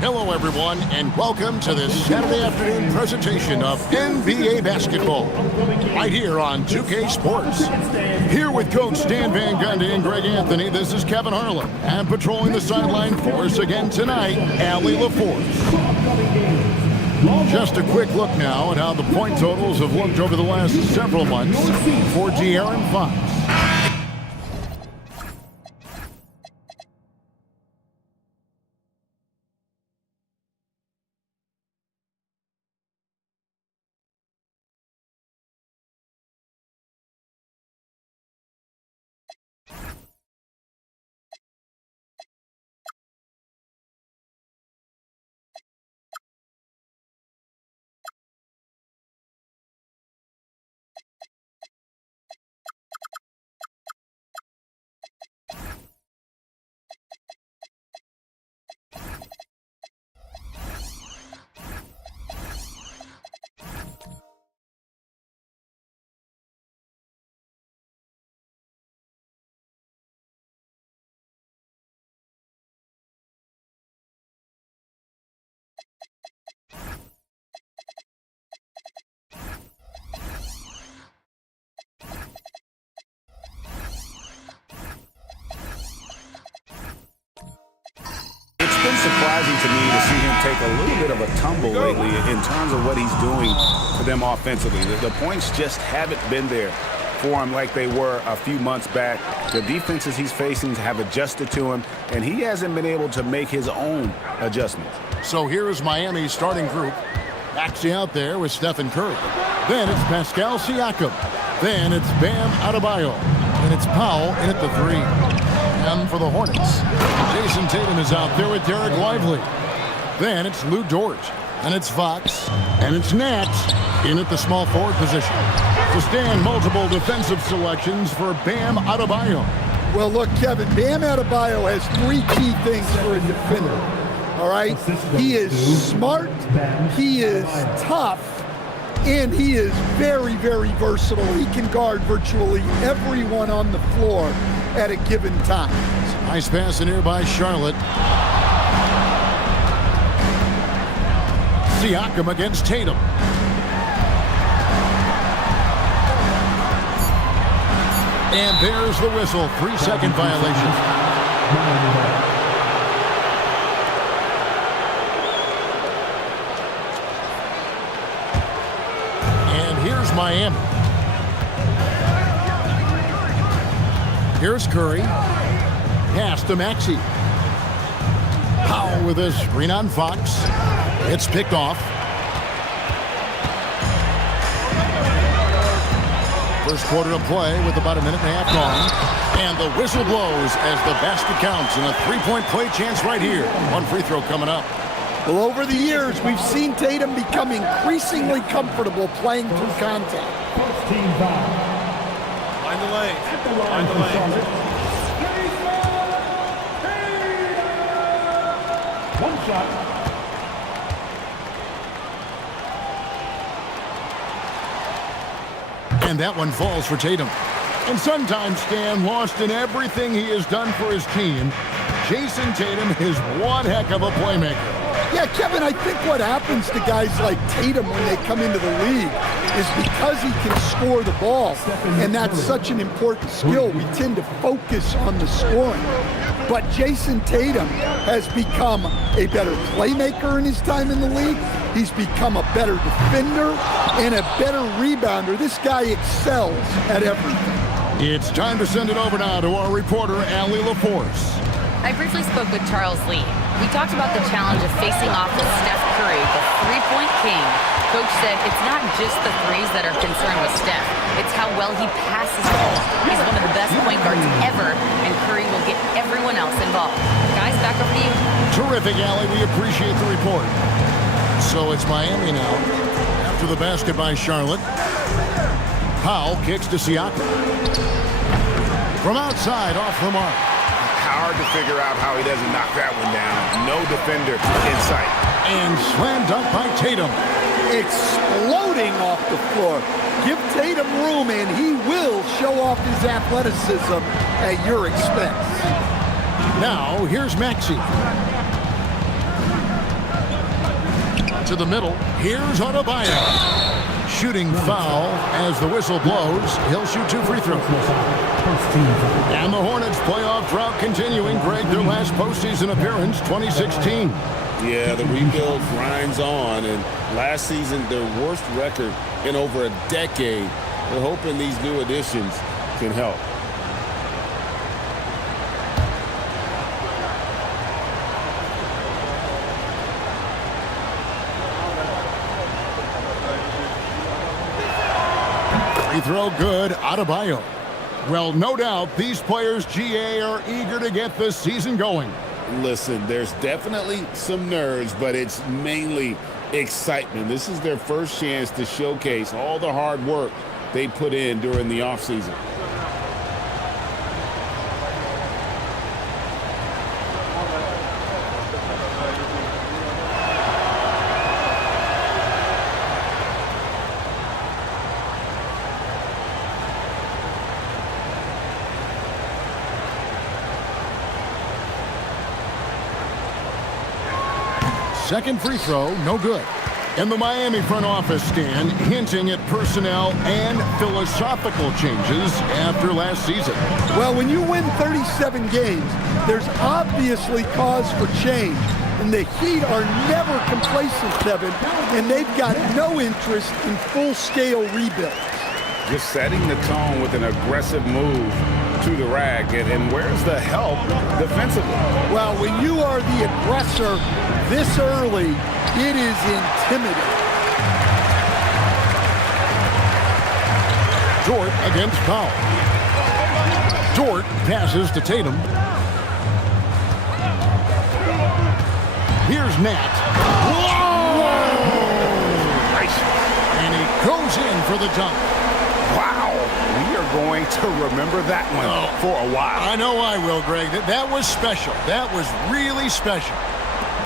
Hello, everyone, and welcome to this Saturday afternoon presentation of NBA basketball, right here on 2K Sports. Here with Coach Dan Van Gundy and Greg Anthony, this is Kevin Harlan. And patrolling the sideline for us again tonight, Allie LaForce. Just a quick look now at how the point totals have looked over the last several months for De'Aaron Fox. It's been surprising to me to see him take a little bit of a tumble lately in terms of what he's doing for them offensively. The points just haven't been there for him like they were a few months back. The defenses he's facing have adjusted to him, and he hasn't been able to make his own adjustments. So here is Miami's starting group. Maxey out there with Stephen Curry. Then it's Pascal Siakam. Then it's Bam Adebayo. And it's Powell in at the three. And for the Hornets, Jason Tatum is out there with Derek Lively. Then it's Lou Dort. And it's Fox. And it's Nat in at the small forward position. To stand multiple defensive selections for Bam Adebayo. Well, look, Kevin, Bam Adebayo has three key things for a defender. All right? He is smart, he is tough, and he is very, very versatile. He can guard virtually everyone on the floor at a given time. Nice pass in here by Charlotte. Siakam against Tatum. And there's the whistle. 3-second violation. And here's Miami. Here's Curry. Pass to Maxey. Powell with a screen on Fox. It's picked off. First quarter of play with about a minute and a half gone. And the whistle blows as the basket counts and a three-point play chance right here. One free throw coming up. Well, over the years, we've seen Tatum become increasingly comfortable playing through contact. Find the lane. Find the lane. One shot. And that one falls for Tatum. And sometimes, Stan, lost in everything he has done for his team, Jason Tatum is one heck of a playmaker. Yeah, Kevin, I think what happens to guys like Tatum when they come into the league is because he can score the ball, and that's such an important skill, we tend to focus on the scoring. But Jason Tatum has become a better playmaker in his time in the league. He's become a better defender and a better rebounder. This guy excels at everything. It's time to send it over now to our reporter, Allie LaForce. I briefly spoke with Charles Lee. We talked about the challenge of facing off with Steph Curry, the three-point king. Coach said it's not just the threes that are concerned with Steph. It's how well he passes the ball. He's one of the best point guards ever, and Curry will get everyone else involved. Guys, back over to you. Terrific, Allie. We appreciate the report. So it's Miami now. After the basket by Charlotte, Powell kicks to Siakam. From outside, off the mark. Hard to figure out how he doesn't knock that one down. No defender in sight. And slam dunk by Tatum. Exploding off the floor. Give Tatum room and he will show off his athleticism at your expense. Now, here's Maxey. To the middle. Here's Adebayo. Shooting foul as the whistle blows. He'll shoot 2 free throws. And the Hornets playoff drought continuing. Greg, their last postseason appearance, 2016. Yeah, the rebuild grinds on, and last season their worst record in over a decade. We're hoping these new additions can help. Free throw good, Adebayo. Well, no doubt these players, GA, are eager to get this season going. Listen, there's definitely some nerves, but it's mainly excitement. This is their first chance to showcase all the hard work they put in during the offseason. Second free throw, no good. And the Miami front office, Stan, hinting at personnel and philosophical changes after last season. Well, when you win 37 games, there's obviously cause for change. And the Heat are never complacent, Kevin, and they've got no interest in full-scale rebuilds. Just setting the tone with an aggressive move to the rack. And where's the help defensively? Well, when you are the aggressor this early, it is intimidating. Dort against Powell. Dort passes to Tatum. Here's Nat. Whoa! Nice. And he goes in for the dunk. Wow. We are going to remember that one for a while. I know I will, Greg. That was special. That was really special.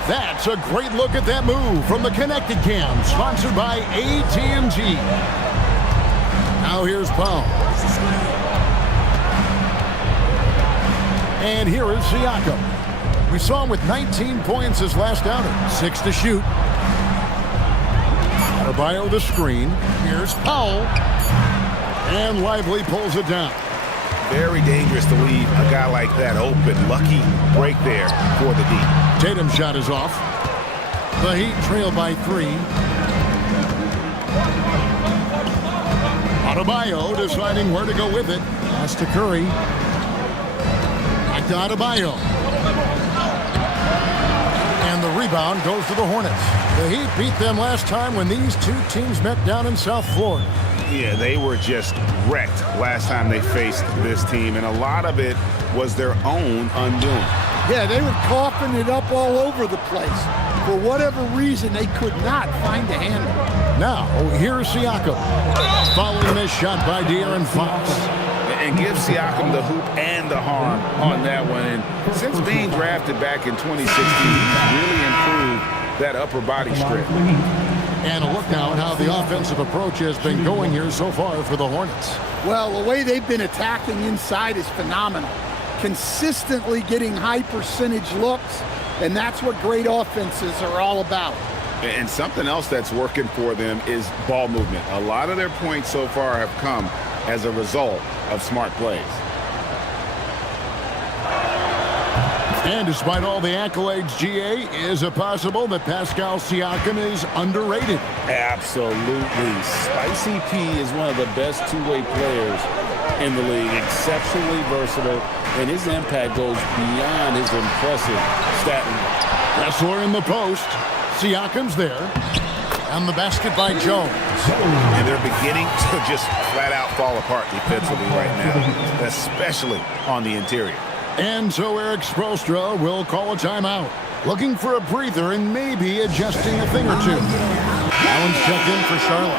That's a great look at that move from the Connected Cam, sponsored by AT&T. Now here's Powell. And here is Siakam. We saw him with 19 points his last outing. 6 to shoot. Adebayo the screen. Here's Powell. And Lively pulls it down. Very dangerous to leave a guy like that open. Lucky break there for the D. Tatum's shot is off. The Heat trail by 3. Adebayo deciding where to go with it. Pass to Curry. Back to Adebayo. And the rebound goes to the Hornets. The Heat beat them last time when these two teams met down in South Florida. Yeah, they were just wrecked last time they faced this team, and a lot of it was their own undoing. Yeah, they were coughing it up all over the place. For whatever reason, they could not find a handle. Now, here's Siakam. Following this shot by De'Aaron Fox. And give Siakam the hoop and the harm on that one. And since being drafted back in 2016, he's really improved that upper body strength. And a look now at how the offensive approach has been going here so far for the Hornets. Well, the way they've been attacking inside is phenomenal. Consistently getting high percentage looks, and that's what great offenses are all about. And something else that's working for them is ball movement. A lot of their points so far have come as a result of smart plays. And despite all the accolades, GA, is it possible that Pascal Siakam is underrated? Absolutely. Spicy P is one of the best two-way players in the league. Exceptionally versatile, and his impact goes beyond his impressive stat line. Kessler in the post. Siakam's there. And the basket by Jones. And they're beginning to just flat out fall apart defensively right now, especially on the interior. And so Eric Spoelstra will call a timeout. Looking for a breather and maybe adjusting a thing or two. Allen's checked in for Charlotte.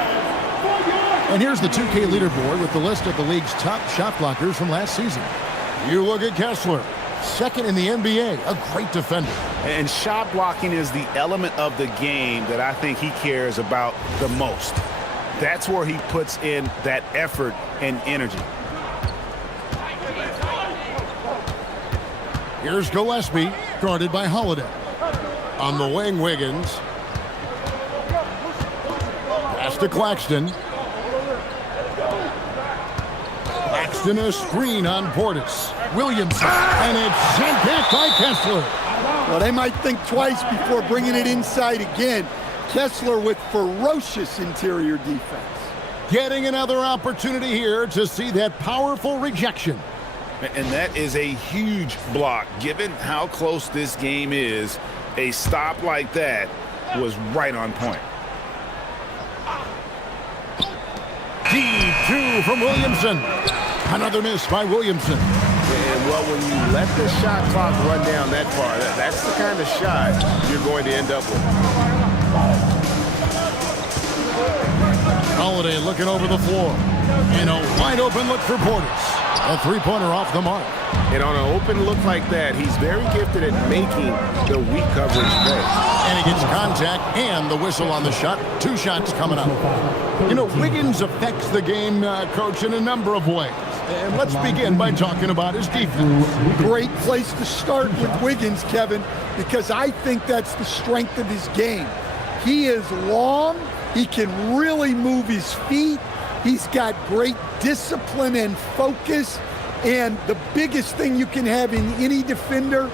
And here's the 2K leaderboard with the list of the league's top shot blockers from last season. You look at Kessler, second in the NBA, a great defender. And shot blocking is the element of the game that I think he cares about the most. That's where he puts in that effort and energy. Here's Gillespie, guarded by Holiday. On the wing, Wiggins. Pass to Claxton. Claxton a screen on Portis. Williamson, and it's sent back by Kessler. Well, they might think twice before bringing it inside again. Kessler with ferocious interior defense. Getting another opportunity here to see that powerful rejection. And that is a huge block. Given how close this game is, a stop like that was right on point. Deep two from Williamson. Another miss by Williamson. And, well, when you let the shot clock run down that far, that's the kind of shot you're going to end up with. Holiday looking over the floor. And a wide open look for Portis. A three-pointer off the mark. And on an open look like that, he's very gifted at making the weak coverage play. And he gets contact and the whistle on the shot. Two shots coming up. You know, Wiggins affects the game, Coach, in a number of ways. And let's begin by talking about his defense. Great place to start with Wiggins, Kevin, because I think that's the strength of his game. He is long. He can really move his feet. He's got great discipline and focus. And the biggest thing you can have in any defender,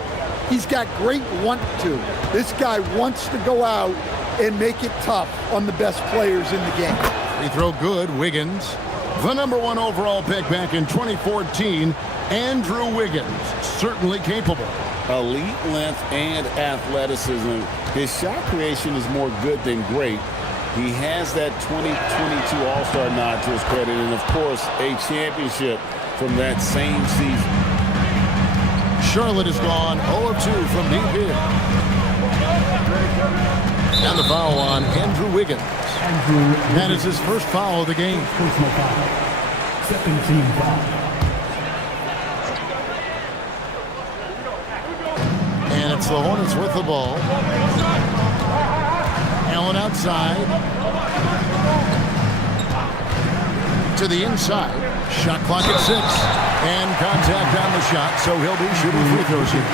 he's got great want to. This guy wants to go out and make it tough on the best players in the game. Free throw good, Wiggins. The #1 overall pick back in 2014, Andrew Wiggins, certainly capable. Elite length and athleticism. His shot creation is more good than great. He has that 2022 All-Star nod to his credit, and of course, a championship from that same season. Charlotte is gone 0-2 from deep here. And the foul on Andrew Wiggins. That is his first foul of the game. Personal foul. Second team foul. And it's the Hornets with the ball. Allen outside. To the inside. Shot clock at 6. And contact on the shot, so he'll be shooting free throws here.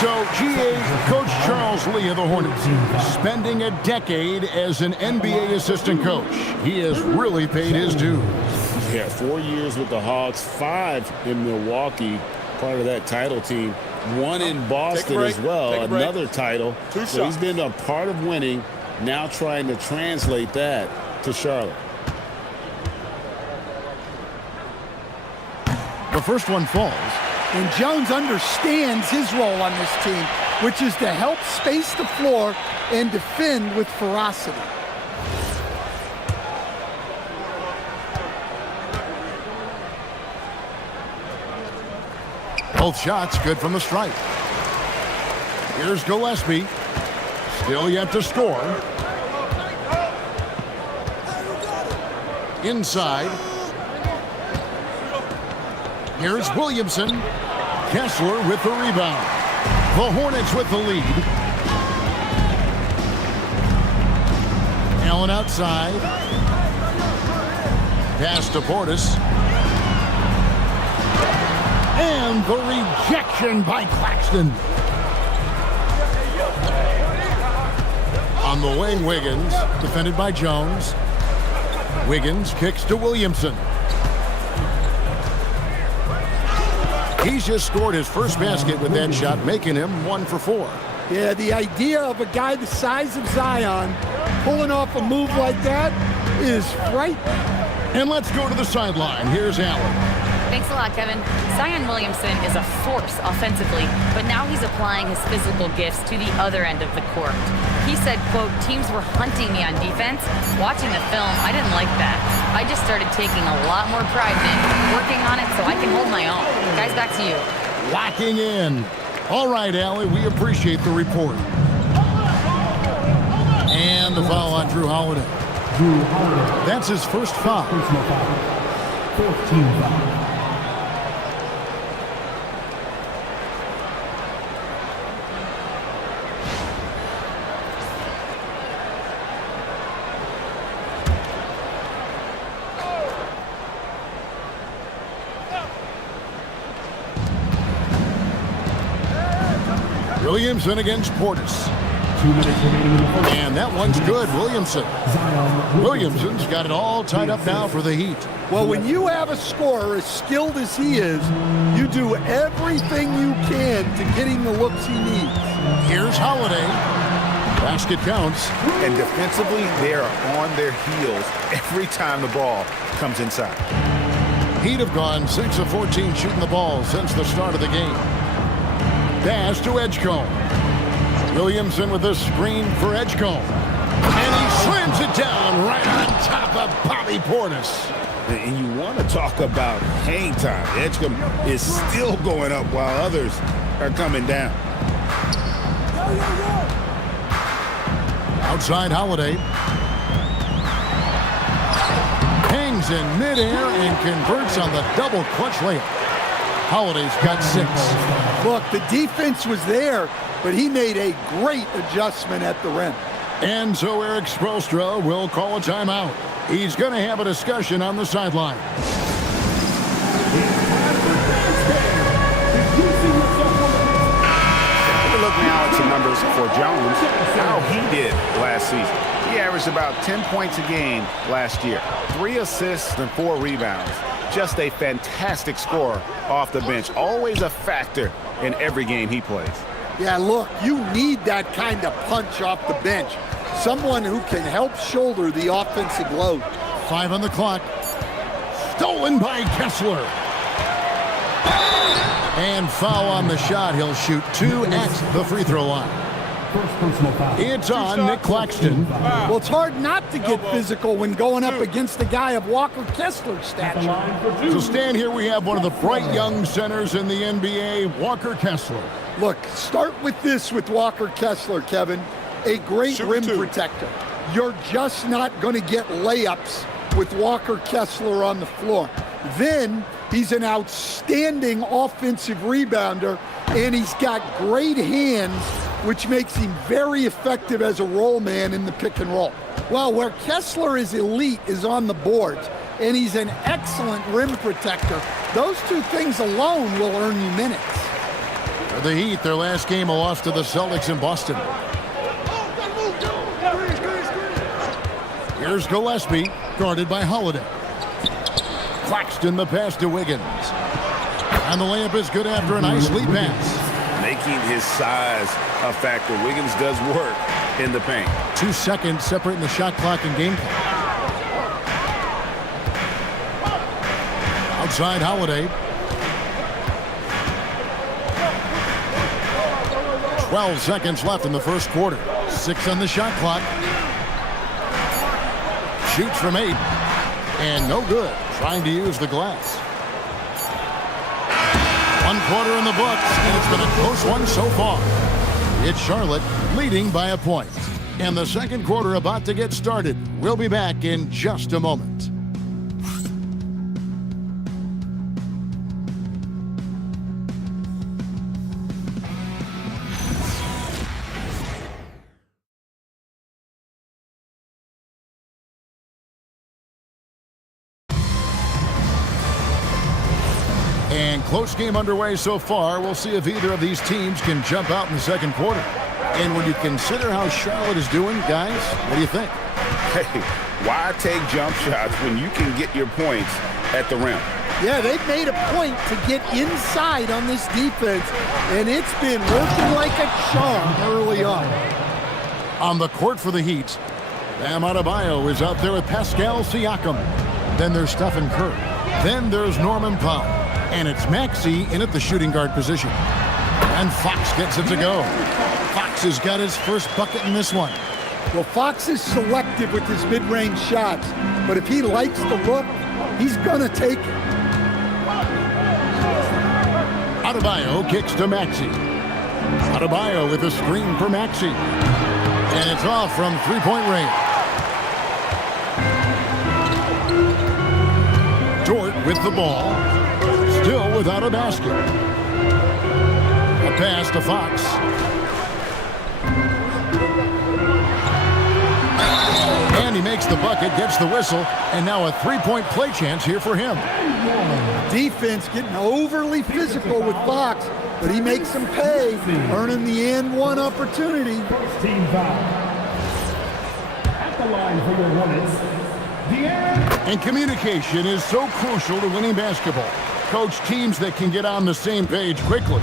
So, GA, Coach Charles Lee of the Hornets, spending a decade as an NBA assistant coach. He has really paid his dues. Yeah, 4 years with the Hawks, 5 in Milwaukee, part of that title team. 1 in Boston as well, another title. So he's been a part of winning, now trying to translate that to Charlotte. The first one falls. And Jones understands his role on this team, which is to help space the floor and defend with ferocity. Both shots good from the stripe. Here's Gillespie. Still yet to score. Inside. Here's Williamson. Kessler with the rebound. The Hornets with the lead. Allen outside. Pass to Portis. And the rejection by Claxton. On the wing, Wiggins, defended by Jones. Wiggins kicks to Williamson. He's just scored his first basket with that shot, making him 1 for 4. Yeah, the idea of a guy the size of Zion pulling off a move like that is frightening. And let's go to the sideline. Here's Allen. Thanks a lot, Kevin. Zion Williamson is a force offensively, but now he's applying his physical gifts to the other end of the court. He said, quote, teams were hunting me on defense. Watching the film, I didn't like that. I just started taking a lot more pride in it, working on it so I can hold my own. Guys, back to you. Locking in. All right, Allie, we appreciate the report. And the foul on Drew Holiday. Drew Holiday. That's his first foul. Personal foul. 14 foul. Williamson against Portis. 2 minutes remaining in the first. And that one's good, Williamson. Zion Williamson's got it all tied up now for the Heat. Well, when you have a scorer as skilled as he is, you do everything you can to getting the looks he needs. Here's Holiday. Basket counts. And defensively, they are on their heels every time the ball comes inside. Heat have gone 6 of 14 shooting the ball since the start of the game. Pass to Edgecombe. Williamson with a screen for Edgecombe. And he slams it down right on top of Bobby Portis. And you want to talk about hang time. Edgecombe is still going up while others are coming down. Outside Holiday. Hangs in midair and converts on the double clutch layup. Holiday's got 6. Look, the defense was there, but he made a great adjustment at the rim. And so Eric Spoelstra will call a timeout. He's going to have a discussion on the sideline. Look now at some numbers for Jones, how he did last season. He averaged about 10 points a game last year, 3 assists and 4 rebounds. Just a fantastic scorer off the bench, always a factor in every game he plays. Yeah, look, you need that kind of punch off the bench. Someone who can help shoulder the offensive load. 5 on the clock. Stolen by Kessler. And foul on the shot. He'll shoot 2 at the free throw line. First personal foul. It's on Nick Claxton. Well, it's hard not to get physical when going up against a guy of Walker Kessler's stature. So stand here, we have one of the bright young centers in the NBA, Walker Kessler. Look, start with this with Walker Kessler, Kevin. A great rim protector. You're just not going to get layups with Walker Kessler on the floor. Then he's an outstanding offensive rebounder, and he's got great hands, which makes him very effective as a roll man in the pick and roll. Well, where Kessler is elite is on the boards, and he's an excellent rim protector. Those 2 things alone will earn you minutes. For the Heat, their last game, a loss to the Celtics in Boston. Here's Gillespie, guarded by Holiday. Claxton the pass to Wiggins. And the layup is good after a nice lead pass. Making his size a factor. Wiggins does work in the paint. 2 seconds separating the shot clock and game clock. Outside Holiday. 12 seconds left in the first quarter. 6 on the shot clock. Shoots from 8. And no good. Trying to use the glass. 1 quarter in the books, and it's been a close one so far. It's Charlotte leading by a point. And the second quarter about to get started. We'll be back in just a moment. And close game underway so far. We'll see if either of these teams can jump out in the second quarter. And when you consider how Charlotte is doing, guys, what do you think? Hey, why take jump shots when you can get your points at the rim? Yeah, they've made a point to get inside on this defense, and it's been working like a charm early on. On the court for the Heat, Bam Adebayo is out there with Pascal Siakam. Then there's Stephen Curry. Then there's Norman Powell. And it's Maxey in at the shooting guard position. And Fox gets it to go. Fox has got his first bucket in this one. Well, Fox is selective with his mid-range shots, but if he likes the look, he's going to take it. Adebayo kicks to Maxey. Adebayo with a screen for Maxey. And it's off from three-point range. Dort with the ball. Still without a basket. A pass to Fox. And he makes the bucket, gets the whistle, and now a three-point play chance here for him. Defense getting overly physical with Fox, but he makes them pay, earning the and one opportunity. First team foul. At the line for your Hornets, De'Aaron. And communication is so crucial to winning basketball. Coach, teams that can get on the same page quickly,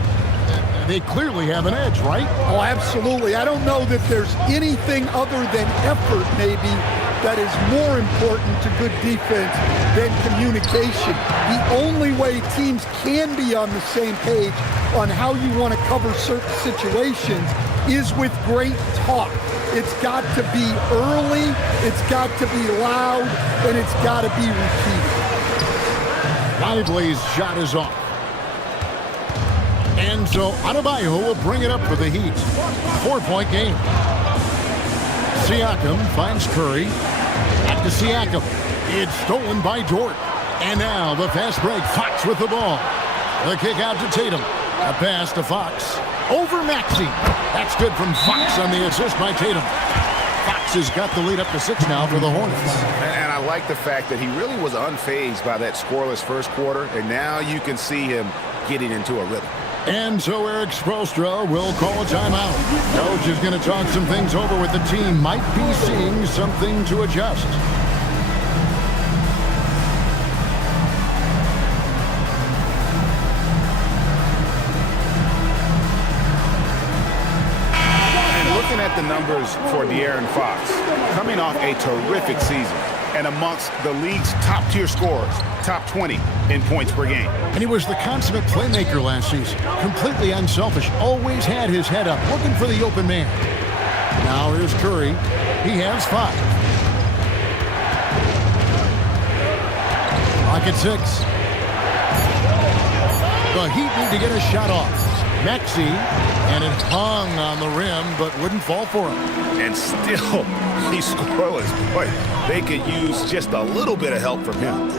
they clearly have an edge, right? Oh, absolutely. I don't know that there's anything other than effort, maybe, that is more important to good defense than communication. The only way teams can be on the same page on how you want to cover certain situations is with great talk. It's got to be early, it's got to be loud, and it's got to be repeated. Lively's shot is off. And so Adebayo will bring it up for the Heat. 4-point game. Siakam finds Curry. Back to Siakam. It's stolen by Dort. And now the fast break. Fox with the ball. The kick out to Tatum. A pass to Fox. Over Maxey. That's good from Fox on the assist by Tatum. Fox has got the lead up to 6 now for the Hornets. And I like the fact that he really was unfazed by that scoreless first quarter, and now you can see him getting into a rhythm. And so Eric Spoelstra will call a timeout. Coach is going to talk some things over with the team. Might be seeing something to adjust. And looking at the numbers for De'Aaron Fox, coming off a terrific season and amongst the league's top-tier scorers, top 20 in points per game. And he was the consummate playmaker last season. Completely unselfish. Always had his head up, looking for the open man. Now here's Curry. He has 5. Clock at 6. The Heat need to get a shot off. Maxey, and it hung on the rim, but wouldn't fall for him. And still, he's scoreless. Boy, they could use just a little bit of help from him.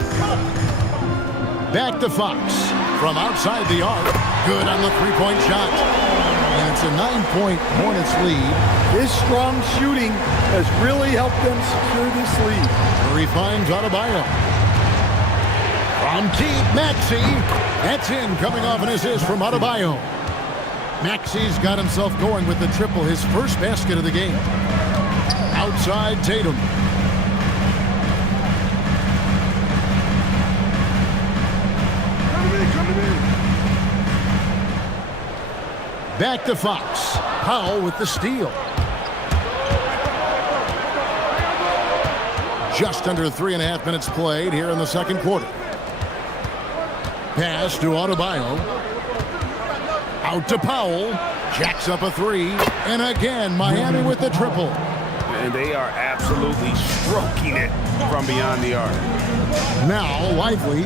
Back to Fox from outside the arc. Good on the three-point shot. And it's a 9-point Hornets lead. His strong shooting has really helped them secure this lead. Curry finds Adebayo. From deep, Maxey. That's in, coming off an assist from Adebayo. Maxey's got himself going with the triple, his first basket of the game. Outside Tatum. Back to Fox. Powell with the steal. Just under 3.5 minutes played here in the second quarter. Pass to Adebayo. Out to Powell. Jacks up a 3. And again, Miami with the triple. And they are absolutely stroking it from beyond the arc. Now, Lively.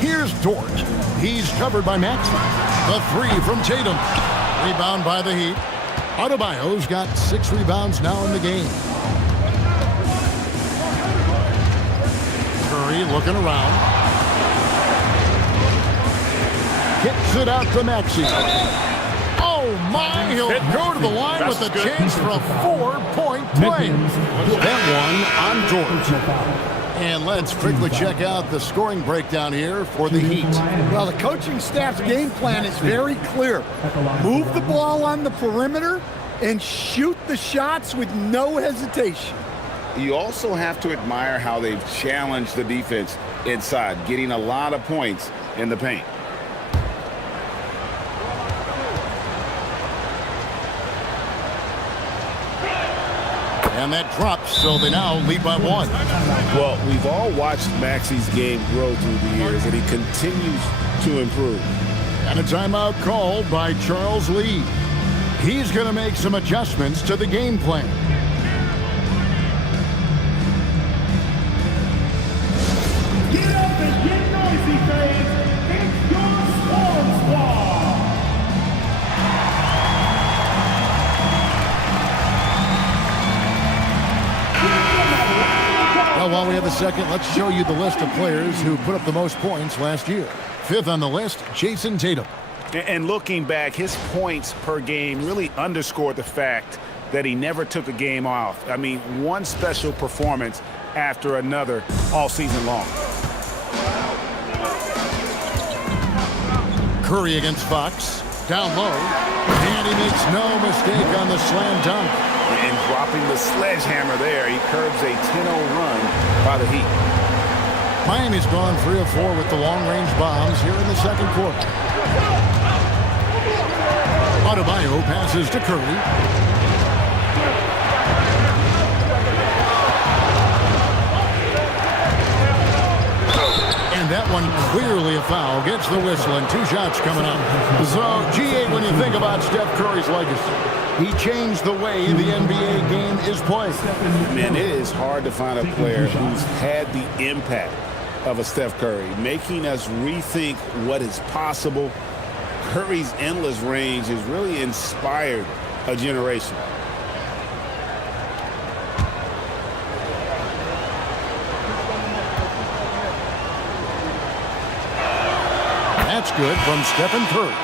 Here's Dort. He's covered by Maxey. The 3 from Tatum. Rebound by the Heat. Adebayo's got 6 rebounds now in the game. Curry looking around. Kicks it out to Maxey. Oh, Oh, my. He'll go to the line with a chance for a 4-point play. That one on George. And let's quickly check out the scoring breakdown here for the Heat. Well, the coaching staff's game plan is very clear. Move the ball on the perimeter and shoot the shots with no hesitation. You also have to admire how they've challenged the defense inside, getting a lot of points in the paint. And that drops, so they now lead by 1. Well, we've all watched Maxi's game grow through the years, and he continues to improve. And a timeout called by Charles Lee. He's going to make some adjustments to the game plan. Get up and get noisy, fans. It's your Swarm Squad. Well, while we have a second, let's show you the list of players who put up the most points last year. 5th on the list, Jason Tatum. And looking back, his points per game really underscored the fact that he never took a game off. I mean, one special performance after another all season long. Curry against Fox. Down low. And he makes no mistake on the slam dunk. And dropping the sledgehammer there, he curbs a 10-0 run by the Heat. Miami's gone 3 of 4 with the long-range bombs here in the second quarter. Adebayo passes to Curry. And that one clearly a foul. Gets the whistle and 2 shots coming up. So, G8, when you think about Steph Curry's legacy, he changed the way the NBA game is played. Man, it is hard to find a player who's had the impact of a Steph Curry, making us rethink what is possible. Curry's endless range has really inspired a generation. That's good from Stephen Curry.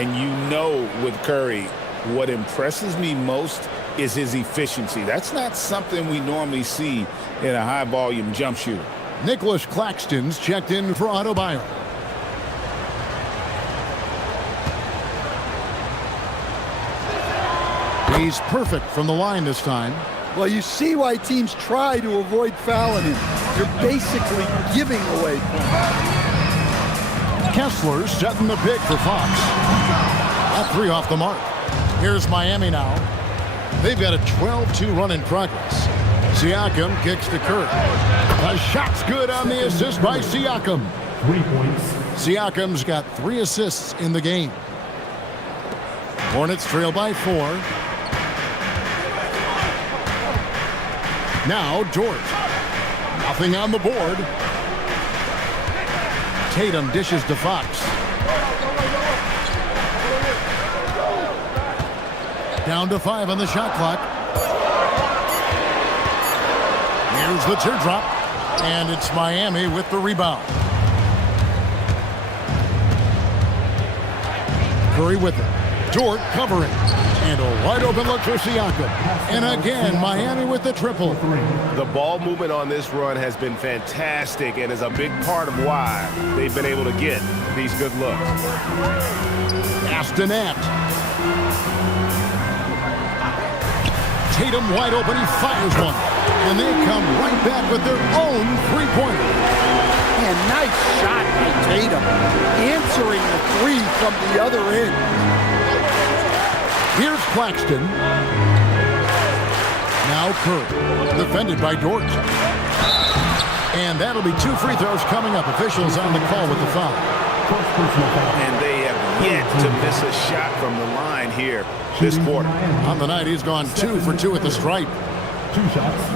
And you know with Curry, what impresses me most is his efficiency. That's not something we normally see in a high-volume jump shooter. Nicholas Claxton's checked in for Adebayo. He's perfect from the line this time. Well, you see why teams try to avoid fouling him. You're basically giving away points. Kessler setting the pick for Fox. That 3 off the mark. Here's Miami now. They've got a 12-2 run in progress. Siakam kicks to Curry. The shot's good on the assist by Siakam. 3 points. Siakam's got 3 assists in the game. Hornets trail by 4. Now George. Nothing on the board. Tatum dishes to Fox. Down to 5 on the shot clock. Here's the teardrop. And it's Miami with the rebound. Curry with it. Dort covering. And a wide open look for Siakam. And again, Miami with the triple. The ball movement on this run has been fantastic and is a big part of why they've been able to get these good looks. Astonat. Tatum wide open. He fires one. And they come right back with their own three-pointer. And nice shot by Tatum. Answering the 3 from the other end. Here's Claxton. Now Curry. Defended by Dort. And that'll be 2 free throws coming up. Officials on the call with the foul. And they have yet to miss a shot from the line here this quarter. On the night, he's gone 2 for 2 at the stripe. 2 shots.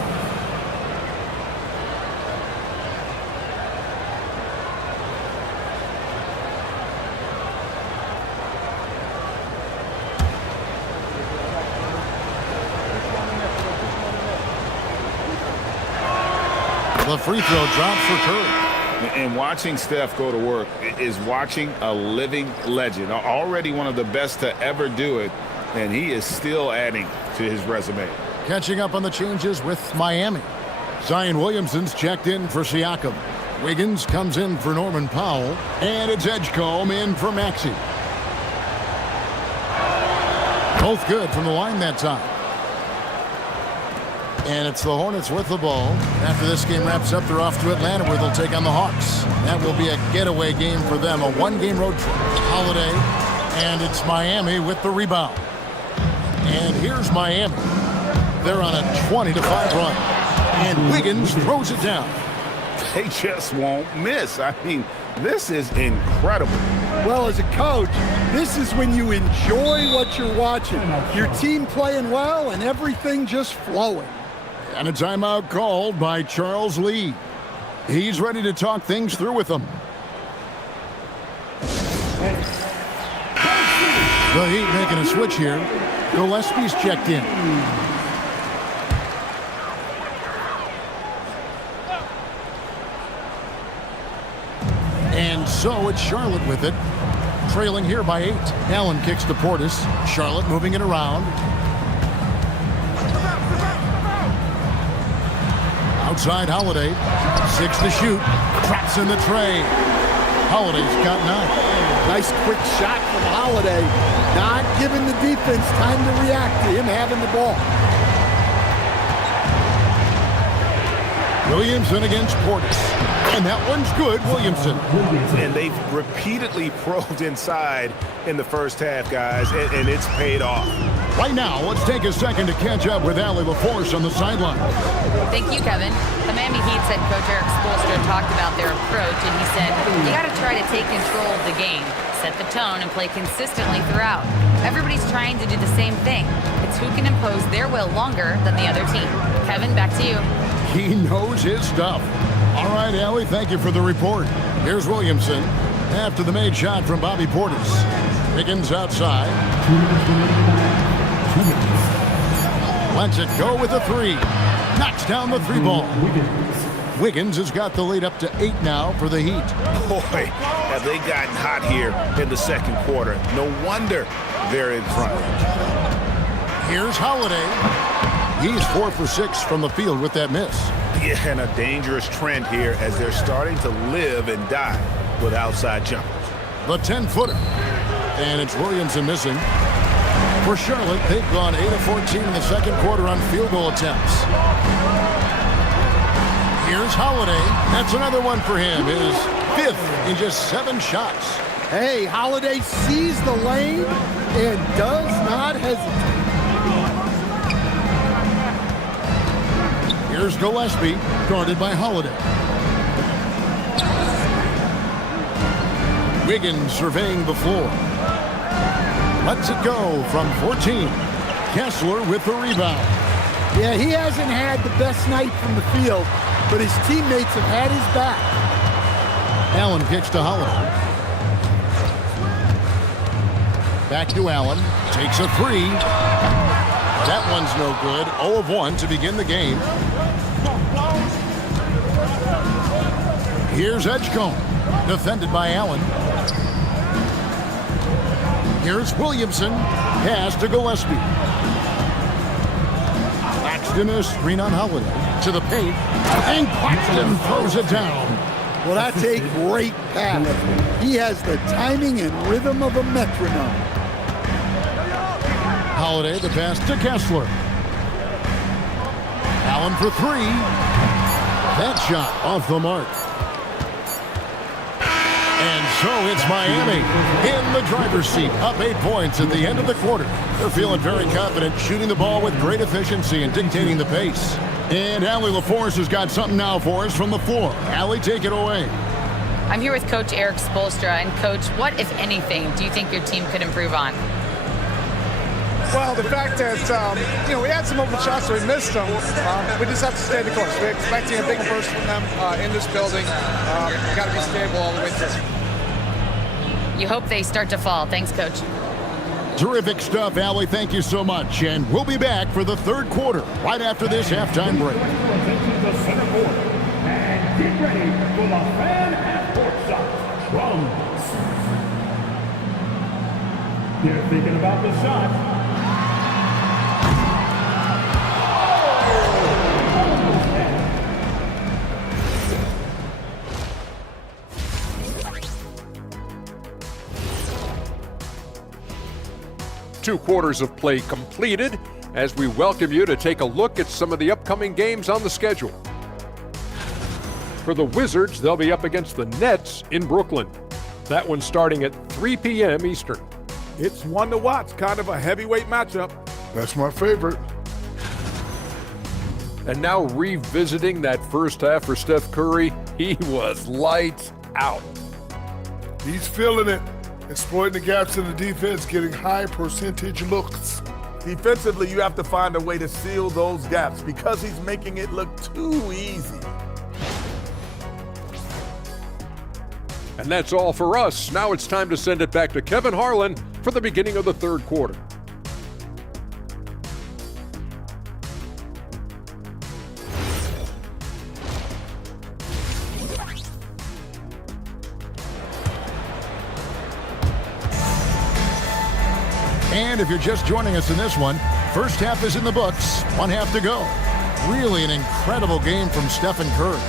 The free throw drops for Curry. And watching Steph go to work is watching a living legend, already one of the best to ever do it, and he is still adding to his resume. Catching up on the changes with Miami. Zion Williamson's checked in for Siakam. Wiggins comes in for Norman Powell, and it's Edgecombe in for Maxey. Both good from the line that time. And it's the Hornets with the ball. After this game wraps up, they're off to Atlanta where they'll take on the Hawks. That will be a getaway game for them, a one-game road trip. Holiday, and it's Miami with the rebound. And here's Miami. They're on a 20-5 run. And Wiggins throws it down. They just won't miss. I mean, this is incredible. Well, as a coach, this is when you enjoy what you're watching. Your team playing well and everything just flowing. And a timeout called by Charles Lee. He's ready to talk things through with them. The Heat making a switch here. Gillespie's checked in. And so it's Charlotte with it. Trailing here by 8. Allen kicks to Portis. Charlotte moving it around. Outside Holiday. 6 to shoot. Traps in the tray. Holiday's got 9. Nice quick shot from Holiday. Not giving the defense time to react to him having the ball. Williamson against Portis. And that one's good, Williamson. And they've repeatedly probed inside in the first half, guys, and it's paid off. Right now, let's take a second to catch up with Allie LaForce on the sideline. Thank you, Kevin. The Miami Heat said Coach Eric Spoelstra talked about their approach, and he said, you got to try to take control of the game, set the tone, and play consistently throughout. Everybody's trying to do the same thing. It's who can impose their will longer than the other team. Kevin, back to you. He knows his stuff. All right, Allie, thank you for the report. Here's Williamson after the made shot from Bobby Portis. Wiggins outside. Lets it go with a 3. Knocks down the 3 ball. Wiggins has got the lead up to 8 now for the Heat. Boy, have they gotten hot here in the second quarter. No wonder they're in front. Here's Holiday. He's 4 for 6 from the field with that miss. Yeah, and a dangerous trend here as they're starting to live and die with outside jumpers. The 10-footer. And it's Williamson missing. For Charlotte, they've gone 8 of 14 in the second quarter on field goal attempts. Here's Holiday. That's another one for him. His 5th in just 7 shots. Hey, Holiday sees the lane and does not hesitate. Here's Gillespie, guarded by Holiday. Wiggins surveying the floor. Lets it go from 14. Kessler with the rebound. Yeah, he hasn't had the best night from the field, but his teammates have had his back. Allen kicks to Holiday. Back to Allen. Takes a 3. That one's no good. 0 of 1 to begin the game. Here's Edgecombe. Defended by Allen. Here's Williamson. Pass to Gillespie. Claxton is screen on Holiday. To the paint. And Claxton throws it down. Well, that's a great pass. He has the timing and rhythm of a metronome. Holiday, the pass to Kessler. Allen for 3. That shot off the mark. And so it's Miami in the driver's seat, up 8 points at the end of the quarter. They're feeling very confident, shooting the ball with great efficiency and dictating the pace. And Allie LaForce has got something now for us from the floor. Allie, take it away. I'm here with Coach Eric Spoelstra. And, Coach, what, if anything, do you think your team could improve on? Well, the fact that, we had some open shots, so we missed them. We just have to stay the course. We're expecting a big burst from them in this building. Got to be stable all the way through. You hope they start to fall. Thanks, Coach. Terrific stuff, Allie. Thank you so much. And we'll be back for the third quarter right after this halftime break. And get ready for the fan They're thinking about the shot. 2 quarters of play completed as we welcome you to take a look at some of the upcoming games on the schedule. For the Wizards, they'll be up against the Nets in Brooklyn. That one's starting at 3 p.m. Eastern. It's one to watch, kind of a heavyweight matchup. That's my favorite. And now revisiting that first half for Steph Curry, he was lights out. He's feeling it. Exploiting the gaps in the defense, getting high percentage looks. Defensively, you have to find a way to seal those gaps because he's making it look too easy. And that's all for us. Now it's time to send it back to Kevin Harlan for the beginning of the third quarter. And if you're just joining us in this one, first half is in the books, 1 half to go. Really an incredible game from Stephen Curry.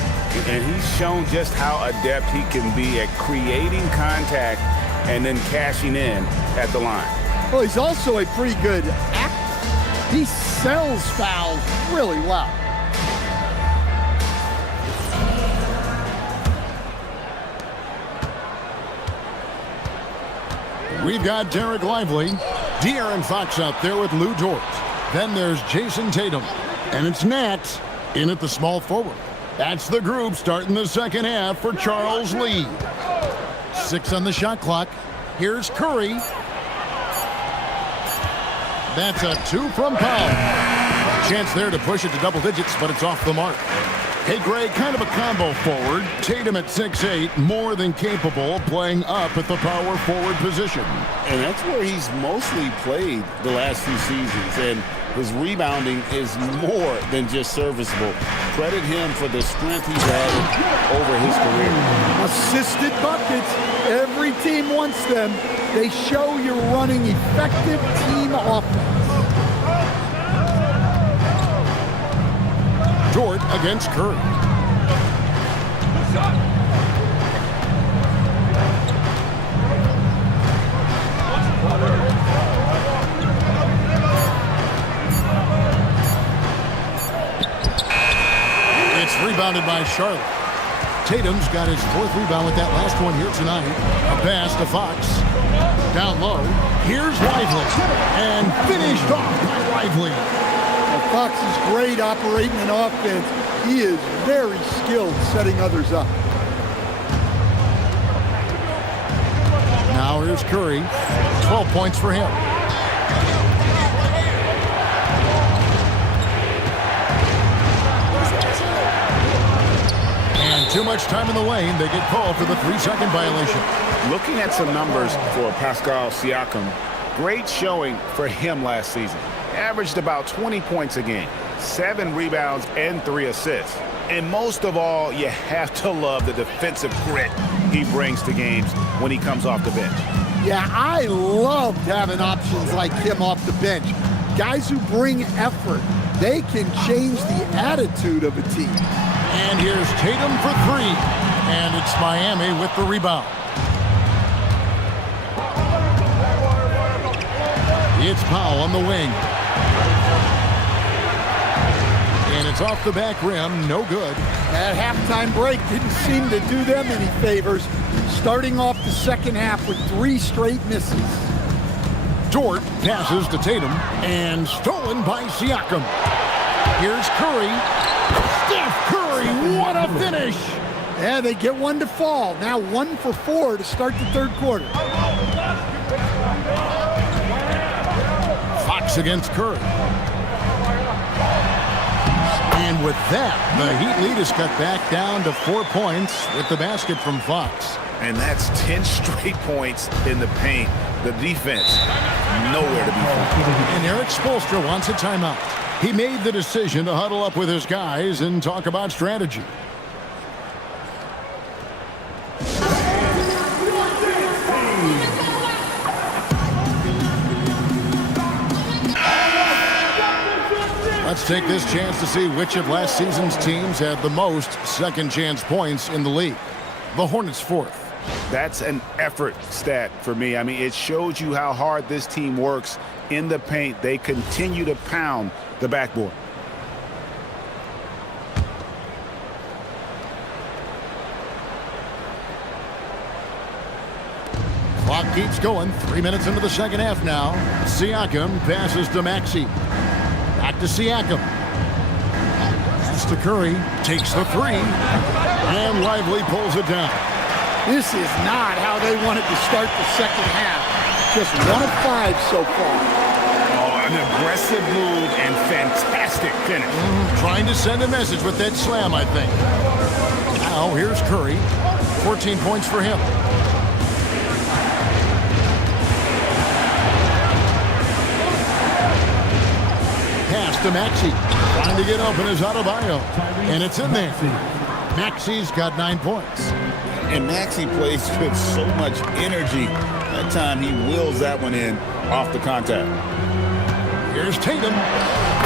And he's shown just how adept he can be at creating contact and then cashing in at the line. Well, he's also a pretty good actor. He sells fouls really well. We've got Derek Lively, De'Aaron Fox out there with Lou Dort. Then there's Jason Tatum. And it's Nat in at the small forward. That's the group starting the second half for Charles Lee. 6 on the shot clock. Here's Curry. That's a 2 from Powell. Chance there to push it to double digits, but it's off the mark. Hey, Greg, kind of a combo forward. Tatum at 6'8", more than capable, playing up at the power forward position. And that's where he's mostly played the last few seasons. And his rebounding is more than just serviceable. Credit him for the strength he's added over his career. Assisted buckets. Every team wants them. They show you're running effective team offense. Dort against Curry. It's rebounded by Charlotte. Tatum's got his 4th rebound with that last one here tonight. A pass to Fox. Down low. Here's Lively. And finished off by Lively. Fox is great operating an offense. He is very skilled setting others up. Now here's Curry. 12 points for him. And too much time in the lane. They get called for the 3-second violation. Looking at some numbers for Pascal Siakam, great showing for him last season. Averaged about 20 points a game, 7 rebounds, and 3 assists. And most of all, you have to love the defensive grit he brings to games when he comes off the bench. Yeah, I loved having options like him off the bench. Guys who bring effort. They can change the attitude of a team. And here's Tatum for 3. And it's Miami with the rebound. It's Powell on the wing. And it's off the back rim, no good. That halftime break didn't seem to do them any favors. Starting off the second half with 3 straight misses. Dort passes to Tatum and stolen by Siakam. Here's Curry. Steph Curry, what a finish! Yeah, they get one to fall. Now 1 for 4 to start the third quarter. Fox against Curry. And with that, the Heat lead is cut back down to 4 points with the basket from Fox. And that's 10 straight points in the paint. The defense, nowhere to be found. And Eric Spoelstra wants a timeout. He made the decision to huddle up with his guys and talk about strategy. Let's take this chance to see which of last season's teams had the most second chance points in the league. The Hornets fourth. That's an effort stat for me. I mean, it shows you how hard this team works in the paint. They continue to pound the backboard. Clock keeps going. 3 minutes into the second half now. Siakam passes to Maxey. Back to Siakam. Pass to Curry. Takes the three. And Lively pulls it down. This is not how they wanted to start the second half. Just 1 of 5 so far. Oh, an aggressive move and fantastic finish. Trying to send a message with that slam, I think. Now here's Curry. 14 points for him. Pass to Maxey. Trying to get open is Adebayo. And it's in there. Maxey's got 9 points. And Maxey plays with so much energy. That time he wheels that one in off the contact. Here's Tatum.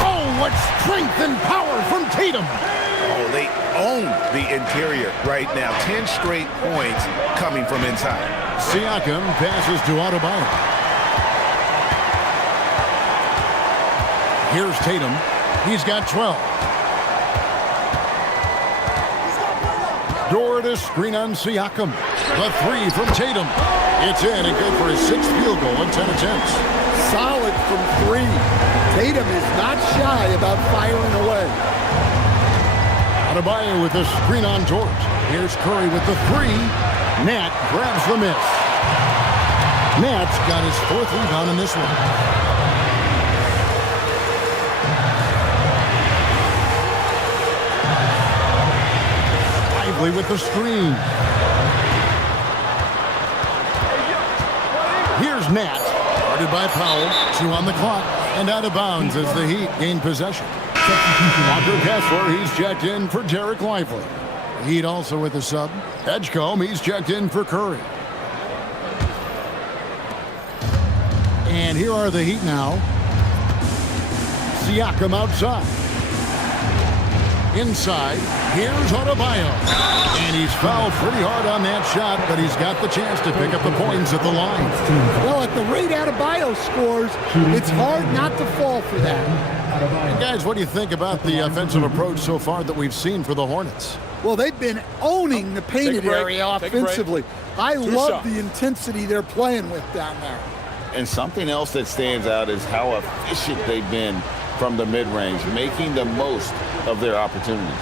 Oh, what strength and power from Tatum. Oh, they own the interior right now. 10 straight points coming from inside. Siakam passes to Adebayo. Here's Tatum. He's got 12. Dort to screen on Siakam. The three from Tatum. It's in and good for his 6th field goal in 10 attempts. Solid from 3. Tatum is not shy about firing away. Adebayo with a screen on Dort. Here's Curry with the three. Nat grabs the miss. Nat's got his 4th rebound in this one. With the screen. Here's Nat. Guarded by Powell. 2 on the clock. And out of bounds as the Heat gain possession. Walker Kessler, he's checked in for Derek Lively. Heat also with a sub. Edgecombe, he's checked in for Curry. And here are the Heat now. Siakam outside. Inside, here's Adebayo. And he's fouled pretty hard on that shot, but he's got the chance to pick up the points at the line. Well, at the rate Adebayo scores, it's hard not to fall for that. And guys, what do you think about the offensive approach so far that we've seen for the Hornets? Well, they've been owning the painted area offensively. I love the intensity they're playing with down there. And something else that stands out is how efficient they've been from the mid-range, making the most of their opportunities.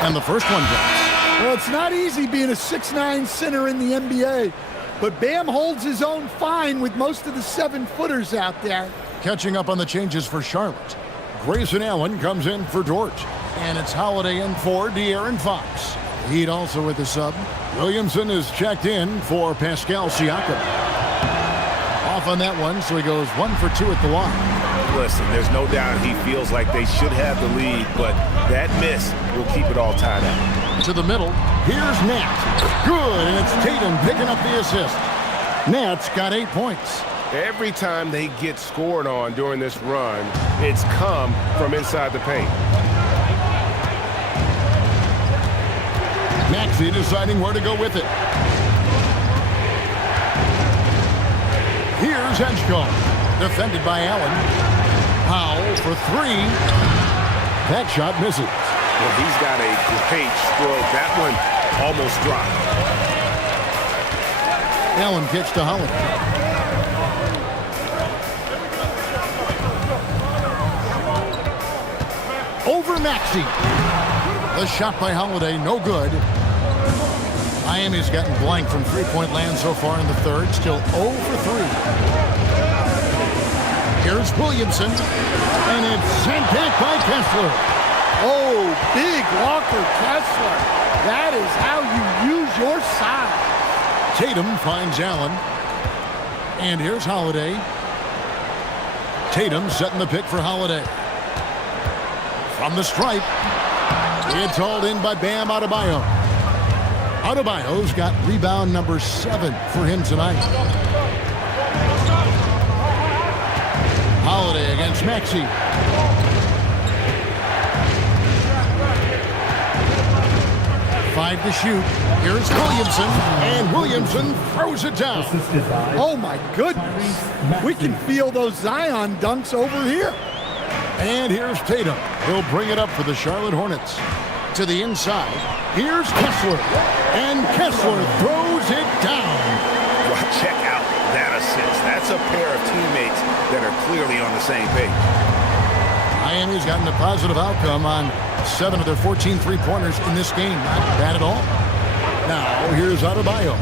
And the first one drops. Well, it's not easy being a 6'9" center in the NBA, but Bam holds his own fine with most of the 7-footers out there. Catching up on the changes for Charlotte. Grayson Allen comes in for Dort. And it's Holiday in for De'Aaron Fox. Heat also with the sub. Williamson is checked in for Pascal Siakam. Off on that one, so he goes 1 for 2 at the line. Listen, there's no doubt he feels like they should have the lead, but that miss will keep it all tied up. To the middle, here's Nat. Good, and it's Tatum picking up the assist. Nat's got 8 points. Every time they get scored on during this run, it's come from inside the paint. Maxey deciding where to go with it. Here's Edgecombe, defended by Allen. Powell for 3. That shot misses. Well, he's got a great stroke. That one almost dropped. Allen kicks to Holiday. Over Maxey. The shot by Holiday, no good. Miami's gotten blank from three-point land so far in the third. Still 0 for 3. Here's Williamson. And it's sent back by Kessler. Oh, big Walker Kessler. That is how you use your size. Tatum finds Allen. And here's Holiday. Tatum setting the pick for Holiday. From the stripe. It's hauled in by Bam Adebayo. Adebayo's got rebound number 7 for him tonight. Holiday against Maxey. Five to shoot. Here's Williamson, and Williamson throws it down. Oh my goodness. We can feel those Zion dunks over here. And here's Tatum. He'll bring it up for the Charlotte Hornets. To the inside. Here's Kessler. And Kessler throws it down. Well, check out that assist. That's a pair of teammates that are clearly on the same page. Miami's gotten a positive outcome on 7 of their 14 three-pointers in this game. Not bad at all. Now, here's Adebayo.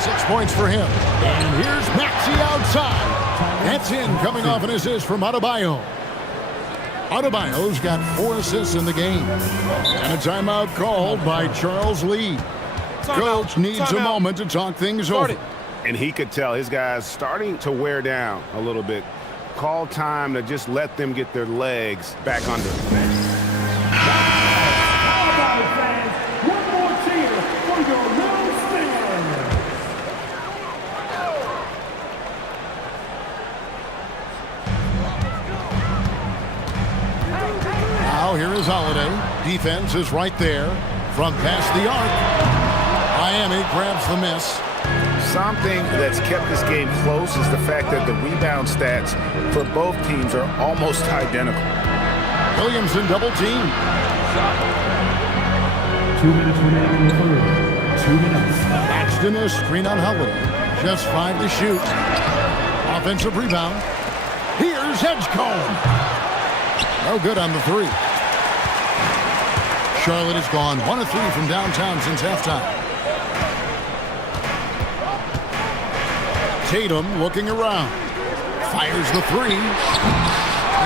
6 points for him. And here's Maxey outside. That's in, coming off an assist from Adebayo. Adebayo's got 4 assists in the game. And a timeout called by Charles Lee. Coach needs a moment to talk things over. And he could tell his guys starting to wear down a little bit. Call time to just let them get their legs back under the thing. How about it, fans? One more cheer for your little Stingers. Now here is Holiday. Defense is right there from past the arc. Miami grabs the miss. Something that's kept this game close is the fact that the rebound stats for both teams are almost identical. Williamson double team. 2 minutes remaining in the third. 2 minutes. Claxton is screen on Holiday. Just 5 to shoot. Offensive rebound. Here's Edgecombe. No good on the 3. Charlotte has gone 1 of 3 from downtown since halftime. Tatum looking around. Fires the 3.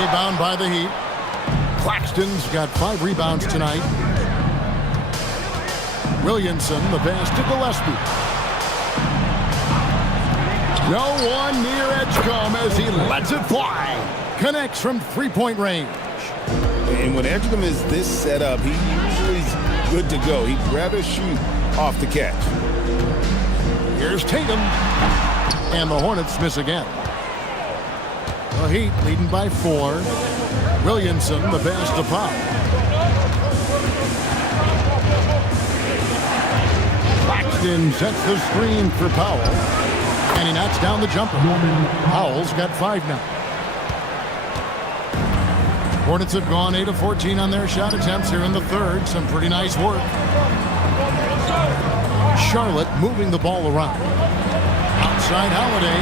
Rebound by the Heat. Claxton's got 5 rebounds tonight. Williamson, the pass to Gillespie. No one near Edgecombe as he lets it fly. Connects from three-point range. And when Edgecombe is this set up, he usually is good to go. He'd rather shoot off the catch. Here's Tatum. And the Hornets miss again. The Heat leading by 4. Williamson, the pass to Powell. Claxton sets the screen for Powell. And he knocks down the jumper. Powell's got 5 now. Hornets have gone 8 of 14 on their shot attempts here in the third. Some pretty nice work. Charlotte moving the ball around. Outside Holiday.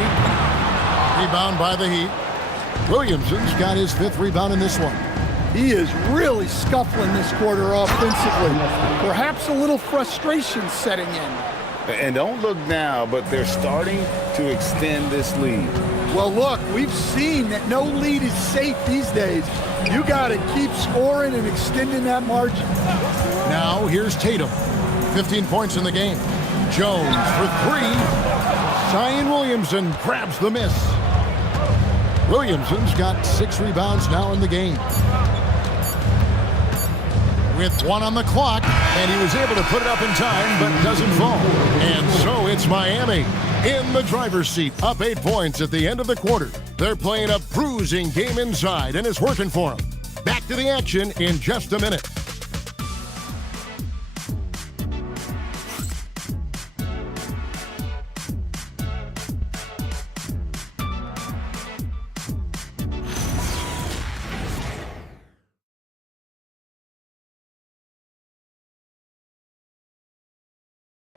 Rebound by the Heat. Williamson's got his 5th rebound in this one. He is really scuffling this quarter offensively. Perhaps a little frustration setting in. And don't look now, but they're starting to extend this lead. Well, look, we've seen that no lead is safe these days. You got to keep scoring and extending that margin. Now here's Tatum. 15 points in the game. Jones for 3. Zion Williamson grabs the miss. Williamson's got 6 rebounds now in the game. With 1 on the clock, and he was able to put it up in time, but doesn't fall. And so it's Miami in the driver's seat, up 8 points at the end of the quarter. They're playing a bruising game inside, and it's working for them. Back to the action in just a minute.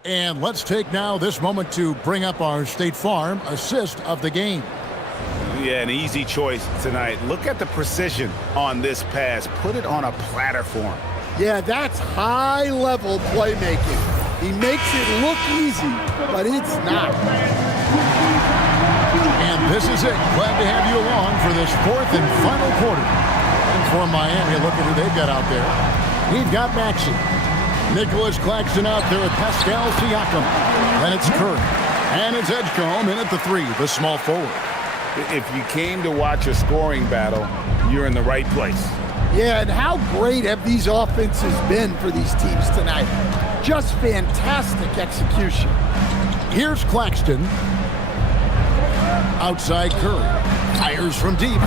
And let's take now this moment to bring up our State Farm assist of the game. Yeah, an easy choice tonight. Look at the precision on this pass. Put it on a platter for him. Yeah, that's high-level playmaking. He makes it look easy, but it's not. And this is it. Glad to have you along for this 4th and final quarter. And for Miami, look at who they've got out there. We've got Maxey. Nicholas Claxton out there with Pascal Siakam. Then it's Curry. And it's Edgecombe in at the 3, the small forward. If you came to watch a scoring battle, you're in the right place. Yeah, and how great have these offenses been for these teams tonight? Just fantastic execution. Here's Claxton. Outside Curry. Fires from deep.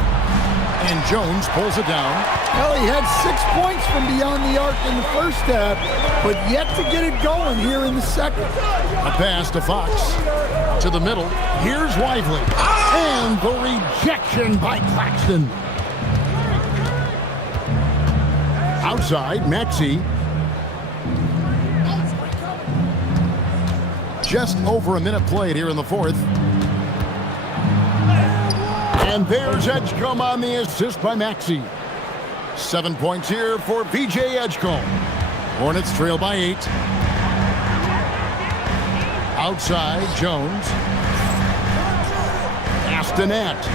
And Jones pulls it down. Well, he had 6 points from beyond the arc in the first half, but yet to get it going here in the second. A pass to Fox. To the middle. Here's Lively. And the rejection by Claxton. Outside, Maxey. Just over a minute played here in the fourth. And there's Edgecombe on the assist by Maxey. 7 points here for VJ Edgecombe. Hornets trail by 8. Outside, Jones. Astonette.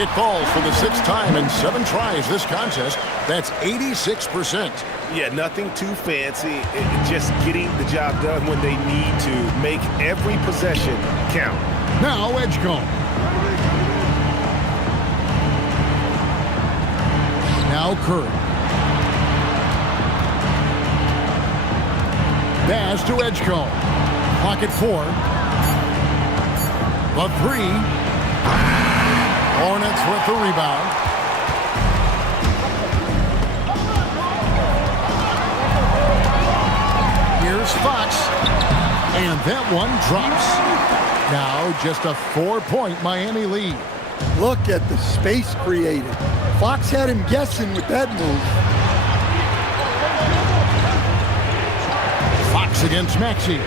It falls for the 6th time in 7 tries this contest. That's 86%. Yeah, nothing too fancy. Just getting the job done when they need to. Make every possession count. Now Edgecombe. Now Curry. Pass to Edgecombe. Clock at 4. The 3. Hornets with the rebound. Here's Fox. And that one drops. Now just a 4-point Miami lead. Look at the space created. Fox had him guessing with that move. Fox against Maxey.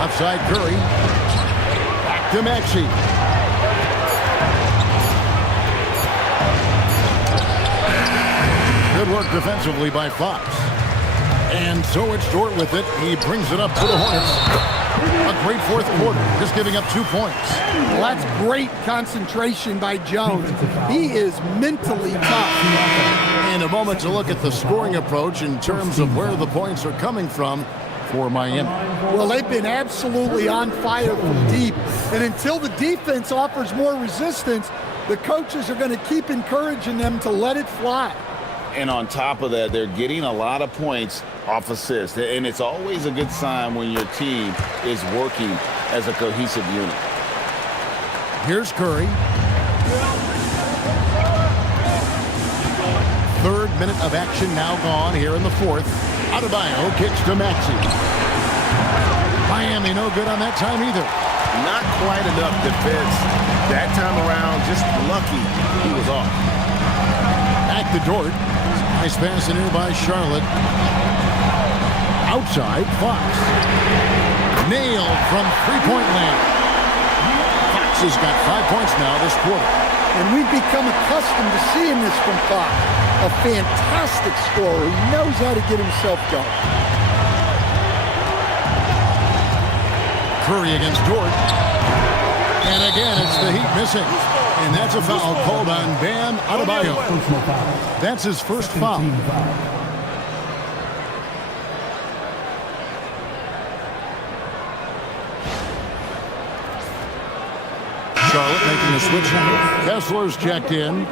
Outside Curry. Back to Maxey. Good work defensively by Fox. And so it's Dort with it. He brings it up to the Hornets. A great fourth quarter, just giving up 2 points. Well, that's great concentration by Jones. He is mentally tough. And a moment to look at the scoring approach in terms of where the points are coming from for Miami. Well, they've been absolutely on fire from deep. And until the defense offers more resistance, the coaches are going to keep encouraging them to let it fly. And on top of that, they're getting a lot of points off assists. And it's always a good sign when your team is working as a cohesive unit. Here's Curry. 3rd minute of action now gone here in the fourth. Adebayo kicks to Maxey. Miami no good on that time either. Not quite enough defense. That time around, just lucky he was off. Back to Dort. Nice pass in here by Charlotte. Outside, Fox. Nailed from three-point land. Fox has got 5 points now this quarter. And we've become accustomed to seeing this from Fox. A fantastic scorer who knows how to get himself going. Curry against Dort. And again, it's the Heat missing. And that's a foul called on Bam Adebayo. That's his first foul. Charlotte making a switch now. Kessler's checked in.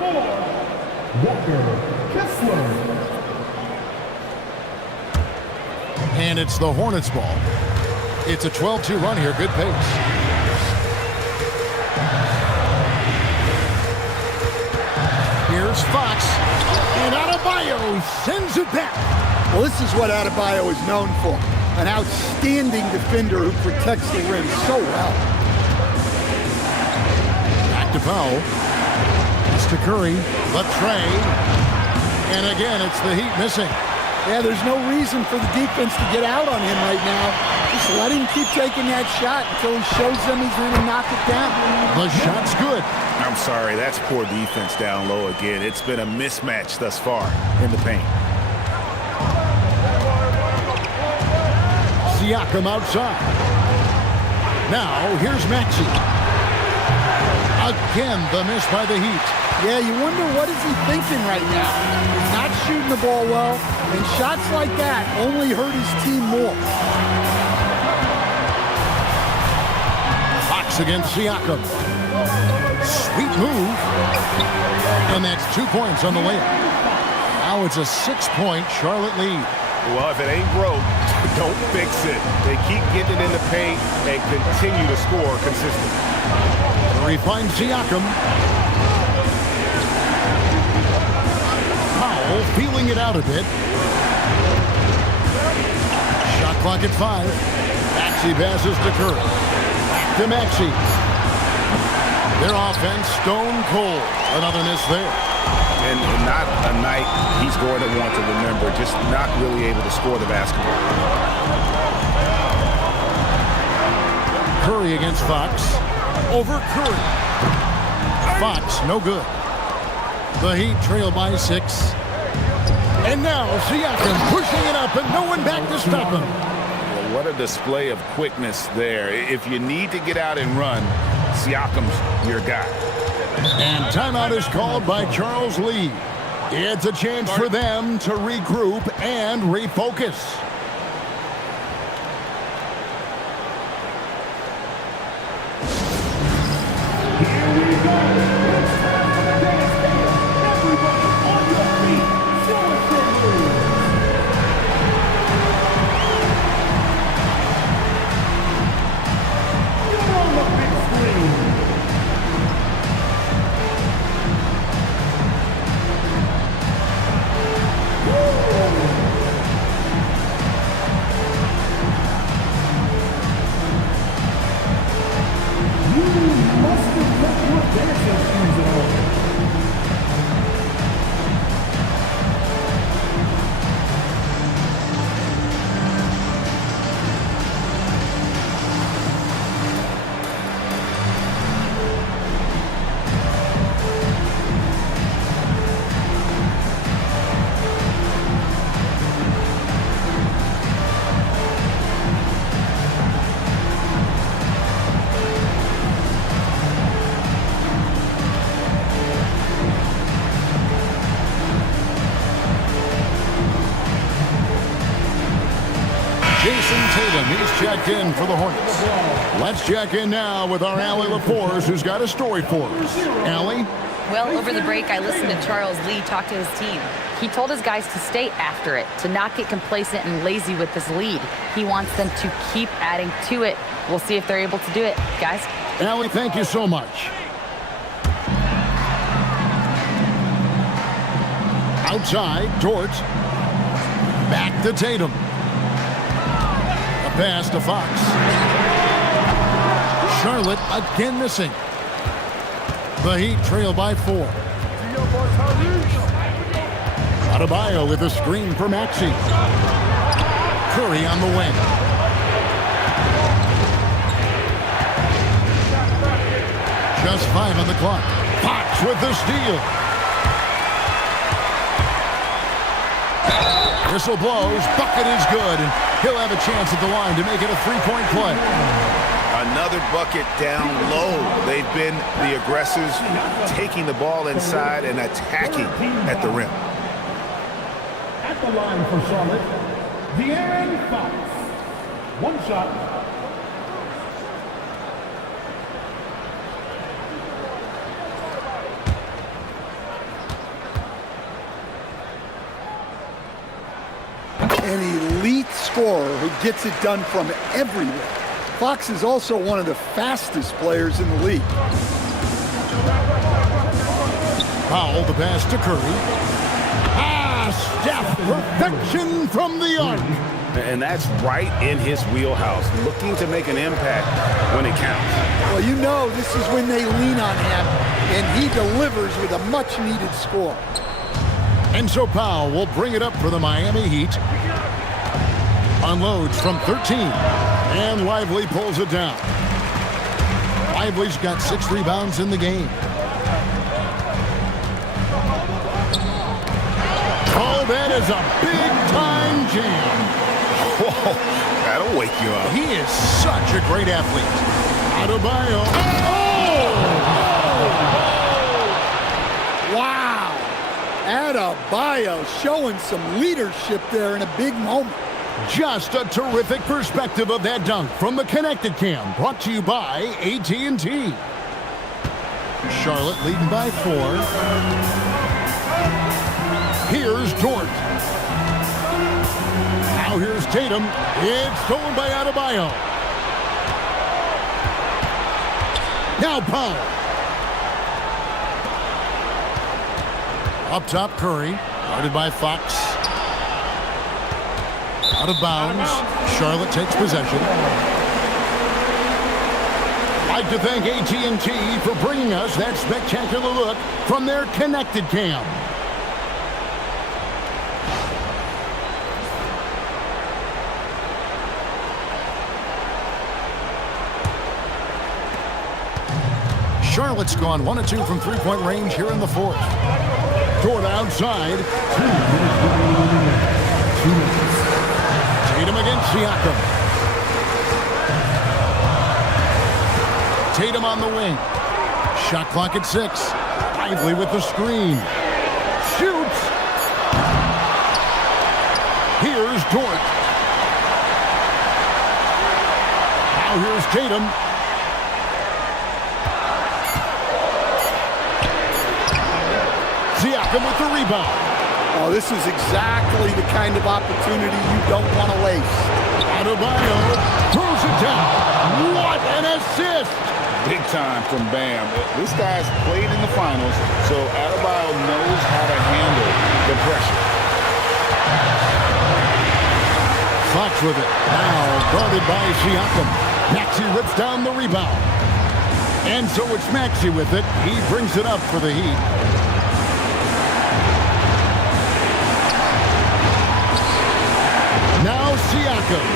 And it's the Hornets ball. It's a 12-2 run here. Good pace. Here's Fox. And Adebayo sends it back. Well, this is what Adebayo is known for. An outstanding defender who protects the rim so well. Back to Powell. It's to Curry. The trade. And again, it's the Heat missing. Yeah, there's no reason for the defense to get out on him right now. Just let him keep taking that shot until he shows them he's going to knock it down. The shot's good. I'm sorry, that's poor defense down low again. It's been a mismatch thus far in the paint. Siakam outside. Now, here's Maxey. Again, the miss by the Heat. Yeah, you wonder what is he thinking right now. He's not shooting the ball well, and shots like that only hurt his team more. Fox against Siakam. Sweet move. And that's 2 points on the layup. Now it's a 6-point Charlotte lead. Well, if it ain't broke, don't fix it. They keep getting it in the paint and continue to score consistently. Curry finds Siakam. Powell feeling it out a bit. Shot clock at 5. Maxey passes to Curry. Back to Maxey. Their offense stone cold. Another miss there. And not a night he's going to want to remember, just not really able to score the basketball. Curry against Fox. Over Curry. Fox, no good. The Heat trail by 6. And now Siakam pushing it up and no one back to stop him. Well, what a display of quickness there. If you need to get out and run, Siakam's your guy. And timeout is called by Charles Lee. It's a chance for them to regroup and refocus. Here we go. It's time for the dance band. Everybody on your feet. Show us your moves. You're on the big screen. He's checked in for the Hornets. Let's check in now with our Allie LaForce, who's got a story for us. Allie? Well, over the break, I listened to Charles Lee talk to his team. He told his guys to stay after it, to not get complacent and lazy with this lead. He wants them to keep adding to it. We'll see if they're able to do it. Guys? Allie, thank you so much. Outside, Dort. Back to Tatum. Pass to Fox. Charlotte again missing. The Heat trail by 4. Adebayo with a screen for Maxey. Curry on the wing. Just 5 on the clock. Fox with the steal. Whistle blows. Bucket is good. And he'll have a chance at the line to make it a 3-point play. Another bucket down low. They've been the aggressors, taking the ball inside and attacking at the rim. At the line for Charlotte, De'Aaron Fox. One shot. An elite scorer who gets it done from everywhere. Fox is also one of the fastest players in the league. Powell, the pass to Curry. Steph, perfection from the arc. And that's right in his wheelhouse, looking to make an impact when it counts. Well, you know this is when they lean on him, and he delivers with a much-needed score. And so Powell will bring it up for the Miami Heat. Unloads from 13. And Lively pulls it down. Lively's got 6 rebounds in the game. Oh, that is a big-time jam. Whoa, that'll wake you up. He is such a great athlete. Adebayo. Oh! Wow. Adebayo showing some leadership there in a big moment. Just a terrific perspective of that dunk from the Connected Cam, brought to you by AT&T. Charlotte leading by 4. Here's Dort. Now here's Tatum. It's stolen by Adebayo. Now Powell. Up top, Curry. Guarded by Fox. Out of bounds. Charlotte takes possession. I'd like to thank AT&T for bringing us that spectacular look from their Connected Cam. Charlotte's gone 1 of 2 from three-point range here in the fourth. Dort outside. Tatum against Siakam. Tatum on the wing. Shot clock at 6. Lively with the screen. Shoots. Here's Dort. Now here's Tatum. Siakam with the rebound. Oh, this is exactly the kind of opportunity you don't want to waste. Adebayo throws it down. What an assist! Big time from Bam. This guy's played in the finals, so Adebayo knows how to handle the pressure. Fox with it. Now guarded by Siakam. Maxey rips down the rebound. And so it's Maxey with it. He brings it up for the Heat. Now Siakam.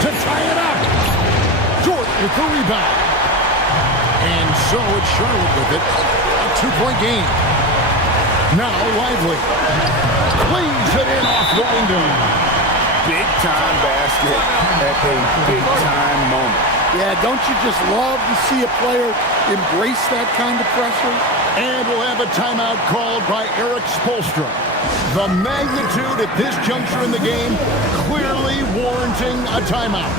To tie it up. Dort with the rebound. And so it's Charlotte with it. A 2-point game. Now Lively. Cleans it in off the window. Big time basket at a big time moment. Yeah, don't you just love to see a player embrace that kind of pressure? And we'll have a timeout called by Eric Spoelstra. The magnitude at this juncture in the game clearly warranting a timeout.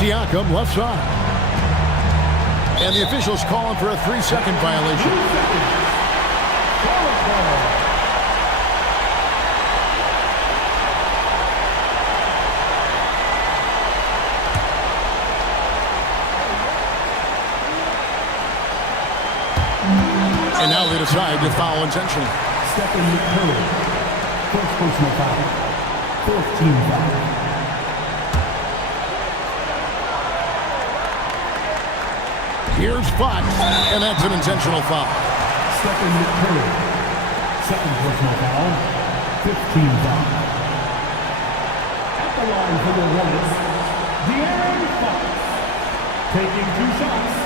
Siakam left side. And the officials calling for a 3-second violation. And now they decide to foul intentionally. Stephen Curry. First personal foul. Fourth team foul. Here's Fox, and that's an intentional foul. Stephen Curry. Second personal foul. 15 foul. At the line for the Hornets, De'Aaron Fox. Taking 2 shots.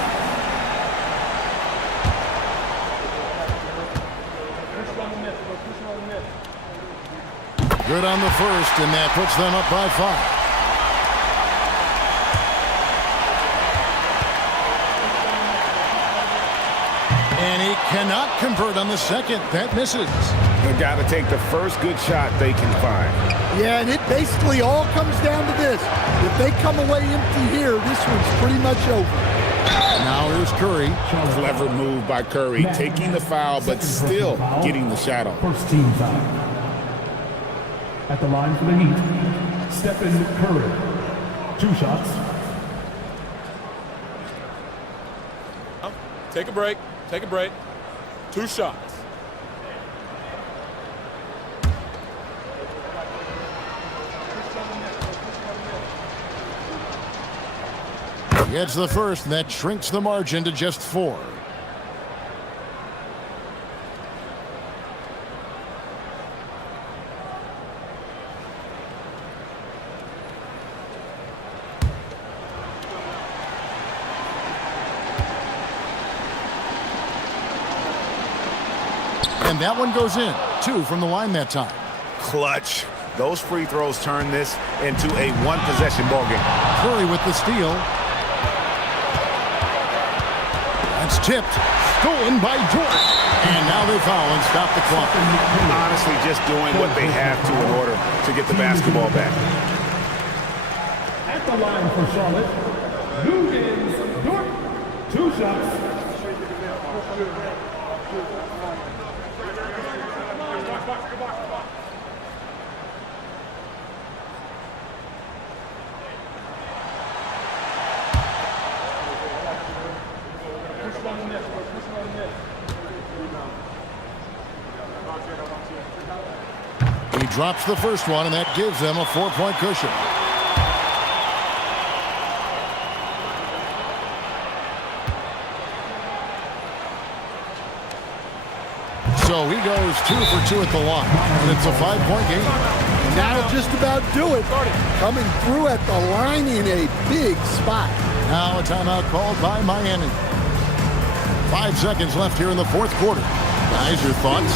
Good on the first, and that puts them up by 5. And he cannot convert on the second. That misses. They've got to take the first good shot they can find. Yeah, and it basically all comes down to this. If they come away empty here, this one's pretty much over. Now here's Curry. Clever move by Curry, taking the foul, but still getting the shot off. First team foul. At the line for the Heat, Stephen Curry. 2 shots. Take a break. Take a break. 2 shots. Gets the first, and that shrinks the margin to just 4. And that one goes in. 2 from the line that time. Clutch. Those free throws turn this into a one-possession ballgame. Curry with the steal. That's tipped. Stolen by Dort. And now they foul and stop the clock. Honestly, just doing what they have to in order to get the basketball back. At the line for Charlotte, Luguentz Dort. 2 shots. He drops the first one, and that gives them a 4-point cushion. So he goes 2 for 2 at the line, and it's a 5-point game. And that'll just about do it. Coming through at the line in a big spot. Now a timeout called by Miami. 5 seconds left here in the 4th quarter. Guys, your thoughts?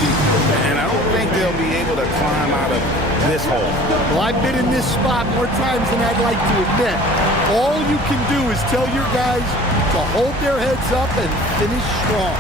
And I don't think they'll be able to climb out of this hole. Well, I've been in this spot more times than I'd like to admit. All you can do is tell your guys to hold their heads up and finish strong.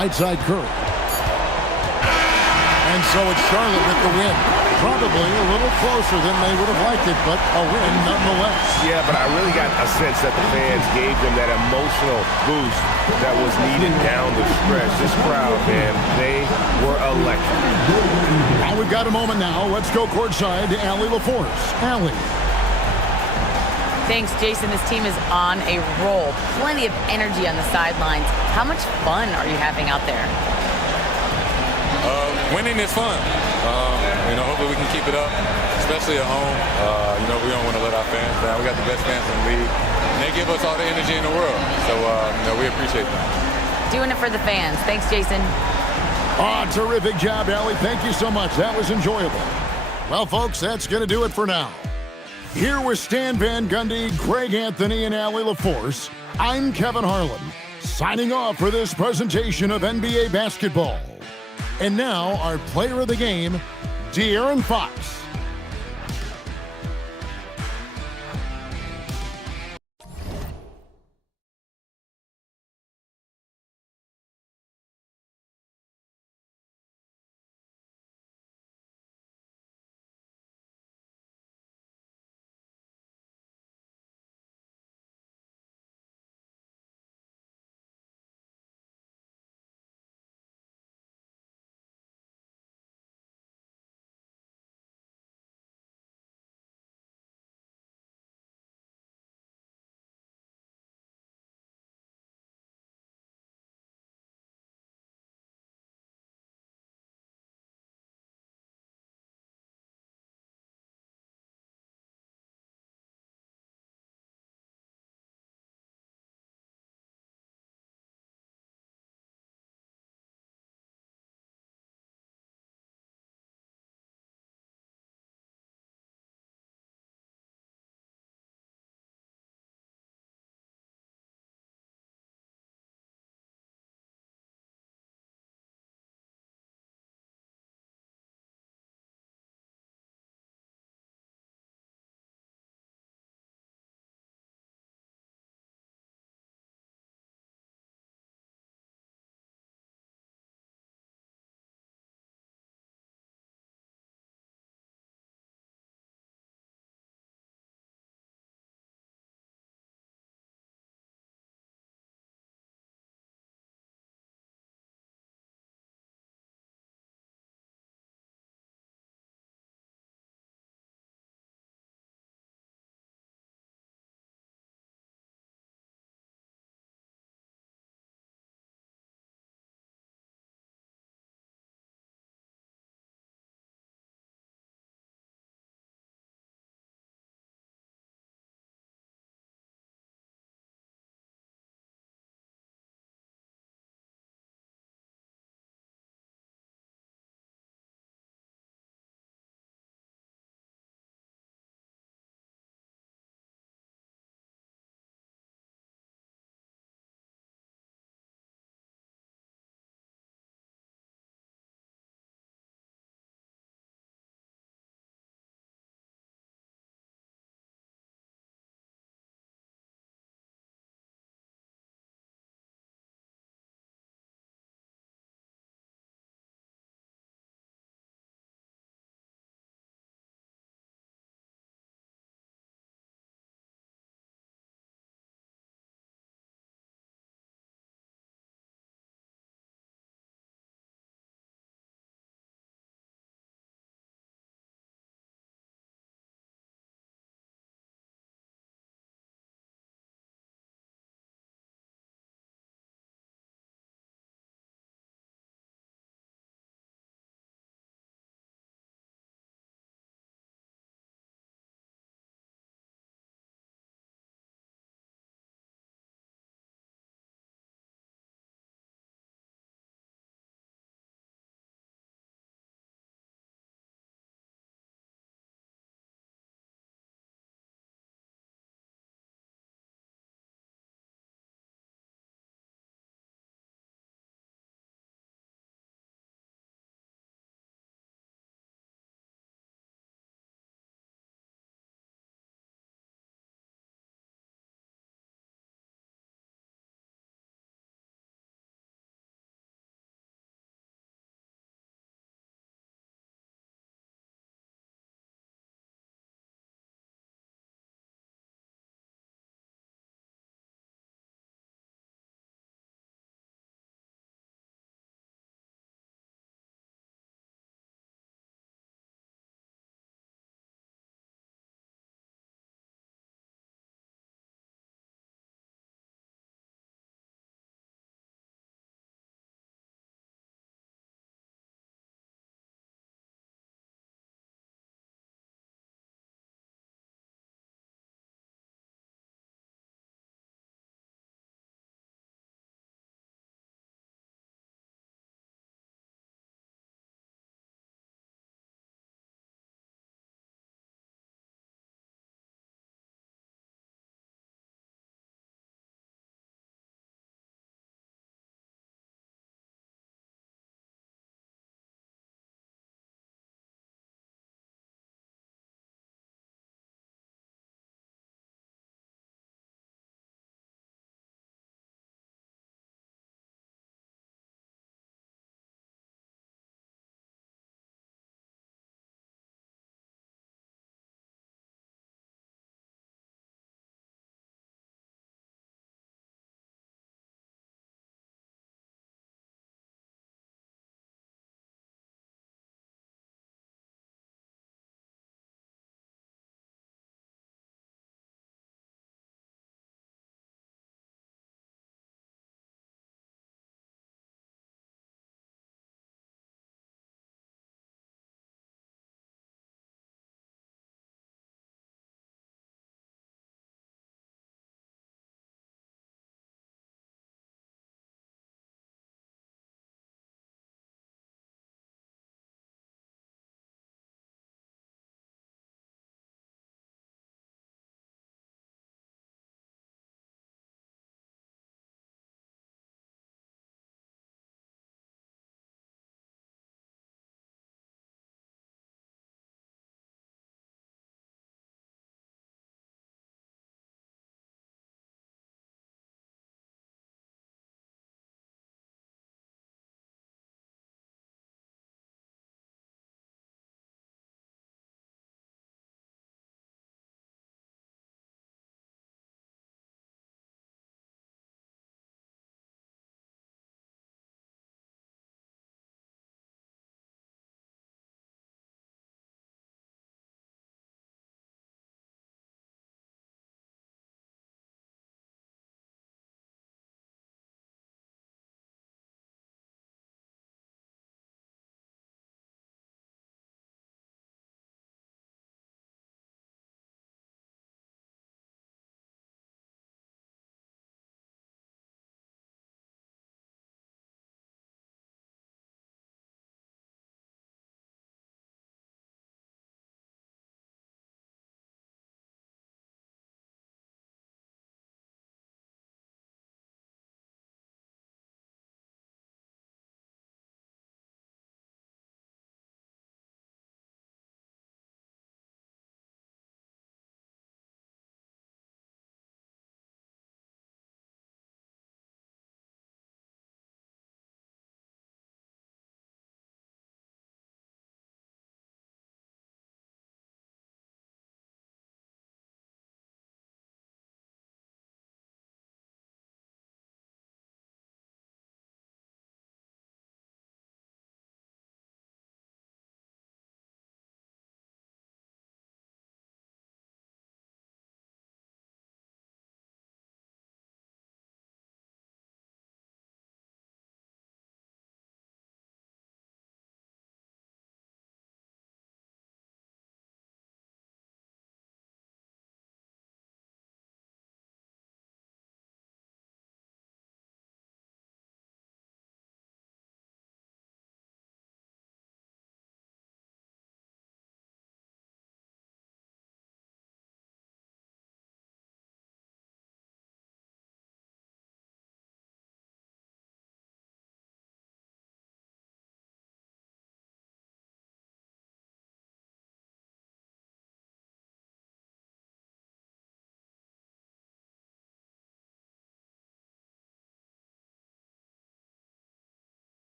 Right side Curry. And so it's Charlotte with the win. Probably a little closer than they would have liked it, but a win nonetheless. Yeah, but I really got a sense that the fans gave them that emotional boost that was needed down the stretch. This crowd, man, they were electric. Well, we've got a moment now. Let's go courtside to Allie LaForce. Allie. Thanks, Jason. This team is on a roll. Plenty of energy on the sidelines. How much fun are you having out there? Winning is fun. Hopefully we can keep it up, especially at home. We don't want to let our fans down. We got the best fans in the league. And they give us all the energy in the world. So, we appreciate that. Doing it for the fans. Thanks, Jason. Oh, terrific job, Allie. Thank you so much. That was enjoyable. Well, folks, that's going to do it for now. Here with Stan Van Gundy, Greg Anthony, and Allie LaForce, I'm Kevin Harlan, signing off for this presentation of NBA basketball. And now, our player of the game, De'Aaron Fox.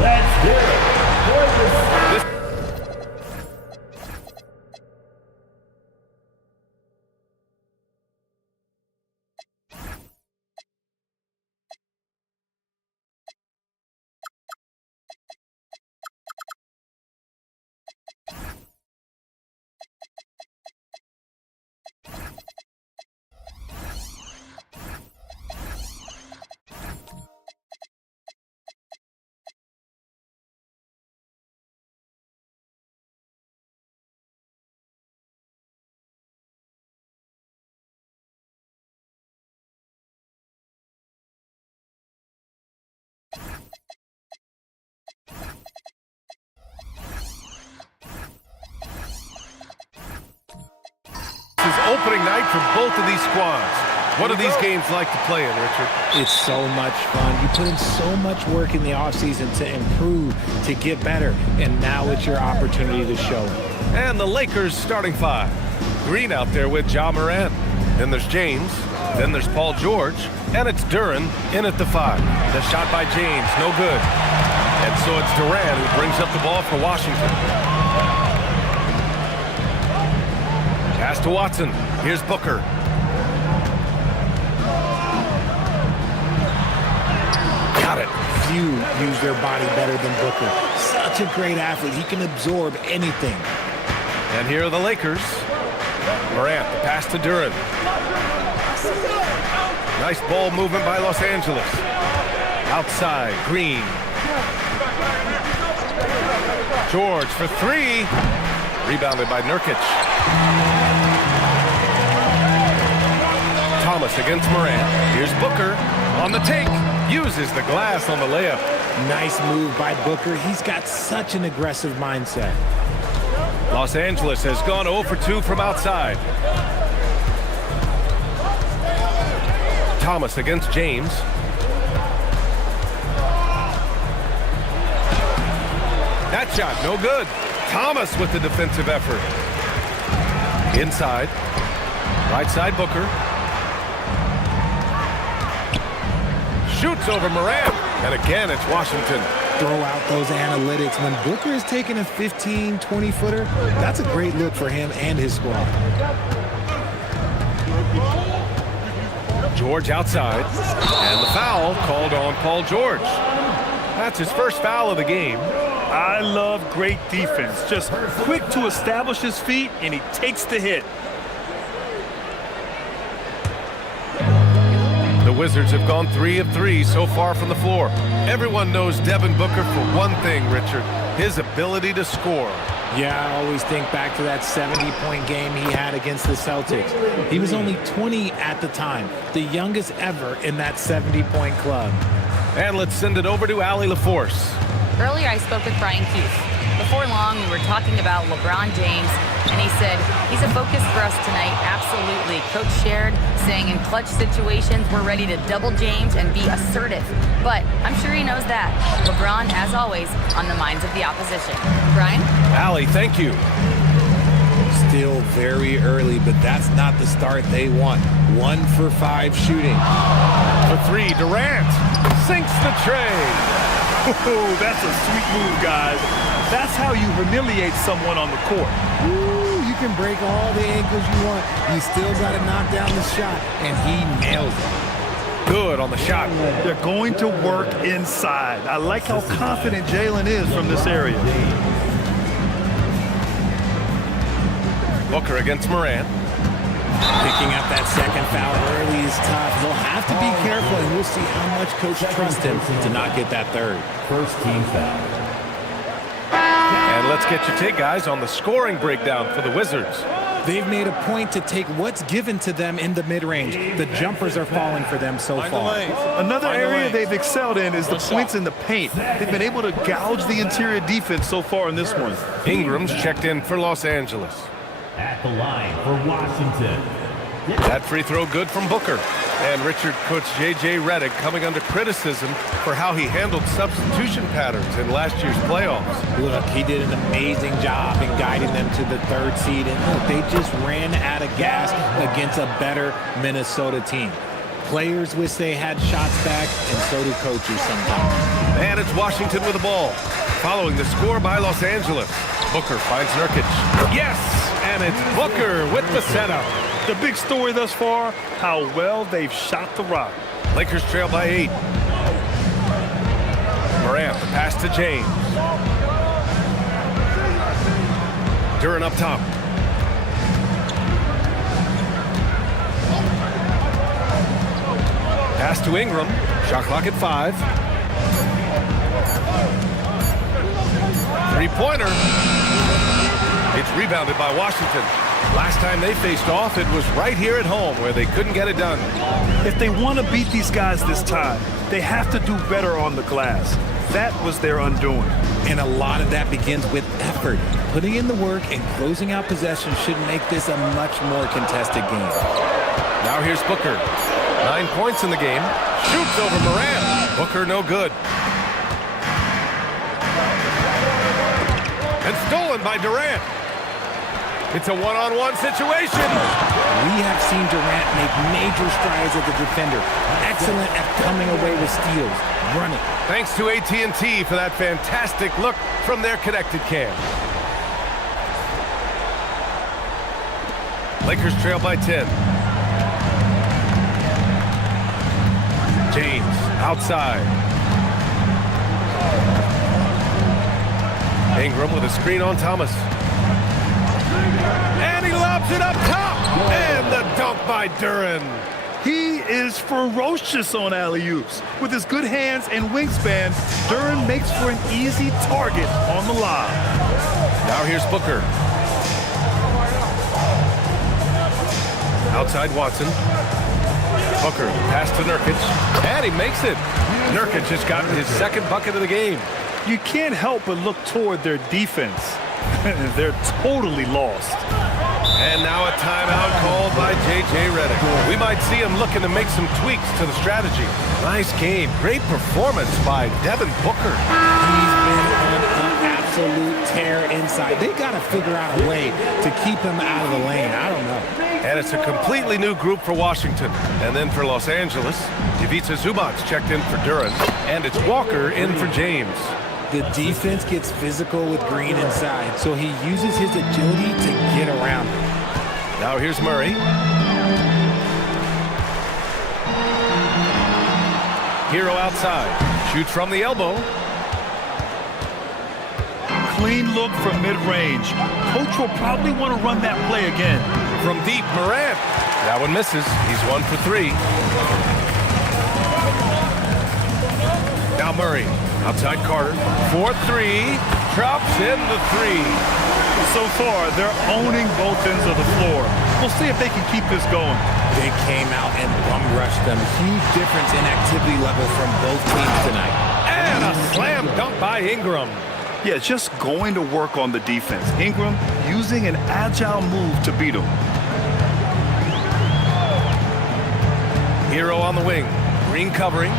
Let's do it. This is opening night for both of these squads. What do these games like to play in, Richard? It's so much fun. You put in so much work in the offseason to improve, to get better, and now it's your opportunity to show it. And the Lakers starting five. Green out there with Ja Morant. Then there's James. Then there's Paul George. And it's Duren in at the five. The shot by James, no good. And so it's Durant who brings up the ball for Washington. Pass to Watson. Here's Booker. Got it. Few use their body better than Booker. Such a great athlete. He can absorb anything. And here are the Lakers. Morant, the pass to Duren. Nice ball movement by Los Angeles. Outside, Green. George for three. Rebounded by Nurkic. Thomas against Morant. Here's Booker on the take. Uses the glass on the layup. Nice move by Booker. He's got such an aggressive mindset. Los Angeles has gone 0 for 2 from outside. Thomas against James. That shot, no good. Thomas with the defensive effort. Inside. Right side, Booker. Shoots over Morant. And again, it's Washington. Throw out those analytics. When Booker is taking a 15, 20-footer, that's a great look for him and his squad. George outside. And the foul called on Paul George. That's his first foul of the game. I love great defense. Just quick to establish his feet, and he takes the hit. The Wizards have gone 3 of 3 so far from the floor. Everyone knows Devin Booker for one thing, Richard, his ability to score. Yeah, I always think back to that 70-point game he had against the Celtics. He was only 20 at the time, the youngest ever in that 70-point club. And let's send it over to Allie LaForce. Earlier, I spoke with Brian Keefe. Before long, we were talking about LeBron James, and he said, he's a focus for us tonight, absolutely. Coach shared, saying in clutch situations, we're ready to double James and be assertive. But I'm sure he knows that. LeBron, as always, on the minds of the opposition. Brian? Allie, thank you. Still very early, but that's not the start they want. 1 for 5 shooting. For 3, Durant sinks the tray. Oh, that's a sweet move, guys. That's how you humiliate someone on the court. Ooh, you can break all the ankles you want. You still got to knock down the shot, and he nails it. Good on the shot. They're going to work inside. I like how confident Jalen is from this area. Booker against Morant. Picking up that second foul early is tough. He'll have to be careful, and we'll see how much coach trusts him to not get that third. First team foul. And let's get your take, guys, on the scoring breakdown for the Wizards. They've made a point to take what's given to them in the mid-range. The jumpers are falling for them so far. Another area they've excelled in is the points in the paint. They've been able to gouge the interior defense so far in this one. Ingram's checked in for Los Angeles. At the line for Washington. That free throw good from Booker. And Richard coach J.J. Redick coming under criticism for how he handled substitution patterns in last year's playoffs. Look, he did an amazing job in guiding them to the 3rd seed. And look, they just ran out of gas against a better Minnesota team. Players wish they had shots back, and so do coaches sometimes. And it's Washington with the ball. Following the score by Los Angeles. Booker finds Nurkic. Yes! And it's Booker with the setup. The big story thus far, how well they've shot the rock. Lakers trail by 8. Morant, the pass to James. Duran up top. Pass to Ingram. Shot clock at 5. 3-pointer. It's rebounded by Washington. Last time they faced off, it was right here at home where they couldn't get it done. If they want to beat these guys this time, they have to do better on the glass. That was their undoing. And a lot of that begins with effort. Putting in the work and closing out possession should make this a much more contested game. Now here's Booker. 9 points in the game. Shoots over Morant. Booker no good. And stolen by Durant. It's a one-on-one situation. We have seen Durant make major strides as a defender. Excellent at coming away with steals. Run it. Thanks to AT&T for that fantastic look from their connected cam. Lakers trail by 10. James outside. Ingram with a screen on Thomas. And he lobs it up top. And the dunk by Duran. He is ferocious on alley-oops. With his good hands and wingspan, Duran makes for an easy target on the lob. Now here's Booker. Outside Watson. Booker pass to Nurkic. And he makes it. Nurkic just got his 2nd bucket of the game. You can't help but look toward their defense. They're totally lost. And now a timeout called by J.J. Redick. We might see him looking to make some tweaks to the strategy. Nice game. Great performance by Devin Booker. He's been on an absolute tear inside. They got to figure out a way to keep him out of the lane. I don't know. And it's a completely new group for Washington. And then for Los Angeles, Ivica Zubac's checked in for Duran. And it's Walker in for James. The defense gets physical with Green inside, so he uses his agility to get around him. Now here's Murray. Hero outside. Shoots from the elbow. Clean look from mid-range. Coach will probably want to run that play again. From deep, Morant. That one misses. He's 1 for 3. Now Murray. Outside Carter. 4-3. Drops in the 3. So far, they're owning both ends of the floor. We'll see if they can keep this going. They came out and bum-rushed them. Huge difference in activity level from both teams tonight. And a slam dunk by Ingram. Yeah, just going to work on the defense. Ingram using an agile move to beat him. Hero on the wing. Green covering.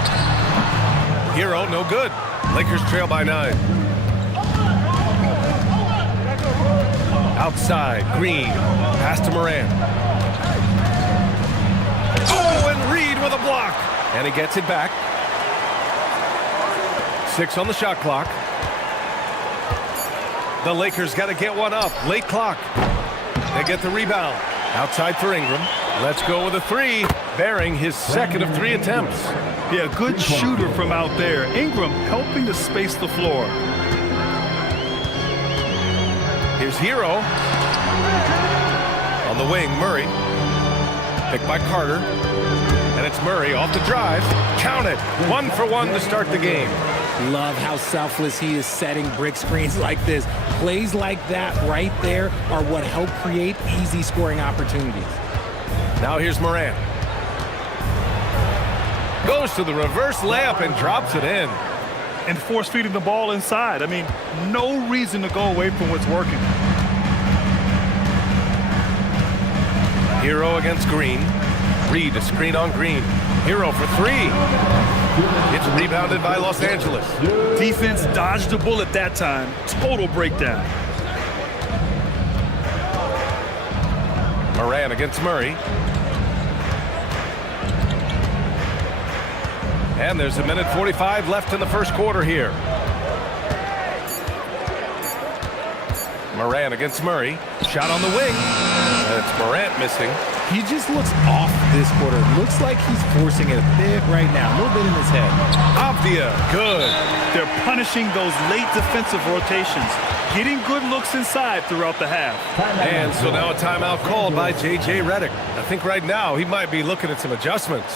Hero no good. Lakers trail by 9. Outside, Green. Pass to Moran. Oh, and Reed with a block. And he gets it back. 6 on the shot clock. The Lakers got to get one up. Late clock. They get the rebound. Outside for Ingram. Let's go with a 3. Bearing his second of 3 attempts. Yeah, good shooter from out there. Ingram helping to space the floor. Here's Hero. On the wing, Murray. Picked by Carter. And it's Murray off the drive. Count it. 1 for 1 to start the game. Love how selfless he is setting brick screens like this. Plays like that right there are what help create easy scoring opportunities. Now here's Moran. Goes to the reverse layup and drops it in. And force feeding the ball inside. I mean, no reason to go away from what's working. Hero against Green. Reed a screen on Green. Hero for 3. It's rebounded by Los Angeles. Defense dodged the bullet that time. Total breakdown. Moran against Murray. And there's a minute 45 left in the first quarter here. Moran against Murray. Shot on the wing. And it's Morant missing. He just looks off this quarter. Looks like he's forcing it a bit right now. A little bit in his head. Avdia, good. They're punishing those late defensive rotations. Getting good looks inside throughout the half. And so now a timeout called by J.J. Redick. I think right now he might be looking at some adjustments.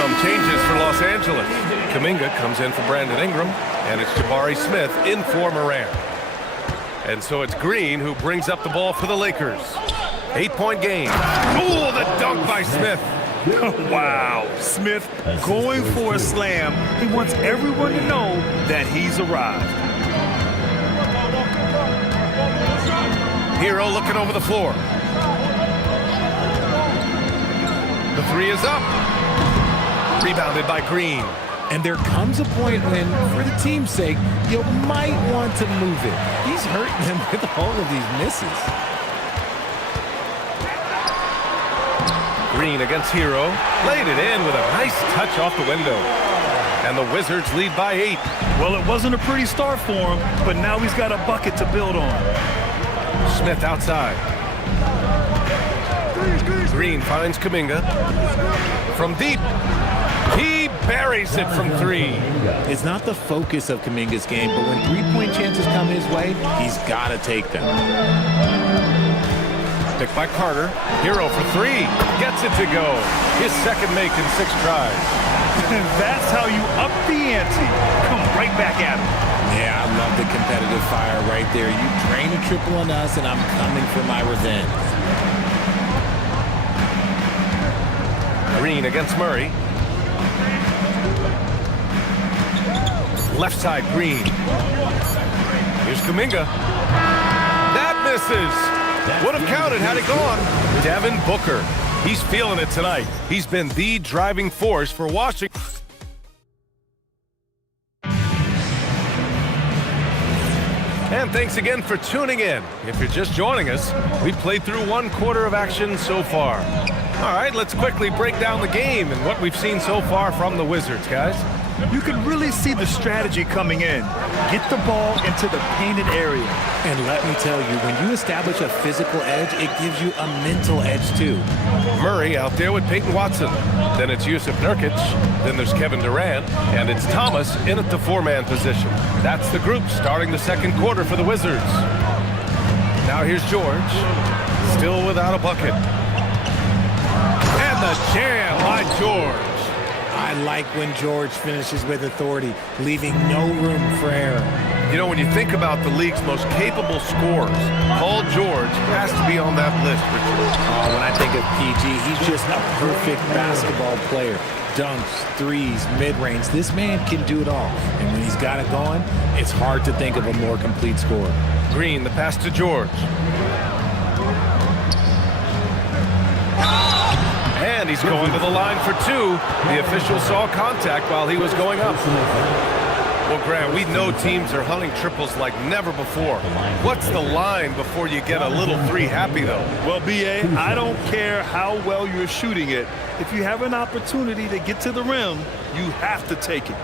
Some changes for Los Angeles. Kuminga comes in for Brandon Ingram. And it's Jabari Smith in for Moran. And so it's Green who brings up the ball for the Lakers. 8-point game. Oh, the dunk by Smith. Wow. Smith going for a slam. He wants everyone to know that he's arrived. Hero looking over the floor. The 3 is up. Rebounded by Green. And there comes a point when, for the team's sake, you might want to move it. He's hurting them with all of these misses. Green against Hero. Laid it in with a nice touch off the window. And the Wizards lead by 8. Well, it wasn't a pretty start for him, but now he's got a bucket to build on. Smith outside. Green finds Kuminga. From deep. He buries it from 3. It's not the focus of Kuminga's game, but when 3-point chances come his way, he's got to take them. Picked by Carter. Hero for 3. Gets it to go. His second make in 6 tries. And that's how you up the ante. Come right back at him. Yeah, I love the competitive fire right there. You drain a triple on us, and I'm coming for my revenge. Green against Murray. Left side, Green. Here's Kuminga. That misses. Would have counted had it gone. Devin Booker. He's feeling it tonight. He's been the driving force for Washington. And thanks again for tuning in. If you're just joining us, we played through 1 quarter of action so far. All right, let's quickly break down the game and what we've seen so far from the Wizards, guys. You can really see the strategy coming in. Get the ball into the painted area. And let me tell you, when you establish a physical edge, it gives you a mental edge too. Murray out there with Peyton Watson. Then it's Yusuf Nurkic. Then there's Kevin Durant. And it's Thomas in at the 4-man position. That's the group starting the second quarter for the Wizards. Now here's George. Still without a bucket. And the jam by George. I like when George finishes with authority, leaving no room for error. You know, when you think about the league's most capable scorers, Paul George has to be on that list, Richard. When I think of PG, he's just a perfect basketball player. Dunks, threes, mid-range. This man can do it all. And when he's got it going, it's hard to think of a more complete scorer. Green, the pass to George. And he's going to the line for 2. The official saw contact while he was going up. Well, Grant, we know teams are hunting triples like never before. What's the line before you get a little three happy, though? Well, B.A., I don't care how well you're shooting it. If you have an opportunity to get to the rim, you have to take it.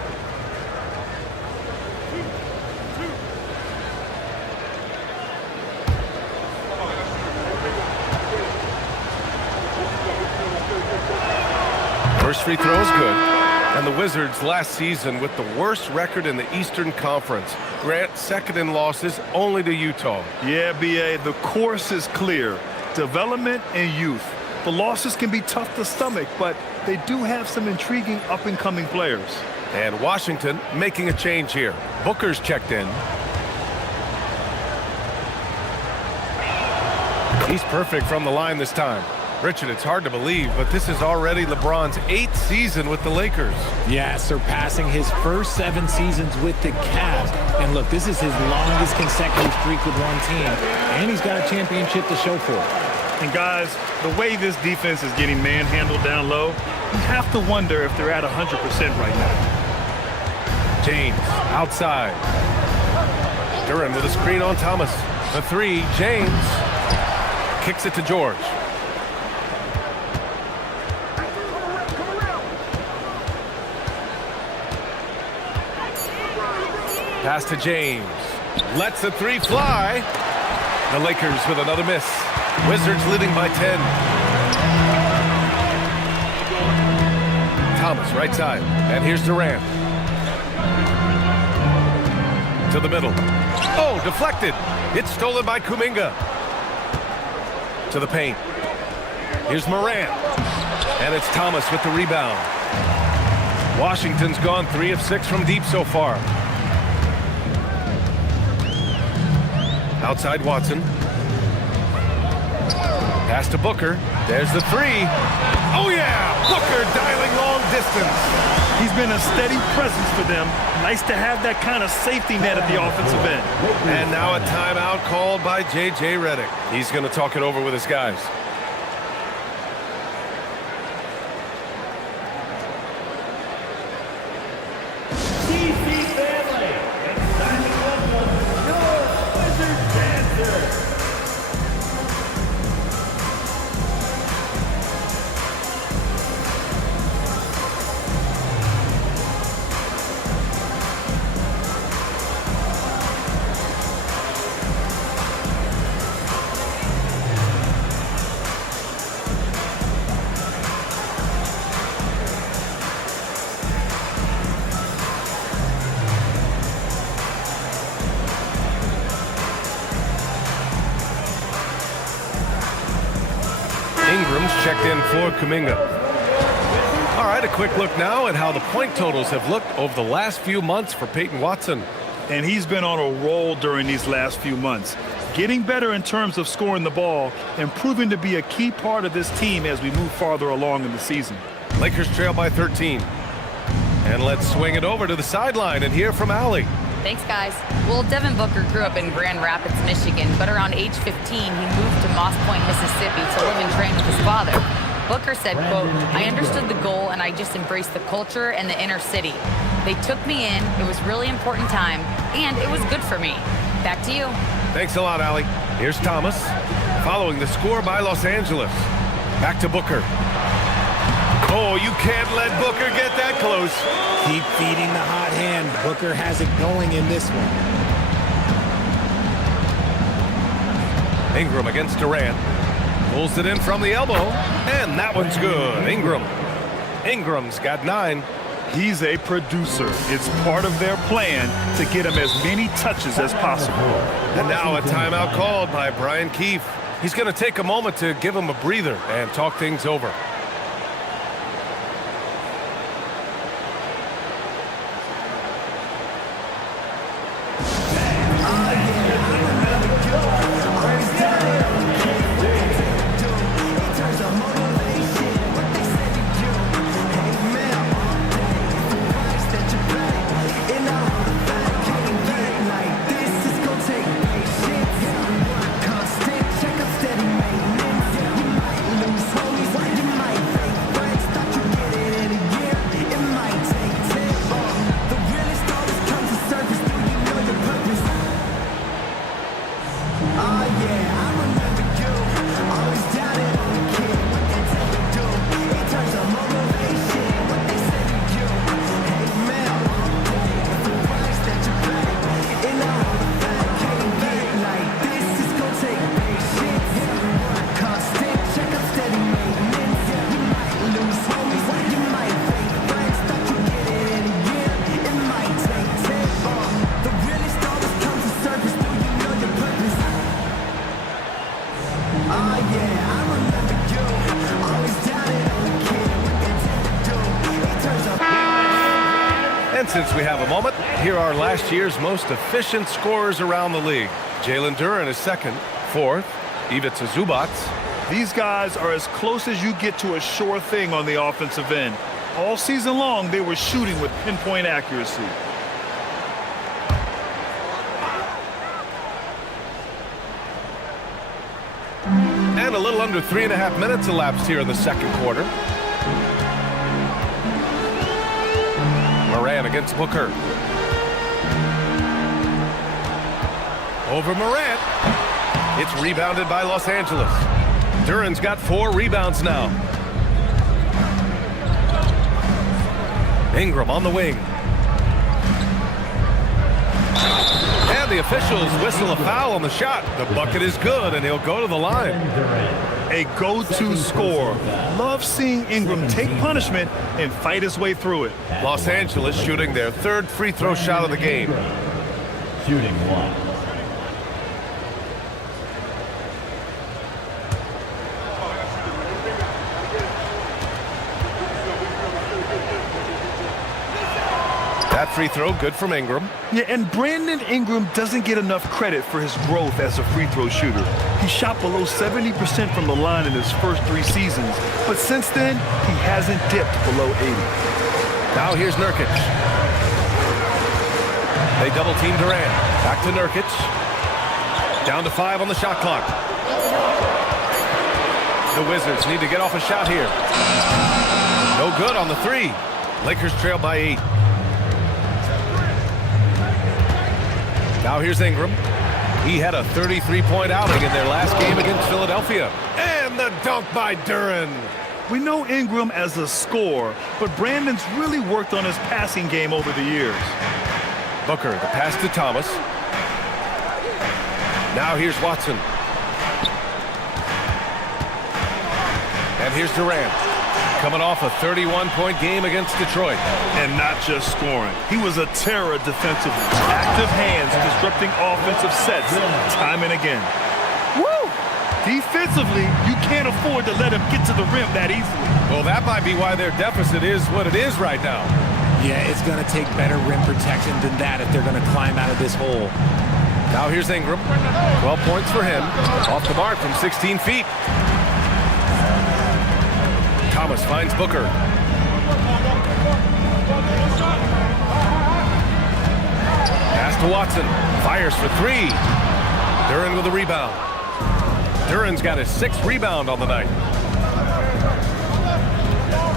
First free throw is good. And the Wizards last season with the worst record in the Eastern Conference. Grant, second in losses, only to Utah. Yeah, B.A., the course is clear. Development and youth. The losses can be tough to stomach, but they do have some intriguing up-and-coming players. And Washington making a change here. Booker's checked in. He's perfect from the line this time. Richard, it's hard to believe, but this is already LeBron's 8th season with the Lakers. Yeah, surpassing his first 7 seasons with the Cavs. And look, this is his longest consecutive streak with one team, and he's got a championship to show for it. And guys, the way this defense is getting manhandled down low, you have to wonder if they're at 100% right now. James outside. Duren with a screen on Thomas. The three, James kicks it to George. Pass to James. Lets the three fly. The Lakers with another miss. Wizards leading by 10. Thomas right side. And here's Durant. To the middle. Oh, deflected. It's stolen by Kuminga. To the paint. Here's Morant. And it's Thomas with the rebound. Washington's gone 3 of 6 from deep so far. Outside Watson. Pass to Booker. There's the three. Oh, yeah! Booker dialing long distance. He's been a steady presence for them. Nice to have that kind of safety net at the offensive end. And now a timeout called by J.J. Redick. He's going to talk it over with his guys. Ingram's checked in for Kuminga. All right, a quick look now at how the point totals have looked over the last few months for Peyton Watson. And he's been on a roll during these last few months. Getting better in terms of scoring the ball and proving to be a key part of this team as we move farther along in the season. Lakers trail by 13. And let's swing it over to the sideline and hear from Allie. Thanks, guys. Well, Devin Booker grew up in Grand Rapids, Michigan, but around age 15, he moved to Moss Point, Mississippi to live and train with his father. Booker said, quote, "I understood the goal and I just embraced the culture and the inner city. They took me in, it was really important time, and it was good for me." Back to you. Thanks a lot, Allie. Here's Thomas, following the score by Los Angeles. Back to Booker. Oh, you can't let Booker get that close. Keep feeding the hot hand. Booker has it going in this one. Ingram against Durant. Pulls it in from the elbow, and that one's good. Ingram's got 9. He's a producer. It's part of their plan to get him as many touches as possible. And now a timeout called by Brian Keefe. He's going to take a moment to give him a breather and talk things over. And since we have a moment, here are last year's most efficient scorers around the league. Jalen Duren is second. Fourth, Ivica Zubac. These guys are as close as you get to a sure thing on the offensive end. All season long, they were shooting with pinpoint accuracy. And a little under 3.5 minutes elapsed here in the second quarter. Morant against Booker. Over Morant. It's rebounded by Los Angeles. Duren's got 4 rebounds now. Ingram on the wing. And the officials whistle a foul on the shot. The bucket is good, and he'll go to the line. A go-to scorer. Love seeing Ingram take punishment and fight his way through it. Los Angeles shooting their 3rd free throw shot of the game. Shooting 1. That free throw good from Ingram. Yeah, and Brandon Ingram doesn't get enough credit for his growth as a free throw shooter. He shot below 70% from the line in his first 3 seasons, but since then, he hasn't dipped below 80. Now here's Nurkic. They double team Durant. Back to Nurkic. Down to 5 on the shot clock. The Wizards need to get off a shot here. No good on the 3. Lakers trail by 8. Now here's Ingram. He had a 33-point outing in their last game against Philadelphia. And the dunk by Duren. We know Ingram as a scorer, but Brandon's really worked on his passing game over the years. Booker, the pass to Thomas. Now here's Watson. And here's Durant. Coming off a 31-point game against Detroit. And not just scoring. He was a terror defensively. Active hands disrupting offensive sets time and again. Woo! Defensively, you can't afford to let him get to the rim that easily. Well, that might be why their deficit is what it is right now. Yeah, it's going to take better rim protection than that if they're going to climb out of this hole. Now here's Ingram. 12 points for him. Off the mark from 16 feet. Thomas finds Booker. Pass to Watson. Fires for 3. Duren with a rebound. Duren's got his 6th rebound on the night.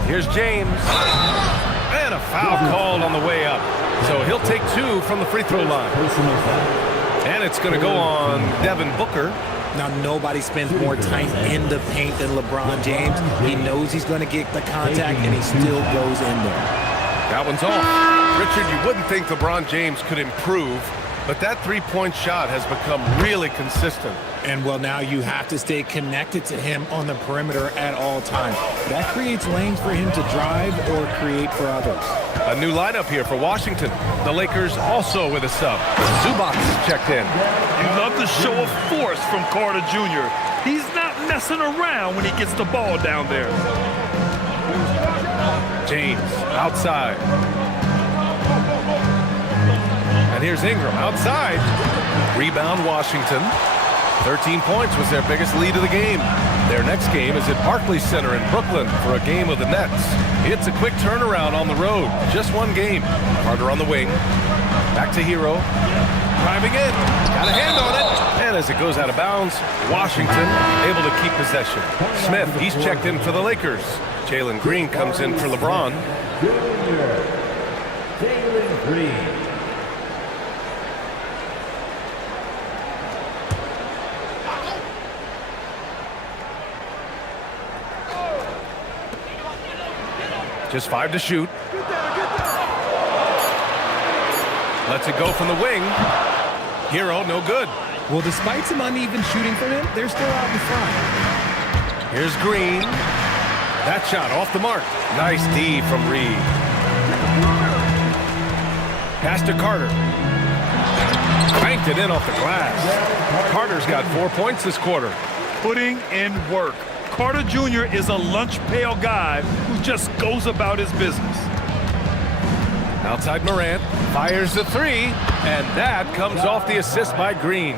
Here's James. And a foul called on the way up. So he'll take 2 from the free throw line. And it's going to go on Devin Booker. Now, nobody spends more time in the paint than LeBron James. He knows he's going to get the contact, and he still goes in there. That one's off. Richard, you wouldn't think LeBron James could improve, but that 3-point shot has become really consistent. And, well, now you have to stay connected to him on the perimeter at all times. That creates lanes for him to drive or create for others. A new lineup here for Washington. The Lakers also with a sub. Zubac checked in. You love the show of force from Carter Jr. He's not messing around when he gets the ball down there. James outside. And here's Ingram outside. Rebound Washington. 13 points was their biggest lead of the game. Their next game is at Barclays Center in Brooklyn for a game of the Nets. It's a quick turnaround on the road. Just 1 game. Carter on the wing. Back to Hero. Driving in. Got a hand on it. And as it goes out of bounds, Washington able to keep possession. Smith, he's checked in for the Lakers. Jalen Green comes in for LeBron. Jalen Green. Just 5 to shoot. Lets it go from the wing. Hero, no good. Well, despite some uneven shooting from him, they're still out in front. Here's Green. That shot off the mark. Nice D from Reed. Pass to Carter. Banked it in off the glass. Carter's got 4 points this quarter. putting in work. Carter Jr. is a lunch pail guy who just goes about his business. Outside Morant, fires the three, and that comes off the assist by Green.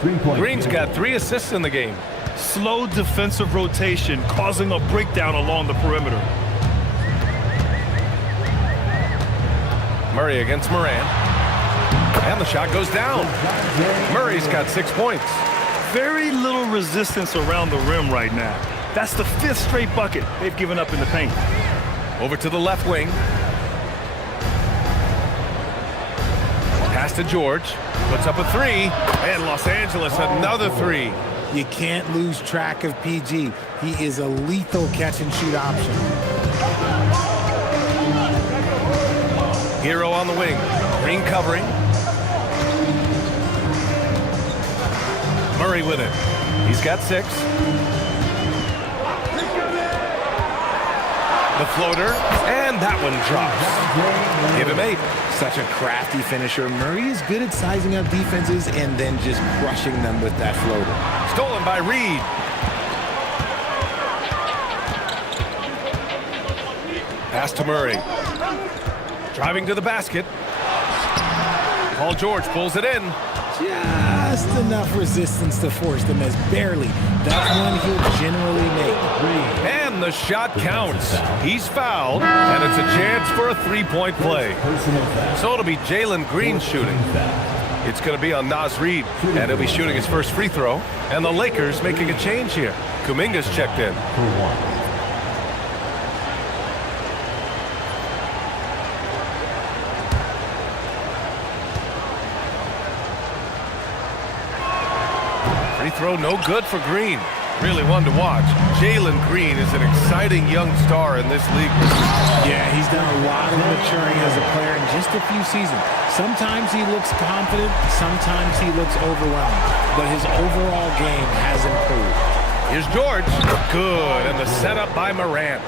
Green's got 3 assists in the game. Slow defensive rotation causing a breakdown along the perimeter. Murray against Morant. And the shot goes down. Murray's got 6 points. Very little resistance around the rim right now. That's the 5th straight bucket they've given up in the paint. Over to the left wing. Pass to George. Puts up a 3. And Los Angeles another 3. You can't lose track of PG. He is a lethal catch-and-shoot option. Hero on the wing. Green covering. Murray with it. He's got 6. The floater, and that one drops. Give him 8. Such a crafty finisher. Murray is good at sizing up defenses and then just crushing them with that floater. Stolen by Reed. Pass to Murray. Driving to the basket. Paul George pulls it in. Just enough resistance to force them as barely. That's one he'll generally make. And the shot counts. He's fouled, and it's a chance for a 3-point play. So it'll be Jalen Green shooting. It's going to be on Naz Reid, and he'll be shooting his first free throw. And the Lakers making a change here. Kuminga's checked in. Free throw no good for Green. Really one to watch. Jalen Green is an exciting young star in this league. Yeah, he's done a lot of maturing as a player in just a few seasons. Sometimes he looks confident, sometimes he looks overwhelmed, but his overall game has improved. Here's George. Good, and the setup by Morant.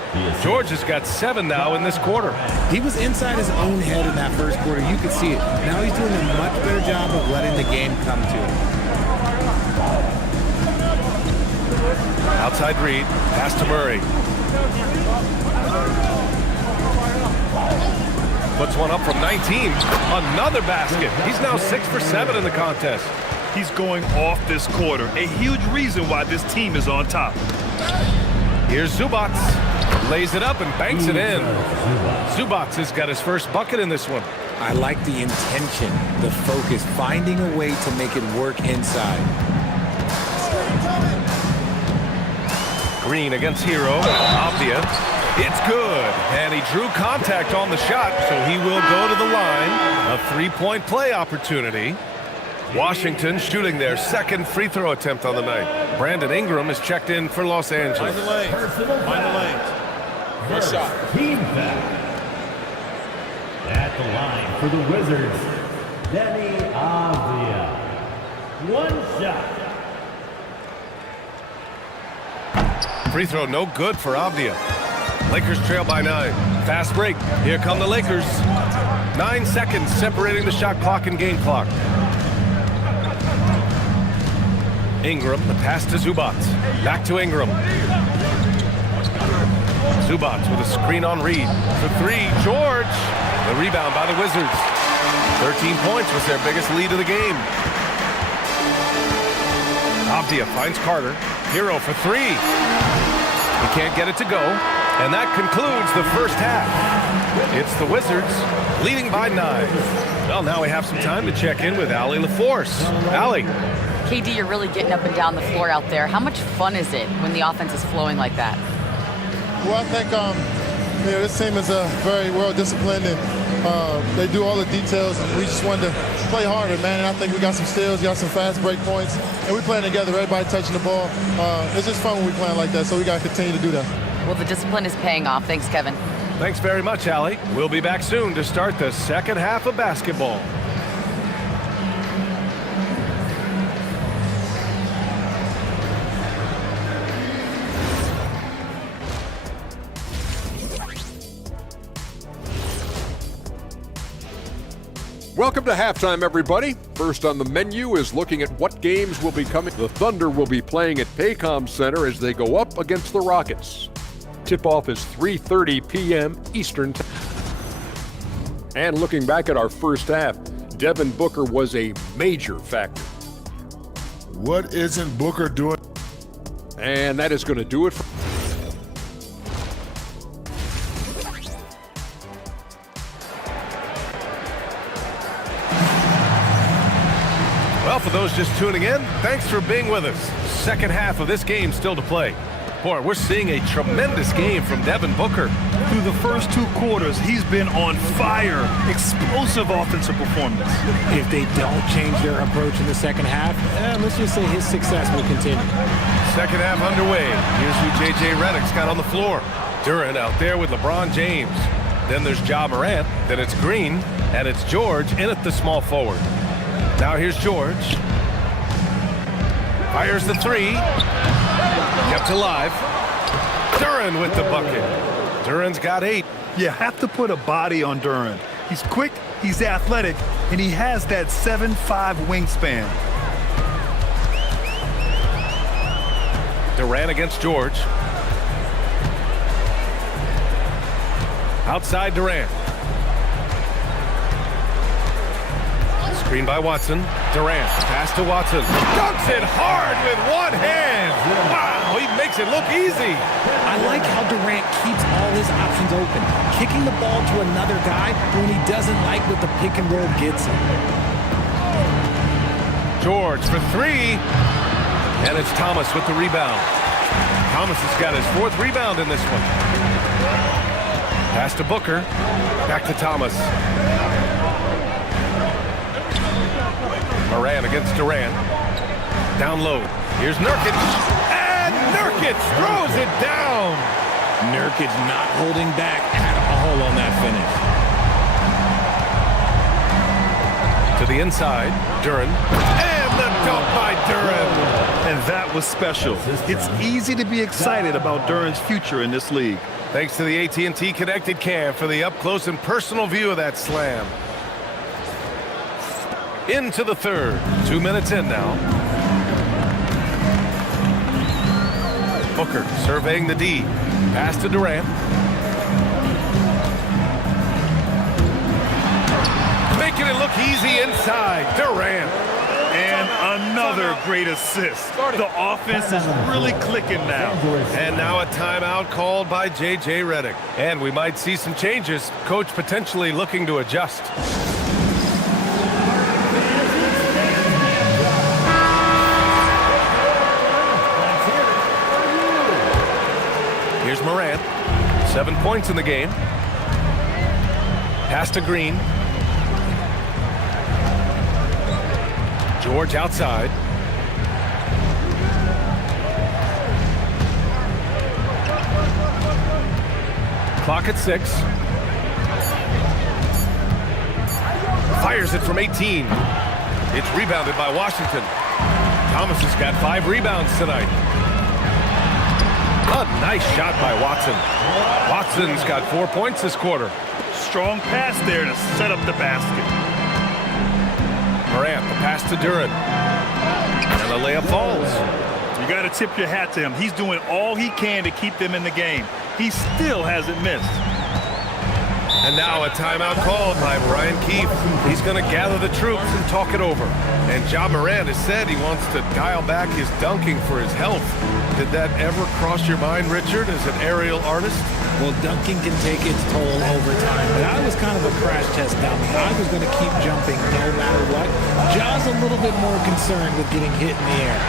George has got 7 now in this quarter. He was inside his own head in that first quarter. You could see it. Now he's doing a much better job of letting the game come to him. Outside Reed, pass to Murray. Puts one up from 19. Another basket. He's now 6 for 7 in the contest. He's going off this quarter. A huge reason why this team is on top. Here's Zubac. Lays it up and banks it in. Zubac has got his first bucket in this one. I like the intention, the focus, finding a way to make it work inside. Green against Hero. Avdia. It's good. And he drew contact on the shot, so he will go to the line. A 3-point play opportunity. Washington shooting their second free throw attempt on the night. Brandon Ingram is checked in for Los Angeles. Find the lane. First shot. Team foul. At the line for the Wizards, Deni Avdia. 1 shot. Free throw no good for Avdia. Lakers trail by 9. Fast break. Here come the Lakers. 9 seconds separating the shot clock and game clock. Ingram, the pass to Zubac. Back to Ingram. Zubac with a screen on Reed. For 3, George. The rebound by the Wizards. 13 points was their biggest lead of the game. Avdia finds Carter. Hero for 3. He can't get it to go. And that concludes the first half. It's the Wizards leading by 9. Well, now we have some time to check in with Allie LaForce. Allie. KD, you're really getting up and down the floor out there. How much fun is it when the offense is flowing like that? Well, I think this team is very well disciplined, and they do all the details, and we just wanted to play harder, man. And I think we got some steals, got some fast break points, and we playing together, everybody touching the ball. It's just fun when we playing like that, so we got to continue to do that. Well, the discipline is paying off. Thanks, Kevin. Thanks very much, Allie. We'll be back soon to start the second half of basketball. Welcome to halftime, everybody. First on the menu is looking at what games will be coming. The Thunder will be playing at Paycom Center as they go up against the Rockets. Tip-off is 3:30 p.m. Eastern Time. And looking back at our first half, Devin Booker was a major factor. What isn't Booker doing? And that is going to do it for... Well, for those just tuning in, thanks for being with us. Second half of this game still to play. Boy, we're seeing a tremendous game from Devin Booker. Through the first 2 quarters, he's been on fire. Explosive offensive performance. If they don't change their approach in the second half, let's just say his success will continue. Second half underway. Here's who J.J. Redick's got on the floor. Duren out there with LeBron James. Then there's Ja Morant. Then it's Green. And it's George in at the small forward. Now here's George. Fires the 3. Kept alive. Duren with the bucket. Duren's got 8. You have to put a body on Duren. He's quick, he's athletic, and he has that 7'5" wingspan. Durant against George. Outside Durant. Screen by Watson. Durant. Pass to Watson. Dunks it hard with one hand. Wow, he makes it look easy. I like how Durant keeps all his options open, kicking the ball to another guy when he doesn't like what the pick and roll gets him. George for 3. And it's Thomas with the rebound. Thomas has got his 4th rebound in this one. Pass to Booker. Back to Thomas. Moran against Durant. Down low. Here's Nurkic. And Nurkic throws it down. Nurkic not holding back at all on that finish. To the inside. Duren. And the dunk by Duren. And that was special. It's easy to be excited about Duren's future in this league. Thanks to the AT&T Connected Cam for the up-close and personal view of that slam. Into the third. 2 minutes in now. Booker surveying the D. Pass to Durant. Making it look easy inside. Durant. And another great assist. The offense is really clicking now. And now a timeout called by J.J. Redick. And we might see some changes. Coach potentially looking to adjust. Here's Morant. 7 points in the game. Pass to Green. George outside. Clock at 6. Fires it from 18. It's rebounded by Washington. Thomas has got 5 rebounds tonight. A nice shot by Watson. Watson's got 4 points this quarter. Strong pass there to set up the basket. Morant, the pass to Duren. And the layup falls. You got to tip your hat to him. He's doing all he can to keep them in the game. He still hasn't missed. And now a timeout called by Brian Keefe. He's going to gather the troops and talk it over. And Ja Morant has said he wants to dial back his dunking for his health. Did that ever cross your mind, Richard, as an aerial artist? Well, dunking can take its toll over time, but I was kind of a crash test dummy. I was going to keep jumping no matter what. Ja's a little bit more concerned with getting hit in the air.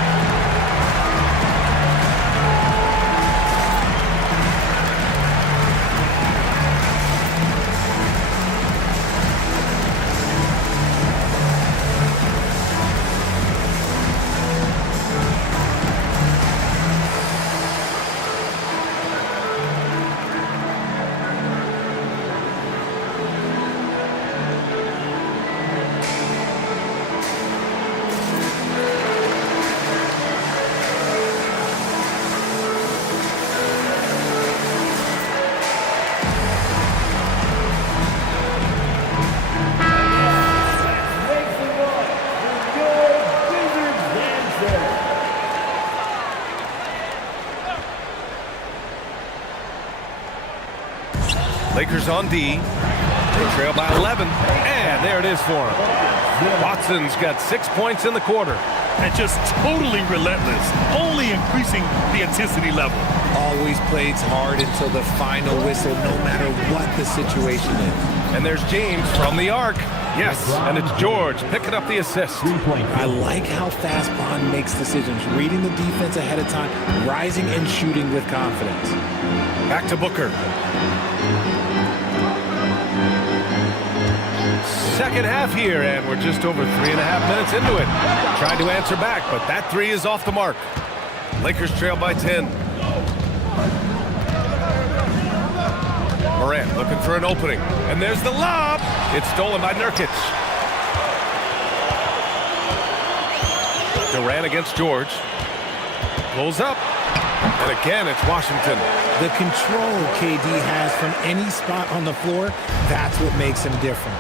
Lakers on D. They trail by 11, and there it is for him. Watson's got 6 points in the quarter. And just totally relentless, only increasing the intensity level. Always plays hard until the final whistle, no matter what the situation is. And there's James from the arc. Yes, and it's George picking up the assist. I like how fast Bond makes decisions, reading the defense ahead of time, rising and shooting with confidence. Back to Booker. Second half here, and we're just over 3.5 minutes into it. Trying to answer back, but that three is off the mark. Lakers trail by 10. Morant looking for an opening, and there's the lob. It's stolen by Nurkic. Durant against George. Pulls up, and again it's Washington. The control KD has from any spot on the floor, that's what makes him different.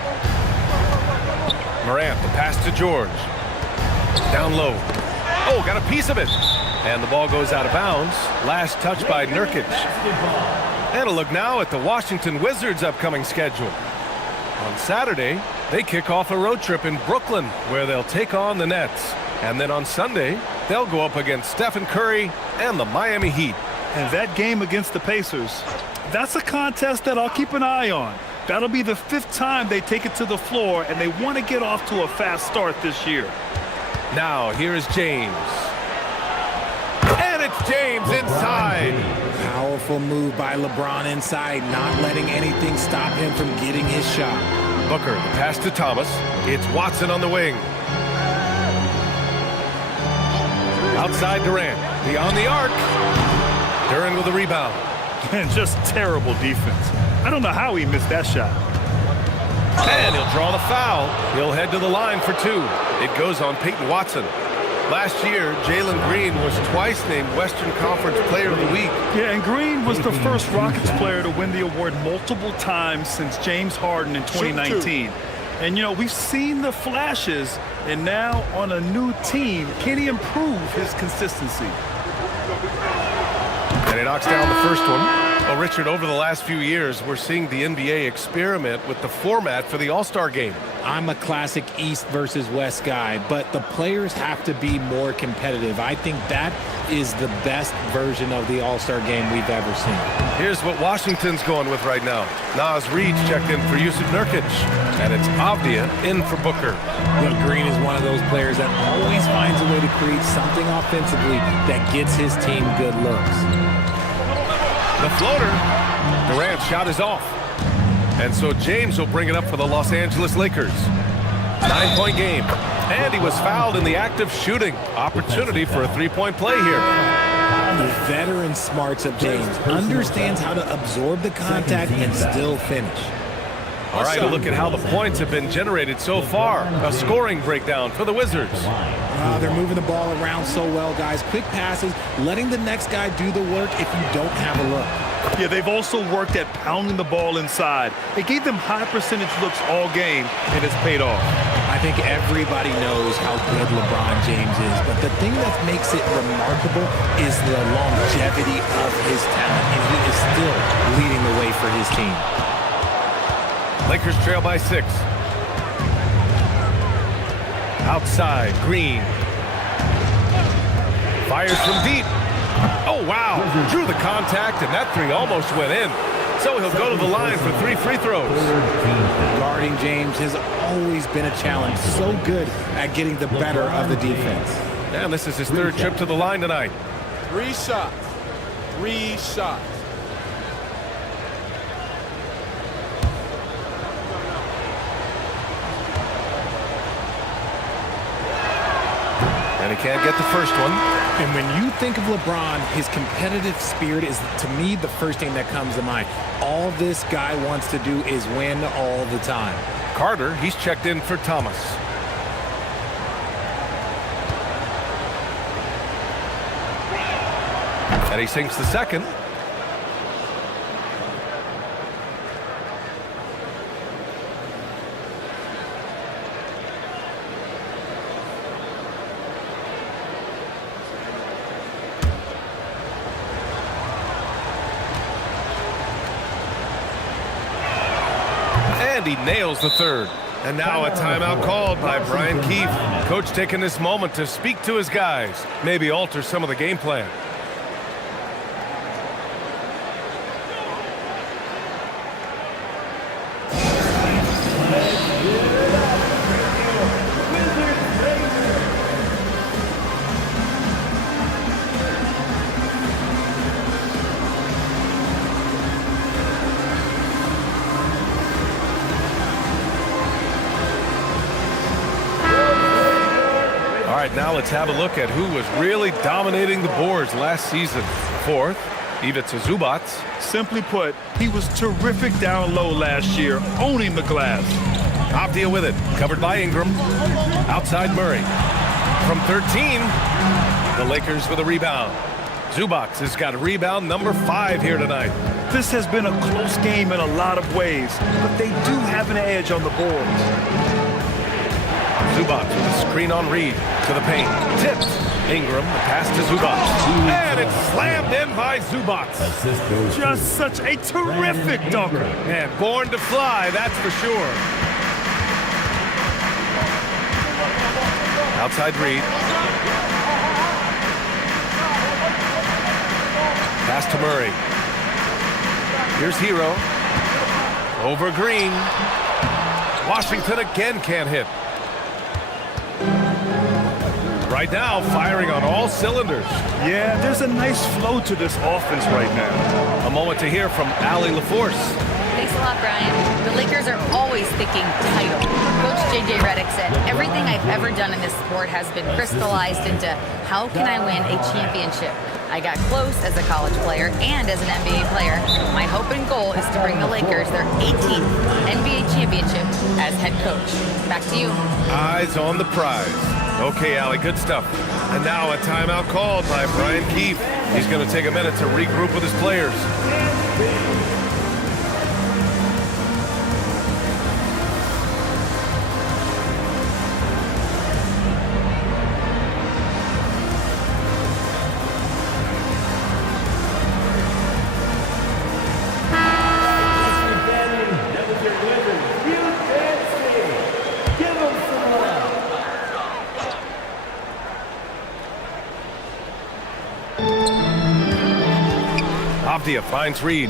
Morant, the pass to George. Down low. Oh, got a piece of it. And the ball goes out of bounds. Last touch by Nurkic. And a look now at the Washington Wizards' upcoming schedule. On Saturday, they kick off a road trip in Brooklyn, where they'll take on the Nets. And then on Sunday, they'll go up against Stephen Curry and the Miami Heat. And that game against the Pacers, that's a contest that I'll keep an eye on. That'll be the 5th time they take it to the floor, and they want to get off to a fast start this year. Now, here is James. And it's James inside. Powerful move by LeBron inside, not letting anything stop him from getting his shot. Booker, the pass to Thomas. It's Watson on the wing. Outside Durant, beyond the arc. Duran with a rebound. And just terrible defense. I don't know how he missed that shot. And he'll draw the foul. He'll head to the line for 2. It goes on Peyton Watson. Last year, Jalen Green was twice named Western Conference Player of the Week. Yeah, and Green was the first Rockets player to win the award multiple times since James Harden in 2019. And, you know, we've seen the flashes, and now on a new team, can he improve his consistency? And he knocks down the first one. Well, Richard, over the last few years, we're seeing the NBA experiment with the format for the All-Star game. I'm a classic East versus West guy, but the players have to be more competitive. I think that is the best version of the All-Star game we've ever seen. Here's what Washington's going with right now. Naz Reid's checked in for Yusuf Nurkic, and it's Avdia in for Booker. Well, Green is one of those players that always finds a way to create something offensively that gets his team good looks. The floater. Durant's shot is off. And so James will bring it up for the Los Angeles Lakers. 9-point game. And he was fouled in the act of shooting. Opportunity for a 3-point play here. The veteran smarts of James understands how to absorb the contact and still finish. All right, a look at how the points have been generated so far. A scoring breakdown for the Wizards. They're moving the ball around so well, guys. Quick passes, letting the next guy do the work if you don't have a look. Yeah, they've also worked at pounding the ball inside. It gave them high percentage looks all game, and it's paid off. I think everybody knows how good LeBron James is, but the thing that makes it remarkable is the longevity of his talent, and he is still leading the way for his team. Lakers trail by 6. Outside, Green. Fires from deep. Oh, wow. Drew the contact, and that three almost went in. So he'll go to the line for 3 free throws. Guarding James has always been a challenge. So good at getting the better of the defense. And this is his 3rd trip to the line tonight. 3 shots. 3 shots. And he can't get the first one. And when you think of LeBron, his competitive spirit is, to me, the first thing that comes to mind. All this guy wants to do is win all the time. Carter, he's checked in for Thomas. And he sinks the second. And he nails the third. And now a timeout called by Brian Keefe. Coach taking this moment to speak to his guys, maybe alter some of the game plan. All right, now let's have a look at who was really dominating the boards last season. Fourth, Ivica Zubac. Simply put, he was terrific down low last year, owning the glass. Avdia with it, covered by Ingram. Outside Murray. From 13, the Lakers with a rebound. Zubac has got rebound number 5 here tonight. This has been a close game in a lot of ways, but they do have an edge on the boards. Zubac with a screen on Reed to the paint. Tipped. Ingram, the pass to Zubac. And it's slammed in by Zubac. Just such a terrific dunker. And born to fly, that's for sure. Outside Reed. Pass to Murray. Here's Hero. Over Green. Washington again can't hit. Right now, firing on all cylinders. Yeah, there's a nice flow to this offense right now. A moment to hear from Allie LaForce. Thanks a lot, Brian. The Lakers are always thinking title. Coach J.J. Redick said, everything I've ever done in this sport has been crystallized into how can I win a championship? I got close as a college player and as an NBA player. My hope and goal is to bring the Lakers their 18th NBA championship as head coach. Back to you. Eyes on the prize. Okay, Allie, good stuff. And now a timeout called by Brian Keefe. He's going to take a minute to regroup with his players. Avdia finds Reed.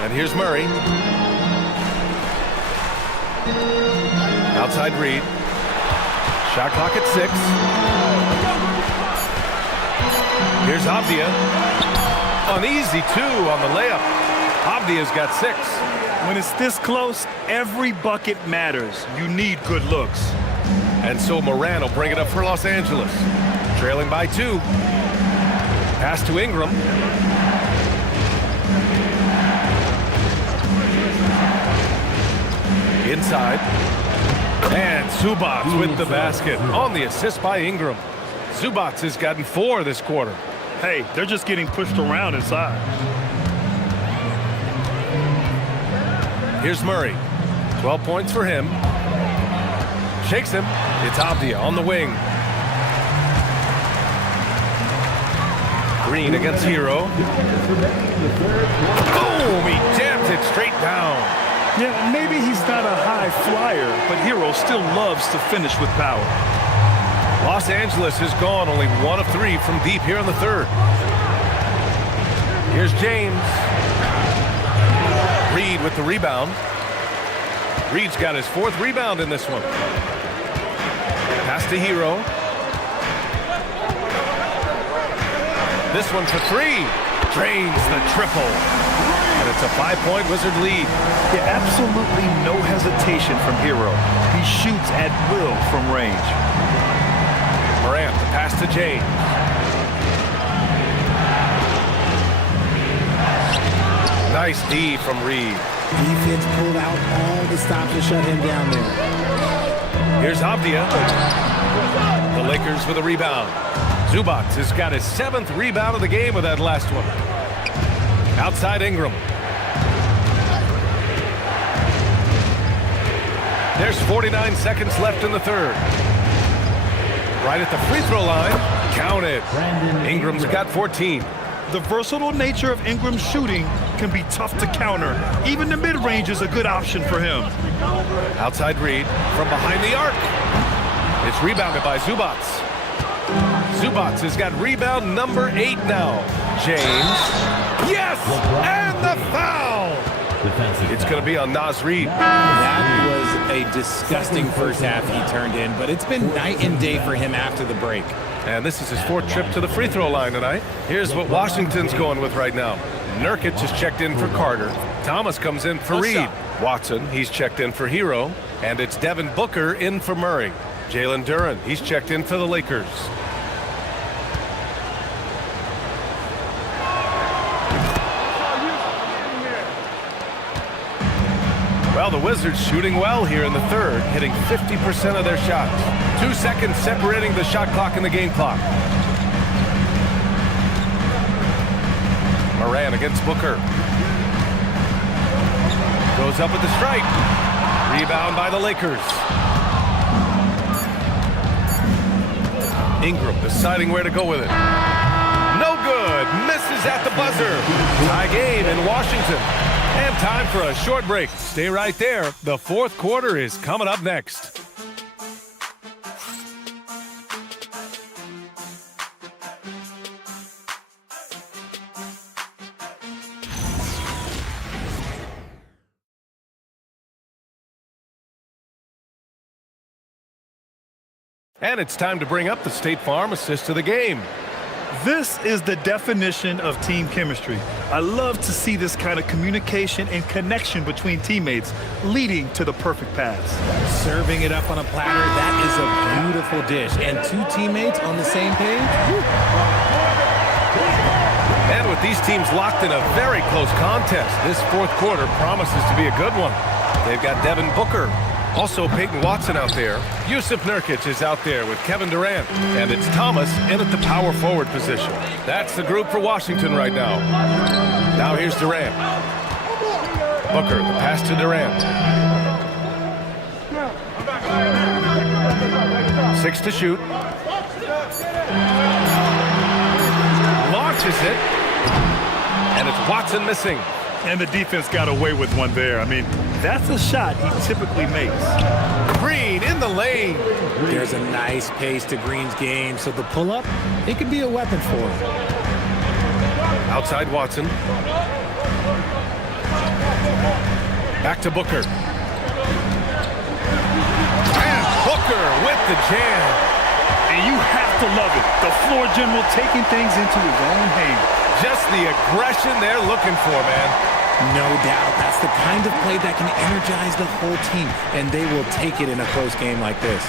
And here's Murray. Outside Reed. Shot clock at 6. Here's Avdia. An easy 2 on the layup. Avdia's got 6. When it's this close, every bucket matters. You need good looks. And so Moran will bring it up for Los Angeles. Trailing by 2. Pass to Ingram. Inside. And Zubac with the basket on the assist by Ingram. Zubac has gotten 4 this quarter. Hey, they're just getting pushed around inside. Here's Murray. 12 points for him. Shakes him. It's Avdia on the wing. Green against Hero. Boom! He jams it straight down. Yeah, maybe he's not a high flyer, but Hero still loves to finish with power. Los Angeles has gone only 1 of 3 from deep here in the third. Here's James. Reed with the rebound. Reed's got his 4th rebound in this one. Pass to Hero. This one for 3. Drains the triple. And it's a 5-point Wizard lead. Yeah, absolutely no hesitation from Hero. He shoots at will from range. Morant, the pass to James. Nice D from Reed. Defense pulled out all the stops to shut him down there. Here's Avdia. The Lakers with a rebound. Zubac has got his 7th rebound of the game with that last one. Outside Ingram. There's 49 seconds left in the third. Right at the free throw line. Count it. Ingram's got 14. The versatile nature of Ingram's shooting can be tough to counter. Even the mid-range is a good option for him. Outside read from behind the arc. It's rebounded by Zubac. Zubac has got rebound number 8 now. James. Yes! And the foul! It's going to be on Naz Reid. That was a disgusting first half he turned in, but it's been night and day for him after the break. And this is his 4th trip to the free throw line tonight. Here's what Washington's going with right now. Nurkic is checked in for Carter. Thomas comes in for Reed. Watson, he's checked in for Hero. And it's Devin Booker in for Murray. Jalen Duren, he's checked in for the Lakers. Well, the Wizards shooting well here in the 3rd, hitting 50% of their shots. 2 seconds separating the shot clock and the game clock. Moran against Booker. Goes up with the strike. Rebound by the Lakers. Ingram deciding where to go with it. No good. Misses at the buzzer. Tie game in Washington. And time for a short break. Stay right there. The 4th quarter is coming up next. And it's time to bring up the State Farm assist to the game. This is the definition of team chemistry. I love to see this kind of communication and connection between teammates leading to the perfect pass. Serving it up on a platter, that is a beautiful dish. And 2 teammates on the same page. And with these teams locked in a very close contest, this 4th quarter promises to be a good one. They've got Devin Booker. Also Peyton Watson out there. Yusuf Nurkic is out there with Kevin Durant. And it's Thomas in at the power forward position. That's the group for Washington right now. Now here's Durant. Booker, the pass to Durant. 6 to shoot. Launches it. And it's Watson missing. And the defense got away with one there. I mean, that's a shot he typically makes. Green in the lane. There's a nice pace to Green's game, so the pull-up, it could be a weapon for him. Outside Watson. Back to Booker. And Booker with the jam. And you have to love it. The floor general taking things into his own hands. Just the aggression they're looking for, man. No doubt. That's the kind of play that can energize the whole team, and they will take it in a close game like this.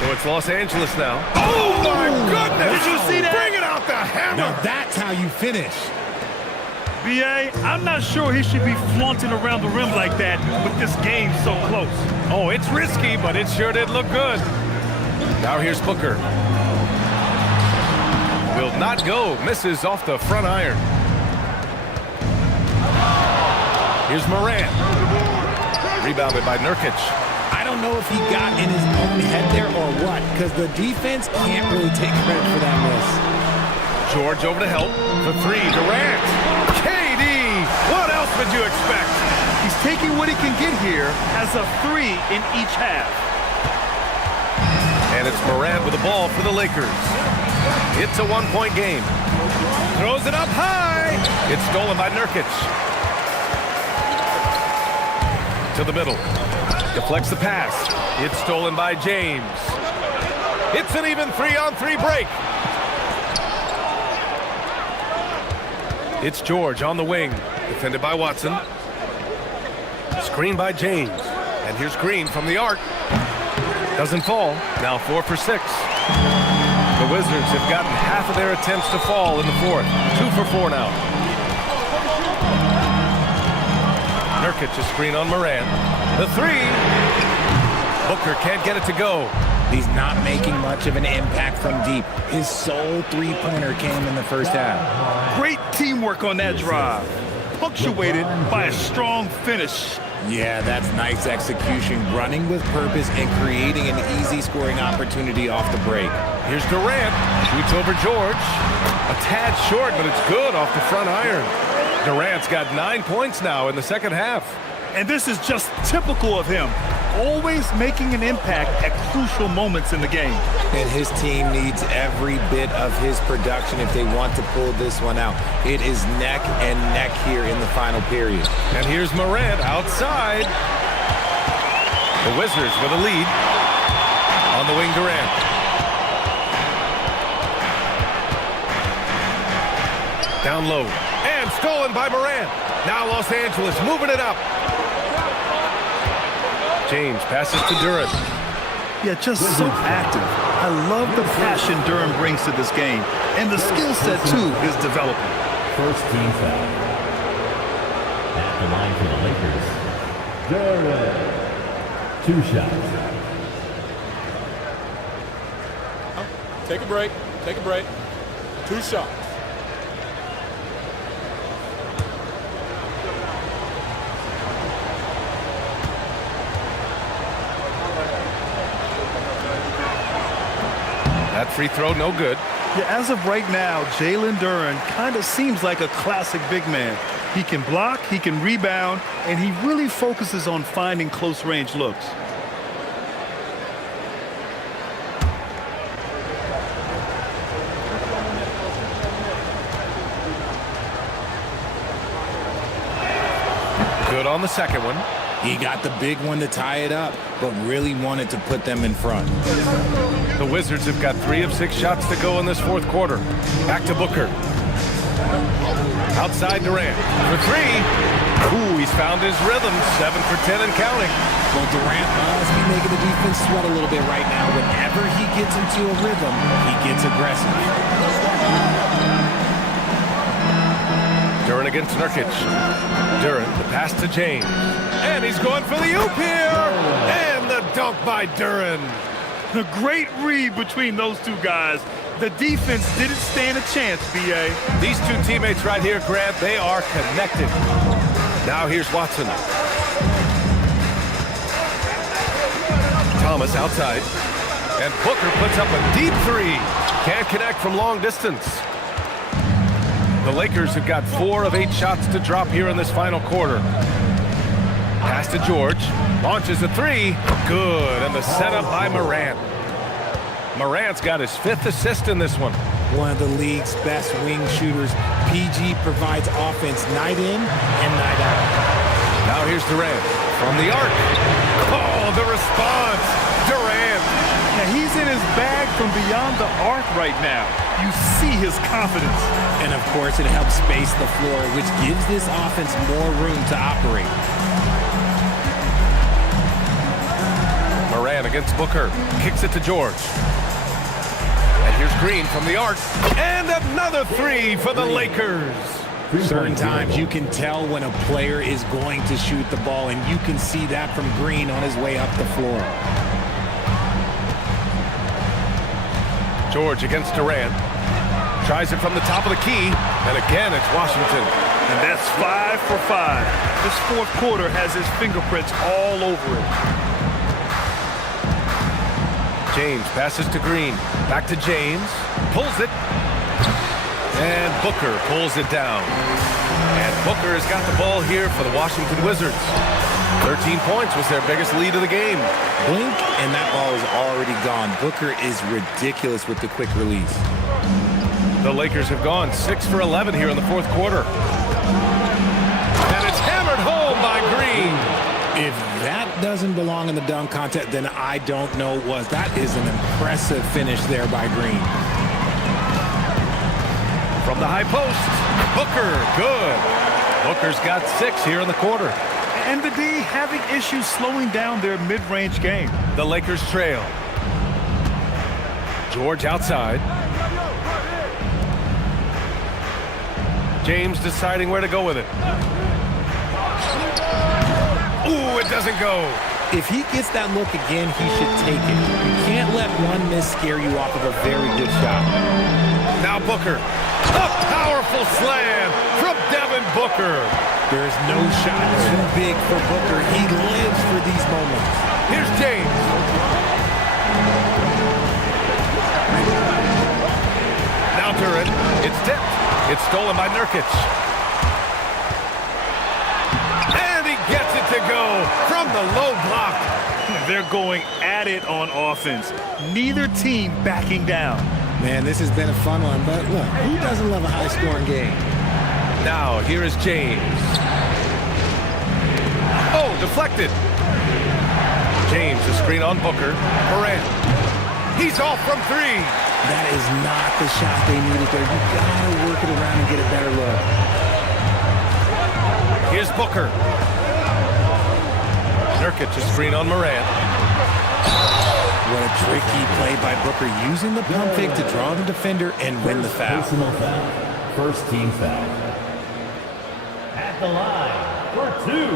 So it's Los Angeles now. Oh, my goodness! Did you see that? Bring it out the hammer! Now that's how you finish. B.A., I'm not sure he should be flaunting around the rim like that with this game so close. Oh, it's risky, but it sure did look good. Now here's Booker. Will not go. Misses off the front iron. Here's Moran. Rebounded by Nurkic. I don't know if he got in his own head there or what, because the defense can't really take credit for that miss. George over to help. For 3, Durant. KD! What else would you expect? He's taking what he can get here as a 3 in each half. And it's Moran with the ball for the Lakers. It's a 1-point game. Throws it up high. It's stolen by Nurkic. To the middle. Deflects the pass. It's stolen by James. It's an even 3-on-3 break. It's George on the wing. Defended by Watson. Screen by James. And here's Green from the arc. Doesn't fall. Now 4 for 6. The Wizards have gotten half of their attempts to fall in the 4th. 2 for 4 now. Nurkic a screen on Moran. The 3. Booker can't get it to go. He's not making much of an impact from deep. His sole 3-pointer came in the first half. Great teamwork on that drive. Punctuated by a strong finish. Yeah, that's nice execution. Running with purpose and creating an easy scoring opportunity off the break. Here's Durant. Shoots over George. A tad short, but it's good off the front iron. Durant's got 9 points now in the second half. And this is just typical of him. Always making an impact at crucial moments in the game. And his team needs every bit of his production if they want to pull this one out. It is neck and neck here in the final period. And here's Morant outside. The Wizards with a lead. On the wing, Durant. Down low. And stolen by Morant. Now Los Angeles moving it up. James passes to Duren. Yeah, just so active. I love the passion Duren brings to this game. And the skill set, too, is developing. First team foul. At the line for the Lakers, Duren. 2 shots. Take a break. Take a break. 2 shots. That free throw, no good. Yeah, as of right now, Jalen Duren kind of seems like a classic big man. He can block, he can rebound, and he really focuses on finding close-range looks. Good on the second one. He got the big one to tie it up, but really wanted to put them in front. The Wizards have got 3 of 6 shots to go in this fourth quarter. Back to Booker. Outside Durant for 3. Ooh, he's found his rhythm. 7 for 10 and counting. Well, Durant must be making the defense sweat a little bit right now. Whenever he gets into a rhythm, he gets aggressive. Duren against Nurkic. Duren, the pass to James. And he's going for the oop here. And the dunk by Duren. A great read between those two guys. The defense didn't stand a chance, B.A. These two teammates right here, Grant, they are connected. Now here's Watson. Thomas outside. And Booker puts up a deep 3. Can't connect from long distance. The Lakers have got 4 of 8 shots to drop here in this final quarter. Pass to George. Launches a 3. Good. And the setup by Morant. Morant's got his 5th assist in this one. One of the league's best wing shooters. PG provides offense night in and night out. Now here's Durant from the arc. Oh, the response. Durant. Yeah, he's in his bag from beyond the arc right now. You see his confidence. And, of course, it helps space the floor, which gives this offense more room to operate. Morant against Booker. Kicks it to George. And here's Green from the arc. And another 3 for the Lakers. Certain times you can tell when a player is going to shoot the ball, and you can see that from Green on his way up the floor. George against Durant. Tries it from the top of the key. And again, it's Washington. And that's 5 for 5. This fourth quarter has his fingerprints all over it. James passes to Green. Back to James. Pulls it. And Booker pulls it down. And Booker has got the ball here for the Washington Wizards. 13 points was their biggest lead of the game. Blink, and that ball is already gone. Booker is ridiculous with the quick release. The Lakers have gone 6 for 11 here in the fourth quarter. And it's hammered home by Green. If that doesn't belong in the dunk contest, then I don't know what was. That is an impressive finish there by Green. From the high post, Booker, good. Booker's got 6 here in the quarter. And the D having issues slowing down their mid-range game. The Lakers trail. George outside. James deciding where to go with it. Ooh, it doesn't go. If he gets that look again, he should take it. You can't let one miss scare you off of a very good shot. Now Booker. A powerful slam from Devin Booker. There's no shot too big for Booker. He lives for these moments. Here's James. Now Duren. It's tipped. It's stolen by Nurkic. from the low block. They're going at it on offense. Neither team backing down. Man, this has been a fun one, but look, who doesn't love a high-scoring game? Now, here is James. Oh, deflected. James, a screen on Booker. Morant. He's off from three. That is not the shot they needed there. You gotta work it around and get a better look. Here's Booker. Nurkic, a screen on Morant. What a tricky play by Booker, using the pump fake to draw the defender and win the foul. Personal foul. First team foul. At the line for two,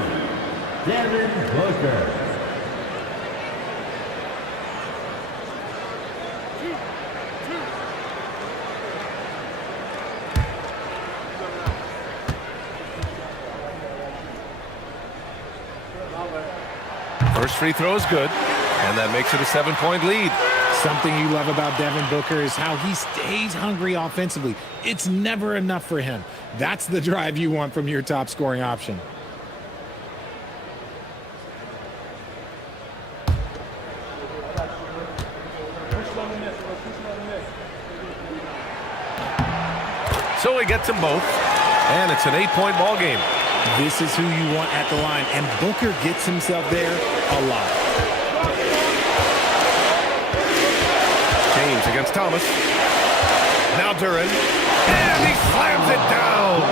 Devin Booker. First free throw is good, and that makes it a 7-point lead. Something you love about Devin Booker is how he stays hungry offensively. It's never enough for him. That's the drive you want from your top scoring option. So he gets them both, and it's an 8-point ball game. This is who you want at the line, and Booker gets himself there a lot. James against Thomas. Now Duren, and he slams it down.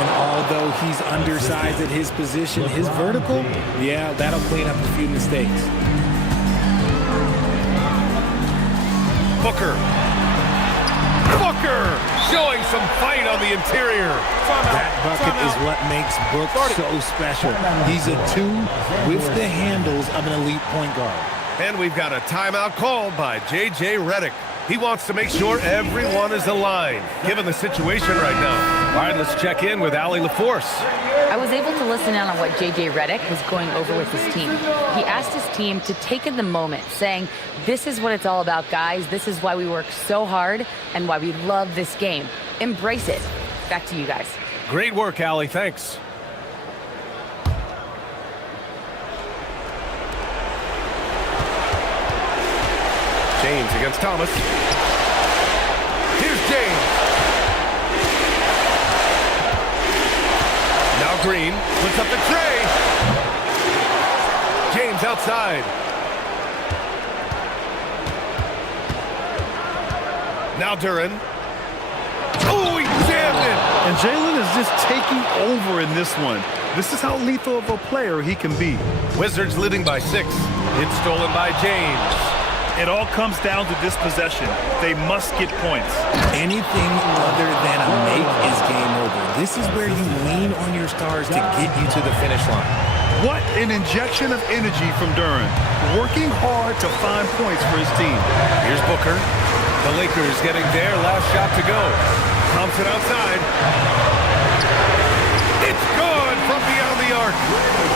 And although he's undersized at his position, his vertical, yeah, that'll clean up a few mistakes. Booker showing some fight on the interior. That bucket is what makes Book so special. He's a 2 with the handles of an elite point guard. And we've got a timeout called by J.J. Redick. He wants to make sure everyone is aligned, given the situation right now. All right, let's check in with Allie LaForce. I was able to listen in on what J.J. Redick was going over with his team. He asked his team to take in the moment, saying, this is what it's all about, guys. This is why we work so hard and why we love this game. Embrace it. Back to you guys. Great work, Allie. Thanks. James against Thomas. Here's James. Now Green puts up the tray. James outside. Now Duren. Oh, he jammed it. And Jalen is just taking over in this one. This is how lethal of a player he can be. Wizards leading by 6. It's stolen by James. It all comes down to this possession. They must get points. Anything other than a make is game over. This is where you lean on your stars to get you to the finish line. What an injection of energy from Duren. Working hard to find points for his team. Here's Booker. The Lakers getting their last shot to go. Thompson outside. It's good from beyond the arc.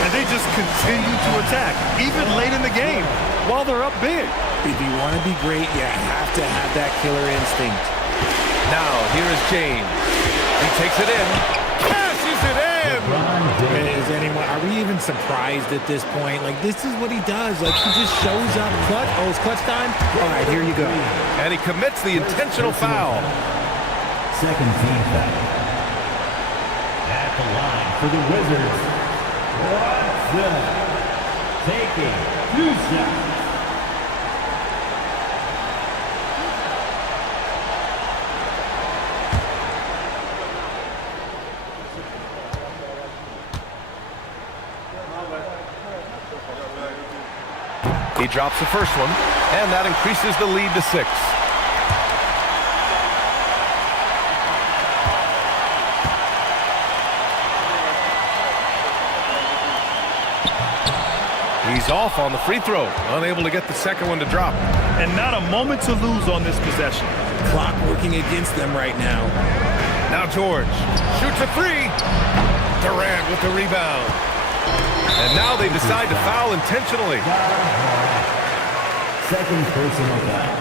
And they just continue to attack, even late in the game, while they're up big. If you want to be great, you have to have that killer instinct. Now, here is James. He takes it in. Cashes it in! Are we even surprised at this point? Like, this is what he does. Like, he just shows up. Clutch. Oh, it's clutch time? All right, here you go. And he commits the intentional foul. Second team foul. At the line for the Wizards, Watson taking 2 shots. He drops the first one, and that increases the lead to 6. He's off on the free throw, unable to get the second one to drop. And not a moment to lose on this possession. Clock working against them right now. Now George shoots a 3. Durant with the rebound. And now they decide to foul intentionally. Second personal foul.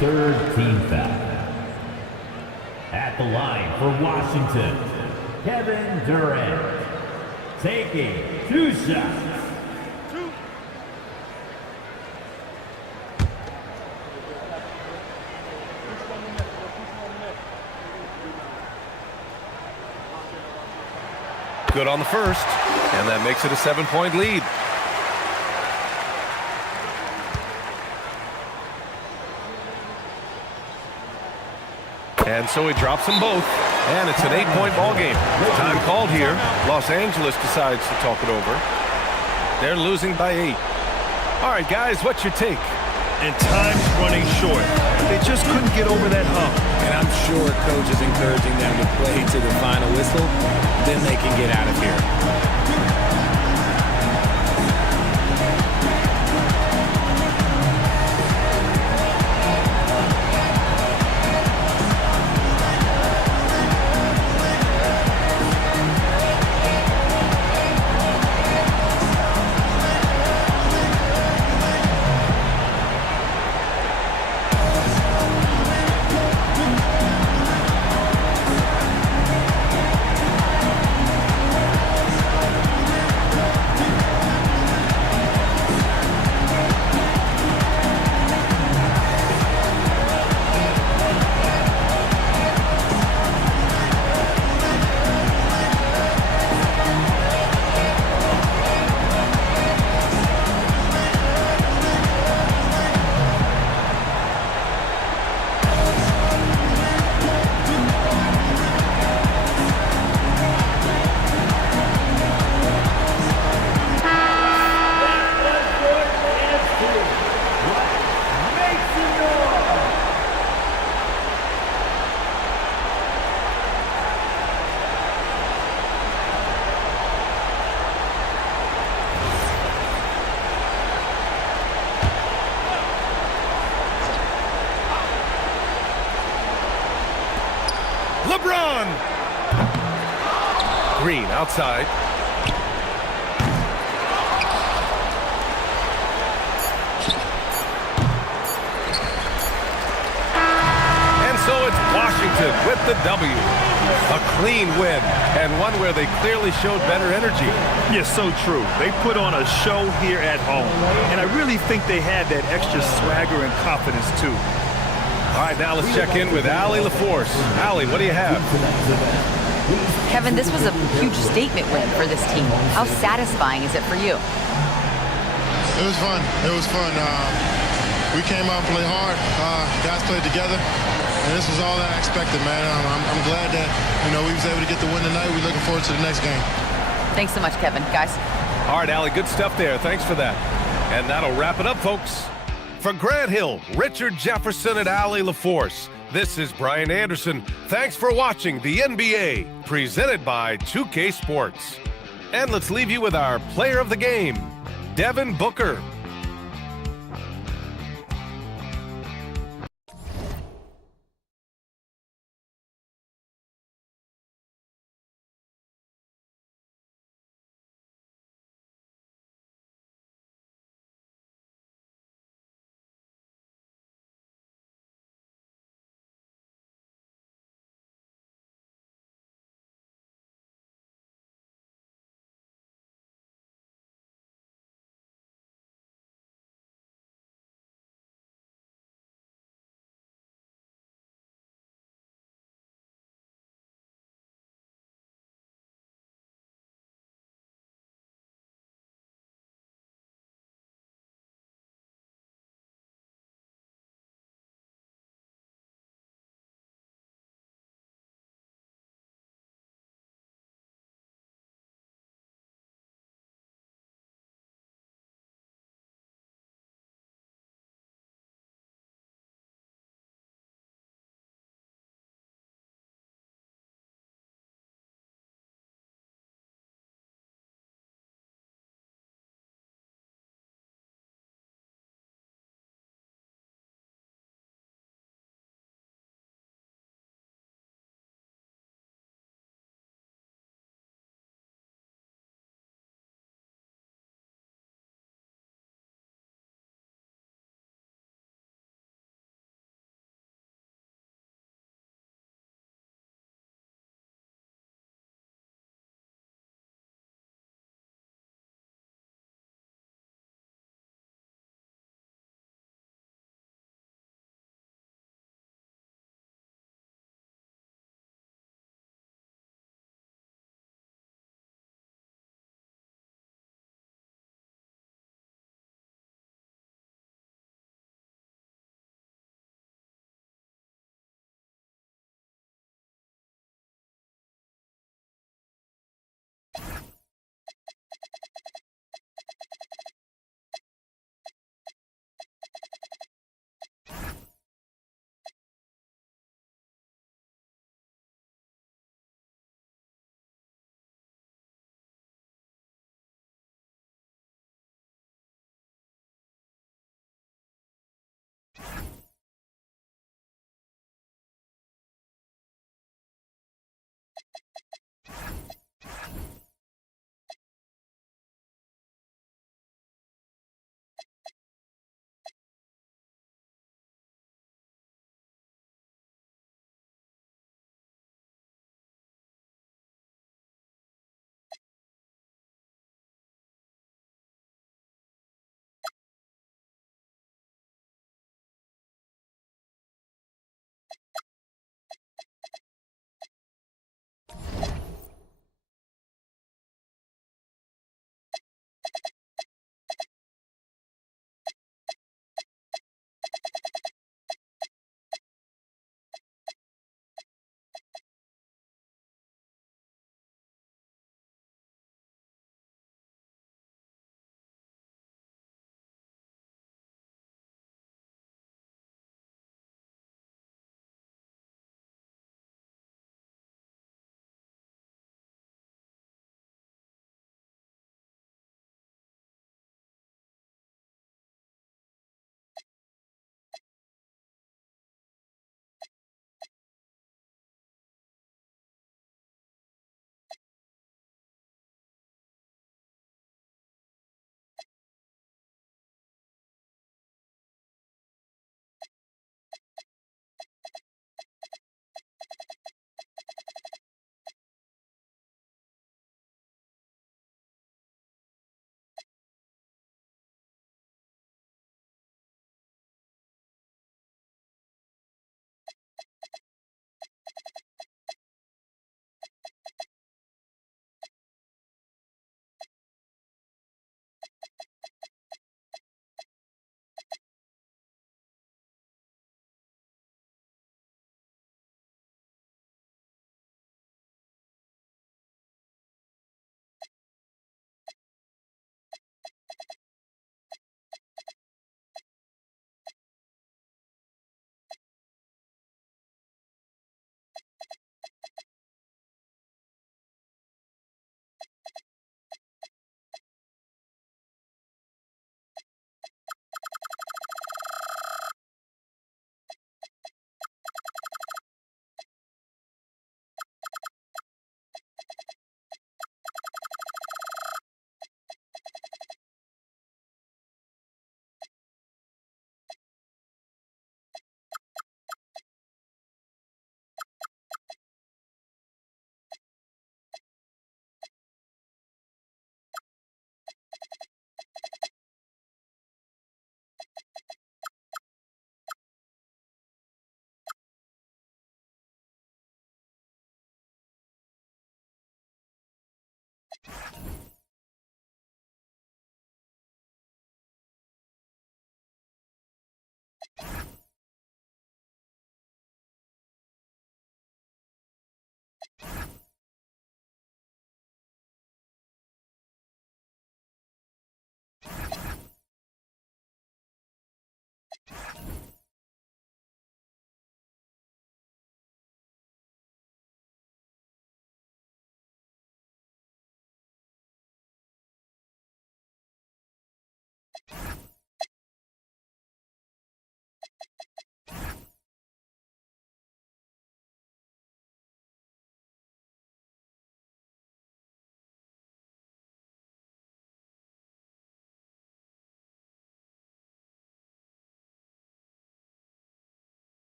Third team foul. At the line for Washington, Kevin Durant taking 2 shots. Good on the first, and that makes it a 7-point lead. And so he drops them both, and it's an 8-point ball game. Time called here. Los Angeles decides to talk it over. They're losing by 8. All right, guys, what's your take? And time's running short. They just couldn't get over that hump. And I'm sure coach is encouraging them to play to the final whistle. Then they can get out of here. LeBron! Green outside. And so it's Washington with the W. A clean win, and one where they clearly showed better energy. Yes, so true. They put on a show here at home, and I really think they had that extra swagger and confidence, too. All right, now let's check in with Allie LaForce. Allie, what do you have? Kevin, this was a huge statement win for this team. How satisfying is it for you? It was fun. It was fun. We came out and played hard. Guys played together. And this was all that I expected, man. I'm glad that, we was able to get the win tonight. We're looking forward to the next game. Thanks so much, Kevin. Guys. All right, Allie, good stuff there. Thanks for that. And that'll wrap it up, folks. For Grant Hill, Richard Jefferson, and Allie LaForce, this is Brian Anderson. Thanks for watching the NBA, presented by 2K Sports. And let's leave you with our player of the game, Devin Booker.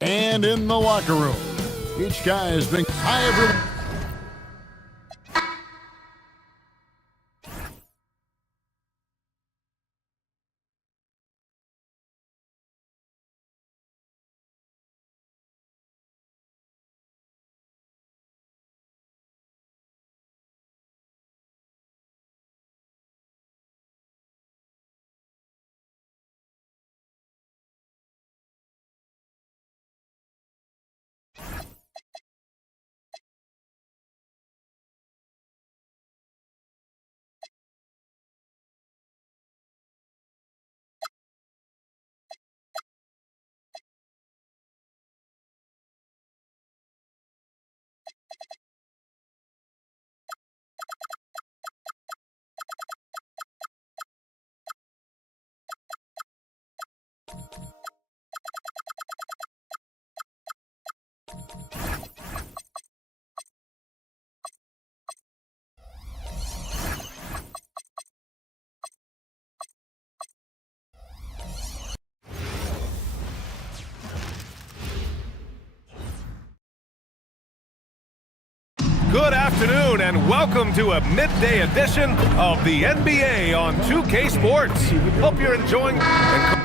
And in the locker room, each guy has been high. Good afternoon and welcome to a midday edition of the NBA on 2K Sports. Hope you're enjoying and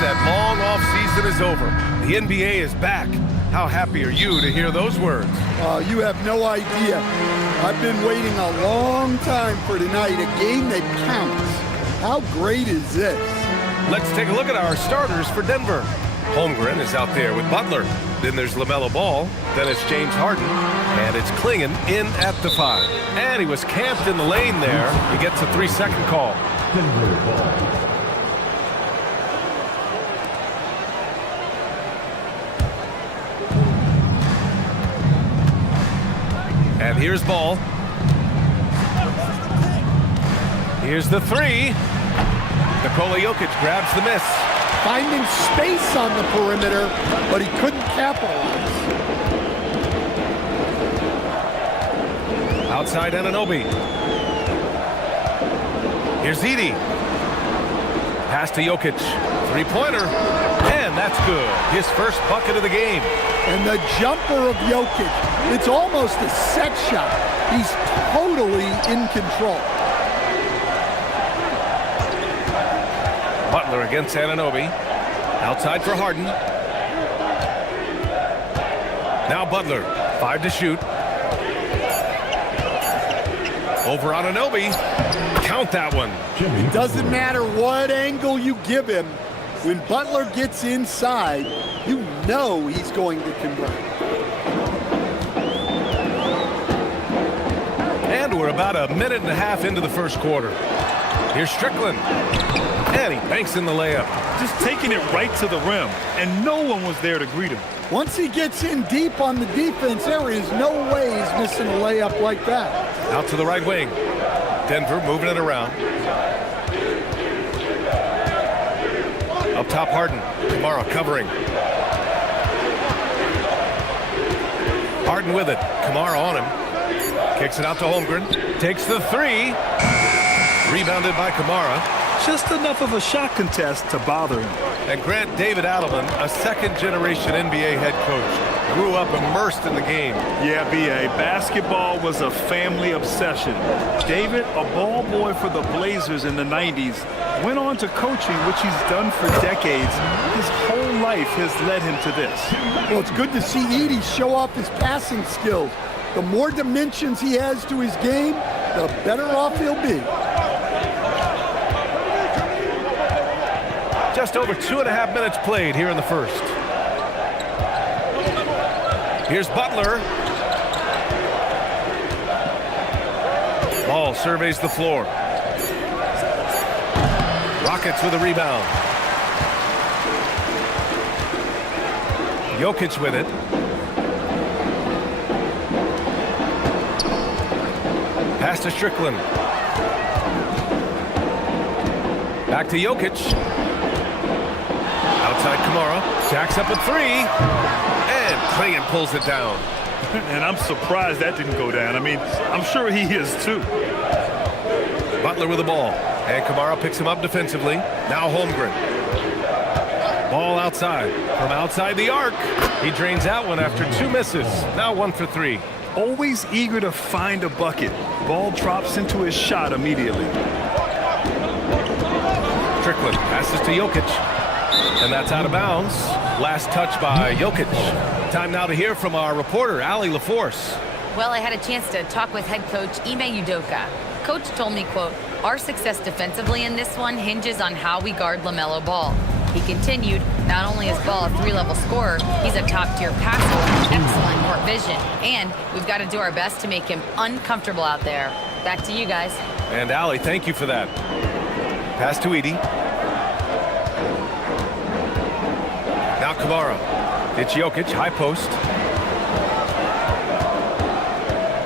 that long off season is over. The NBA is back. How happy are you to hear those words? You have no idea. I've been waiting a long time for tonight, a game that counts. How great is this? Let's take a look at our starters for Denver. Holmgren is out there with Butler. Then there's LaMelo Ball. Then it's James Harden. And it's Klingon in at the 5. And he was camped in the lane there. He gets a 3-second call. Denver Ball. And here's Ball. Here's the 3. Nikola Jokic grabs the miss. Finding space on the perimeter, but he couldn't capitalize. Outside Anunoby. Here's Edey. Pass to Jokic. 3-pointer. And that's good. His first bucket of the game. And the jumper of Jokic, it's almost a set shot. He's totally in control. Butler against Anunoby. Outside for Harden. Now Butler. 5 to shoot. Over Anunoby. Count that one. It doesn't matter what angle you give him. When Butler gets inside, you know he's going to convert. And we're about a minute and a half into the first quarter. Here's Strickland. And he banks in the layup. Just taking it right to the rim, and no one was there to greet him. Once he gets in deep on the defense, there is no way he's missing a layup like that. Out to the right wing. Denver moving it around. Up top, Harden. Kamara covering. Harden with it. Kamara on him. Kicks it out to Holmgren. Takes the 3. Rebounded by Kamara. Just enough of a shot contest to bother him. And Grant David Adelman, a second-generation NBA head coach, grew up immersed in the game. Yeah, B.A., basketball was a family obsession. David, a ball boy for the Blazers in the 90s, went on to coaching, which he's done for decades. His whole life has led him to this. Well, it's good to see Edey show off his passing skills. The more dimensions he has to his game, the better off he'll be. Just over 2.5 minutes played here in the first. Here's Butler. Ball surveys the floor. Rockets with a rebound. Jokic with it. Pass to Strickland. Back to Jokic. Outside Kamara. Jacks up a 3. And Klingon pulls it down. And I'm surprised that didn't go down. I mean, I'm sure he is too. Butler with the ball. And Kamara picks him up defensively. Now Holmgren. Ball outside. From outside the arc. He drains that one after 2 misses. Now 1 for 3. Always eager to find a bucket. Ball drops into his shot immediately. Strickland passes to Jokic. And that's out of bounds. Last touch by Jokic. Time now to hear from our reporter, Allie LaForce. Well, I had a chance to talk with head coach Ime Udoka. Coach told me, quote, "Our success defensively in this one hinges on how we guard LaMelo Ball." He continued, not only is Ball a 3-level scorer, he's a top-tier passer with excellent court vision. And we've got to do our best to make him uncomfortable out there. Back to you guys. And Allie, thank you for that. Pass to Edey. Now Kamara. It's Jokic, high post.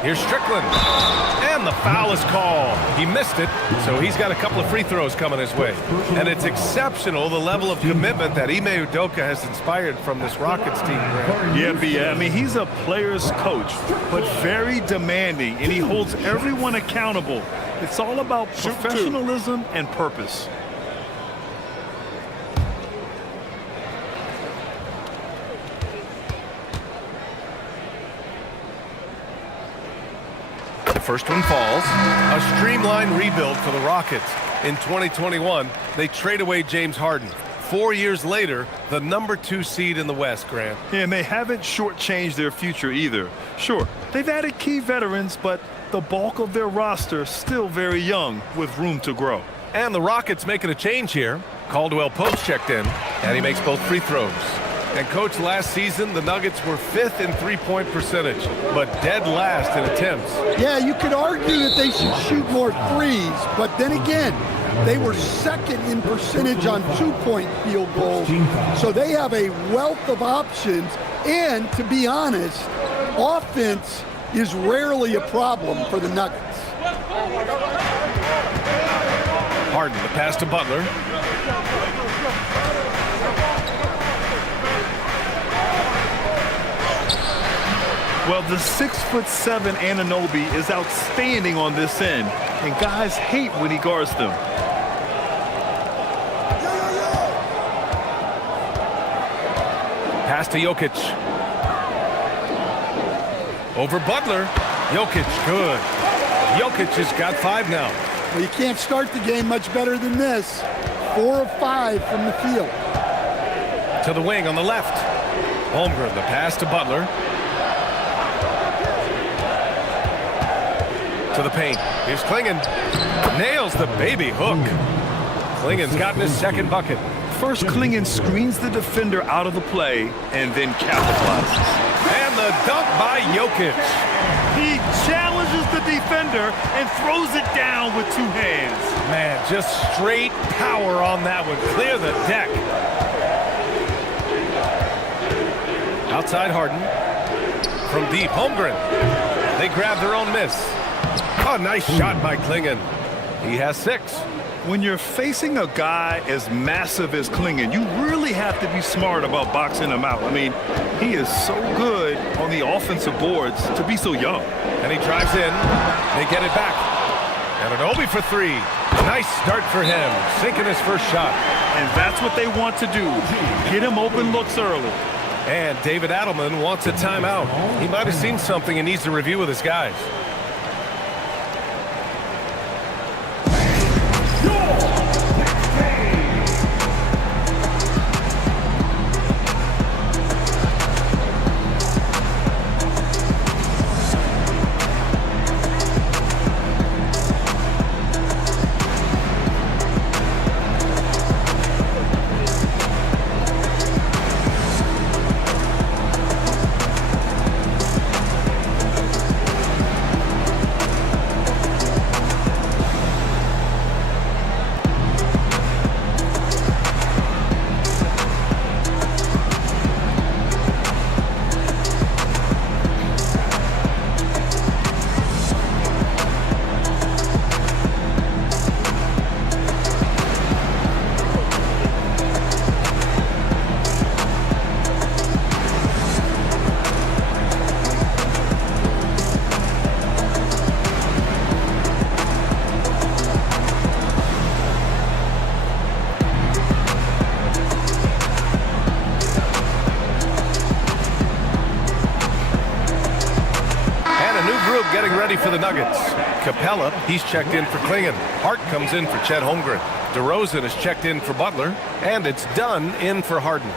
Here's Strickland. And the foul is called. He missed it, so he's got a couple of free throws coming his way. And it's exceptional, the level of commitment that Ime Udoka has inspired from this Rockets team. Yeah, I mean, he's a player's coach, but very demanding, and he holds everyone accountable. It's all about professionalism and purpose. First one falls. A streamlined rebuild for the Rockets. In 2021, they trade away James Harden. 4 years later, the #2 seed in the West, Grant. And they haven't shortchanged their future either. Sure, they've added key veterans, but the bulk of their roster is still very young with room to grow. And the Rockets making a change here. Caldwell Pope's checked in, and he makes both free throws. And, Coach, last season, the Nuggets were 5th in three-point percentage, but dead last in attempts. Yeah, you could argue that they should shoot more threes, but then again, they were 2nd in percentage on two-point field goals. So they have a wealth of options, and to be honest, offense is rarely a problem for the Nuggets. Harden, the pass to Butler. Well, the 6'7" Anunoby is outstanding on this end, and guys hate when he guards them. Pass to Jokic. Over Butler. Jokic, good. Jokic has got 5 now. Well, you can't start the game much better than this. 4 of 5 from the field. To the wing on the left. Holmgren, the pass to Butler. To the paint. Here's Klingon. Nails the baby hook. Klingon's gotten his 2nd bucket. First, Klingon screens the defender out of the play and then capitalizes. And the dunk by Jokic. He challenges the defender and throws it down with 2 hands. Man, just straight power on that one. Clear the deck. Outside Harden. From deep, Holmgren. They grab their own miss. Oh, nice shot by Klingon. He has 6. When you're facing a guy as massive as Klingon, you really have to be smart about boxing him out. I mean, he is so good on the offensive boards to be so young. And he drives in. They get it back. Anunoby for 3. Nice start for him. Sinking his first shot. And that's what they want to do. Get him open looks early. And David Adelman wants a timeout. He might have seen something and needs to review with his guys. Getting ready for the Nuggets. Capella, he's checked in for Klingon. Hart comes in for Chet Holmgren. DeRozan is checked in for Butler. And it's Dunn in for Harden.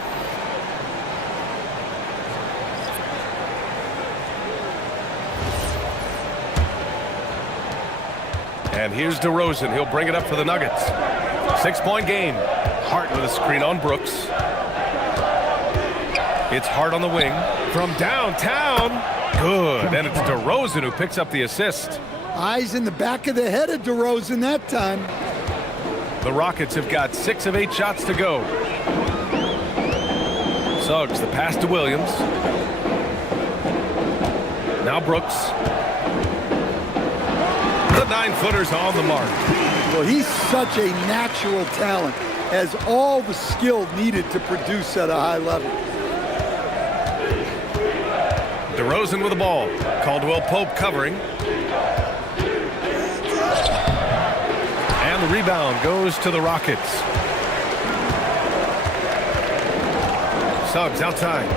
And here's DeRozan. He'll bring it up for the Nuggets. 6-point game. Hart with a screen on Brooks. It's Hart on the wing. From downtown. Good, and it's DeRozan who picks up the assist. Eyes in the back of the head of DeRozan that time. The Rockets have got 6 of 8 shots to go. Suggs, the pass to Williams. Now Brooks. The 9-footer's on the mark. Well, he's such a natural talent, has all the skill needed to produce at a high level. DeRozan with the ball. Caldwell Pope covering. And the rebound goes to the Rockets. Suggs outside.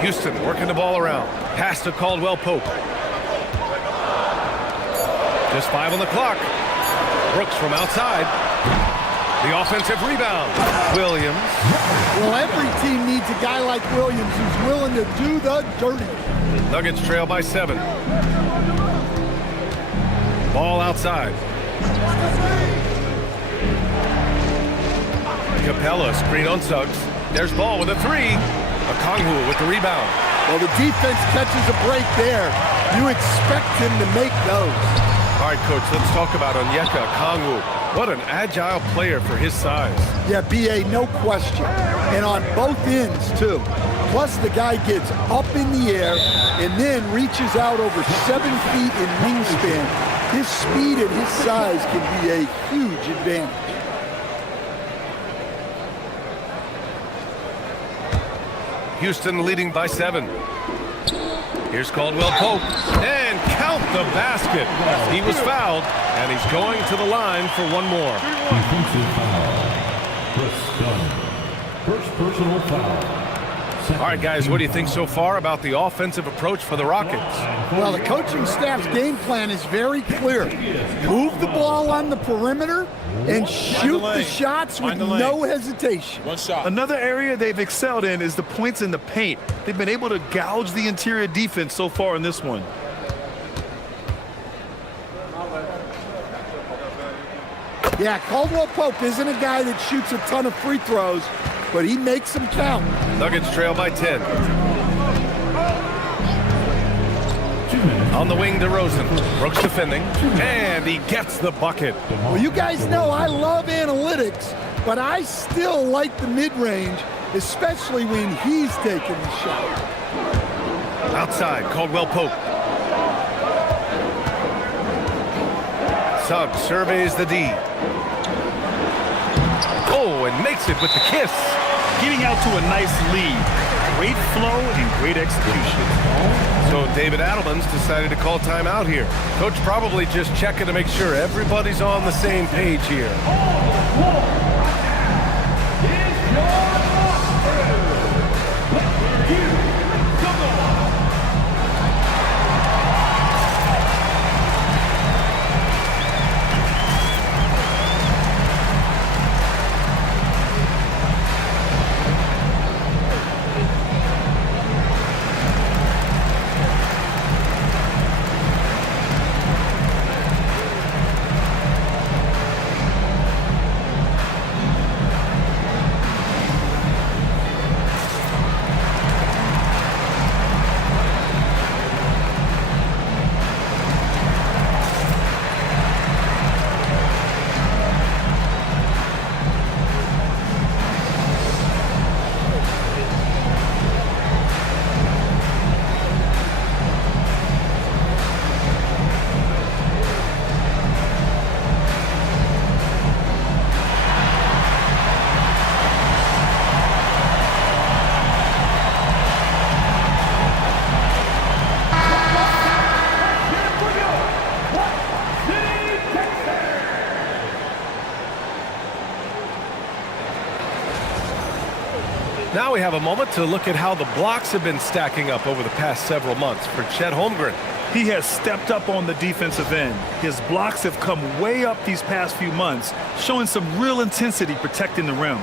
Houston working the ball around. Pass to Caldwell Pope. Just 5 on the clock. Brooks from outside. The offensive rebound. Williams. Well, every team needs a guy like Williams who's willing to do the dirty. Nuggets trail by 7. Ball outside. Capella, screen on Suggs. There's Ball with a 3. Okongwu with the rebound. Well, the defense catches a break there. You expect him to make those. All right, Coach, let's talk about Onyeka Okongwu. What an agile player for his size. Yeah, B.A., no question. And on both ends, too. Plus, the guy gets up in the air and then reaches out over 7 feet in wingspan. His speed and his size can be a huge advantage. Houston leading by 7. Here's Caldwell Pope. And count the basket. He was fouled, and he's going to the line for one more. Defensive foul. Chris Dunn. First personal foul. All right, guys, what do you think so far about the offensive approach for the Rockets? Well, the coaching staff's game plan is very clear. Move the ball on the perimeter and shoot the shots with no hesitation. One shot. Another area they've excelled in is the points in the paint. They've been able to gouge the interior defense so far in this one. Yeah, Caldwell Pope isn't a guy that shoots a ton of free throws, but he makes them count. Nuggets trail by 10. On the wing, DeRozan. Brooks defending, and he gets the bucket. Well, you guys know I love analytics, but I still like the mid-range, especially when he's taking the shot. Outside, Caldwell Pope. Suggs surveys the D. Oh, and makes it with the kiss. Getting out to a nice lead. Great flow and great execution. So David Adelman's decided to call timeout here. Coach probably just checking to make sure everybody's on the same page here. Now we have a moment to look at how the blocks have been stacking up over the past several months for Chet Holmgren. He has stepped up on the defensive end. His blocks have come way up these past few months, showing some real intensity protecting the rim.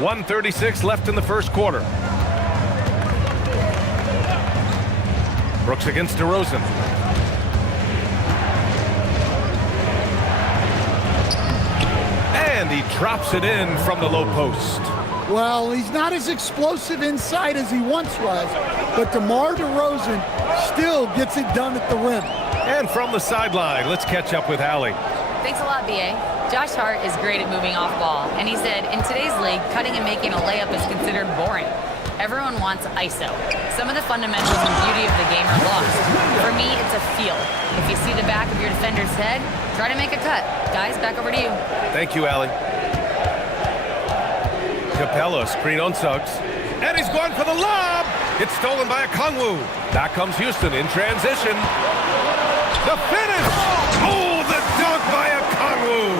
1:36 left in the first quarter. Brooks against DeRozan. And he drops it in from the low post. Well, he's not as explosive inside as he once was, but DeMar DeRozan still gets it done at the rim. And from the sideline, let's catch up with Allie. Thanks a lot, B.A. Josh Hart is great at moving off ball, and he said, in today's league, cutting and making a layup is considered boring. Everyone wants ISO. Some of the fundamentals and beauty of the game are lost. For me, it's a feel. If you see the back of your defender's head, try to make a cut. Guys, back over to you. Thank you, Allie. Capella, screen on Suggs. And he's going for the lob. It's stolen by Okongwu. Back comes Houston in transition. The finish! Oh, the dunk by Okongwu!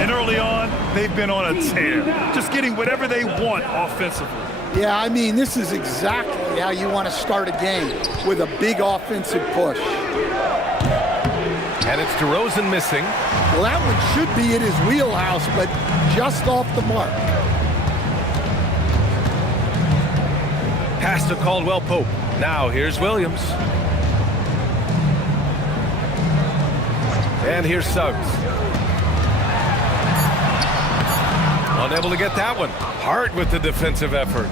And early on, they've been on a tear, just getting whatever they want offensively. Yeah, I mean, this is exactly how you want to start a game, with a big offensive push. And it's DeRozan missing. Well, that one should be in his wheelhouse, but just off the mark. Pass to Caldwell Pope. Now here's Williams. And here's Suggs. Unable to get that one. Hart with the defensive effort.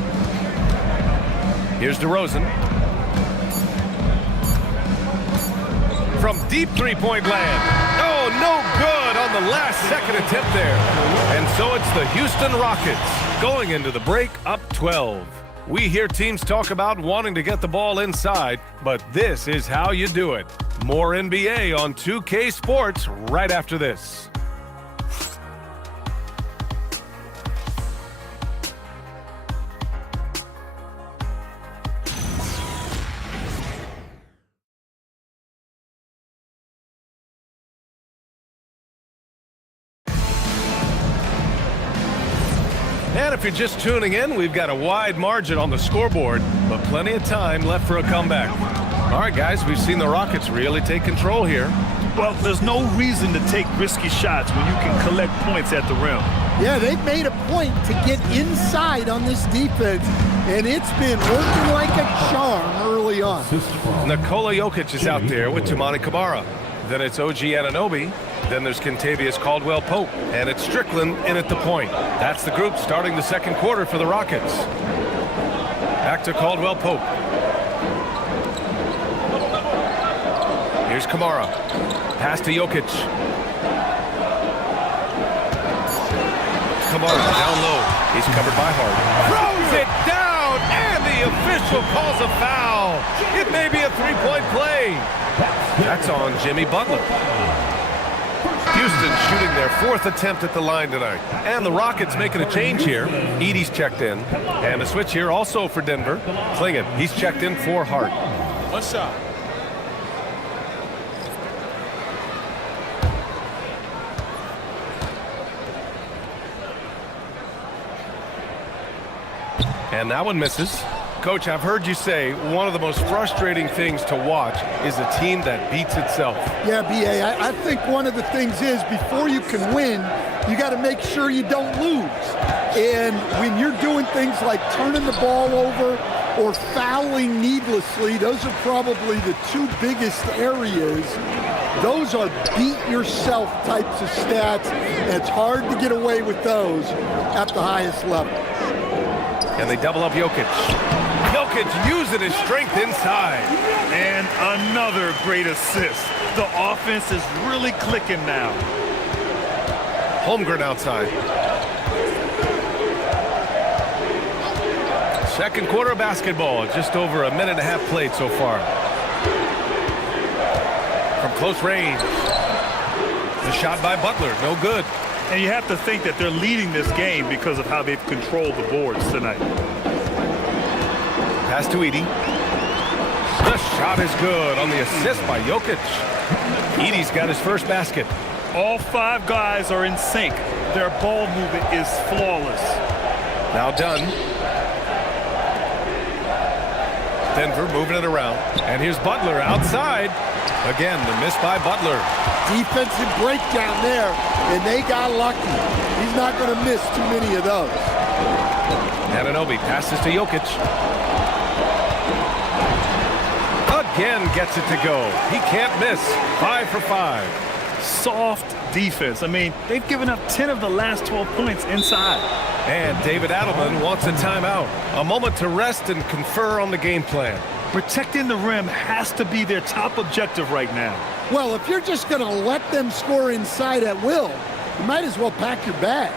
Here's DeRozan. From deep three-point land. Oh, no good on the last second attempt there. And so it's the Houston Rockets going into the break up 12. We hear teams talk about wanting to get the ball inside, but this is how you do it. More NBA on 2K Sports right after this. And if you're just tuning in, we've got a wide margin on the scoreboard, but plenty of time left for a comeback. All right, guys, we've seen the Rockets really take control here. Well, there's no reason to take risky shots when you can collect points at the rim. Yeah, they've made a point to get inside on this defense, and it's been working like a charm early on. Nikola Jokic is out there with Toumani Camara. Then it's OG Anunoby. Then there's Kentavious Caldwell-Pope. And it's Strickland in at the point. That's the group starting the second quarter for the Rockets. Back to Caldwell-Pope. Here's Camara. Pass to Jokic. Camara down low. He's covered by Hart. Throws it down, and the official calls a foul. It may be a three-point play. That's on Jimmy Butler. Houston shooting their fourth attempt at the line tonight. And the Rockets making a change here. Edey's checked in. And a switch here also for Denver. Clingan, he's checked in for Hart. One shot. And that one misses. Coach, I've heard you say one of the most frustrating things to watch is a team that beats itself. Yeah, B.A., I think one of the things is before you can win, you got to make sure you don't lose. And when you're doing things like turning the ball over or fouling needlessly, those are probably the two biggest areas. Those are beat-yourself types of stats. And it's hard to get away with those at the highest level. And they double up Jokic. Jokic using his strength inside. And another great assist. The offense is really clicking now. Holmgren outside. Second quarter of basketball. Just over a minute and a half played so far. From close range. The shot by Butler. No good. And you have to think that they're leading this game because of how they've controlled the boards tonight. Pass to Edey. The shot is good on the assist by Jokic. Edey's got his first basket. All five guys are in sync. Their ball movement is flawless. Now done. Denver moving it around. And here's Butler outside. Again, the miss by Butler. Defensive breakdown there, and they got lucky. He's not going to miss too many of those. Anunoby passes to Jokic. Again gets it to go. He can't miss. 5 for 5. Soft defense. I mean, they've given up 10 of the last 12 points inside. And David Adelman wants a timeout. A moment to rest and confer on the game plan. Protecting the rim has to be their top objective right now. Well, if you're just going to let them score inside at will, you might as well pack your bags.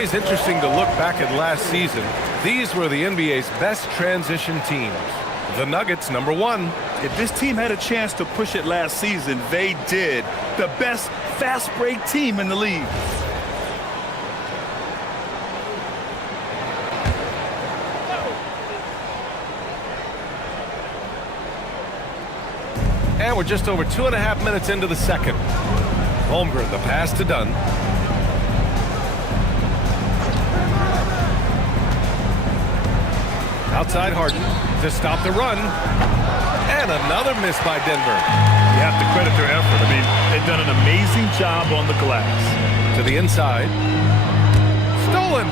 always interesting to look back at last season. These were the NBA's best transition teams. The Nuggets, number 1. If this team had a chance to push it last season, they did. The best fast break team in the league. And we're just over 2.5 minutes into the second. Holmgren, the pass to Dunn. Outside Harden to stop the run. And another miss by Denver. You have to credit their effort. I mean, they've done an amazing job on the glass. To the inside. Stolen.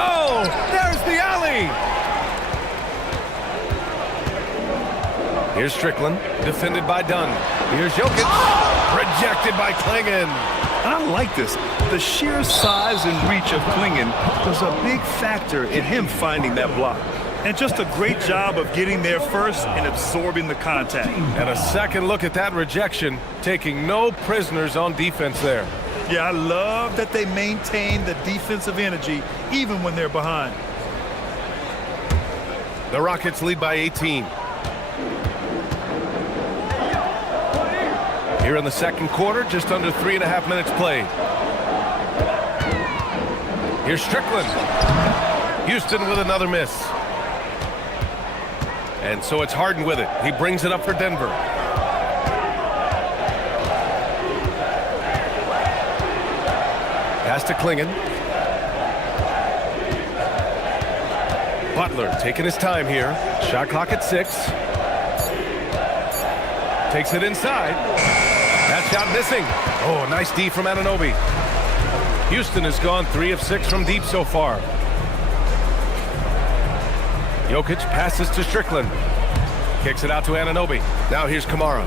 Oh, there's the alley. Here's Strickland, defended by Dunn. Here's Jokic, rejected by Klingon. I like this. The sheer size and reach of Klingon was a big factor in him finding that block. And just a great job of getting there first and absorbing the contact. And a second look at that rejection, taking no prisoners on defense there. Yeah, I love that they maintain the defensive energy even when they're behind. The Rockets lead by 18. Here in the second quarter, just under 3.5 minutes played. Here's Strickland. Houston with another miss. And so it's Harden with it. He brings it up for Denver. Pass to Klingon. Butler taking his time here. Shot clock at 6. Takes it inside. That shot missing. Oh, nice D from Anunoby. Houston has gone 3 of 6 from deep so far. Jokic passes to Strickland. Kicks it out to Anunoby. Now here's Kamara.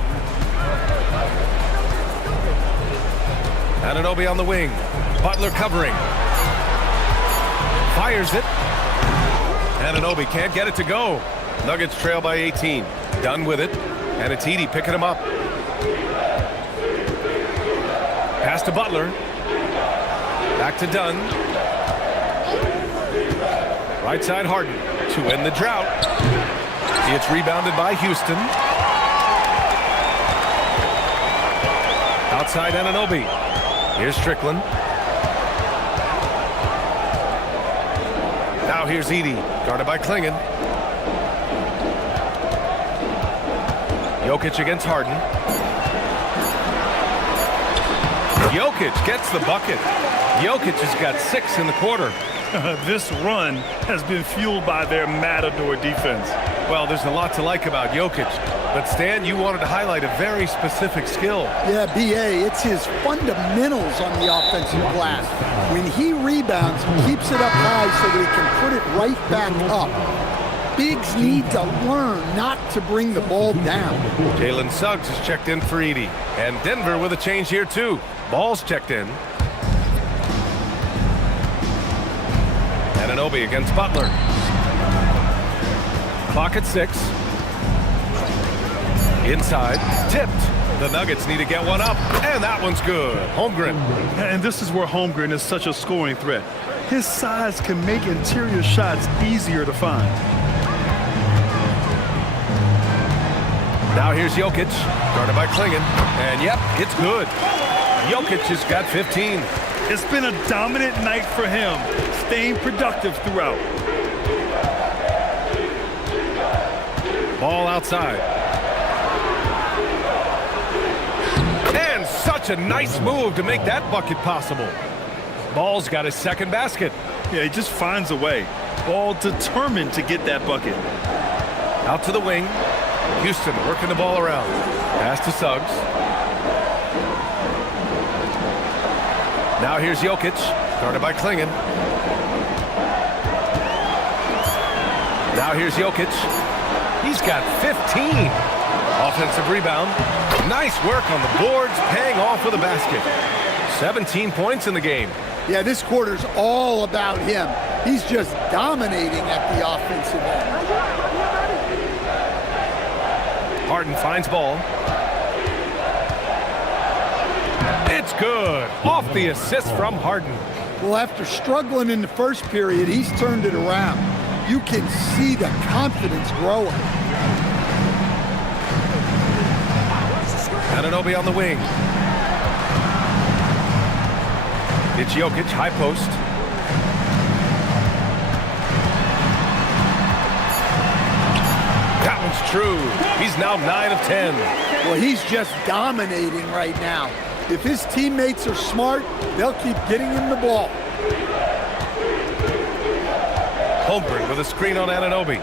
Anunoby on the wing. Butler covering. Fires it. Anunoby can't get it to go. Nuggets trail by 18. Done with it. And it's Edey picking him up. Pass to Butler. Back to Dunn. Right side Harden to end the drought. It's rebounded by Houston. Outside Anunoby. Here's Strickland. Now here's Edey, guarded by Klingon. Jokic against Harden. Jokic gets the bucket. Jokic has got 6 in the quarter. This run has been fueled by their Matador defense. Well, there's a lot to like about Jokic. But Stan, you wanted to highlight a very specific skill. Yeah, B.A., it's his fundamentals on the offensive glass. When he rebounds, he keeps it up high so that he can put it right back up. Bigs need to learn not to bring the ball down. Jalen Suggs is checked in for Edey. And Denver with a change here, too. Ball's checked in. Anunoby against Butler. Clock at 6. Inside. Tipped. The Nuggets need to get one up. And that one's good. Holmgren. And this is where Holmgren is such a scoring threat. His size can make interior shots easier to find. Now here's Jokic, guarded by Klingon. And yep, it's good. Jokic has got 15. It's been a dominant night for him, staying productive throughout. Ball outside. And such a nice move to make that bucket possible. Ball's got his second basket. Yeah, he just finds a way. Ball determined to get that bucket. Out to the wing. Houston working the ball around. Pass to Suggs. Now here's Jokic, guarded by Klingon. Now here's Jokic. He's got 15. Offensive rebound. Nice work on the boards, paying off with a basket. 17 points in the game. Yeah, this quarter's all about him. He's just dominating at the offensive end. Harden finds ball. It's good. Off the assist from Harden. Well, after struggling in the first period, he's turned it around. You can see the confidence growing. Anunoby on the wing. It's Jokic, high post. That one's true. He's now 9 of 10. Well, he's just dominating right now. If his teammates are smart, they'll keep getting him the ball. Holmgren with a screen on Anunoby.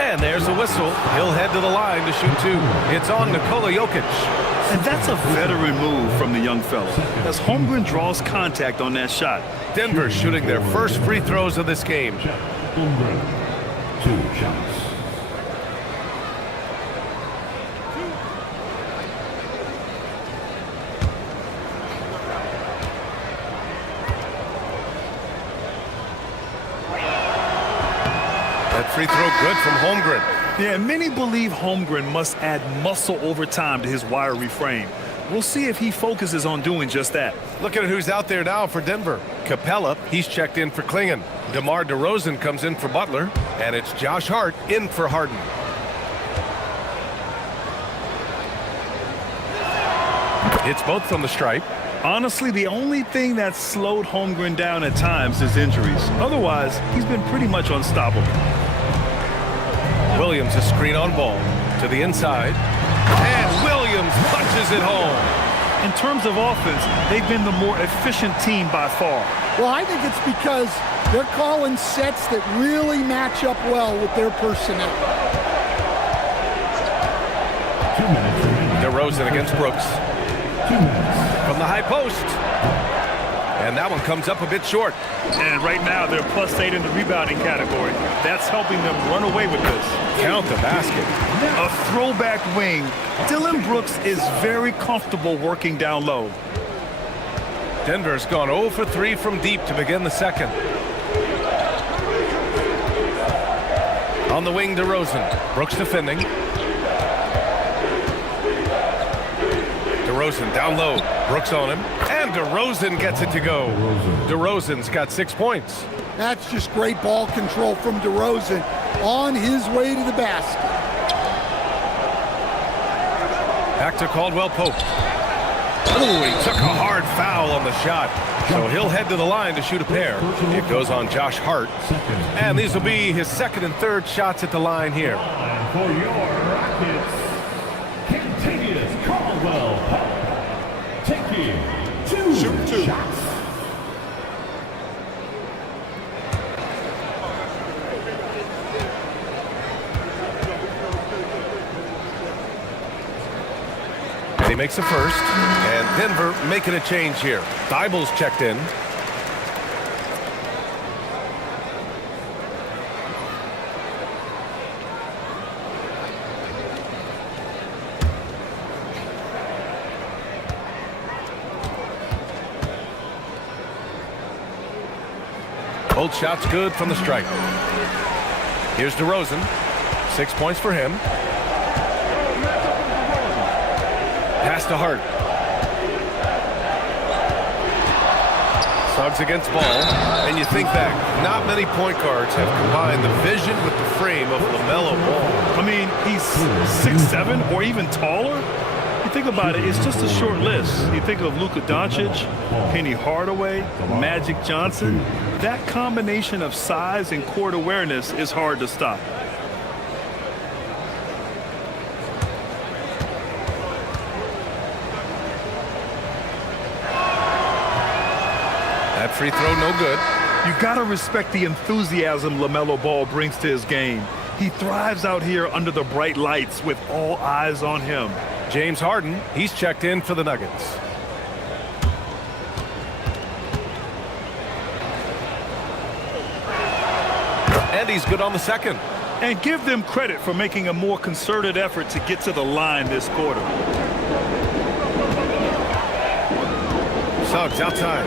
And there's the whistle. He'll head to the line to shoot two. It's on Nikola Jokic. And that's a veteran move from the young fella, as Holmgren draws contact on that shot. Denver shooting their first free throws of this game. Holmgren, 2 shots. That free throw good from Holmgren. Yeah, many believe Holmgren must add muscle over time to his wiry frame. We'll see if he focuses on doing just that. Look at who's out there now for Denver. Capella, he's checked in for Klingon. DeMar DeRozan comes in for Butler. And it's Josh Hart in for Harden. It's both from the stripe. Honestly, the only thing that's slowed Holmgren down at times is injuries. Otherwise, he's been pretty much unstoppable. Williams a screen on ball to the inside. And Williams punches it home. In terms of offense, they've been the more efficient team by far. Well, I think it's because they're calling sets that really match up well with their personnel. 2 minutes remaining. DeRozan against Brooks. 2 minutes. From the high post. And that one comes up a bit short. And right now, they're +8 in the rebounding category. That's helping them run away with this. Count the basket. A throwback wing. Dillon Brooks is very comfortable working down low. Denver's gone 0 for 3 from deep to begin the second. On the wing, DeRozan. Brooks defending. DeRozan down low. Brooks on him. And DeRozan gets it to go. DeRozan's got 6 points. That's just great ball control from DeRozan on his way to the basket. Back to Caldwell Pope. Oh, he took a hard foul on the shot. So he'll head to the line to shoot a pair. It goes on Josh Hart. And these will be his second and third shots at the line here. For your Rockets, Kentavious Caldwell Pope, taking 2 shots. He makes the first, and Denver making a change here. Thybulle's checked in. Both shots good from the stripe. Here's DeRozan. 6 points for him. Pass to Hart. Suggs against Ball. And you think back, not many point guards have combined the vision with the frame of LaMelo Ball. I mean, he's 6'7" or even taller. You think about it, it's just a short list. You think of Luka Doncic, Penny Hardaway, Magic Johnson. That combination of size and court awareness is hard to stop. That free throw no good. You gotta respect the enthusiasm LaMelo Ball brings to his game. He thrives out here under the bright lights with all eyes on him. James Harden, he's checked in for the Nuggets. And he's good on the second. And give them credit for making a more concerted effort to get to the line this quarter. Suggs outside.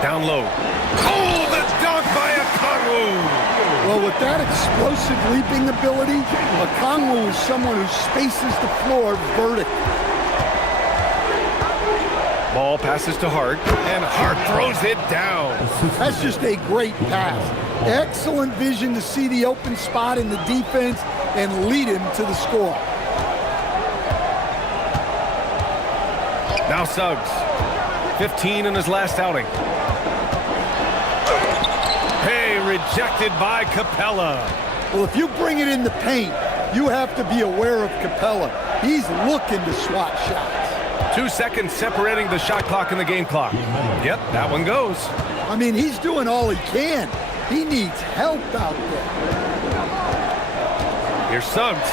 Down low. Oh, the dunk by Okongwu. Well, with that explosive leaping ability, Okongwu is someone who spaces the floor vertically. Ball passes to Hart, and Hart throws it down. That's just a great pass. Excellent vision to see the open spot in the defense and lead him to the score. Now Suggs, 15 in his last outing. Hey, rejected by Capella. Well, if you bring it in the paint, you have to be aware of Capella. He's looking to swat shots. 2 seconds separating the shot clock and the game clock. Yep, that one goes. I mean, he's doing all he can. He needs help out there. Here's Suggs.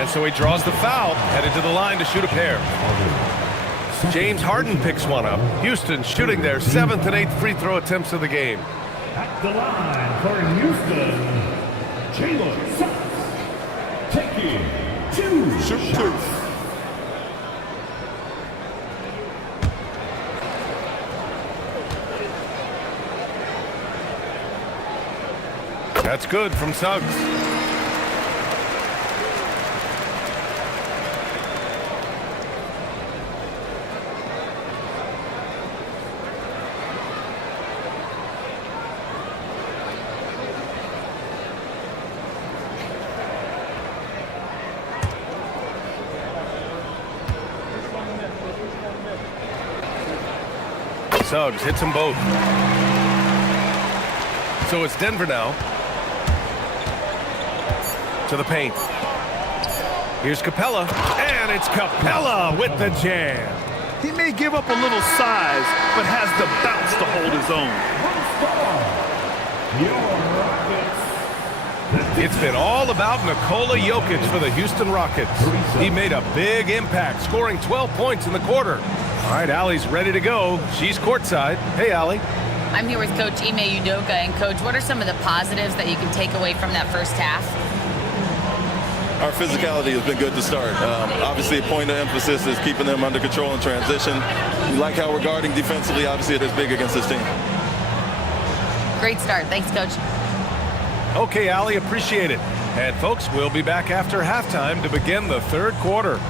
And so he draws the foul, headed to the line to shoot a pair. James Harden picks one up. Houston shooting their 7th and 8th free throw attempts of the game. At the line for Houston, Jalen Suggs, taking 2 shots. That's good from Suggs. Suggs hits them both. So it's Denver now. To the paint. Here's Capella, and it's Capella with the jam. He may give up a little size, but has the bounce to hold his own. It's been all about Nikola Jokic for the Houston Rockets. He made a big impact, scoring 12 points in the quarter. All right, Allie's ready to go. She's courtside. Hey, Allie. I'm here with Coach Ime Udoka. And, Coach, what are some of the positives that you can take away from that first half? Our physicality has been good to start. Obviously, a point of emphasis is keeping them under control in transition. We like how we're guarding defensively. Obviously, it is big against this team. Great start. Thanks, Coach. Okay, Allie, appreciate it. And, folks, we'll be back after halftime to begin the third quarter.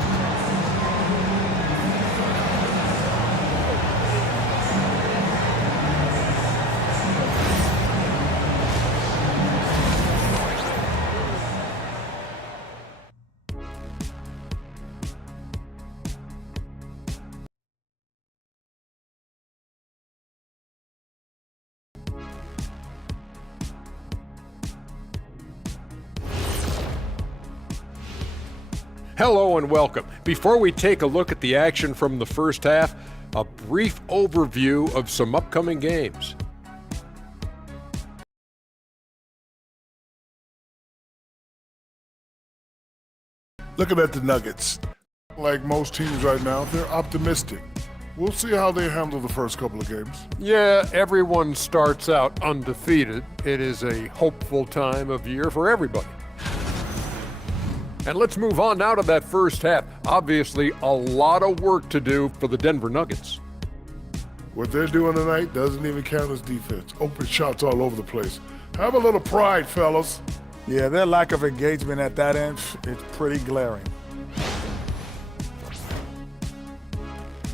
Hello and welcome. Before we take a look at the action from the first half, a brief overview of some upcoming games. Looking at the Nuggets, like most teams right now, they're optimistic. We'll see how they handle the first couple of games. Yeah, everyone starts out undefeated. It is a hopeful time of year for everybody. And let's move on now to that first half. Obviously, a lot of work to do for the Denver Nuggets. What they're doing tonight doesn't even count as defense. Open shots all over the place. Have a little pride, fellas. Yeah, their lack of engagement at that end is pretty glaring.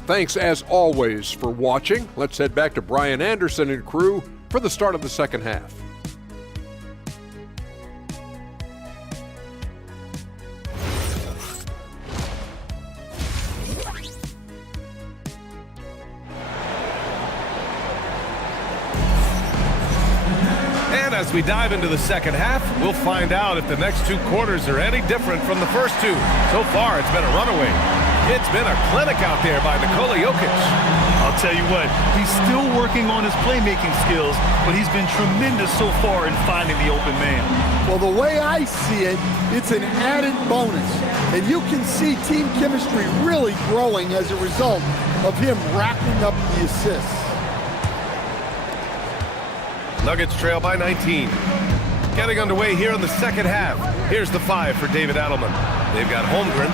Thanks, as always, for watching. Let's head back to Brian Anderson and crew for the start of the second half. As we dive into the second half, we'll find out if the next two quarters are any different from the first two. So far, it's been a runaway. It's been a clinic out there by Nikola Jokic. I'll tell you what, he's still working on his playmaking skills, but he's been tremendous so far in finding the open man. Well, the way I see it, it's an added bonus. And you can see team chemistry really growing as a result of him racking up the assists. Nuggets trail by 19. Getting underway here in the second half. Here's the 5 for David Adelman. They've got Holmgren.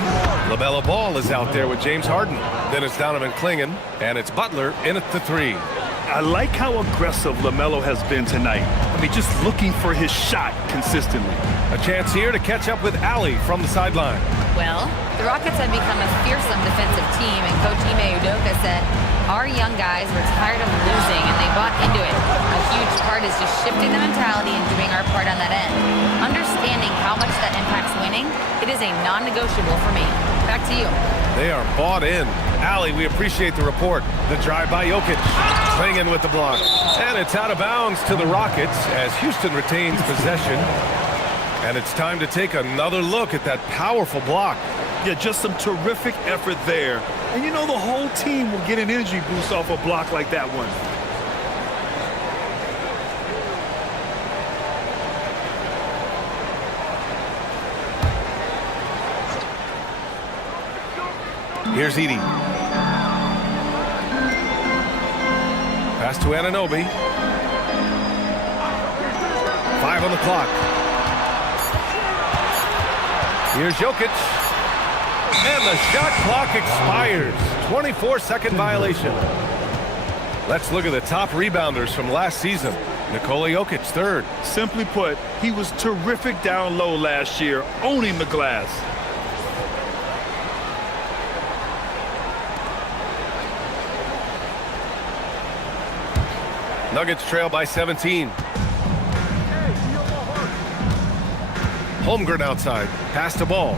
LaMelo Ball is out there with James Harden. Then it's Donovan Clingan, and it's Butler in at the 3. I like how aggressive LaMelo has been tonight. I mean, just looking for his shot consistently. A chance here to catch up with Allie from the sideline. Well, the Rockets have become a fearsome defensive team, and Coach Ime Udoka said, our young guys were tired of losing, and they bought into it. A huge part is just shifting the mentality and doing our part on that end. Understanding how much that impacts winning, it is a non-negotiable for me. Back to you. They are bought in. Allie, we appreciate the report. The drive by Jokic. Klingin with the block. And it's out of bounds to the Rockets as Houston retains possession. And it's time to take another look at that powerful block. Yeah, just some terrific effort there. And you know the whole team will get an energy boost off a block like that one. Here's Edey. Pass to Anunoby. 5 on the clock. Here's Jokic. And the shot clock expires. 24-second violation. Let's look at the top rebounders from last season. Nikola Jokic, third. Simply put, he was terrific down low last year, owning the glass. Nuggets trail by 17. Holmgren outside. Pass to Ball.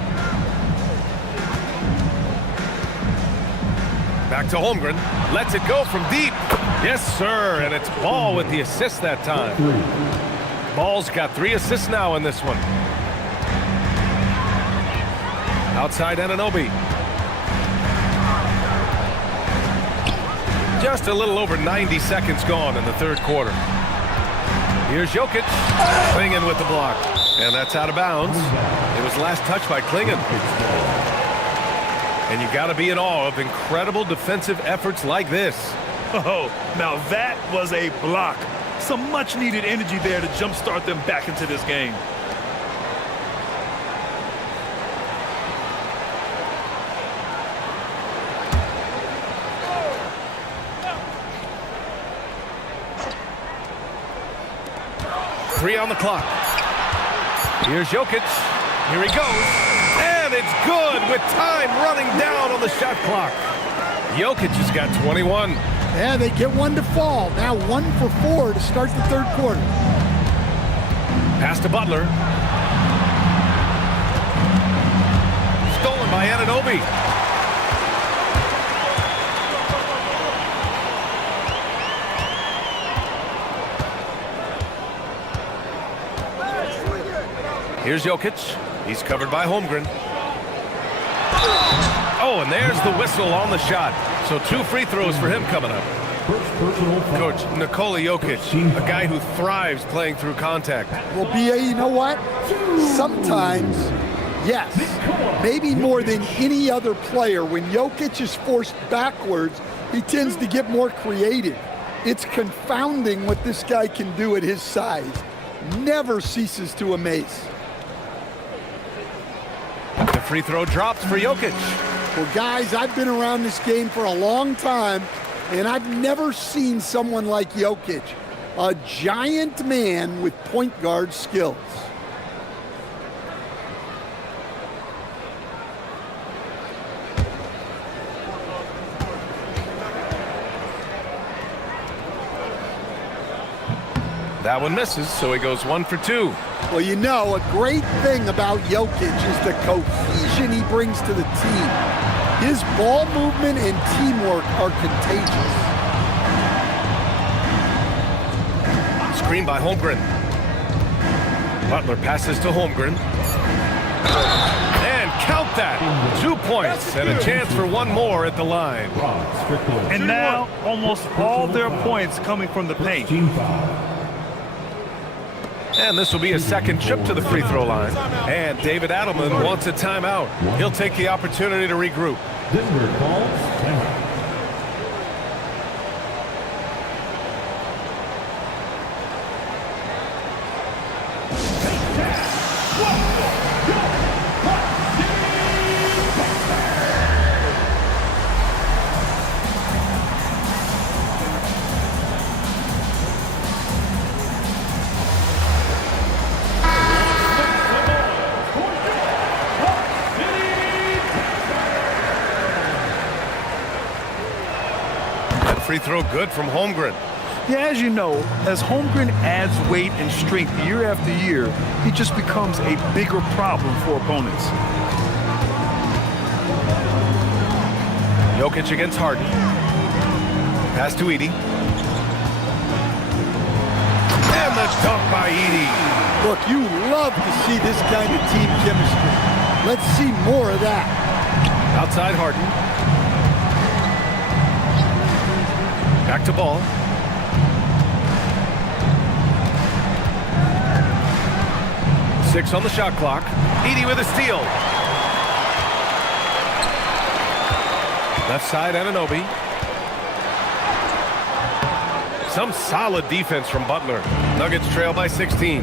Back to Holmgren. Lets it go from deep. Yes, sir. And it's Ball with the assist that time. Ball's got 3 assists now in this one. Outside Anunoby. Just a little over 90 seconds gone in the third quarter. Here's Jokic. Klingin with the block. And that's out of bounds. It was last touched by Klingin. And you got to be in awe of incredible defensive efforts like this. Oh, now that was a block. Some much needed energy there to jumpstart them back into this game. Three on the clock. Here's Jokic. Here he goes. And it's good with time running down on the shot clock. Jokic has got 21. Yeah, they get one to fall. Now 1 for 4 to start the third quarter. Pass to Butler. Stolen by Anunoby. Here's Jokic. He's covered by Holmgren. Oh, and there's the whistle on the shot. So 2 free throws for him coming up. Coach, Nikola Jokic, a guy who thrives playing through contact. Well, B.A., you know what? Sometimes, yes, maybe more than any other player, when Jokic is forced backwards, he tends to get more creative. It's confounding what this guy can do at his size. Never ceases to amaze. The free throw drops for Jokic. Well, guys, I've been around this game for a long time, and I've never seen someone like Jokic, a giant man with point guard skills. That one misses, so he goes 1 for 2. Well, you know, a great thing about Jokic is the cohesion he brings to the team. His ball movement and teamwork are contagious. Screen by Holmgren. Butler passes to Holmgren. And count that! 2 points and a chance for 1 more at the line. And now, almost all their points coming from the paint. And this will be a second trip to the free throw line. And David Adelman wants a timeout. He'll take the opportunity to regroup. Denver calls timeout. free throw good from Holmgren. Yeah, as you know, as Holmgren adds weight and strength year after year, he just becomes a bigger problem for opponents. Jokic against Harden. Pass to Edey. And the dunk by Edey. Look, you love to see this kind of team chemistry. Let's see more of that. Outside Harden. Back to Ball. Six on the shot clock. Edey with a steal. Left side, Anunoby. Some solid defense from Butler. Nuggets trail by 16.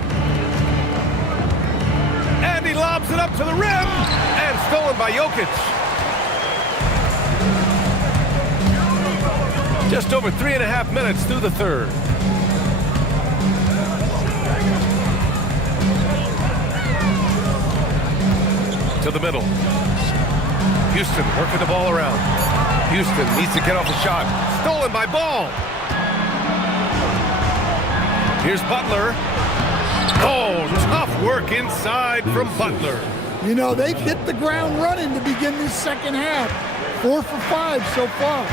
And he lobs it up to the rim. And stolen by Jokic. Just over 3.5 minutes through the third. To the middle. Houston working the ball around. Houston needs to get off the shot. Stolen by Ball. Here's Butler. Oh, tough work inside from Butler. You know, they've hit the ground running to begin this second half. 4 for 5 so far.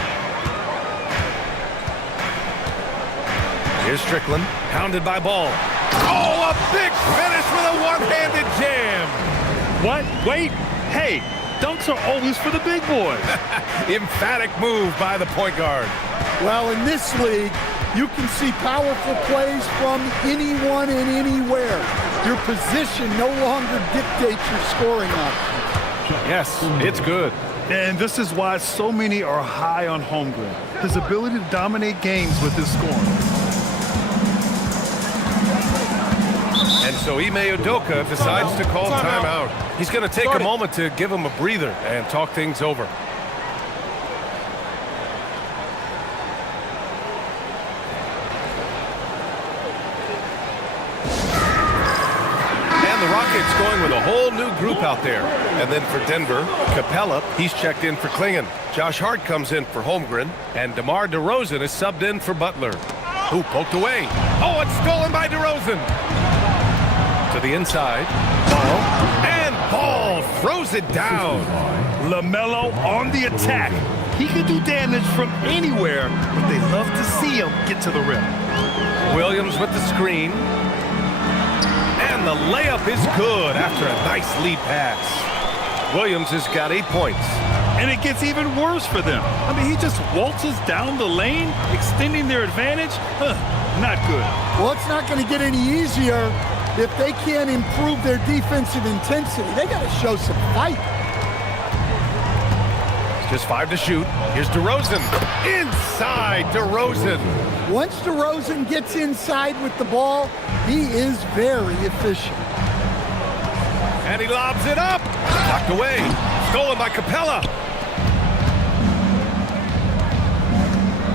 Here's Strickland, pounded by Ball. Oh, a big finish with a one-handed jam. What? Wait. Hey, dunks are always for the big boys. Emphatic move by the point guard. Well, in this league, you can see powerful plays from anyone and anywhere. Your position no longer dictates your scoring options. Yes, it's good. And this is why so many are high on Holmgren. His ability to dominate games with his scoring. And so Ime Udoka decides to call timeout. He's going to take a moment to give him a breather and talk things over. And the Rockets going with a whole new group out there. And then for Denver, Capella, he's checked in for Klingon. Josh Hart comes in for Holmgren. And DeMar DeRozan is subbed in for Butler. Who poked away. Oh, it's stolen by DeRozan. To the inside. Ball. And Ball throws it down. LaMelo on the attack. He can do damage from anywhere, but they love to see him get to the rim. Williams with the screen. And the layup is good after a nice lead pass. Williams has got 8 points. And it gets even worse for them. I mean, he just waltzes down the lane, extending their advantage. Not good. Well, it's not going to get any easier if they can't improve their defensive intensity. They got to show some fight. Just 5 to shoot. Here's DeRozan. Inside DeRozan. Once DeRozan gets inside with the ball, he is very efficient. And he lobs it up. Knocked away. Stolen by Capella.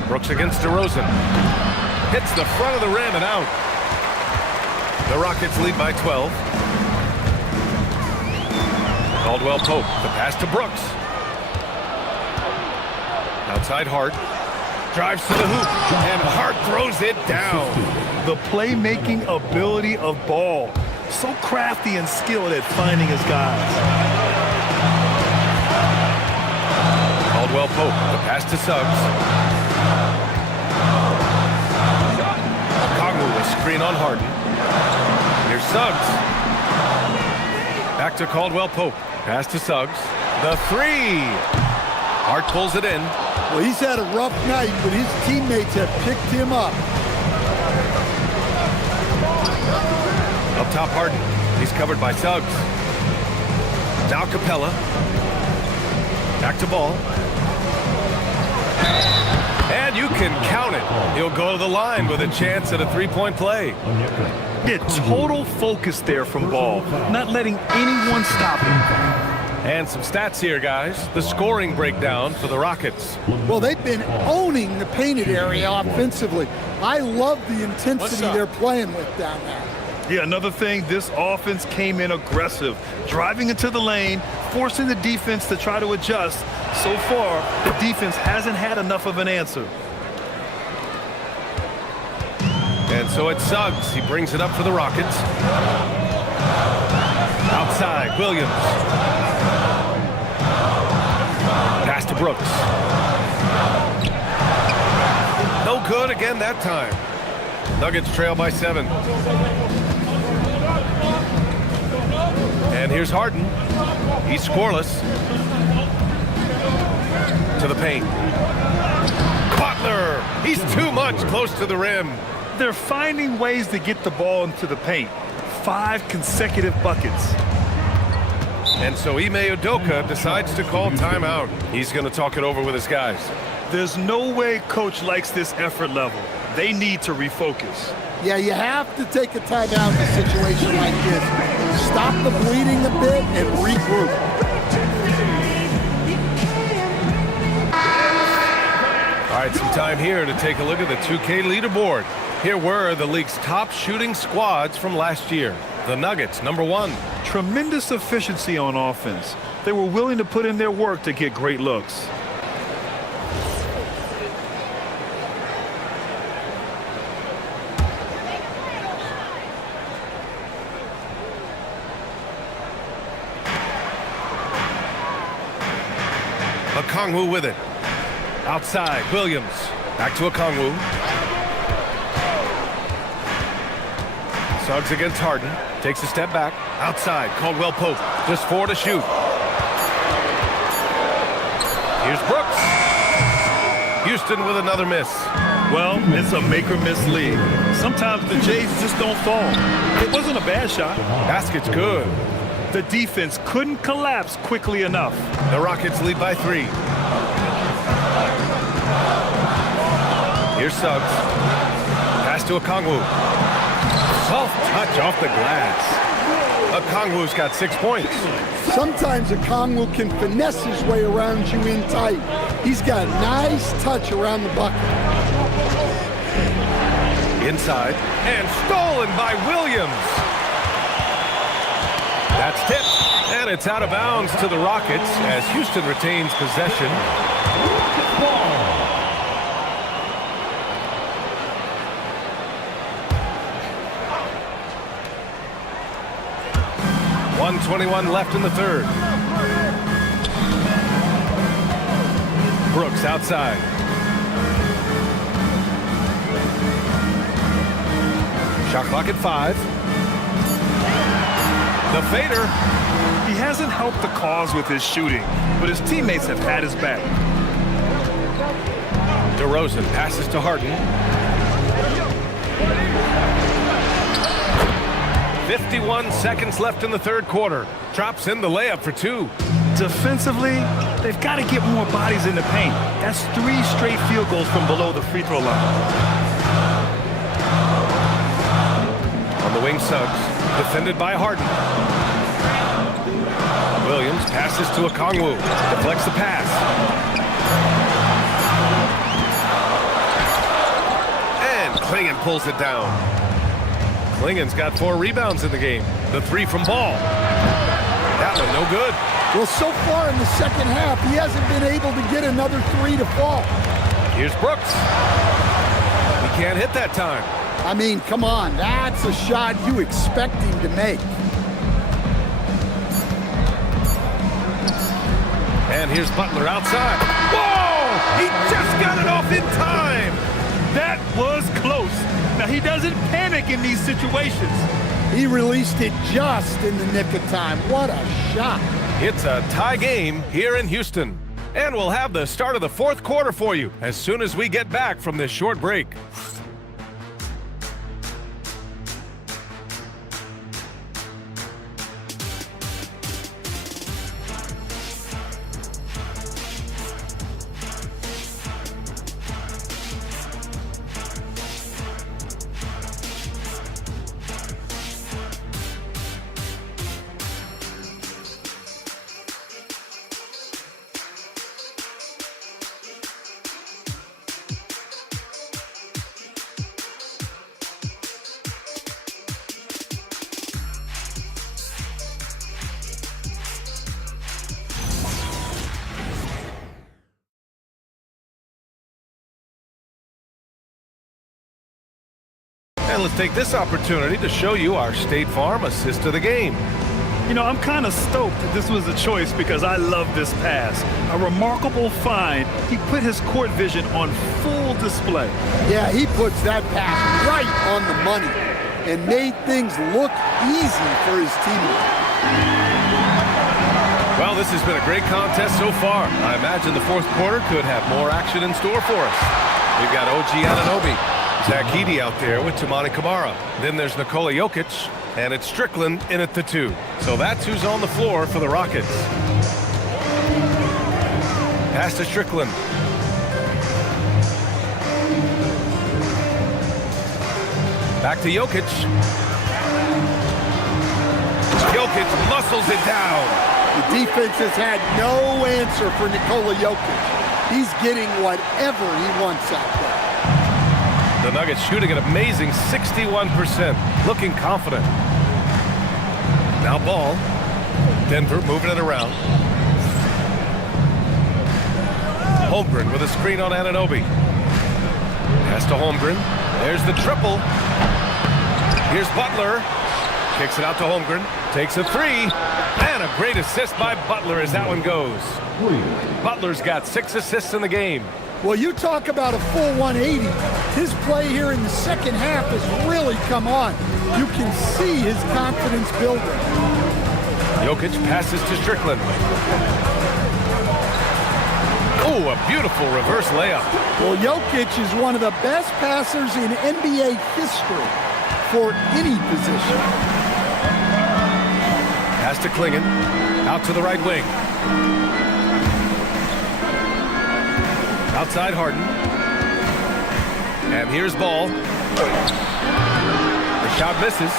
Brooks against DeRozan. Hits the front of the rim and out. The Rockets lead by 12. Caldwell Pope. The pass to Brooks. Outside Hart. Drives to the hoop. And Hart throws it down. The playmaking ability of Ball. So crafty and skilled at finding his guys. Caldwell Pope. The pass to Suggs. Kongwu with screen on Harden. Here's Suggs. Back to Caldwell Pope. Pass to Suggs. The three. Hart pulls it in. Well, he's had a rough night, but his teammates have picked him up. Up top, Harden. He's covered by Suggs. Now Capella. Back to Ball. And you can count it. He'll go to the line with a chance at a three-point play. Yeah, total focus there from Ball. Not letting anyone stop him. And some stats here, guys. The scoring breakdown for the Rockets. Well, they've been owning the painted area offensively. I love the intensity they're playing with down there. Yeah, another thing, this offense came in aggressive, driving into the lane, forcing the defense to try to adjust. So far, the defense hasn't had enough of an answer. so it's Suggs. He brings it up for the Rockets. Outside, Williams. Pass to Brooks. No good again that time. Nuggets trail by 7. And here's Harden. He's scoreless. To the paint. Butler! He's too much close to the rim. They're finding ways to get the ball into the paint. 5 consecutive buckets. And so Ime Udoka decides to call timeout. He's going to talk it over with his guys. There's no way coach likes this effort level. They need to refocus. Yeah, you have to take a timeout in a situation like this. Stop the bleeding a bit and regroup. All right, some time here to take a look at the 2K leaderboard. Here were the league's top shooting squads from last year. The Nuggets, number 1. Tremendous efficiency on offense. They were willing to put in their work to get great looks. Okongwu with it. Outside, Williams. Back to Okongwu. Suggs against Harden. Takes a step back. Outside, Caldwell Pope. Just 4 to shoot. Here's Brooks. Houston with another miss. Well, it's a make-or-miss league. Sometimes the Jays just don't fall. It wasn't a bad shot. Basket's good. The defense couldn't collapse quickly enough. The Rockets lead by 3. Here's Suggs. Pass to Okongwu. Soft touch off the glass. Okongwu's got 6 points. Sometimes Okongwu can finesse his way around you in tight. He's got nice touch around the bucket. Inside. And stolen by Williams. That's tipped. And it's out of bounds to the Rockets as Houston retains possession. 1:21 left in the third. Brooks outside. Shot clock at 5. The fader. He hasn't helped the cause with his shooting, but his teammates have had his back. DeRozan passes to Harden. 51 seconds left in the third quarter. Drops in the layup for 2. Defensively, they've got to get more bodies in the paint. That's 3 straight field goals from below the free throw line. On the wing, Suggs. Defended by Harden. Williams passes to Okongwu. Deflects the pass. And Clingan pulls it down. Clingan's got 4 rebounds in the game. The 3 from Ball. That one no good. Well, so far in the second half, he hasn't been able to get another 3 to fall. Here's Brooks. He can't hit that time. I mean, come on. That's a shot you expect him to make. And here's Butler outside. Whoa! He just got it off in time. That was close. Now, he doesn't panic in these situations. He released it just in the nick of time. What a shot. It's a tie game here in Houston. And we'll have the start of the fourth quarter for you as soon as we get back from this short break. And let's take this opportunity to show you our State Farm assist of the game. You know, I'm kind of stoked that this was a choice because I love this pass. A remarkable find. He put his court vision on full display. Yeah, he puts that pass right on the money and made things look easy for his teammates. Well, this has been a great contest so far. I imagine the fourth quarter could have more action in store for us. We've got OG Anunoby, Zach Edey out there with Toumani Camara. Then there's Nikola Jokic, and it's Strickland in at the 2. So that's who's on the floor for the Rockets. Pass to Strickland. Back to Jokic. Jokic muscles it down. The defense has had no answer for Nikola Jokic. He's getting whatever he wants out there. The Nuggets shooting an amazing 61%, looking confident. Now ball. Denver moving it around. Holmgren with a screen on Anunoby. Pass to Holmgren. There's the triple. Here's Butler. Kicks it out to Holmgren. Takes a 3. And a great assist by Butler as that one goes. Butler's got 6 assists in the game. Well, you talk about a full 180. His play here in the second half has really come on. You can see his confidence building. Jokic passes to Strickland. Oh, a beautiful reverse layup. Well, Jokic is one of the best passers in NBA history for any position. Pass to Klingon. Out to the right wing. Outside Harden. And here's Ball. The shot misses.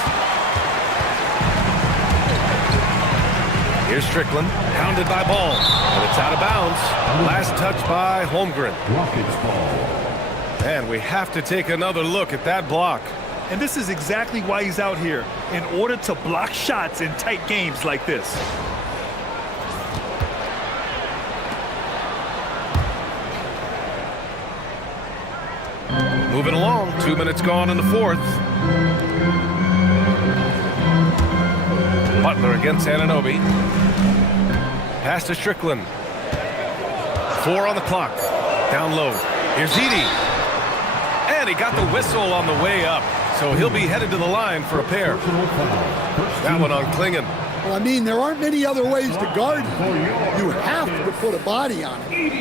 Here's Strickland. Pounded by Ball. And it's out of bounds. Last touch by Holmgren. Rockets ball. And we have to take another look at that block. And this is exactly why he's out here, in order to block shots in tight games like this. Moving along, 2 minutes gone in the fourth. Butler against Anunoby. Pass to Strickland. 4 on the clock. Down low. Here's Edey. And he got the whistle on the way up. So he'll be headed to the line for a pair. That one on Klingon. Well, I mean, there aren't many other ways to guard him. You have to put a body on him.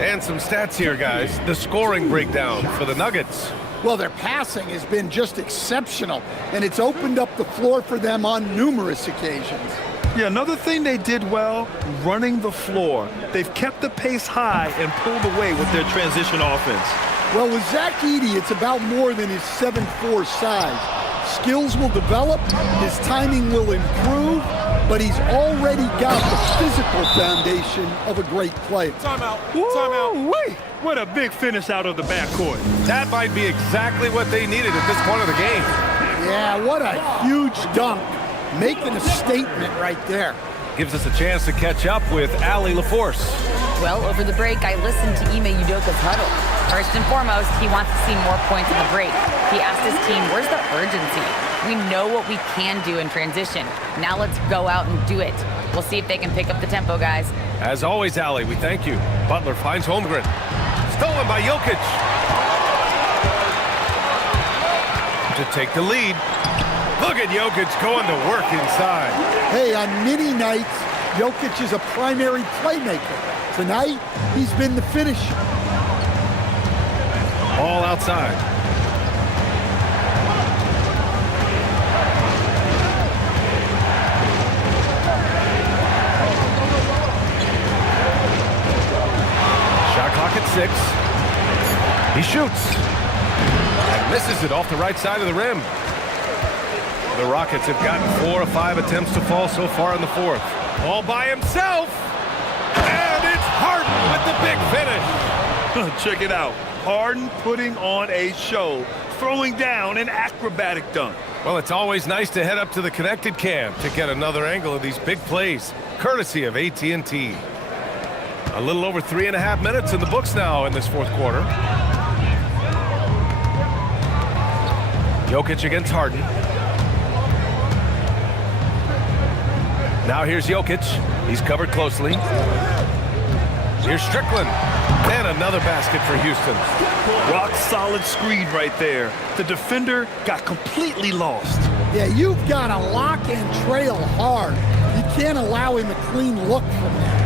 And some stats here, guys. The scoring breakdown for the Nuggets. Well, their passing has been just exceptional, and it's opened up the floor for them on numerous occasions. Yeah, another thing they did well, running the floor. They've kept the pace high and pulled away with their transition offense. Well, with Zach Edey, it's about more than his 7'4" size. Skills will develop, his timing will improve, but he's already got the physical foundation of a great player. Timeout. Timeout. Wait. What a big finish out of the backcourt. That might be exactly what they needed at this point of the game. Yeah, what a huge dunk. Making a statement right there. Gives us a chance to catch up with Allie LaForce. Well, over the break, I listened to Ime Udoka's huddle. First and foremost, he wants to see more points in the break. He asked his team, where's the urgency? We know what we can do in transition. Now let's go out and do it. We'll see if they can pick up the tempo, guys. As always, Allie, we thank you. Butler finds Holmgren. Stolen by Jokic. To take the lead. Look at Jokic going to work inside. Hey, on many nights, Jokic is a primary playmaker. Tonight, he's been the finisher. All outside. Shot clock at 6. He shoots. And misses it off the right side of the rim. The Rockets have gotten 4 of 5 attempts to fall so far in the fourth. All by himself. And it's Harden with the big finish. Check it out. Harden putting on a show, throwing down an acrobatic dunk. Well, it's always nice to head up to the connected cam to get another angle of these big plays, courtesy of AT&T. A little over 3.5 minutes in the books now in this fourth quarter. Jokic against Harden. Now here's Jokic. He's covered closely. Here's Strickland. And another basket for Houston. Rock solid screen right there. The defender got completely lost. Yeah, you've got to lock and trail hard. You can't allow him a clean look from that.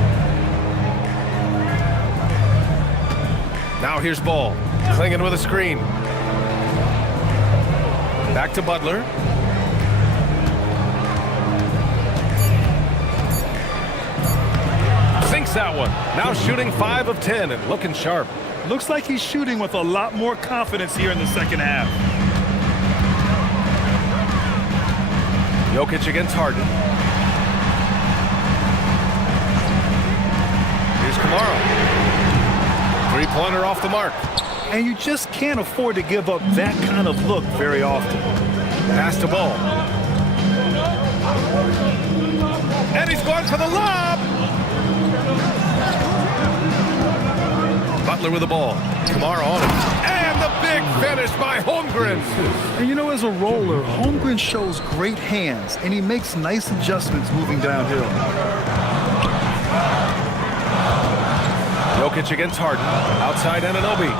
Now here's Ball. Clinging with a screen. Back to Butler. Sinks that one. Now shooting 5 of 10 and looking sharp. Looks like he's shooting with a lot more confidence here in the second half. Jokic against Harden. Here's Kamara. Three-pointer off the mark. And you just can't afford to give up that kind of look very often. Pass to Ball. And he's going for the lob. Butler with the ball. Kamara on it. And the big finish by Holmgren. And you know, as a roller, Holmgren shows great hands, and he makes nice adjustments moving downhill. Jokic against Harden. Outside Anunoby.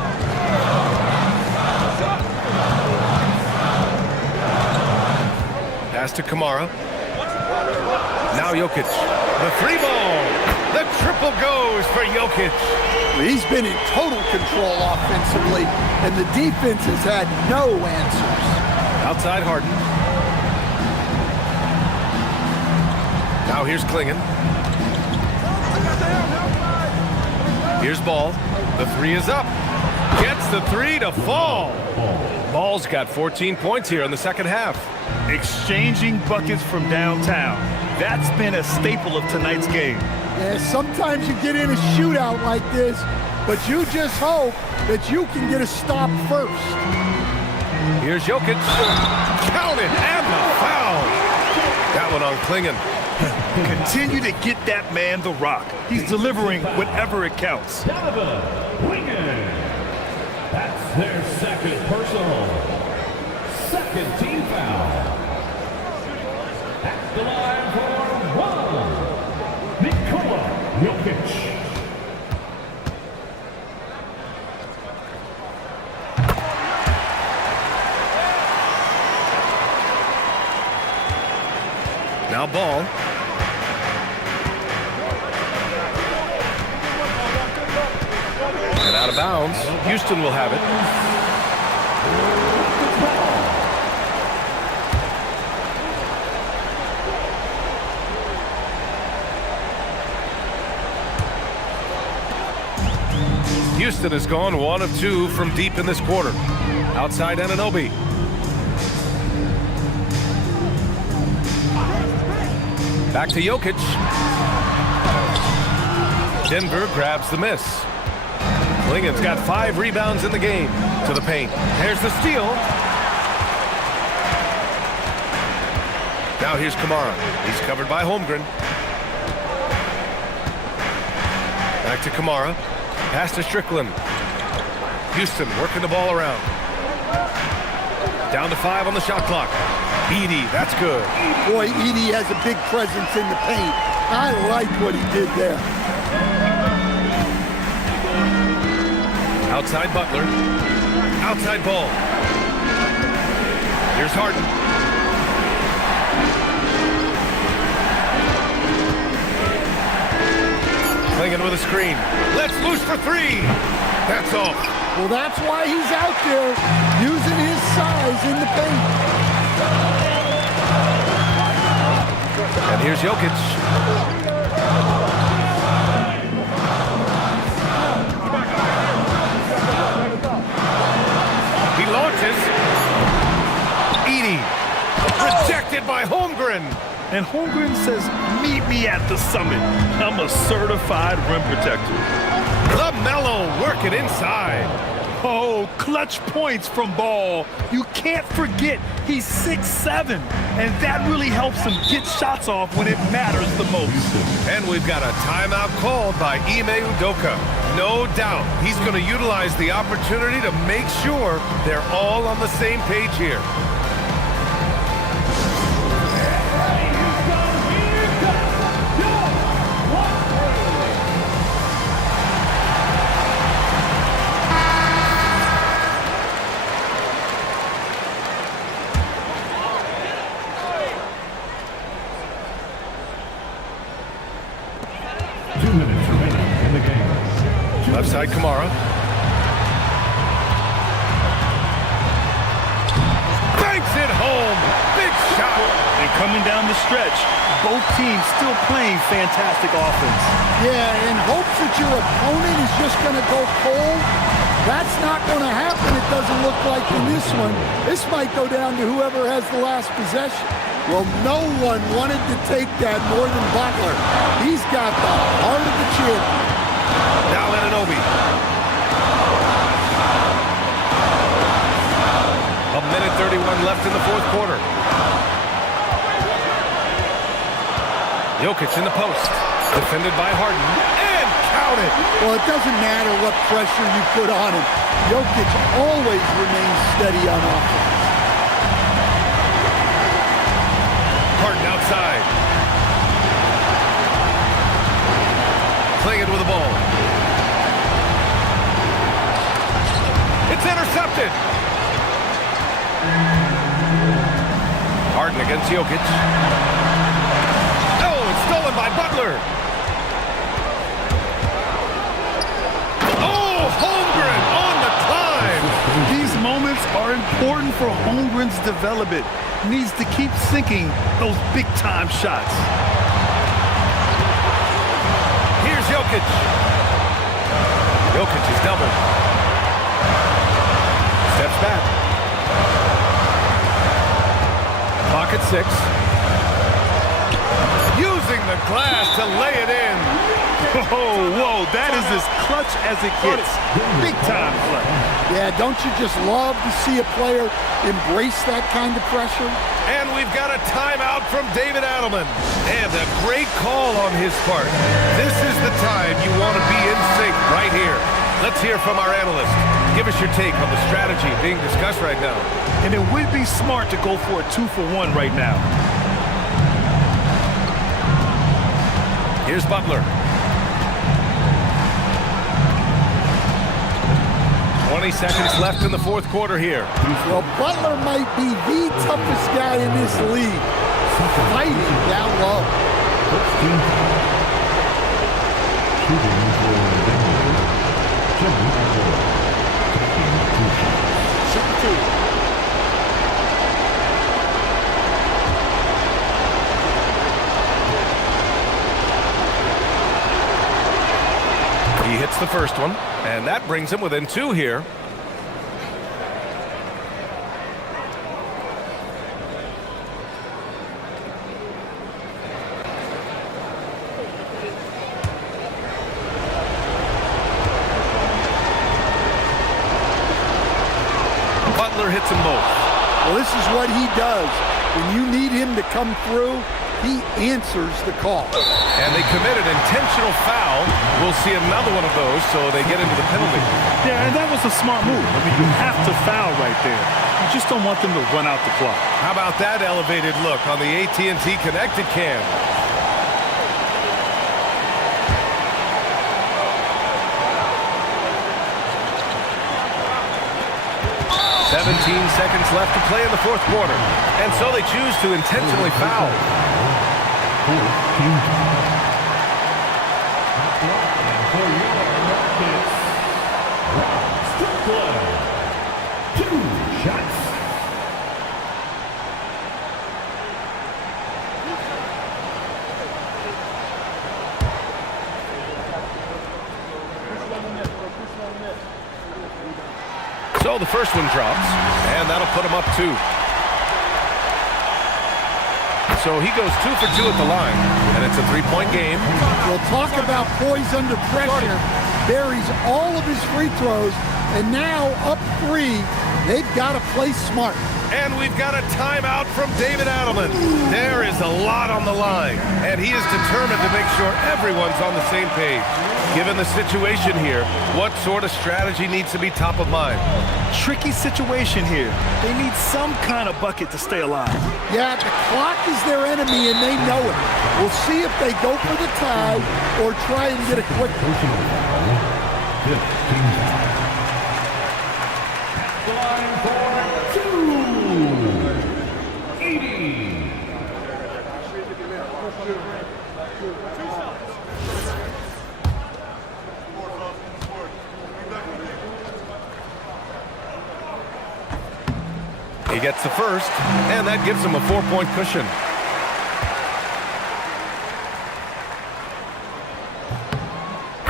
Pass to Kamara. Now Jokic. The 3-ball. The triple goes for Jokic. He's been in total control offensively, and the defense has had no answers. Outside Harden. Now here's Klingon. Here's Ball. The 3 is up. Gets the 3 to fall. Ball's got 14 points here in the second half. Exchanging buckets from downtown. That's been a staple of tonight's game. Yeah, sometimes you get in a shootout like this, but you just hope that you can get a stop first. Here's Jokic. Count it, and the foul. That one on Klingon. Continue to get that man the rock. He's delivering whenever it counts. Donovan Klingon. That's their second personal. Second team foul. At the line for one. Nikola Jokic. Now Ball. And out of bounds. Houston will have it. Houston has gone 1 of 2 from deep in this quarter. Outside Anunoby. Back to Jokic. Denver grabs the miss. Klingon's got 5 rebounds in the game. To the paint. There's the steal. Now here's Kamara. He's covered by Holmgren. Back to Kamara. Pass to Strickland. Houston working the ball around. Down to 5 on the shot clock. Edey, that's good. Boy, Edey has a big presence in the paint. I like what he did there. Outside Butler. Outside Ball. Here's Harden. Klingon with a screen. Let's loose for 3. That's off. Well, that's why he's out there using his size in the paint. And here's Jokic. He launches. Edey. Rejected by Holmgren. And Holmgren says, meet me at the summit. I'm a certified rim protector. LaMelo working inside. Oh, clutch points from Ball. You can't forget he's 6'7", and that really helps him get shots off when it matters the most. And we've got a timeout called by Ime Udoka. No doubt he's going to utilize the opportunity to make sure they're all on the same page here. 2 minutes remaining in the game. Left side, Kamara. Banks it home. Big shot. And coming down the stretch, both teams still playing fantastic offense. Yeah, in hopes that your opponent is just going to go cold. That's not going to happen, it doesn't look like in this one. This might go down to whoever has the last possession. Well, no one wanted to take that more than Butler. He's got the heart of the champion. Now Anunoby. A minute 31 left in the fourth quarter. Jokic in the post. Defended by Harden. And counted. Well, it doesn't matter what pressure you put on him. Jokic always remains steady on offense. Harden outside. Playing it with the ball. It's intercepted. Harden against Jokic. Oh, it's stolen by Butler. Oh, Holmgren on the climb. These moments are important for Holmgren's development. Needs to keep sinking those big-time shots. Here's Jokic. Jokic is doubled. Steps back. Clock at 6. Using the glass to lay it in. Whoa, that is as clutch as it gets. Big time play. Yeah, don't you just love to see a player embrace that kind of pressure? And we've got a timeout from David Adelman. And a great call on his part. This is the time you want to be in sync right here. Let's hear from our analyst. Give us your take on the strategy being discussed right now. And it would be smart to go for a 2-for-1 right now. Here's Butler. 20 seconds left in the fourth quarter here. Well, Butler might be the toughest guy in this league. Fighting down low. He hits the first one, and that brings him within 2 here. Butler hits them both. Well, this is what he does. When you need him to come through, he answers the call. And they committed intentional foul. We'll see another one of those, so they get into the penalty. Yeah, and that was a smart move. I mean, you have to foul right there. You just don't want them to run out the clock. How about that elevated look on the AT&T Connected cam? Seconds left to play in the fourth quarter. And so they choose to intentionally foul. So the first one drops, and that'll put him up 2. So he goes 2 for 2 at the line, and it's a 3-point game. We'll talk about poise under pressure. Buries all of his free throws, and now up 3, they've got to play smart. And we've got a timeout from David Adelman. There is a lot on the line, and he is determined to make sure everyone's on the same page. Given the situation here, what sort of strategy needs to be top of mind? Tricky situation here. They need some kind of bucket to stay alive. Yeah, the clock is their enemy, and they know it. We'll see if they go for the tie or try and get a quick He gets the first, and that gives him a 4-point cushion.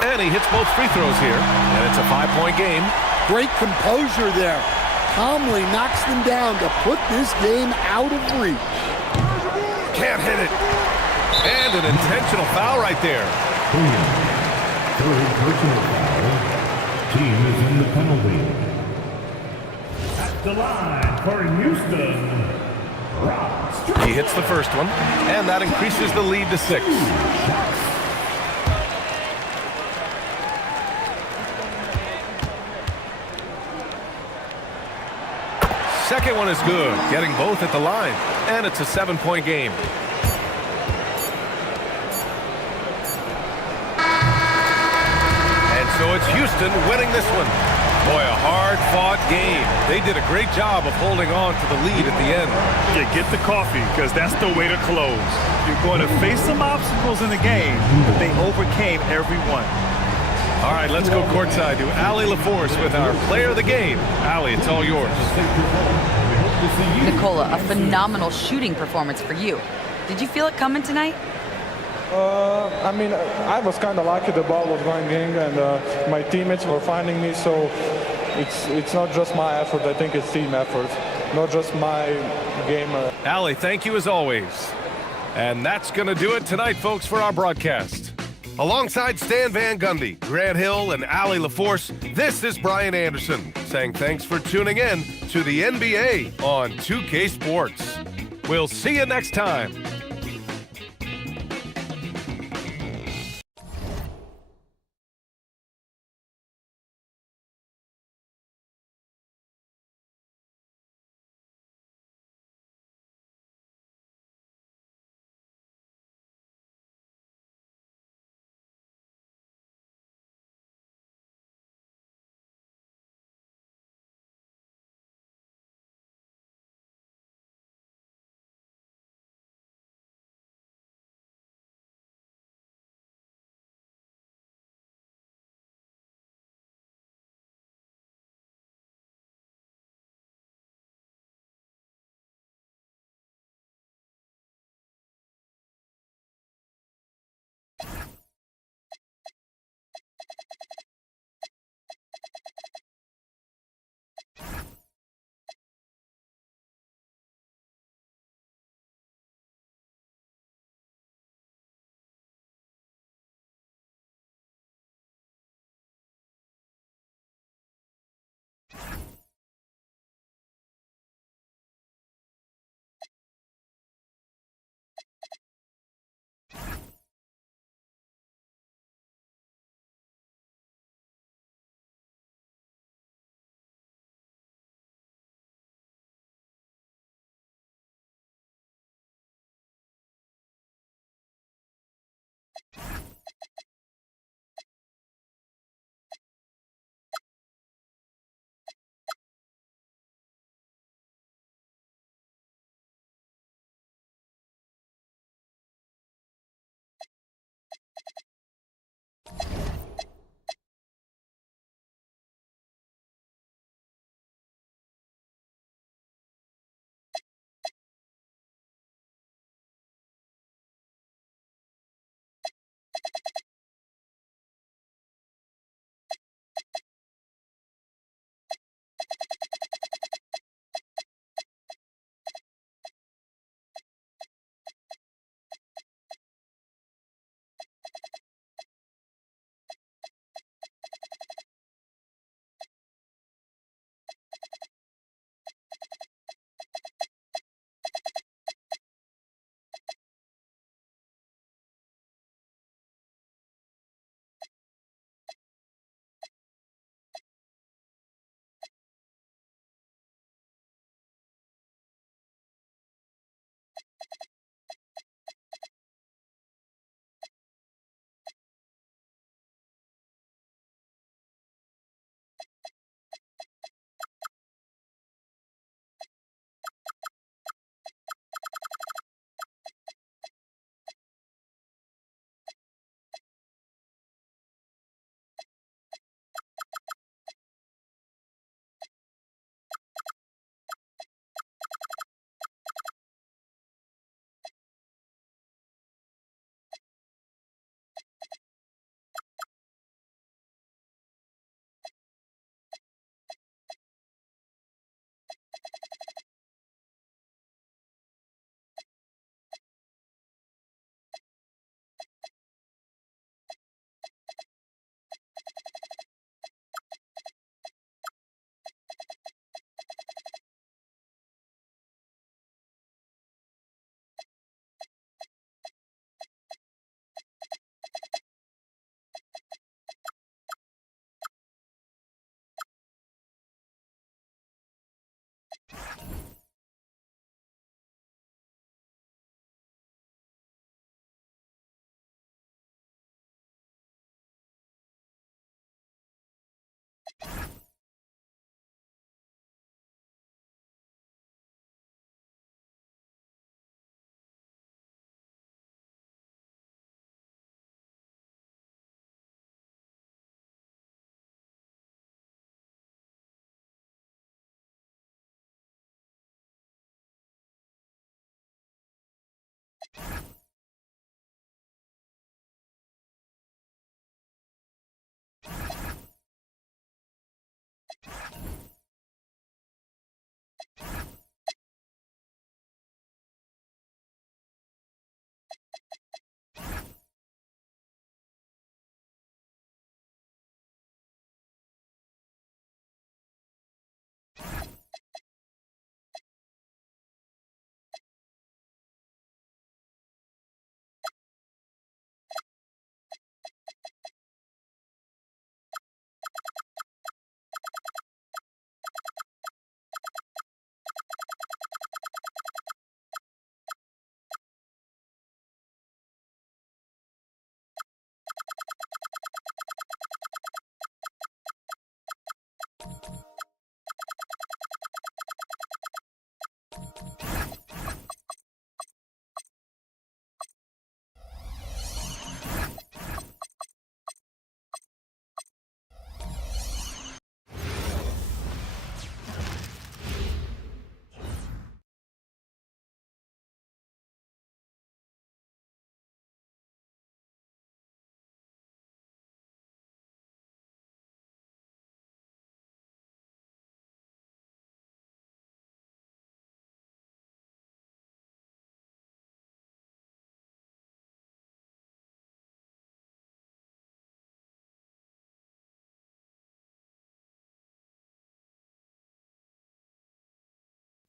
And he hits both free throws here, and it's a 5-point game. Great composure there. Calmly knocks them down to put this game out of reach. Can't hit it. And an intentional foul right there. Third personal foul. Team is in the penalty. At the line for Houston, Rob. He hits the first one, and that increases the lead to 6. Second one is good, getting both at the line, and it's a 7-point game. And so it's Houston winning this one. Boy, a hard-fought game. They did a great job of holding on to the lead at the end. Yeah, get the coffee, because that's the way to close. You're going to face some obstacles in the game, but they overcame every one. All right, let's go courtside to Allie LaForce with our player of the game. Allie, it's all yours. Nikola, a phenomenal shooting performance for you. Did you feel it coming tonight? I mean, I was kind of lucky the ball was going in, and my teammates were finding me, so it's not just my effort. I think it's team effort, not just my game. Allie, thank you as always. And that's going to do it tonight, folks, for our broadcast. Alongside Stan Van Gundy, Grant Hill, and Allie LaForce, this is Brian Anderson saying thanks for tuning in to the NBA on 2K Sports. We'll see you next time.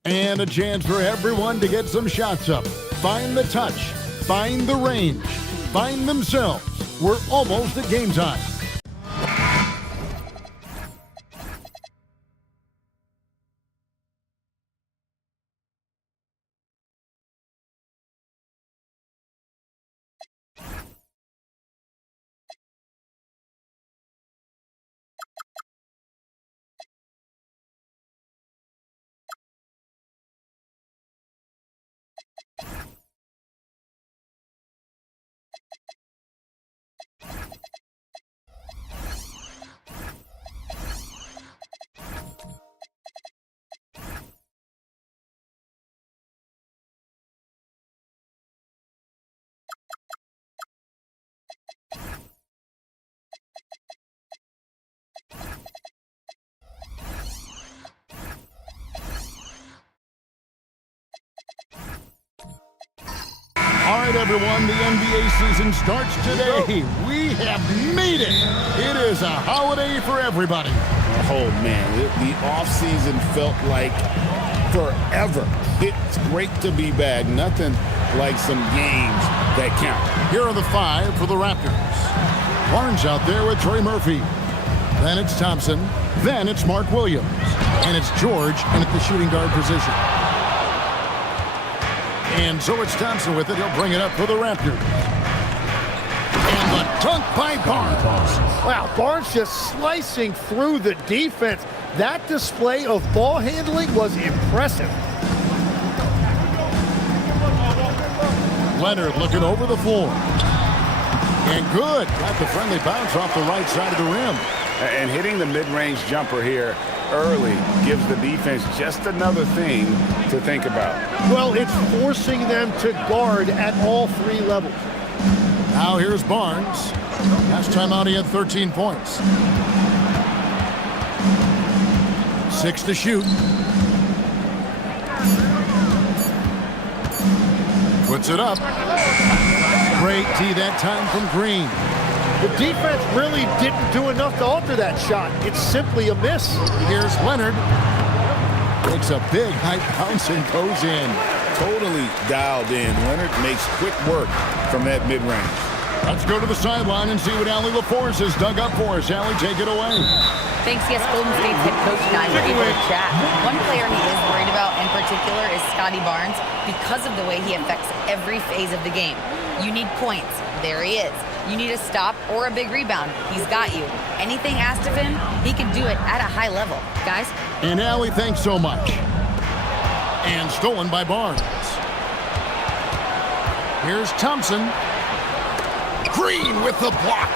And a chance for everyone to get some shots up. Find the touch. Find the range. Find themselves. We're almost at game time. All right, everyone, the NBA season starts today. We have made it. It is a holiday for everybody. Oh, man, the offseason felt like forever. It's great to be back. Nothing like some games that count. Here are the five for the Raptors. Barnes out there with Trey Murphy. Then it's Thompson. Then it's Mark Williams. And it's George in at the shooting guard position. And so it's Thompson with it. He'll bring it up for the Raptors. And the dunk by Barnes. Wow, Barnes just slicing through the defense. That display of ball handling was impressive. Leonard looking over the floor. And good. Got the friendly bounce off the right side of the rim. And hitting the mid-range jumper here early gives the defense just another thing to think about. Well, it's forcing them to guard at all three levels. Now here's Barnes. Last time out he had 13 points. 6 to shoot. Puts it up. Great D that time from Green. The defense really didn't do enough to alter that shot. It's simply a miss. Here's Leonard. Takes a big high bounce and goes in. Totally dialed in. Leonard makes quick work from that mid-range. Let's go to the sideline and see what Allie LaForce has dug up for us. Allie, take it away. Thanks, yes, Golden State's head coach and I were able to chat. One player he is worried about in particular is Scotty Barnes because of the way he affects every phase of the game. You need points. There he is. You need a stop or a big rebound. He's got you. Anything asked of him, he can do it at a high level. Guys? And Allie, thanks so much. And stolen by Barnes. Here's Thompson. Green with the block.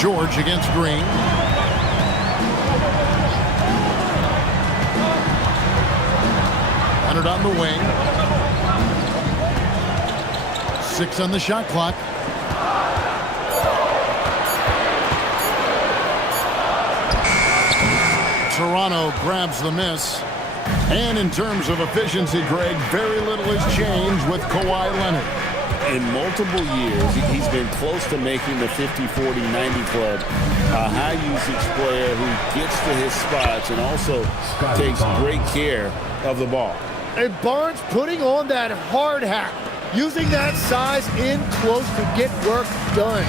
George against Green. Leonard on the wing. 6 on the shot clock. Serrano grabs the miss. And in terms of efficiency, Greg, very little has changed with Kawhi Leonard. In multiple years, he's been close to making the 50, 40, 90 club. A high-usage player who gets to his spots and also takes great care of the ball. And Barnes putting on that hard hat, using that size in close to get work done.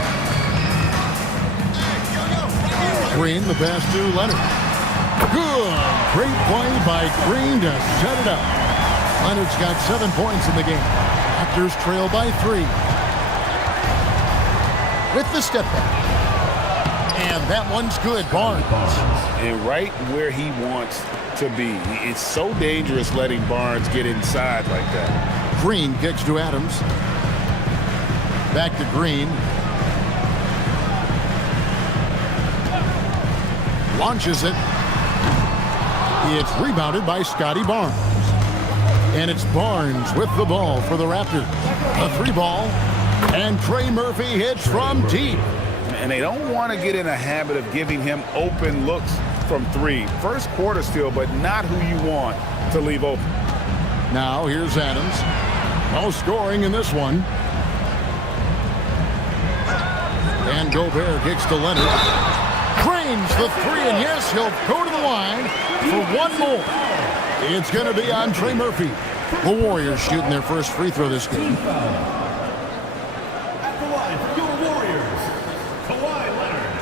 Green, the pass to Leonard. Good. Great play by Green to set it up. Leonard's got 7 points in the game. Raptors trail by 3. With the step back. And that one's good, Barnes. And right where he wants to be. It's so dangerous letting Barnes get inside like that. Green kicks to Adams. Back to Green. Launches it. It's rebounded by Scotty Barnes. And it's Barnes with the ball for the Raptors. A 3-ball. And Trey Murphy hits from deep. And they don't want to get in a habit of giving him open looks from 3. First quarter still, but not who you want to leave open. Now here's Adams. No scoring in this one. And Gobert kicks to Leonard. Drains the 3, and yes, he'll go to the line for one more. It's going to be on Trey Murphy. The Warriors shooting their first free throw this game. At the line for your Warriors, Kawhi Leonard.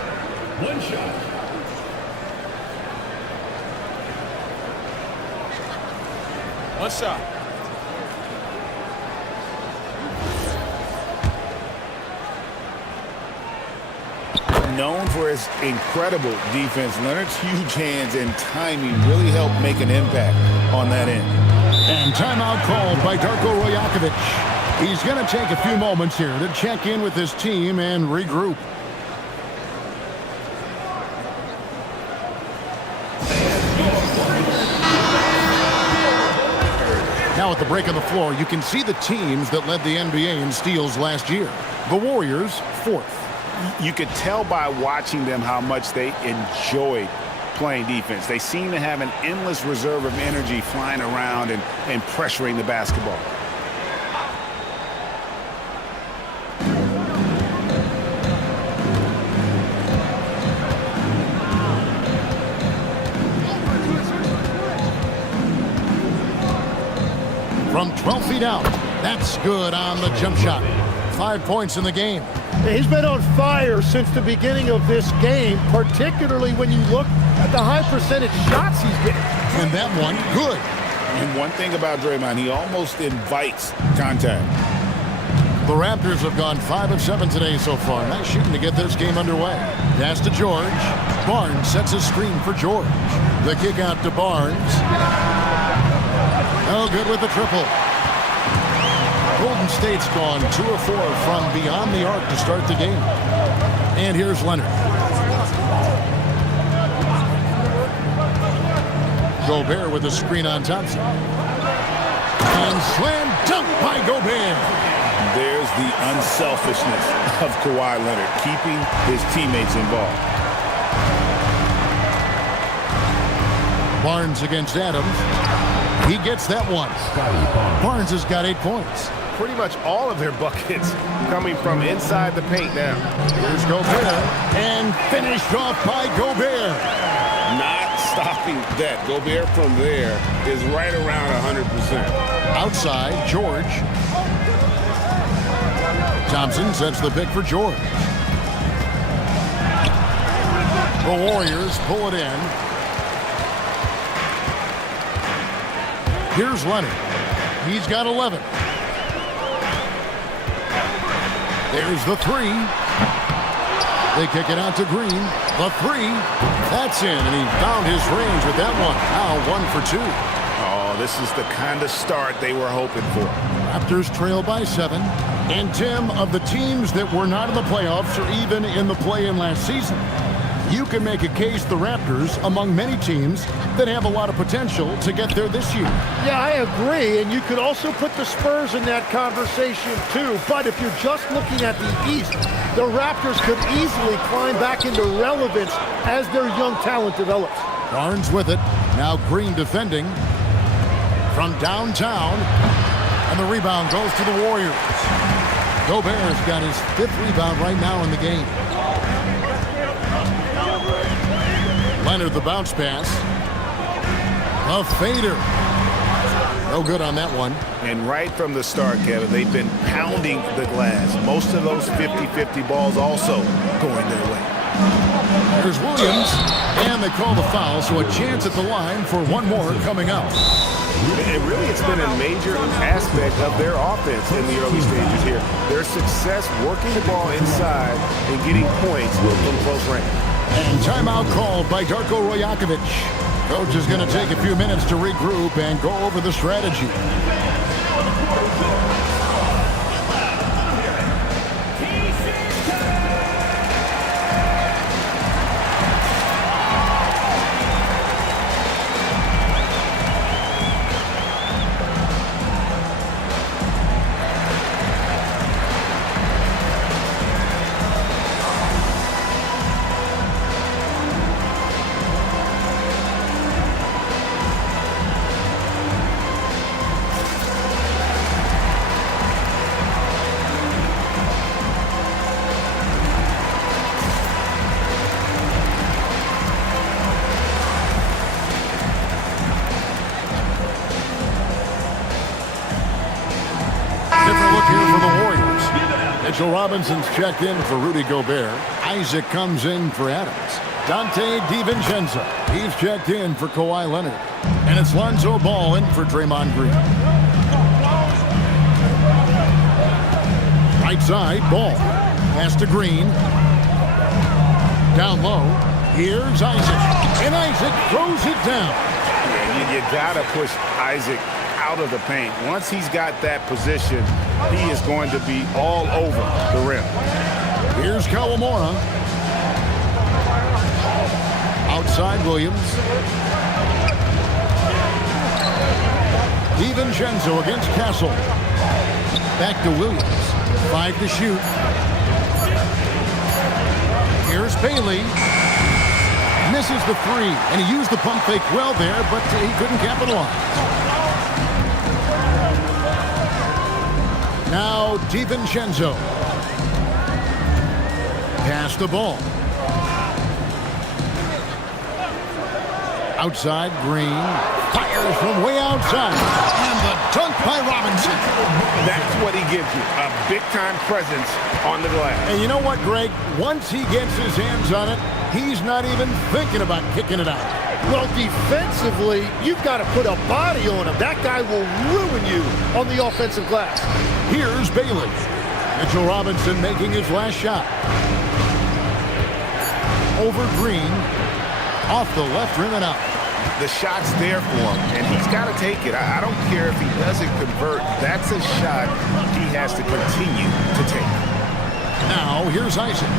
One shot. One shot. Known for his incredible defense, Leonard's huge hands and timing really helped make an impact on that end. And timeout called by Darko Rajakovic. He's going to take a few moments here to check in with his team and regroup. Now at the break on the floor, you can see the teams that led the NBA in steals last year. The Warriors, 4th. You could tell by watching them how much they enjoyed playing defense. They seem to have an endless reserve of energy flying around and pressuring the basketball. From 12 feet out, that's good on the jump shot. 5 points in the game. He's been on fire since the beginning of this game, particularly when you look at the high percentage shots he's getting. And that one, good. And one thing about Draymond, he almost invites contact. The Raptors have gone 5 of 7 today so far. Nice shooting to get this game underway. Pass to George. Barnes sets a screen for George. The kick out to Barnes. Oh, good with the triple. Golden State's gone 2 of 4 from beyond the arc to start the game. And here's Leonard. Gobert with a screen on Thompson. And slam dunk by Gobert. There's the unselfishness of Kawhi Leonard, keeping his teammates involved. Barnes against Adams. He gets that one. Barnes has got 8 points. Pretty much all of their buckets coming from inside the paint now. Here's Gobert, and finished off by Gobert. Not stopping that. Gobert from there is right around 100%. Outside, George. Thompson sets the pick for George. The Warriors pull it in. Here's Leonard. He's got 11. There's the 3. They kick it out to Green. The 3. That's in, and he found his range with that one. Now 1 for 2. Oh, this is the kind of start they were hoping for. Raptors trail by 7. And Tim, of the teams that were not in the playoffs or even in the play-in last season, you can make a case the Raptors among many teams that have a lot of potential to get there this year. Yeah, I agree, and you could also put the Spurs in that conversation too. But if you're just looking at the East, the Raptors could easily climb back into relevance as their young talent develops. Barnes with it. Now Green defending from downtown. And the rebound goes to the Warriors. Gobert's got his 5th rebound right now in the game. Leonard the bounce pass. A fader. No good on that one. And right from the start, Kevin, they've been pounding the glass. Most of those 50-50 balls also going their way. There's Williams, and they call the foul, so a chance at the line for one more coming up. And really, it's been a major aspect of their offense in the early stages here. Their success working the ball inside and getting points from close range. And timeout called by Darko Rajakovic. Coach is going to take a few minutes to regroup and go over the strategy. Mitchell Robinson's checked in for Rudy Gobert. Isaac comes in for Adams. Dante DiVincenzo, he's checked in for Kawhi Leonard. And it's Lonzo Ball in for Draymond Green. Right side, Ball. Pass to Green. Down low. Here's Isaac. And Isaac throws it down. Yeah, you got to push Isaac out of the paint. Once he's got that position, he is going to be all over the rim. Here's Kawamura. Outside Williams. DiVincenzo against Castle. Back to Williams. 5 to shoot. Here's Bailey. Misses the 3, and he used the pump fake well there, but he couldn't capitalize. Now DiVincenzo. Pass the ball. Outside, Green. Fires from way outside. And the dunk by Robinson. That's what he gives you, a big-time presence on the glass. And you know what, Greg? Once he gets his hands on it, he's not even thinking about kicking it out. Well, defensively, you've got to put a body on him. That guy will ruin you on the offensive glass. Here's Bailey. Mitchell Robinson making his last shot. Over Green. Off the left rim and out. The shot's there for him, and he's got to take it. I don't care if he doesn't convert. That's a shot he has to continue to take. Now, here's Isaac.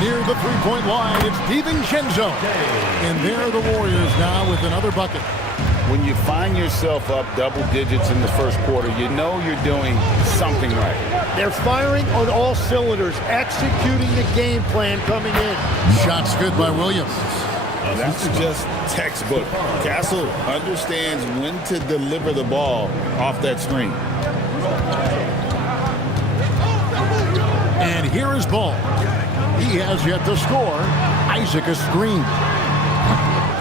Near the three-point line, it's DiVincenzo. And there are the Warriors now with another bucket. When you find yourself up double digits in the first quarter, you know you're doing something right. They're firing on all cylinders, executing the game plan coming in. Shots good by Williams. And that's just textbook. Castle understands when to deliver the ball off that screen. And here is Ball. He has yet to score. Isaac a screen.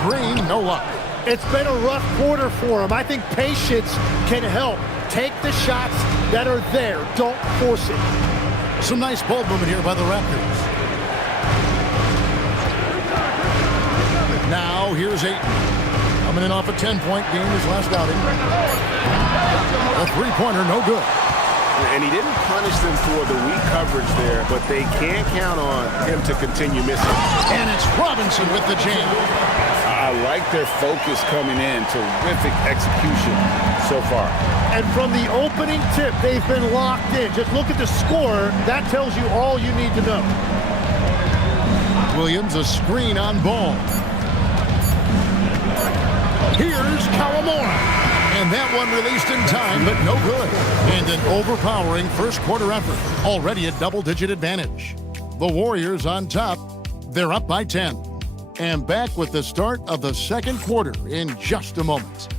Green, no luck. It's been a rough quarter for him. I think patience can help. Take the shots that are there. Don't force it. Some nice ball movement here by the Raptors. Now, here's Ayton. Coming in off a 10-point game his last outing. A three-pointer, no good. And he didn't punish them for the weak coverage there, but they can't count on him to continue missing. And it's Robinson with the jam. I like their focus coming in. Terrific execution so far. And from the opening tip, they've been locked in. Just look at the score. That tells you all you need to know. Williams, a screen on Ball. Here's Kawamura. And that one released in time, but no good. And an overpowering first quarter effort. Already a double-digit advantage. The Warriors on top. They're up by 10. And back with the start of the second quarter in just a moment.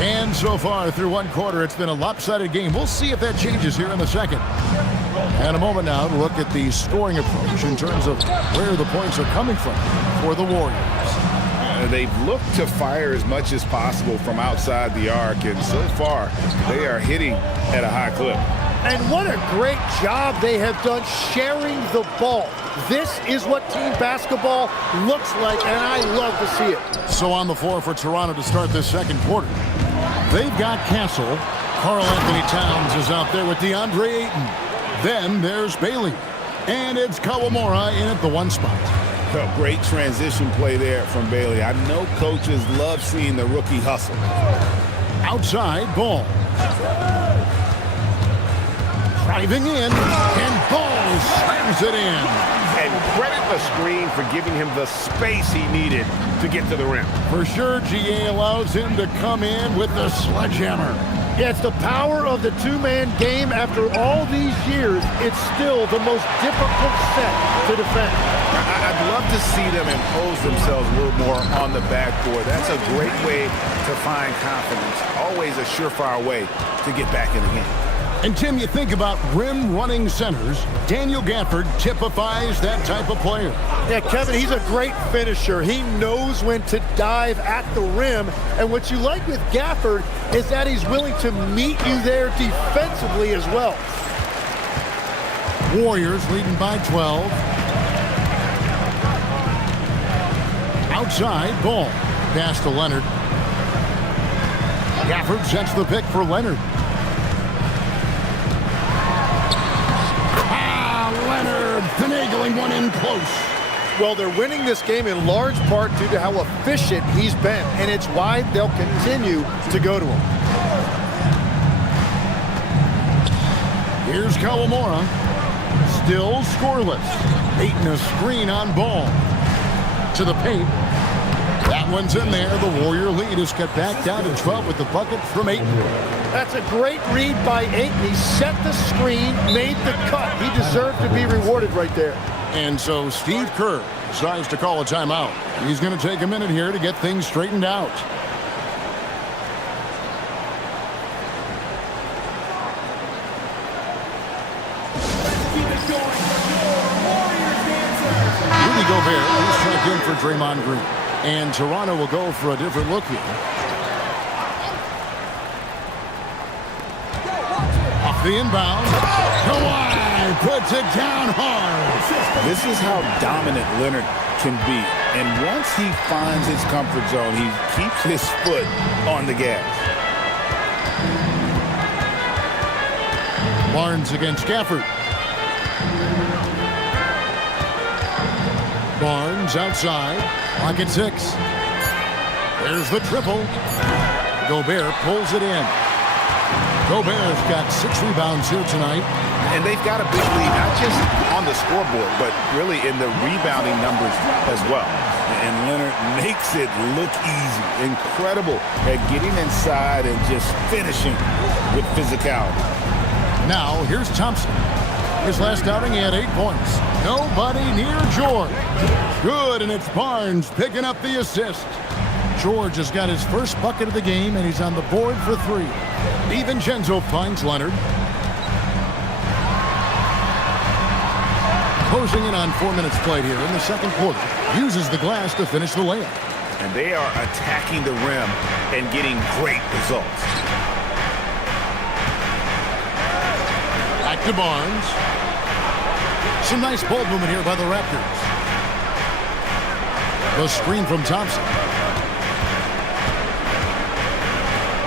And so far through one quarter, it's been a lopsided game. We'll see if that changes here in the second. And a moment now to look at the scoring approach in terms of where the points are coming from for the Warriors. They've looked to fire as much as possible from outside the arc, and so far they are hitting at a high clip. And what a great job they have done sharing the ball. This is what team basketball looks like, and I love to see it. So on the floor for Toronto to start this second quarter, they've got Castle. Karl Anthony Towns is out there with DeAndre Ayton. Then there's Bailey. And it's Kawamura in at the one spot. A great transition play there from Bailey. I know coaches love seeing the rookie hustle. Outside, Ball. Driving in, and Ball slams it in. And credit the screen for giving him the space he needed to get to the rim. For sure, GA allows him to come in with the sledgehammer. Yeah, it's the power of the two-man game. After all these years, it's still the most difficult set to defend. I'd love to see them impose themselves a little more on the backboard. That's a great way to find confidence. Always a surefire way to get back in the game. And Tim, you think about rim-running centers, Daniel Gafford typifies that type of player. Yeah, Kevin, he's a great finisher. He knows when to dive at the rim. And what you like with Gafford is that he's willing to meet you there defensively as well. Warriors leading by 12. Outside, Ball. Pass to Leonard. Gafford sets the pick for Leonard. Leonard finagling one in close. Well, they're winning this game in large part due to how efficient he's been, and it's why they'll continue to go to him. Here's Kawamura. Still scoreless. Ayton a screen on Ball. To the paint. That one's in there. The Warrior lead is cut back down to 12 with the bucket from Ayton. That's a great read by Ayton. He set the screen, made the cut. He deserved to be rewarded right there. And so Steve Kerr decides to call a timeout. He's going to take a minute here to get things straightened out. Rudy Gobert is checked in for Draymond Green. And Toronto will go for a different look here. Off the inbound. Kawhi puts it down hard. This is how dominant Leonard can be. And once he finds his comfort zone, he keeps his foot on the gas. Barnes against Gafford. Barnes outside. Pocket 6. There's the triple. Gobert pulls it in. Gobert's got 6 rebounds here tonight. And they've got a big lead, not just on the scoreboard, but really in the rebounding numbers as well. And Leonard makes it look easy. Incredible at getting inside and just finishing with physicality. Now, here's Thompson. His last outing, he had 8 points. Nobody near George. Good, and it's Barnes picking up the assist. George has got his first bucket of the game, and he's on the board for 3. DiVincenzo finds Leonard. Closing in on 4 minutes played here in the second quarter. Uses the glass to finish the layup. And they are attacking the rim and getting great results. Back to Barnes. Some nice ball movement here by the Raptors. The screen from Thompson.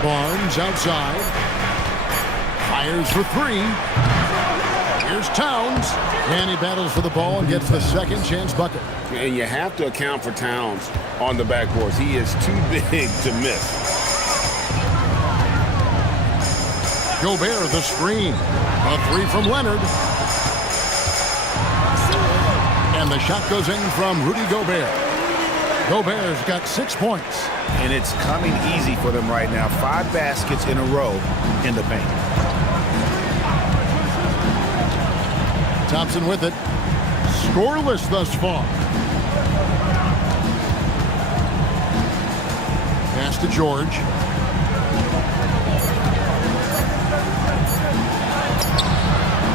Barnes outside. Fires for 3. Here's Towns. And he battles for the ball and gets the second chance bucket. And you have to account for Towns on the backboards. He is too big to miss. Gobert the screen. A 3 from Leonard. And the shot goes in from Rudy Gobert. Gobert's got 6 points. And it's coming easy for them right now. 5 baskets in a row in the paint. Thompson with it. Scoreless thus far. Pass to George.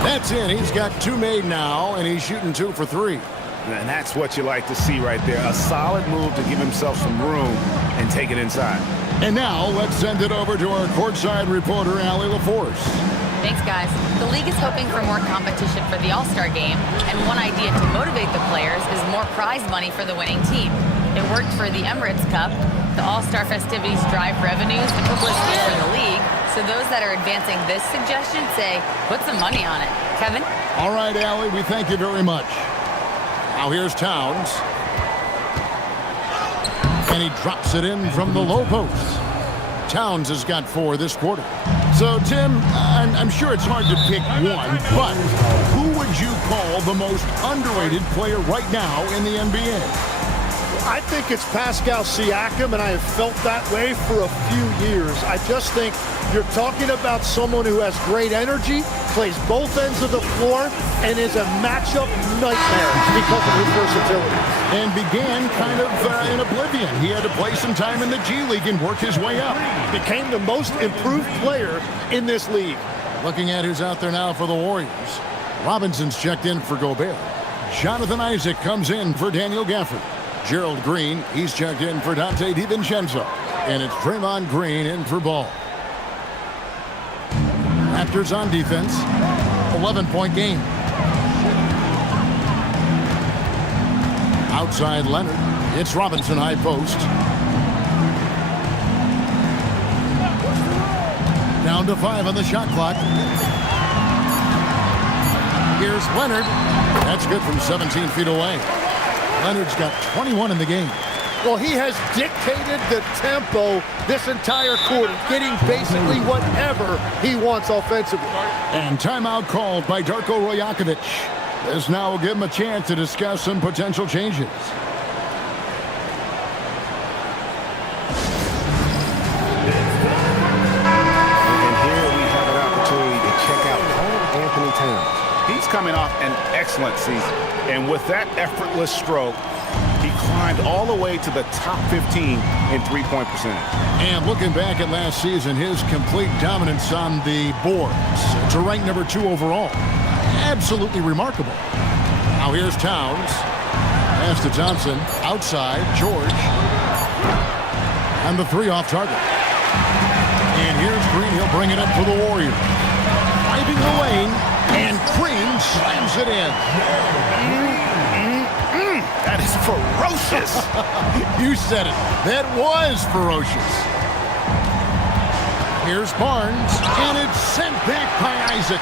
That's in. He's got 2 made now, and he's shooting 2 for 3. And that's what you like to see right there. A solid move to give himself some room and take it inside. And now let's send it over to our courtside reporter, Allie LaForce. Thanks, guys. The league is hoping for more competition for the All-Star game, and one idea to motivate the players is more prize money for the winning team. It worked for the Emirates Cup. The All-Star festivities drive revenues and publicity for the league, so those that are advancing this suggestion say, put some money on it. Kevin? All right, Allie, we thank you very much. Now here's Towns. And he drops it in from the low post. Towns has got 4 this quarter. So, Tim, I'm sure it's hard to pick one, but who would you call the most underrated player right now in the NBA? I think it's Pascal Siakam, and I have felt that way for a few years. I just think you're talking about someone who has great energy, plays both ends of the floor, and is a matchup nightmare because of his versatility. And began kind of in oblivion. He had to play some time in the G League and work his way up. Became the most improved player in this league. Looking at who's out there now for the Warriors. Robinson's checked in for Gobert. Jonathan Isaac comes in for Daniel Gafford. Gerald Green, he's checked in for Dante DiVincenzo. And it's Draymond Green in for Ball. Raptors on defense. 11-point game. Outside Leonard. It's Robinson high post. Down to 5 on the shot clock. Here's Leonard. That's good from 17 feet away. Leonard's got 21 in the game. Well, he has dictated the tempo this entire quarter, getting basically whatever he wants offensively. And timeout called by Darko Rajakovic. This now will give him a chance to discuss some potential changes. And here we have an opportunity to check out Karl Anthony Towns. He's coming off an excellent season. And with that effortless stroke, he climbed all the way to the top 15 in three-point percentage. And looking back at last season, his complete dominance on the boards to rank number 2 overall. Absolutely remarkable. Now here's Towns. Pass to Thompson. Outside, George. And the 3 off target. And here's Green. He'll bring it up for the Warriors. Driving the lane. And Green slams it in. That is ferocious. You said it. That was ferocious. Here's Barnes. And it's sent back by Isaac.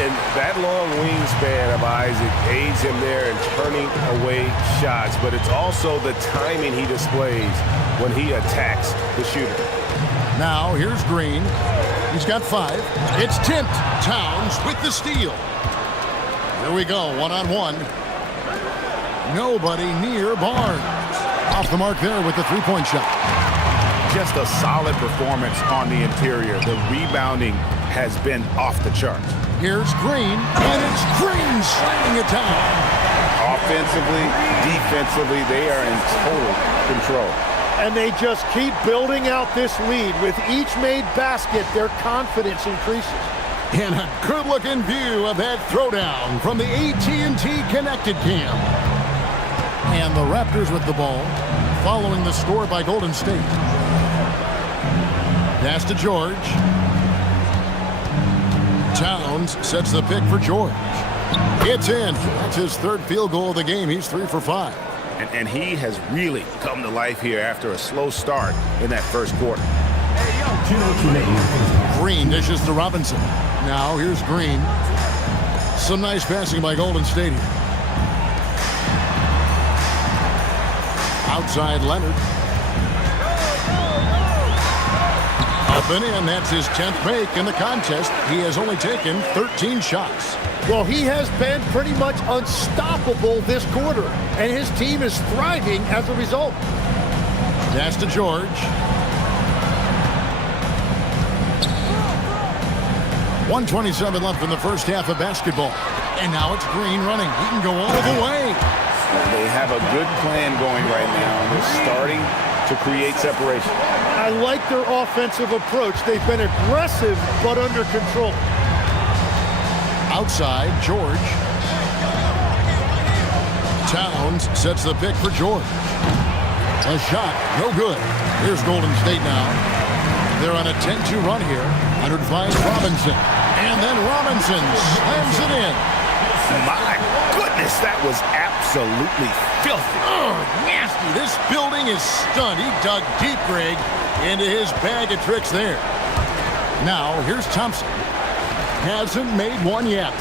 And that long wingspan of Isaac aids him there in turning away shots, but it's also the timing he displays when he attacks the shooter. Now, here's Green. He's got 5. It's Tint. Towns with the steal. Here we go, one-on-one. Nobody near Barnes. Off the mark there with the three-point shot. Just a solid performance on the interior. The rebounding has been off the charts. Here's Green, and it's Green slamming it down. Offensively, defensively, they are in total control. And they just keep building out this lead. With each made basket, their confidence increases. And a good-looking view of that throwdown from the AT&T Connected Cam. And the Raptors with the ball, following the score by Golden State. Pass to George. Towns sets the pick for George. It's in. That's his 3rd field goal of the game. He's 3 for 5. And he has really come to life here after a slow start in that first quarter. Green dishes to Robinson. Now here's Green. Some nice passing by Golden State here. Outside Leonard. A Up and in. That's his 10th make in the contest. He has only taken 13 shots. Well, he has been pretty much unstoppable this quarter, and his team is thriving as a result. Pass to George. 1:27 left in the first half of basketball. And now it's Green running. He can go all the way. They have a good plan going right now. They're starting to create separation. I like their offensive approach. They've been aggressive, but under control. Outside, George. Towns sets the pick for George. A shot, no good. Here's Golden State now. They're on a 10-2 run here. Leonard finds Robinson. And then Robinson slams it in. My goodness, that was absolutely filthy. Oh, nasty. This building is stunned. He dug deep, Greg, into his bag of tricks there. Now, here's Thompson. Hasn't made one yet.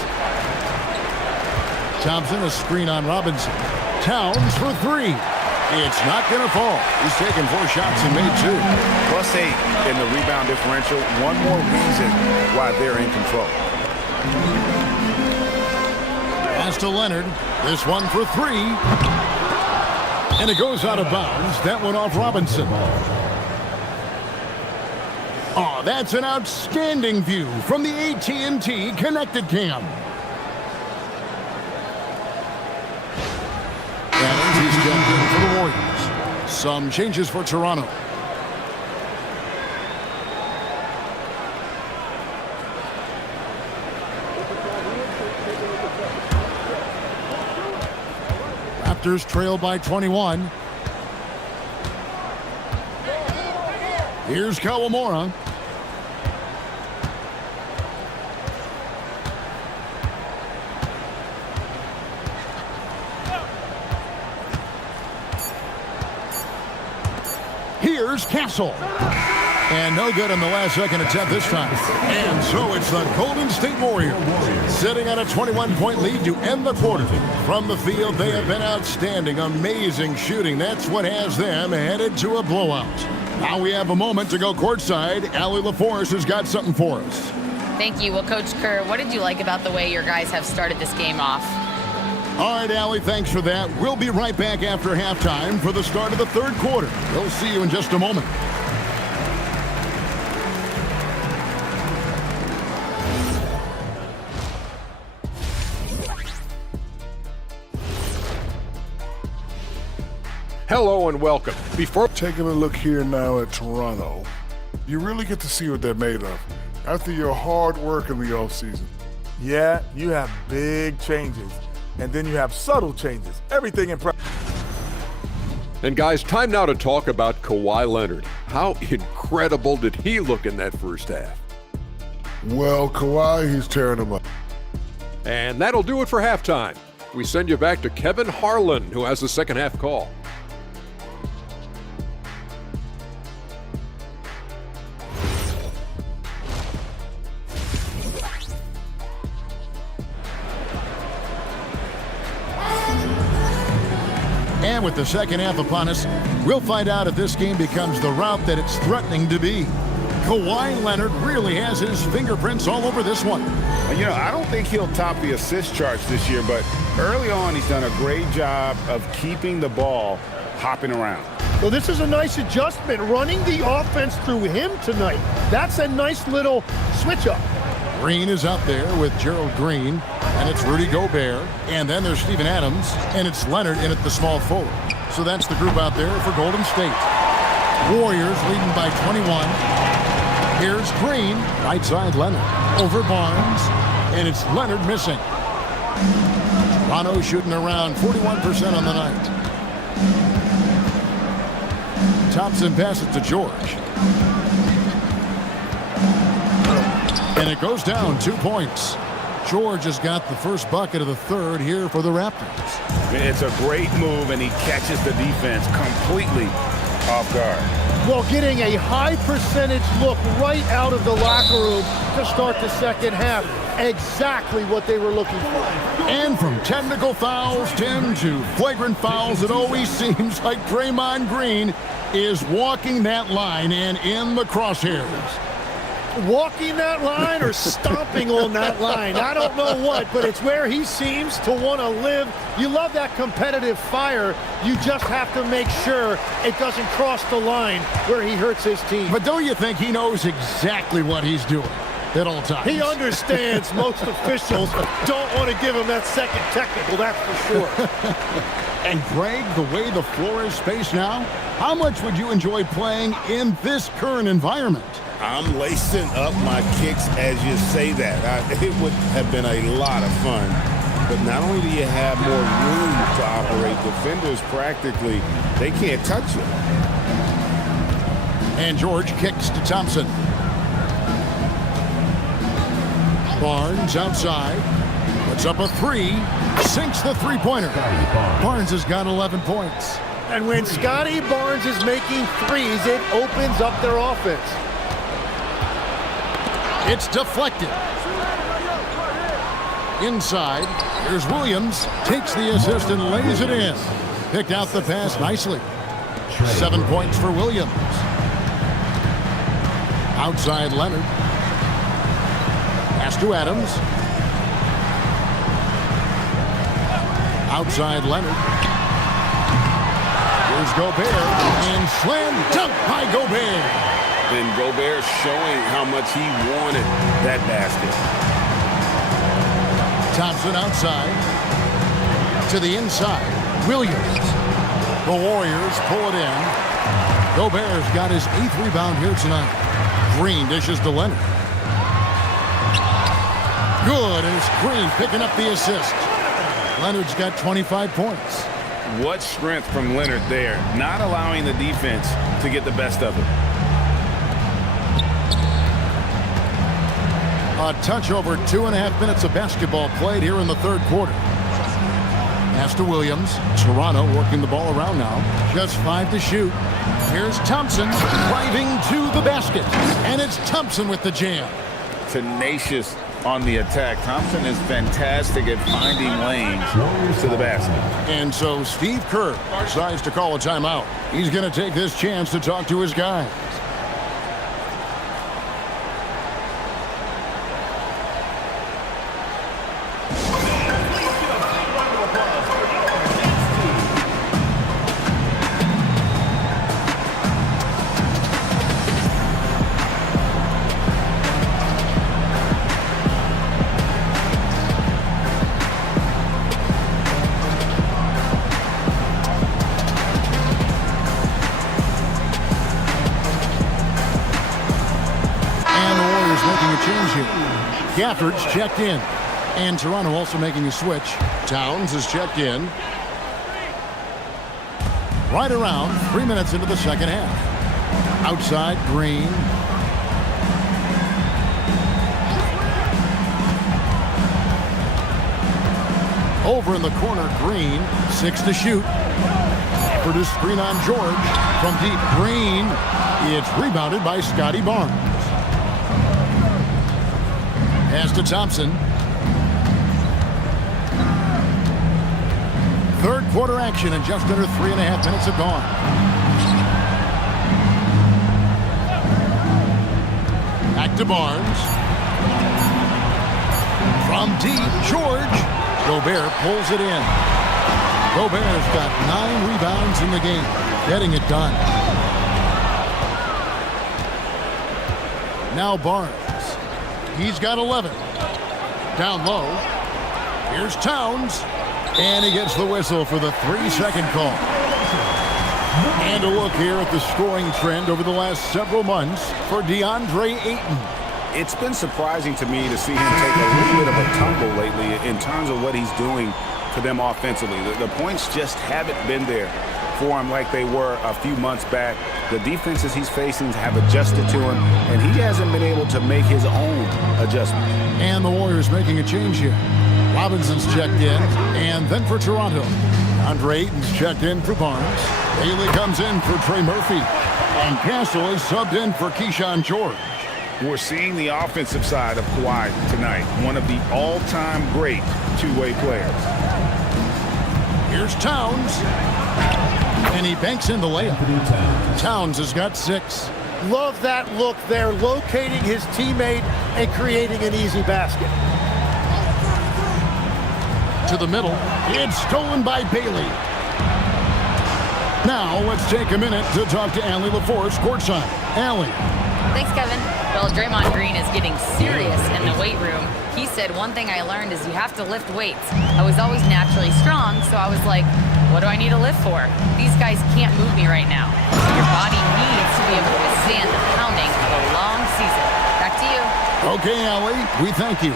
Thompson, a screen on Robinson. Towns for three. It's not going to fall. He's taken 4 shots and made 2. +8 in the rebound differential. One more reason why they're in control. Pass to Leonard. This one for 3. And it goes out of bounds. That one off Robinson. Oh, that's an outstanding view from the AT&T Connected Cam. Adams, he's jumped in for the Warriors. Some changes for Toronto. Raptors trail by 21. Here's Kawamura. Here's Castle. And no good on the last second attempt this time. And so it's the Golden State Warriors sitting on a 21-point lead to end the quarter. From the field, they have been outstanding. Amazing shooting. That's what has them headed to a blowout. Now we have a moment to go courtside. Allie LaForce has got something for us. Thank you. Well, Coach Kerr, what did you like about the way your guys have started this game off? All right, Allie, thanks for that. We'll be right back after halftime for the start of the third quarter. We'll see you in just a moment. Hello and welcome. Before taking a look here now at Toronto, you really get to see what they're made of after your hard work in the offseason. Yeah, you have big changes, and then you have subtle changes. Everything in practice. And guys, time now to talk about Kawhi Leonard. How incredible did he look in that first half? Well, Kawhi, he's tearing them up. And that'll do it for halftime. We send you back to Kevin Harlan, who has the second half call. And with the second half upon us, we'll find out if this game becomes the route that it's threatening to be. Kawhi Leonard really has his fingerprints all over this one. You know, I don't think he'll top the assist charts this year, but early on he's done a great job of keeping the ball hopping around. Well, this is a nice adjustment, running the offense through him tonight. That's a nice little switch up. Green is out there with Gerald Green, and it's Rudy Gobert, and then there's Steven Adams, and it's Leonard in at the small forward. So that's the group out there for Golden State. Warriors leading by 21. Here's Green, right side Leonard, over Barnes, and it's Leonard missing. Toronto shooting around 41% on the night. Thompson passes to George. And it goes down 2 points. George has got the first bucket of the third here for the Raptors. It's a great move, and he catches the defense completely off guard. Well, getting a high percentage look right out of the locker room to start the second half. Exactly what they were looking for. And from technical fouls, Tim, to flagrant fouls, it always seems like Draymond Green is walking that line and in the crosshairs. walking that line or stomping on that line. I don't know what, but it's where he seems to want to live. You love that competitive fire. You just have to make sure it doesn't cross the line where he hurts his team. But don't you think he knows exactly what he's doing at all times? He understands most officials don't want to give him that second technical, that's for sure. And Greg, the way the floor is spaced now, how much would you enjoy playing in this current environment? I'm lacing up my kicks as you say that. It would have been a lot of fun. But not only do you have more room to operate, defenders practically, they can't touch you. And George kicks to Thompson. Barnes outside. Puts up a three. Sinks the three-pointer. Barnes has got 11 points. And when Scotty Barnes is making threes, it opens up their offense. It's deflected. Inside, here's Williams. Takes the assist and lays it in. Picked out the pass nicely. 7 points for Williams. Outside Leonard. Pass to Adams. Outside Leonard. Here's Gobert. And slam dunk by Gobert. And Gobert showing how much he wanted that basket. Thompson outside. To the inside. Williams. The Warriors pull it in. Gobert's got his 8th rebound here tonight. Green dishes to Leonard. Good, and it's Green picking up the assist. Leonard's got 25 points. What strength from Leonard there, not allowing the defense to get the best of it. A touch over 2.5 minutes of basketball played here in the third quarter. Pass to Williams. Toronto working the ball around now. Just 5 to shoot. Here's Thompson driving to the basket. And it's Thompson with the jam. Tenacious on the attack. Thompson is fantastic at finding lanes to the basket. And so Steve Kerr decides to call a timeout. He's going to take this chance to talk to his guys. Gafford's checked in. And Toronto also making a switch. Towns is checked in. Right around 3 minutes into the second half. Outside, Green. Over in the corner, Green. 6 to shoot. Gafford is screen on George. From deep, Green. It's rebounded by Scotty Barnes. Pass to Thompson. Third quarter action and just under 3.5 minutes have gone. Back to Barnes. From deep, George. Gobert pulls it in. Gobert's got 9 rebounds in the game, getting it done. Now Barnes. He's got 11. Down low. Here's Towns. And he gets the whistle for the 3-second call. And a look here at the scoring trend over the last several months for DeAndre Ayton. It's been surprising to me to see him take a little bit of a tumble lately in terms of what he's doing for them offensively. The points just haven't been there for him like they were a few months back. The defenses he's facing have adjusted to him, and he hasn't been able to make his own adjustment. And the Warriors making a change here. Robinson's checked in, and then for Toronto. Andre Ayton's checked in for Barnes. Haley comes in for Trey Murphy. And Castle is subbed in for Keyshawn George. We're seeing the offensive side of Kawhi tonight, one of the all-time great two-way players. Here's Towns. And he banks in the layup. Towns has got 6. Love that look there, locating his teammate and creating an easy basket. To the middle. It's stolen by Bailey. Now let's take a minute to talk to Allie LaForce courtside. Allie. Thanks, Kevin. Well, Draymond Green is getting serious in the weight room. He said, one thing I learned is you have to lift weights. I was always naturally strong, so I was like, what do I need to lift for? These guys can't move me right now. Your body needs to be able to withstand the pounding of a long season. Back to you. Okay, Allie, we thank you.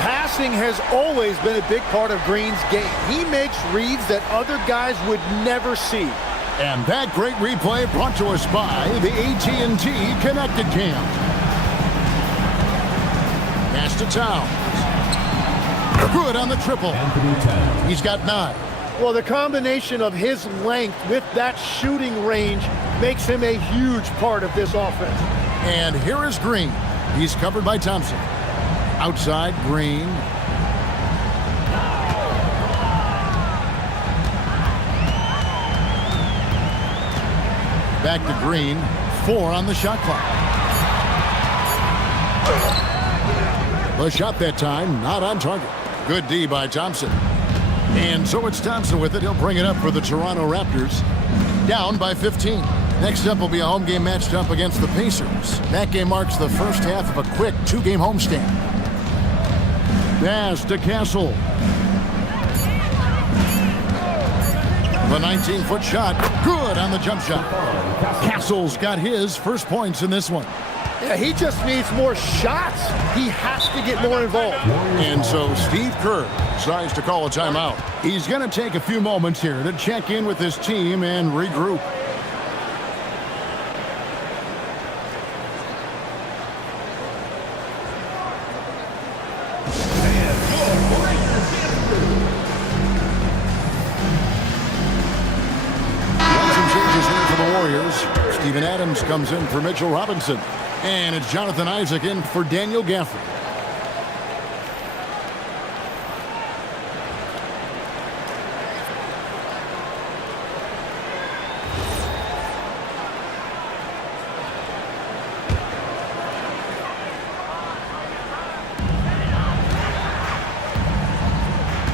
Passing has always been a big part of Green's game. He makes reads that other guys would never see. And that great replay brought to us by the AT&T Connected Cam. Pass to Towns. Good on the triple. He's got 9. Well, the combination of his length with that shooting range makes him a huge part of this offense. And here is Green. He's covered by Thompson. Outside, Green. Back to Green. 4 on the shot clock. The shot that time, not on target. Good D by Thompson. And so it's Thompson with it. He'll bring it up for the Toronto Raptors. Down by 15. Next up will be a home game matched up against the Pacers. That game marks the first half of a quick 2-game homestand. Pass to Castle. The 19-foot shot, good on the jump shot. Castle's got his first points in this one. Yeah, he just needs more shots. He has to get more involved. And so Steve Kerr decides to call a timeout. He's going to take a few moments here to check in with his team and regroup. Steven Adams comes in for Mitchell Robinson. And it's Jonathan Isaac in for Daniel Gafford.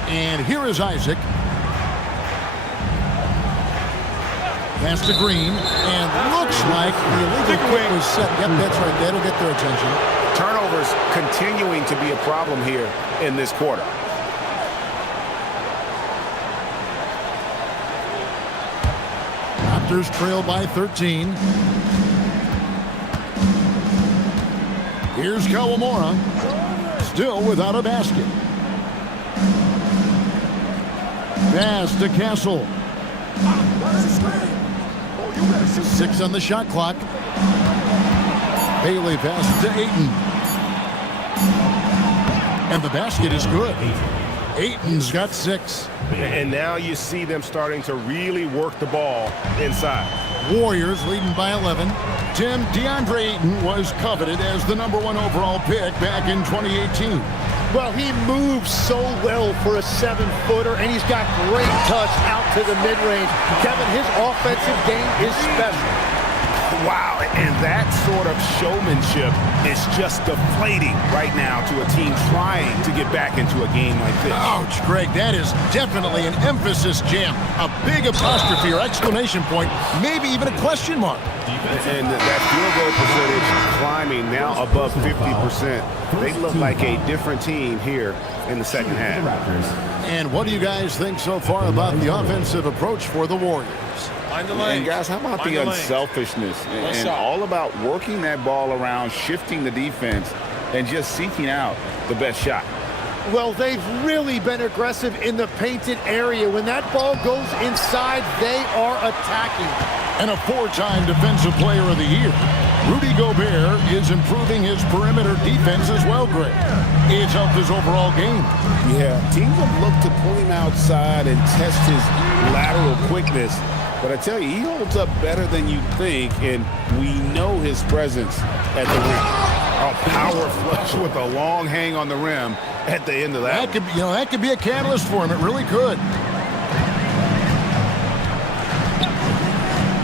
And here is Isaac. Pass to Green, and looks like the illegal kick was set. Yep, that's right. That'll get their attention. Turnovers continuing to be a problem here in this quarter. Raptors trail by 13. Here's Kawamura, still without a basket. Pass to Castle. 6 on the shot clock. Bailey passes to Ayton. And the basket is good. Ayton's got 6. And now you see them starting to really work the ball inside. Warriors leading by 11. Tim, DeAndre Ayton was coveted as the #1 overall pick back in 2018. Well, he moves so well for a 7-footer, and he's got great touch out to the mid-range. Kevin, his offensive game is special. Wow, and that sort of showmanship is just deflating right now to a team trying to get back into a game like this. Ouch, Greg, that is definitely an emphasis jam. A big apostrophe or exclamation point, maybe even a question mark. And that field goal percentage climbing now above 50%. They look like a different team here in the second half. And what do you guys think so far about the offensive approach for the Warriors? And guys, how about the unselfishness and all about working that ball around, shifting the defense, and just seeking out the best shot? Well, they've really been aggressive in the painted area. When that ball goes inside, they are attacking. And a 4-time Defensive Player of the Year. Rudy Gobert is improving his perimeter defense as well, Greg. It's helped his overall game. Yeah, teams have looked to pull him outside and test his lateral quickness. But I tell you, he holds up better than you think, and we know his presence at the rim. A power flush with a long hang on the rim at the end of that. That could be a catalyst for him. It really could.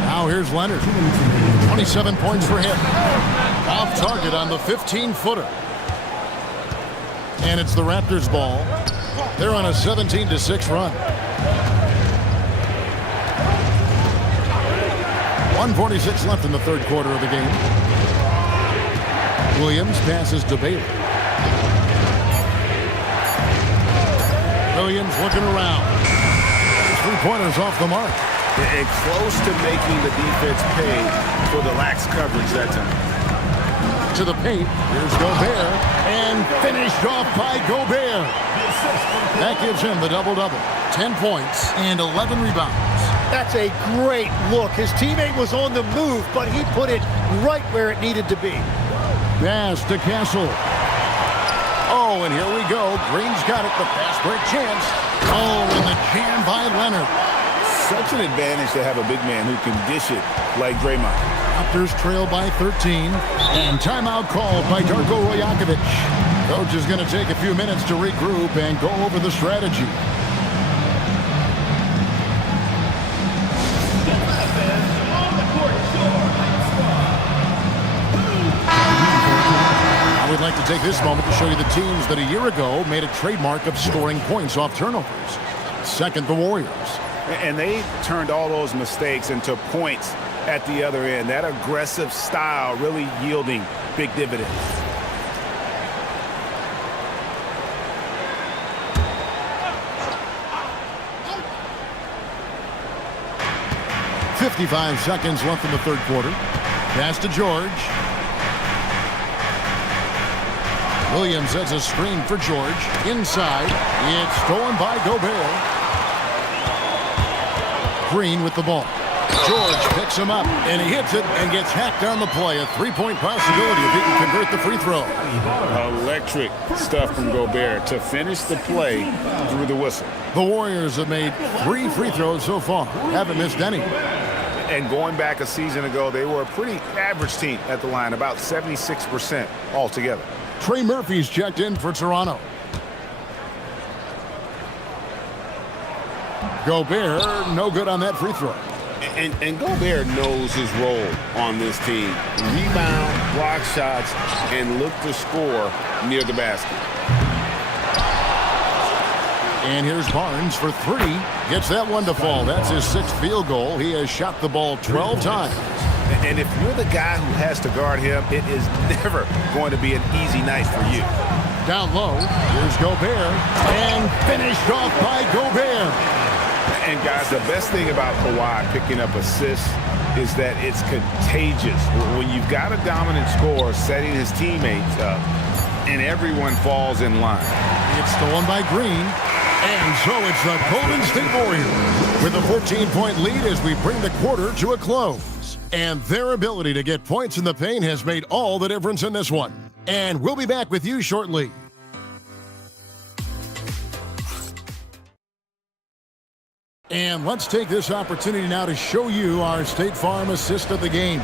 Now here's Leonard. 27 points for him. Off target on the 15-footer. And it's the Raptors' ball. They're on a 17-6 run. 1:46 left in the third quarter of the game. Williams passes to Bailey. Williams looking around. Three-pointers off the mark. And close to making the defense pay for the lax coverage that time. To the paint. Here's Gobert. And finished off by Gobert. That gives him the double-double. 10 points and 11 rebounds. That's a great look. His teammate was on the move, but he put it right where it needed to be. Pass to Castle. Oh, and here we go. Green's got it. The fast break chance. Oh, and the jam by Leonard. Such an advantage to have a big man who can dish it like Draymond. Raptors trail by 13. And timeout called by Darko Rajakovic. Coach is going to take a few minutes to regroup and go over the strategy. I would like to take this moment to show you the teams that a year ago made a trademark of scoring points off turnovers. Second, the Warriors. And they turned all those mistakes into points at the other end. That aggressive style really yielding big dividends. .55 seconds left in the third quarter. Pass to George. Williams has a screen for George. Inside. It's stolen by Gobert. Green with the ball. George picks him up, and he hits it and gets hacked on the play. A three-point possibility if he can convert the free throw. Electric stuff from Gobert to finish the play through the whistle. The Warriors have made 3 free throws so far. Haven't missed any. And going back a season ago, they were a pretty average team at the line, about 76% altogether. Trey Murphy's checked in for Toronto. Gobert, no good on that free throw. And Gobert knows his role on this team. Rebound, block shots, and look to score near the basket. And here's Barnes for 3. Gets that one to fall. That's his 6th field goal. He has shot the ball 12 times. And if you're the guy who has to guard him, it is never going to be an easy night for you. Down low, here's Gobert. And finished off by Gobert. And guys, the best thing about Kawhi picking up assists is that it's contagious. When you've got a dominant scorer setting his teammates up, and everyone falls in line. It's stolen by Green. And so it's the Golden State Warriors with a 14-point lead as we bring the quarter to a close. And their ability to get points in the paint has made all the difference in this one. And we'll be back with you shortly. And let's take this opportunity now to show you our State Farm assist of the game.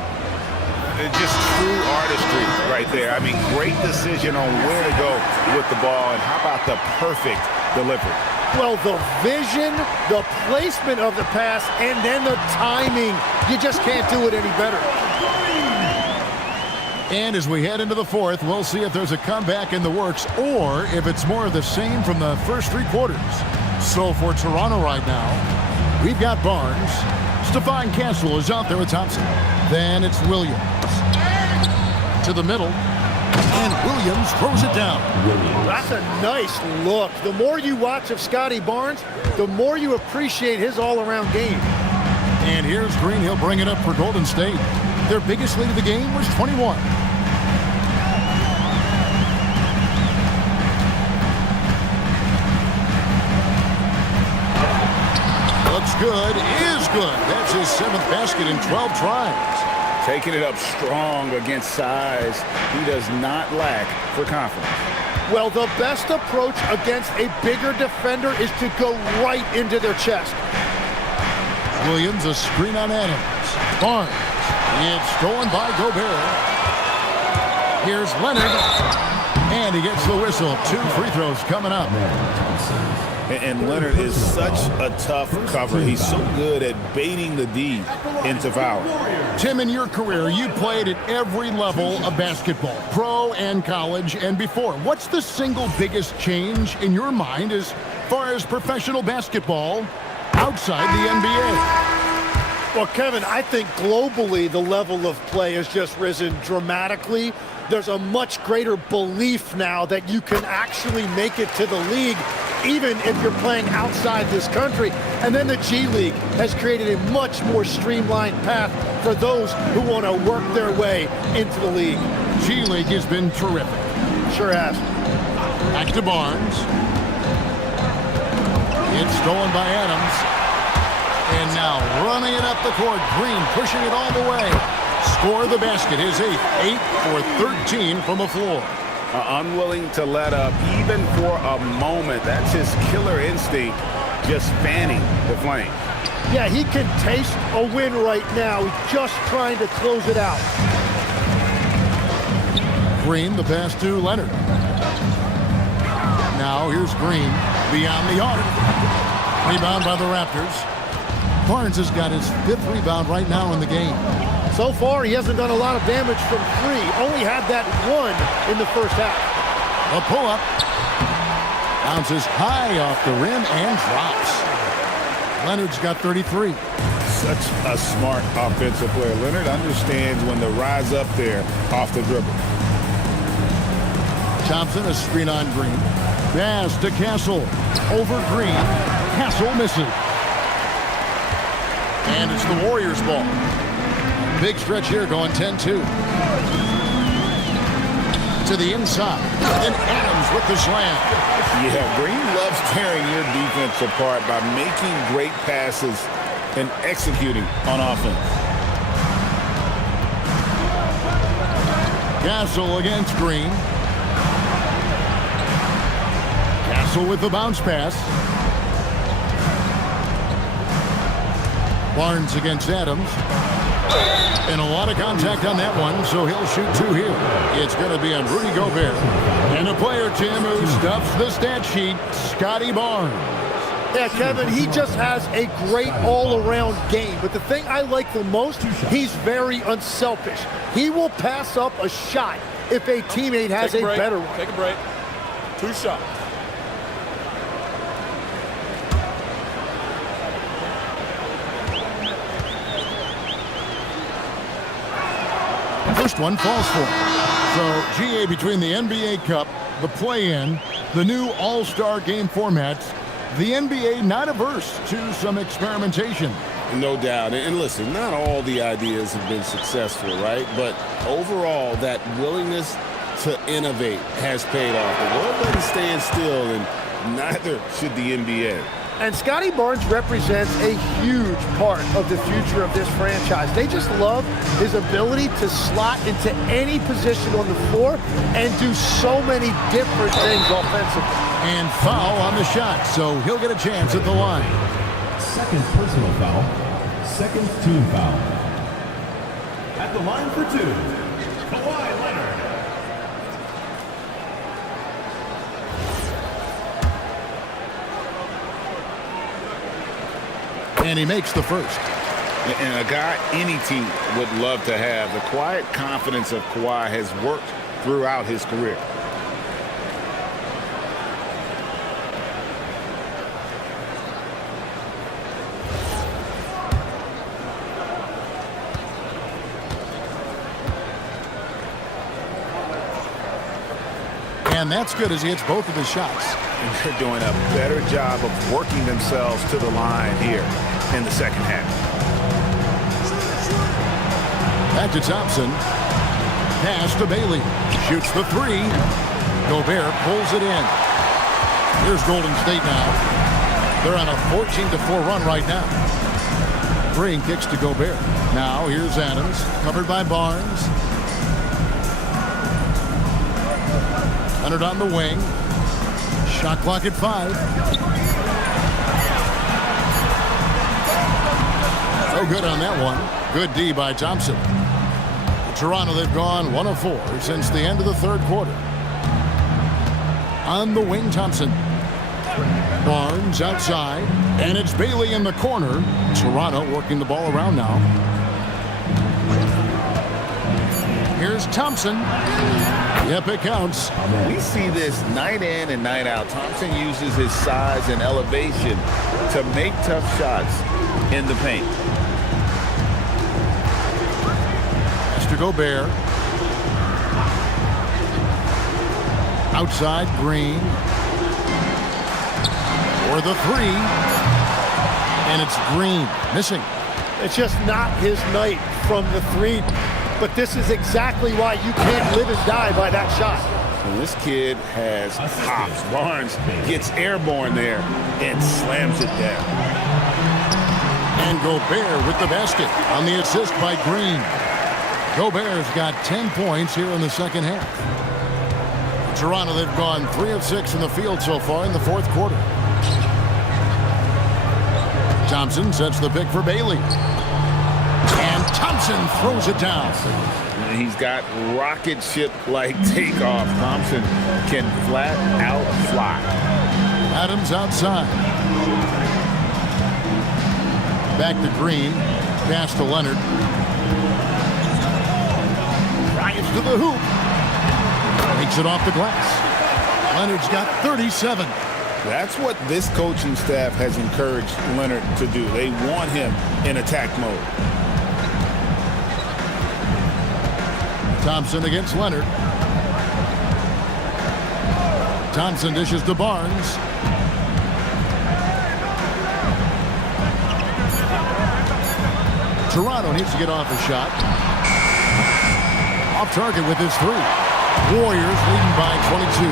Just true artistry right there. I mean, great decision on where to go with the ball, and how about the perfect delivery? Well, the vision, the placement of the pass, and then the timing. You just can't do it any better. And as we head into the fourth, we'll see if there's a comeback in the works or if it's more of the same from the first 3 quarters. So for Toronto right now, we've got Barnes. Stephon Castle is out there with Thompson. Then it's Williams. To the middle. And Williams throws it down. That's a nice look. The more you watch of Scotty Barnes, the more you appreciate his all-around game. And here's Green. He'll bring it up for Golden State. Their biggest lead of the game was 21. Looks good, is good. That's his 7th basket in 12 tries. Taking it up strong against size. He does not lack for confidence. Well, the best approach against a bigger defender is to go right into their chest. Williams, a screen on Adams. Barnes. It's stolen by Gobert. Here's Leonard. And And he gets the whistle. 2 free throws coming up. And Leonard is such a tough cover. He's so good at baiting the D into foul. Tim, in your career, you played at every level of basketball, pro and college and before. What's the single biggest change in your mind as far as professional basketball outside the NBA? Well, Kevin, I think globally the level of play has just risen dramatically. There's a much greater belief now that you can actually make it to the league, even if you're playing outside this country. And then the G League has created a much more streamlined path for those who want to work their way into the league. G League has been terrific. Sure has. Back to Barnes. It's stolen by Adams. And now running it up the court. Green pushing it all the way. Score the basket. His 8 for 13 from the floor. Unwilling to let up even for a moment. That's his killer instinct, just fanning the flame. Yeah, he can taste a win right now. He's just trying to close it out. Green, the pass to Leonard. Now here's Green beyond the arc. Rebound by the Raptors. Barnes has got his 5th rebound right now in the game. So far, he hasn't done a lot of damage from 3. Only had that 1 in the first half. A pull-up. Bounces high off the rim and drops. Leonard's got 33. Such a smart offensive player. Leonard understands when to rise up there off the dribble. Thompson, a screen on Green. Pass to Castle. Over Green. Castle misses. And it's the Warriors' ball. Big stretch here going 10-2. To the inside. And Adams with the slam. Yeah, Green loves tearing your defense apart by making great passes and executing on offense. Castle against Green. Castle with the bounce pass. Barnes against Adams. And a lot of contact on that one, so he'll shoot 2 here. It's going to be on Rudy Gobert. And a player, Tim, who stuffs the stat sheet, Scotty Barnes. Yeah, Kevin, he just has a great all-around game. But the thing I like the most, he's very unselfish. He will pass up a shot if a teammate has a better one. Take a break. 2 shots. First one falls for him. So, GA, between the NBA Cup, the play-in, the new All-Star game formats, the NBA not averse to some experimentation. No doubt. And listen, not all the ideas have been successful, right? But overall, that willingness to innovate has paid off. The world doesn't stand still, and neither should the NBA. And Scotty Barnes represents a huge part of the future of this franchise. They just love his ability to slot into any position on the floor and do so many different things offensively. And foul on the shot, so he'll get a chance at the line. Second personal foul. Second team foul. At the line for 2, Kawhi Leonard. And he makes the first. And a guy any team would love to have. The quiet confidence of Kawhi has worked throughout his career. And that's good as he hits both of his shots. And they're doing a better job of working themselves to the line here in the second half. Back to Thompson. Pass to Bailey. Shoots the 3. Gobert pulls it in. Here's Golden State now. They're on a 14-4 run right now. Green kicks to Gobert. Now here's Adams. Covered by Barnes. Leonard on the wing. Shot clock at 5. No good on that one. Good D by Thompson. Toronto, they've gone 1 of 4 since the end of the third quarter. On the wing, Thompson. Barnes outside. And it's Bailey in the corner. Toronto working the ball around now. Here's Thompson. Yep, it counts. We see this night in and night out. Thompson uses his size and elevation to make tough shots in the paint. Mr. Gobert. Outside, Green. For the three. And it's Green. Missing. It's just not his night from the three. But this is exactly why you can't live and die by that shot. And this kid has hops. Barnes gets airborne there and slams it down. And Gobert with the basket on the assist by Green. Gobert's got 10 points here in the second half. Toronto, they've gone 3 of 6 in the field so far in the fourth quarter. Thompson sets the pick for Bailey. And Thompson throws it down. He's got rocket ship-like takeoff. Thompson can flat out fly. Adams outside. Back to Green. Pass to Leonard. Drives to the hoop. Takes it off the glass. Leonard's got 37. That's what this coaching staff has encouraged Leonard to do. They want him in attack mode. Thompson against Leonard. Thompson dishes to Barnes. Toronto needs to get off a shot. Off target with his three. Warriors leading by 22.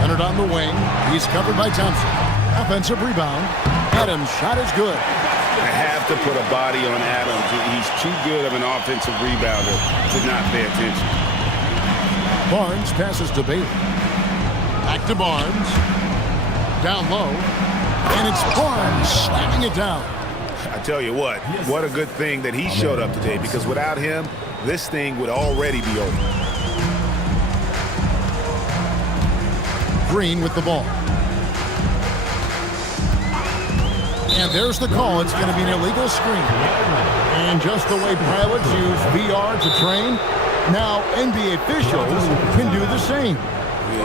Leonard on the wing. He's covered by Thompson. Offensive rebound. Adams' shot is good. I have to put a body on Adams. He's too good of an offensive rebounder to not pay attention. Barnes passes to Bailey. Back to Barnes. Down low. And it's Barnes slamming it down. I tell you what a good thing that he showed up today, because without him, this thing would already be over. Green with the ball. And there's the call. It's going to be an illegal screen. And just the way pilots use VR to train, now NBA officials can do the same.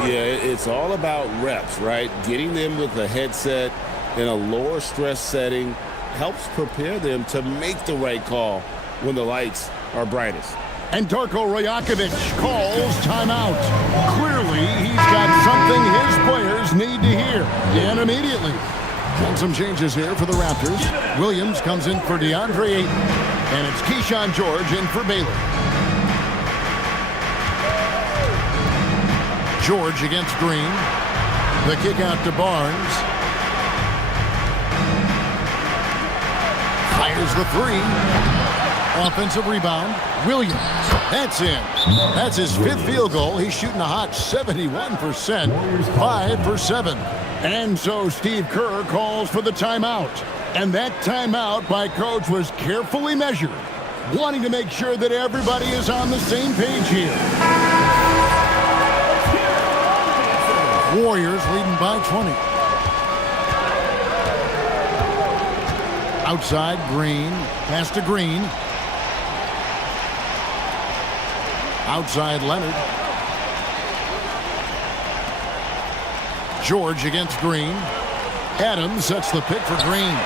Yeah, it's all about reps, right? Getting them with a headset in a lower stress setting helps prepare them to make the right call when the lights are brightest. And Darko Rajakovic calls timeout. Clearly, he's got something his players need to hear. And immediately. And some changes here for the Raptors. Williams comes in for DeAndre Ayton. And it's Keyshawn George in for Bailey. George against Green. The kick out to Barnes. Fires the three. Offensive rebound. Williams. That's in. That's his 5th field goal. He's shooting a hot 71%. 5 for 7. And so Steve Kerr calls for the timeout. And that timeout by Coach was carefully measured, wanting to make sure that everybody is on the same page here. Warriors leading by 20. Outside, Green. Pass to Green. Outside, Leonard. George against Green. Adams sets the pick for Green.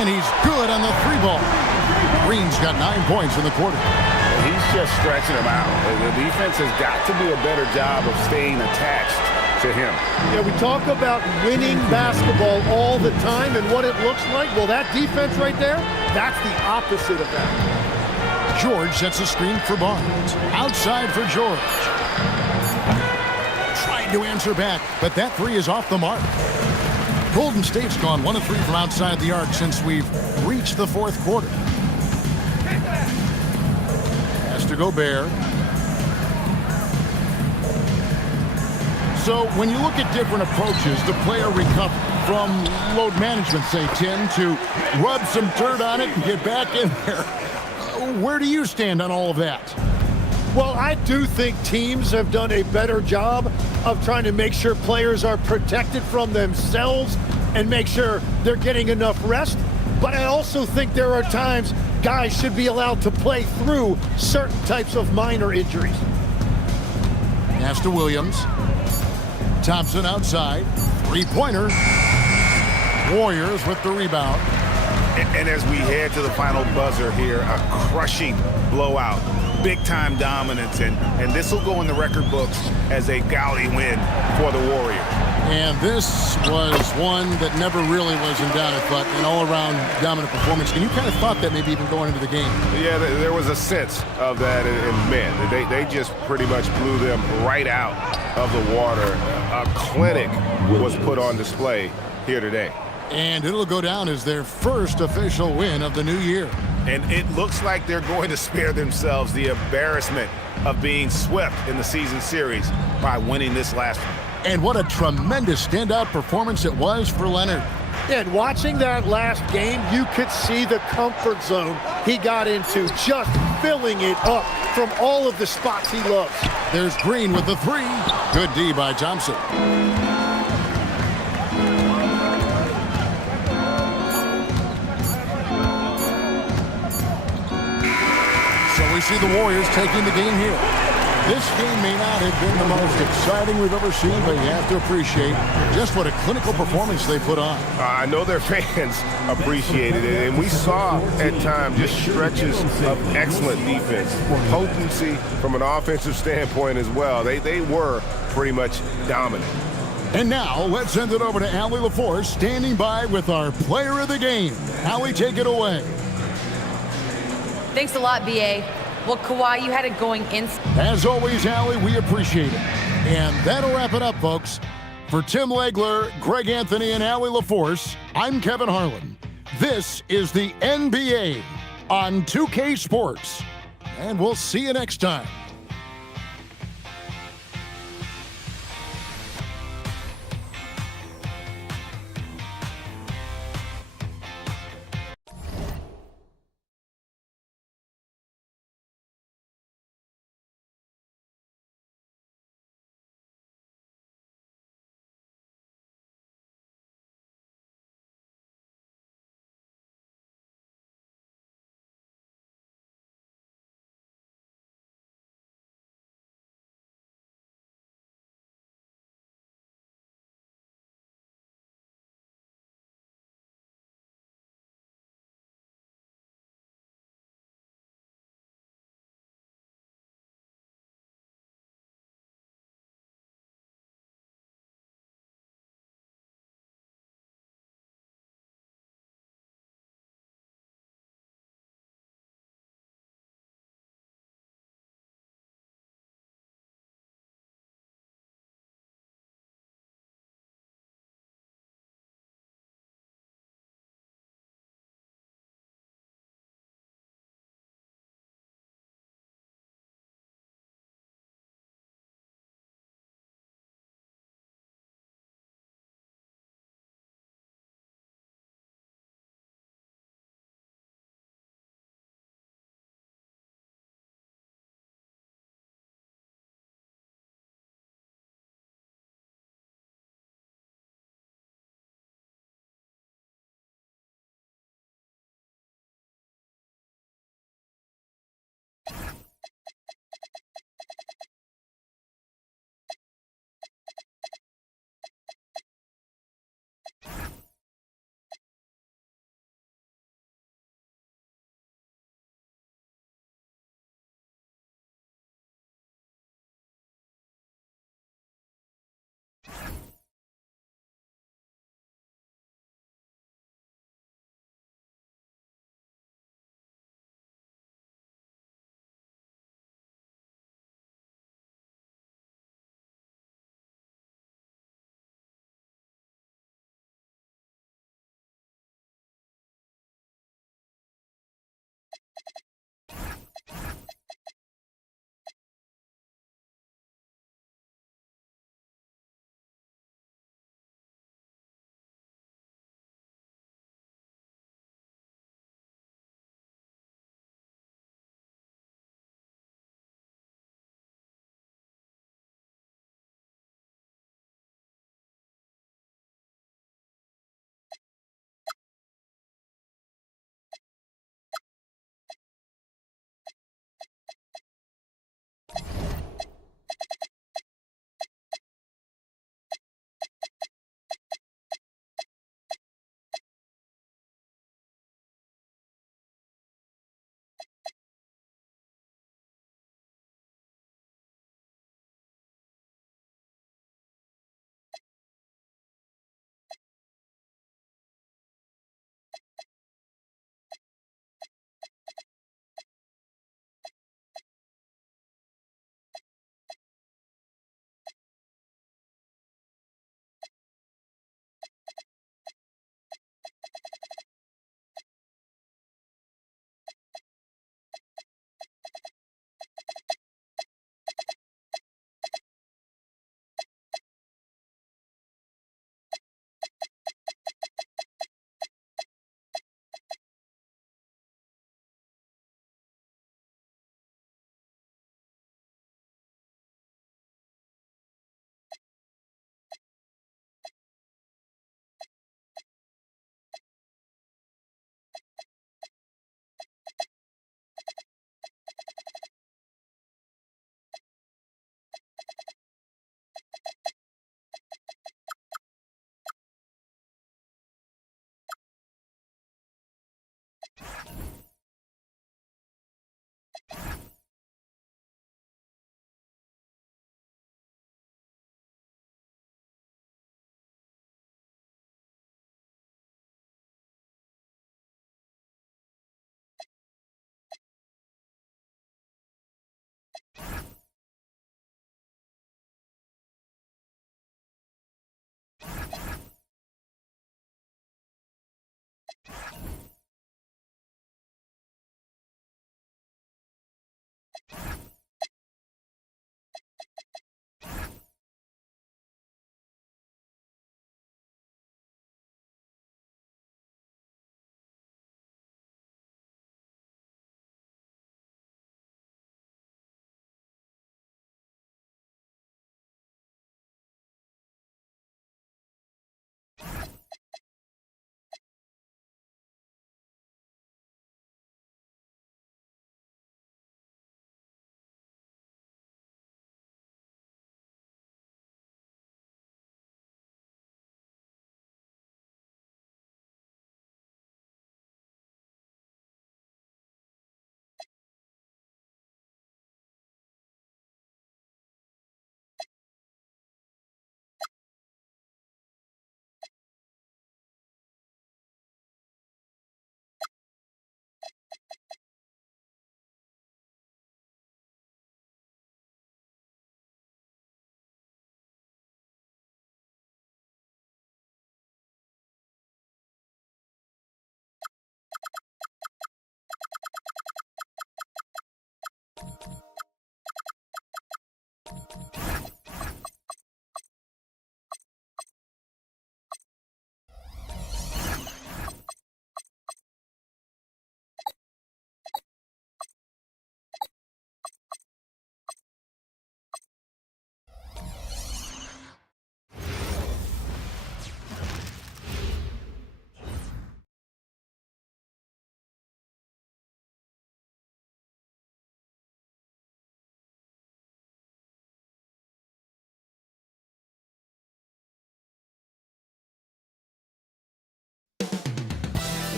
And he's good on the 3-ball. Green's got 9 points in the quarter. He's just stretching him out. The defense has got to do a better job of staying attached to him. Yeah, we talk about winning basketball all the time and what it looks like. Well, that defense right there, that's the opposite of that. George sets a screen for Barnes. Outside for George. Tried to answer back, but that three is off the mark. Golden State's gone 1 of 3 from outside the arc since we've reached the fourth quarter. Has to Gobert. So when you look at different approaches to player recovery, from load management, say, Tim, to rub some dirt on it and get back in there, where do you stand on all of that? Well, I do think teams have done a better job of trying to make sure players are protected from themselves and make sure they're getting enough rest. But I also think there are times guys should be allowed to play through certain types of minor injuries. Pass to Williams. Thompson outside. Three-pointer. Warriors with the rebound. And as we head to the final buzzer here, a crushing blowout. Big-time dominance, and this will go in the record books as a gaudy win for the Warriors. And this was one that never really was in doubt, I thought, an all-around dominant performance. And you kind of thought that maybe even going into the game. Yeah, there was a sense of that in men. They just pretty much blew them right out of the water. A clinic was put on display here today. And it'll go down as their first official win of the new year. And it looks like they're going to spare themselves the embarrassment of being swept in the season series by winning this last one. And what a tremendous standout performance it was for Leonard. And watching that last game, you could see the comfort zone he got into, just filling it up from all of the spots he loves. There's Green with the three. Good D by Thompson. So we see the Warriors taking the game here. This game may not have been the most exciting we've ever seen, but you have to appreciate just what a clinical performance they put on. I know their fans appreciated it, and we saw at times just stretches of excellent defense, potency from an offensive standpoint as well. They were pretty much dominant. And now let's send it over to Allie LaForce, standing by with our player of the game. Allie, take it away. Thanks a lot, B.A. Well, Kawhi, you had it going in. As always, Allie, we appreciate it. And that'll wrap it up, folks. For Tim Legler, Greg Anthony, and Allie LaForce, I'm Kevin Harlan. This is the NBA on 2K Sports. And we'll see you next time.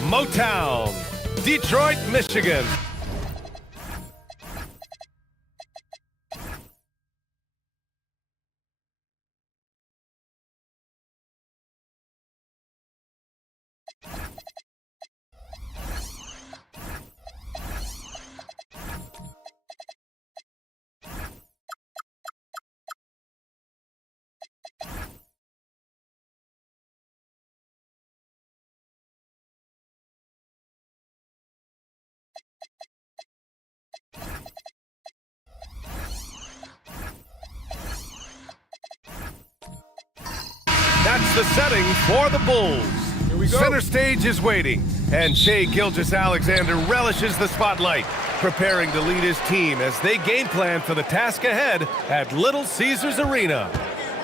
Motown, Detroit, Michigan. That's the setting for the Bulls. Here we go. Center stage is waiting, and Shai Gilgeous-Alexander relishes the spotlight, preparing to lead his team as they game plan for the task ahead at Little Caesars Arena.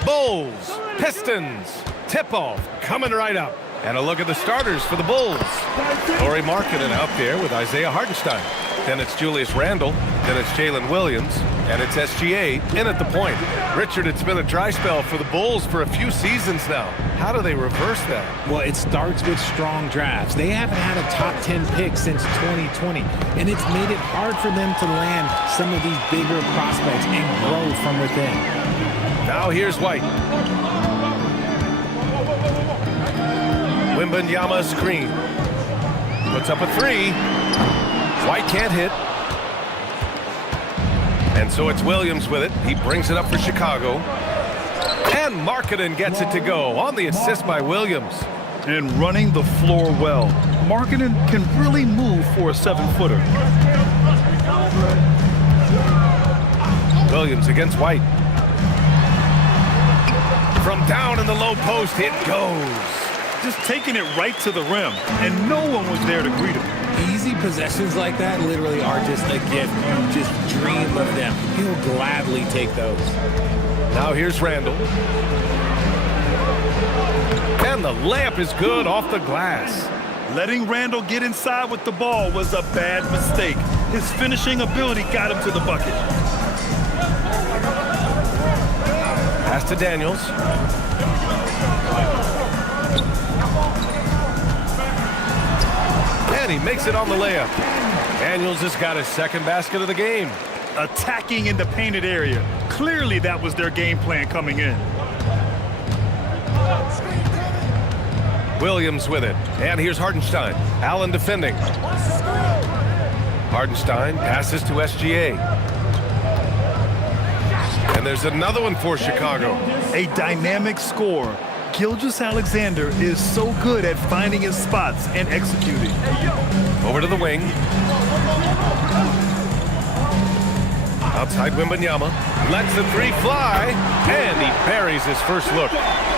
Bulls, Pistons, tip-off coming right up. And a look at the starters for the Bulls. Lauri Markkanen out there with Isaiah Hartenstein. Then it's Julius Randle. Then it's Jalen Williams. And it's SGA in at the point. Richard, it's been a dry spell for the Bulls for a few seasons now. How do they reverse that? Well, it starts with strong drafts. They haven't had a top 10 pick since 2020. And it's made it hard for them to land some of these bigger prospects and grow from within. Now here's White. Wembanyama screen. Puts up a three. White can't hit. And so it's Williams with it. He brings it up for Chicago. And Markkanen gets it to go on the assist by Williams. And running the floor well. Markkanen can really move for a 7-footer. Williams against White. From down in the low post, it goes. Just taking it right to the rim, and no one was there to greet him. Easy possessions like that literally are just a gift. You just dream of them. He'll gladly take those. Now here's Randle. And the layup is good off the glass. Letting Randle get inside with the ball was a bad mistake. His finishing ability got him to the bucket. Pass to Daniels. And he makes it on the layup. Daniels has got his second basket of the game. Attacking in the painted area. Clearly that was their game plan coming in. Williams with it. And here's Hartenstein. Allen defending. Hartenstein passes to SGA. And there's another one for Chicago. A dynamic score. Gilgeous-Alexander is so good at finding his spots and executing. Over to the wing. Outside Wembanyama. Lets the three fly. And he buries his first look.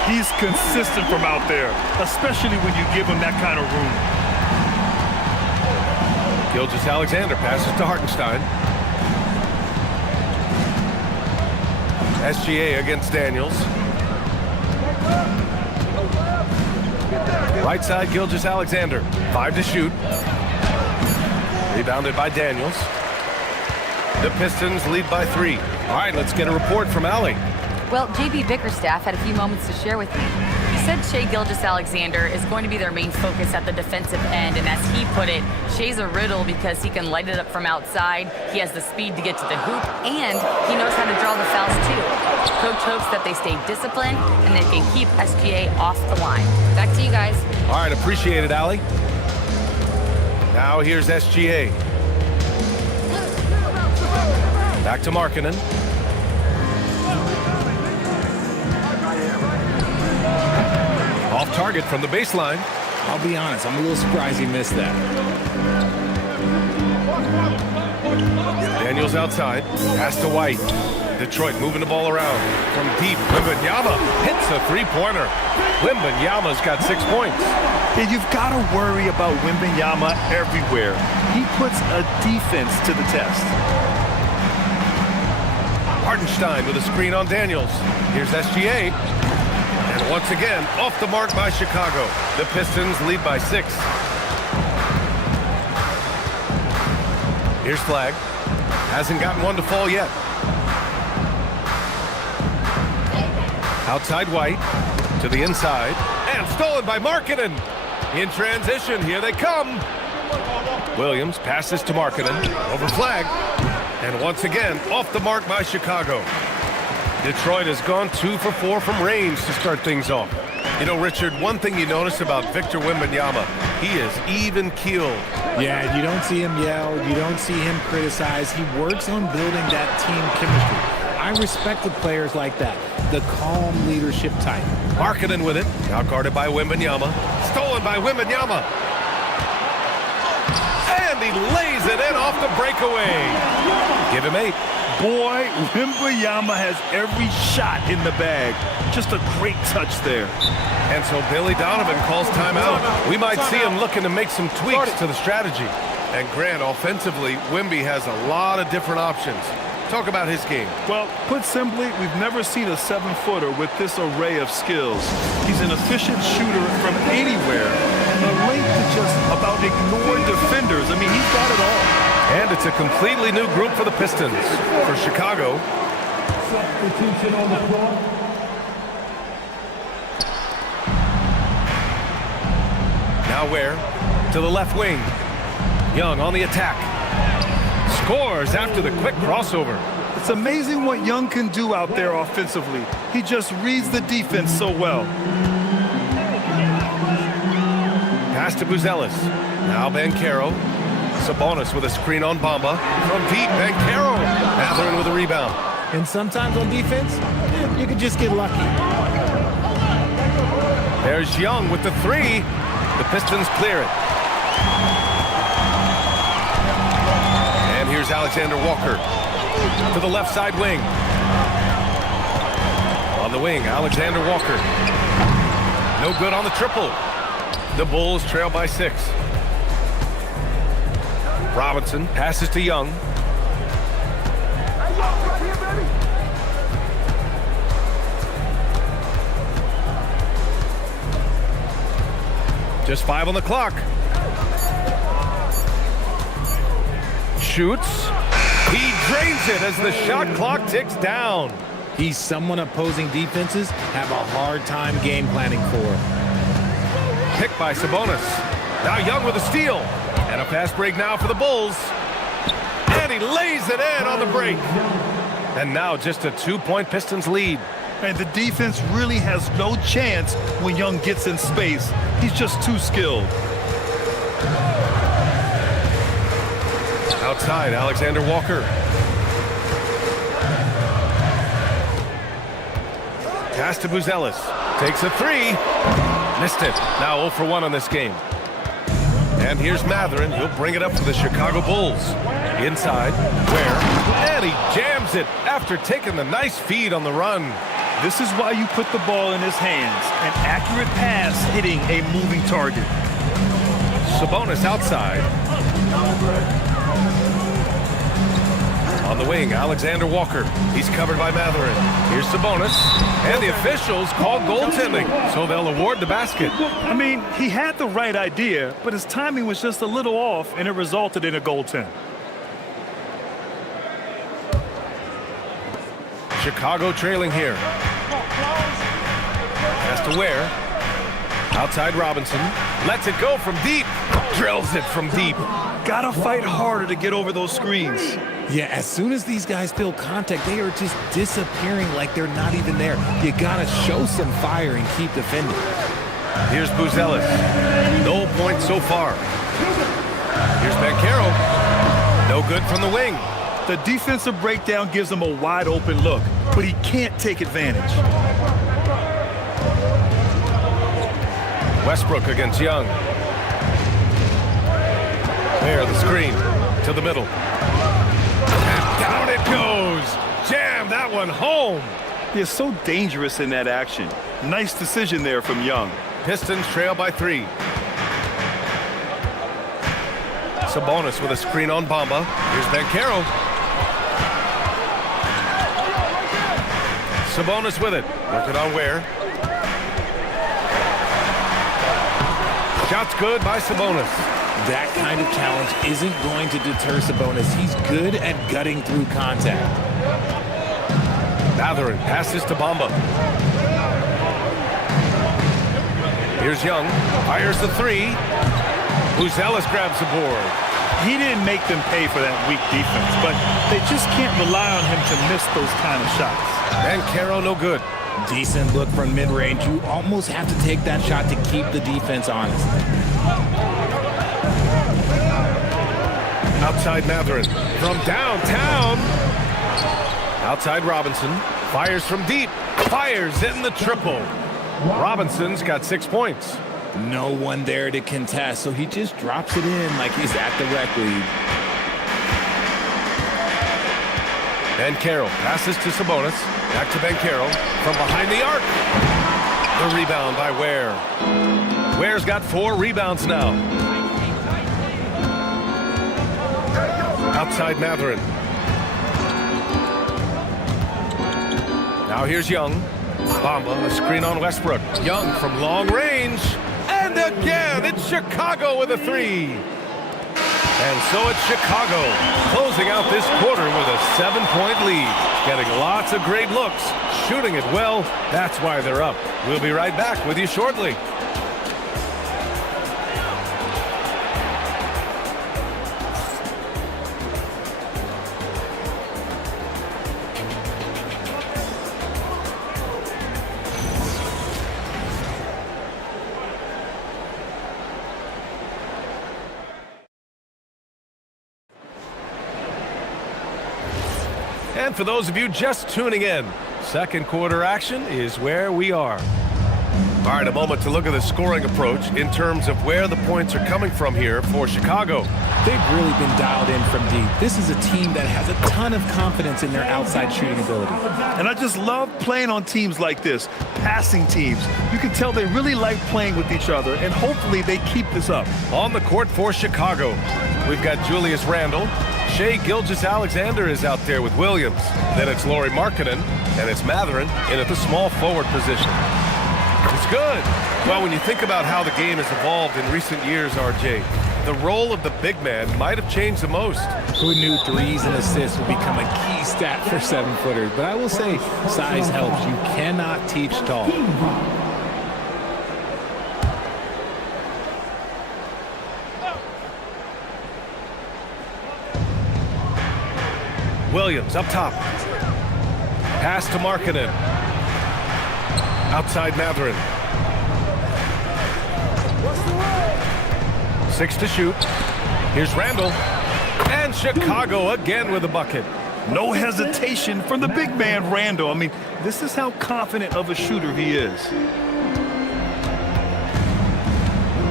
He's consistent from out there, especially when you give him that kind of room. Gilgeous-Alexander passes to Hartenstein. SGA against Daniels. Right side, Gilgeous-Alexander. 5 to shoot. Rebounded by Daniels. The Pistons lead by 3. All right, let's get a report from Allie. Well, JB Bickerstaff had a few moments to share with me. He said Shai Gilgeous-Alexander is going to be their main focus at the defensive end, and as he put it, Shai's a riddle because he can light it up from outside, he has the speed to get to the hoop, and he knows how to draw the fouls too. Coach hopes that they stay disciplined and they can keep SGA off the line. Back to you guys. All right, appreciate it, Allie. Now here's SGA. Back to Markkanen. Off target from the baseline. I'll be honest, I'm a little surprised he missed that. Daniels outside. Pass to White. Detroit moving the ball around. From deep, Wembanyama hits a three-pointer. Wembanyama's got 6 points. And you've got to worry about Wembanyama everywhere. He puts a defense to the test. Hartenstein with a screen on Daniels. Here's SGA. And once again, off the mark by Chicago. The Pistons lead by 6. Here's Flag. Hasn't gotten one to fall yet. Outside White. To the inside. And stolen by Markkanen. In transition, here they come. Williams passes to Markkanen. Over Flag. And once again, off the mark by Chicago. Detroit has gone 2 for 4 from range to start things off. You know, Richard, one thing you notice about Victor Wembanyama, he is even-keeled. Yeah, you don't see him yell. You don't see him criticize. He works on building that team chemistry. I respect the players like that, the calm leadership type. Markkanen with it, now guarded by Wembanyama. Stolen by Wembanyama. And he lays it in off the breakaway. Give him 8. Boy, Wembanyama has every shot in the bag. Just a great touch there. And so Billy Donovan calls timeout. We might see him looking to make some tweaks to the strategy. And Grant, offensively, Wemby has a lot of different options. Talk about his game. Well, put simply, we've never seen a 7-footer with this array of skills. He's an efficient shooter from anywhere. And the length to just about ignore defenders. I mean, he's got it all. And it's a completely new group for the Pistons. For Chicago. Substitution on the floor. Now where? To the left wing. Young on the attack. Scores after the quick crossover. It's amazing what Young can do out there offensively. He just reads the defense so well. Pass to Buzelis. Now Banchero. Sabonis with a screen on Bamba. From deep, Banchero. Mathurin with a rebound. And sometimes on defense, you can just get lucky. There's Young with the 3. The Pistons clear it. And here's Alexander Walker to the left side wing. On the wing, Alexander Walker. No good on the triple. The Bulls trail by 6. Robinson passes to Young. Just 5 on the clock. Shoots. He drains it as the shot clock ticks down. He's someone opposing defenses have a hard time game planning for. Picked by Sabonis. Now Young with a steal. And a fast break now for the Bulls. And he lays it in on the break. And now just a 2-point Pistons lead. And the defense really has no chance when Young gets in space. He's just too skilled. Outside, Alexander Walker. Pass to Buzelis. Takes a three. Missed it. Now 0 for 1 on this game. And here's Matherin. He'll bring it up for the Chicago Bulls. Inside. Ware. And he jams it after taking the nice feed on the run. This is why you put the ball in his hands. An accurate pass hitting a moving target. Sabonis outside. On the wing, Alexander Walker. He's covered by Matherin. Here's Sabonis. And the officials call goaltending, so they'll award the basket. I mean, he had the right idea, but his timing was just a little off, and it resulted in a goaltend. Chicago trailing here. Pass to Ware. Outside Robinson. Lets it go from deep. Drills it from deep. Gotta fight harder to get over those screens. Yeah, as soon as these guys feel contact, they are just disappearing like they're not even there. You gotta show some fire and keep defending. Here's Buzelis. No points so far. Here's Banchero. No good from the wing. The defensive breakdown gives him a wide open look, but he can't take advantage. Westbrook against Young. There, the screen to the middle. And down it goes. Jam that one home. They're so dangerous in that action. Nice decision there from Young. Pistons trail by 3. Sabonis with a screen on Bamba. Here's Banchero. Sabonis with it. Working on Ware. Shot's good by Sabonis. That kind of challenge isn't going to deter Sabonis. He's good at gutting through contact. Matherin passes to Bamba. Here's Young. Fires the 3. Buzelis grabs the board. He didn't make them pay for that weak defense, but they just can't rely on him to miss those kind of shots. Banchero no good. Decent look from mid-range. You almost have to take that shot to keep the defense honest. Outside Matherin. From downtown. Outside Robinson. Fires from deep. Fires in the triple. Robinson's got 6 points. No one there to contest, so he just drops it in like he's at the rec league. Banchero passes to Sabonis. Back to Banchero. From behind the arc. The rebound by Ware. Ware's got 4 rebounds now. Outside Matherin. Now here's Young. Bamba, a screen on Westbrook. Young from long range. And again, it's Chicago with a 3. And so it's Chicago closing out this quarter with a 7-point lead. Getting lots of great looks, shooting it well. That's why they're up. We'll be right back with you shortly. And for those of you just tuning in, second quarter action is where we are. All right, a moment to look at the scoring approach in terms of where the points are coming from here for Chicago. They've really been dialed in from deep. This is a team that has a ton of confidence in their outside shooting ability. And I just love playing on teams like this, passing teams. You can tell they really like playing with each other, and hopefully they keep this up. On the court for Chicago, we've got Julius Randle. Shai Gilgeous-Alexander is out there with Williams. Then it's Lauri Markkanen, and it's Matherin in at the small forward position. It's good. Well, when you think about how the game has evolved in recent years, RJ, the role of the big man might have changed the most. Who knew threes and assists would become a key stat for 7-footers? But I will say, size helps. You cannot teach tall. Williams up top. Pass to Markkanen. Outside Matherin. 6 to shoot. Here's Randle. And Chicago again with a bucket. No hesitation from the big man, Randall. I mean, this is how confident of a shooter he is.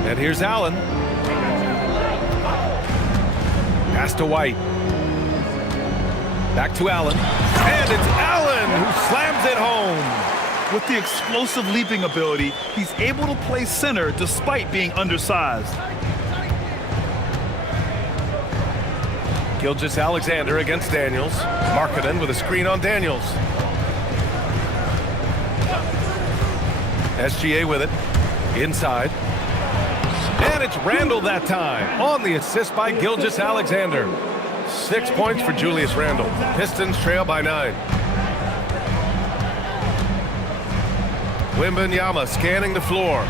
And here's Allen. Pass to White. Back to Allen. And it's Allen who slams it home. With the explosive leaping ability, he's able to play center despite being undersized. Gilgeous-Alexander against Daniels. Markkanen with a screen on Daniels. SGA with it. Inside. And it's Randall that time on the assist by Gilgeous-Alexander. 6 points for Julius Randle. Pistons trail by 9. Wembanyama scanning the floor.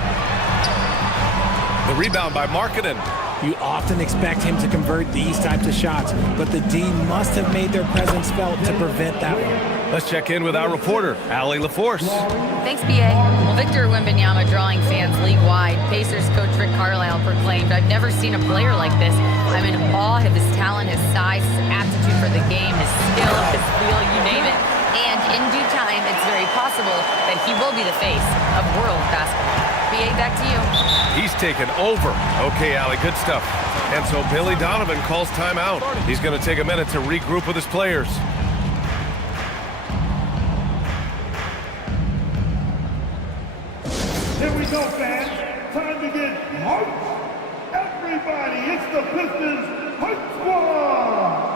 The rebound by Markkanen. You often expect him to convert these types of shots, but the D must have made their presence felt to prevent that one. Let's check in with our reporter, Allie LaForce. Thanks, B.A. Well, Victor Wembanyama drawing fans league-wide. Pacers coach Rick Carlisle proclaimed, "I've never seen a player like this. I'm in awe of his talent, his size, his aptitude for the game, his skill, his feel, you name it. And in due time, it's very possible that he will be the face of world basketball." B.A., back to you. He's taken over. Okay, Allie, good stuff. And so Billy Donovan calls timeout. He's going to take a minute to regroup with his players. Here we go, fans. Time to get hyped. Everybody, it's the Pistons Hype Squad.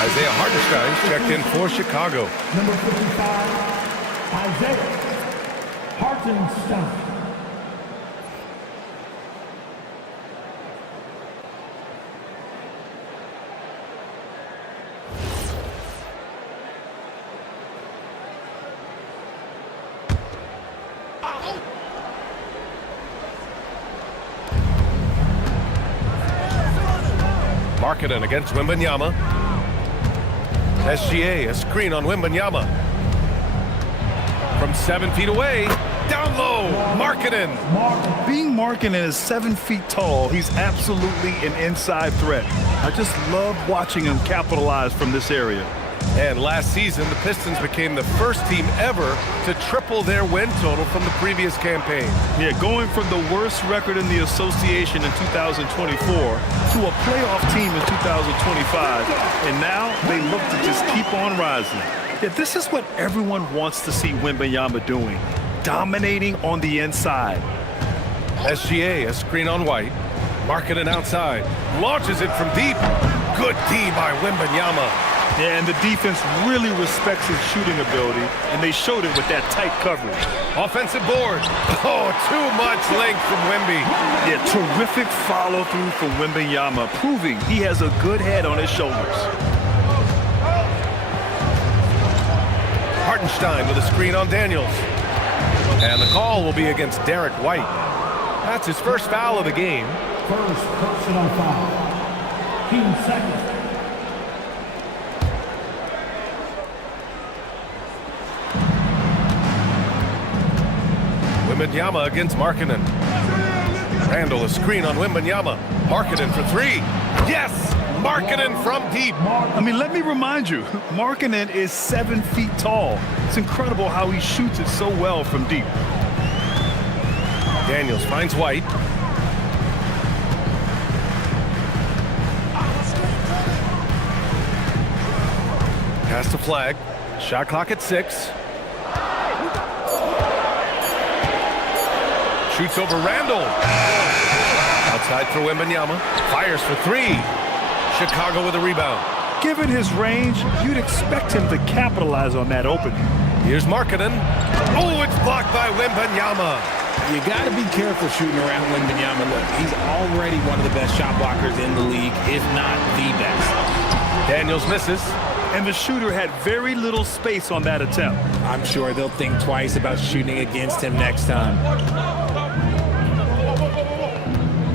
Isaiah Hartenstein checked in for Chicago. Number 55, Isaiah Hartenstein. Markkanen against Wembanyama. SGA, a screen on Wembanyama. From 7 feet away, down low, Markkanen. Being Markkanen is 7 feet tall, he's absolutely an inside threat. I just love watching him capitalize from this area. And last season, the Pistons became the first team ever to triple their win total from the previous campaign. Yeah, going from the worst record in the association in 2024 to a playoff team in 2025. And now they look to just keep on rising. Yeah, this is what everyone wants to see Wembanyama doing, dominating on the inside. SGA, a screen on White. Markkanen outside, launches it from deep. Good D by Wembanyama. Yeah, and the defense really respects his shooting ability, and they showed it with that tight coverage. Offensive board. Oh, too much length from Wemby. Yeah, terrific follow-through from Wembanyama, proving he has a good head on his shoulders. Hartenstein with a screen on Daniels. And the call will be against Derek White. That's his first foul of the game. First personal foul. Team second. Wembanyama against Markkanen. Randall, a screen on Wembanyama. Markkanen for 3. Yes! Markkanen from deep. I mean, let me remind you, Markkanen is 7 feet tall. It's incredible how he shoots it so well from deep. Daniels finds White. Pass to Flag. Shot clock at 6. Shoots over Randall. Outside for Wembanyama. Fires for 3. Chicago with a rebound. Given his range, you'd expect him to capitalize on that opening. Here's Markkanen. Oh, it's blocked by Wembanyama. You got to be careful shooting around Wembanyama. Look, he's already one of the best shot blockers in the league, if not the best. Daniels misses. And the shooter had very little space on that attempt. I'm sure they'll think twice about shooting against him next time.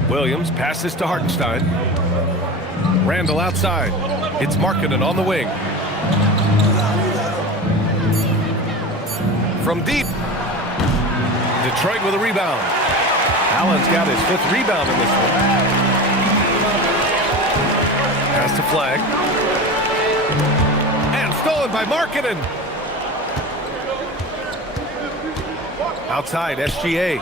Williams passes to Hartenstein. Randall outside. It's Markkanen on the wing. From deep. Detroit with a rebound. Allen's got his 5th rebound in this one. Pass to Flag. And stolen by Markkanen. Outside, SGA.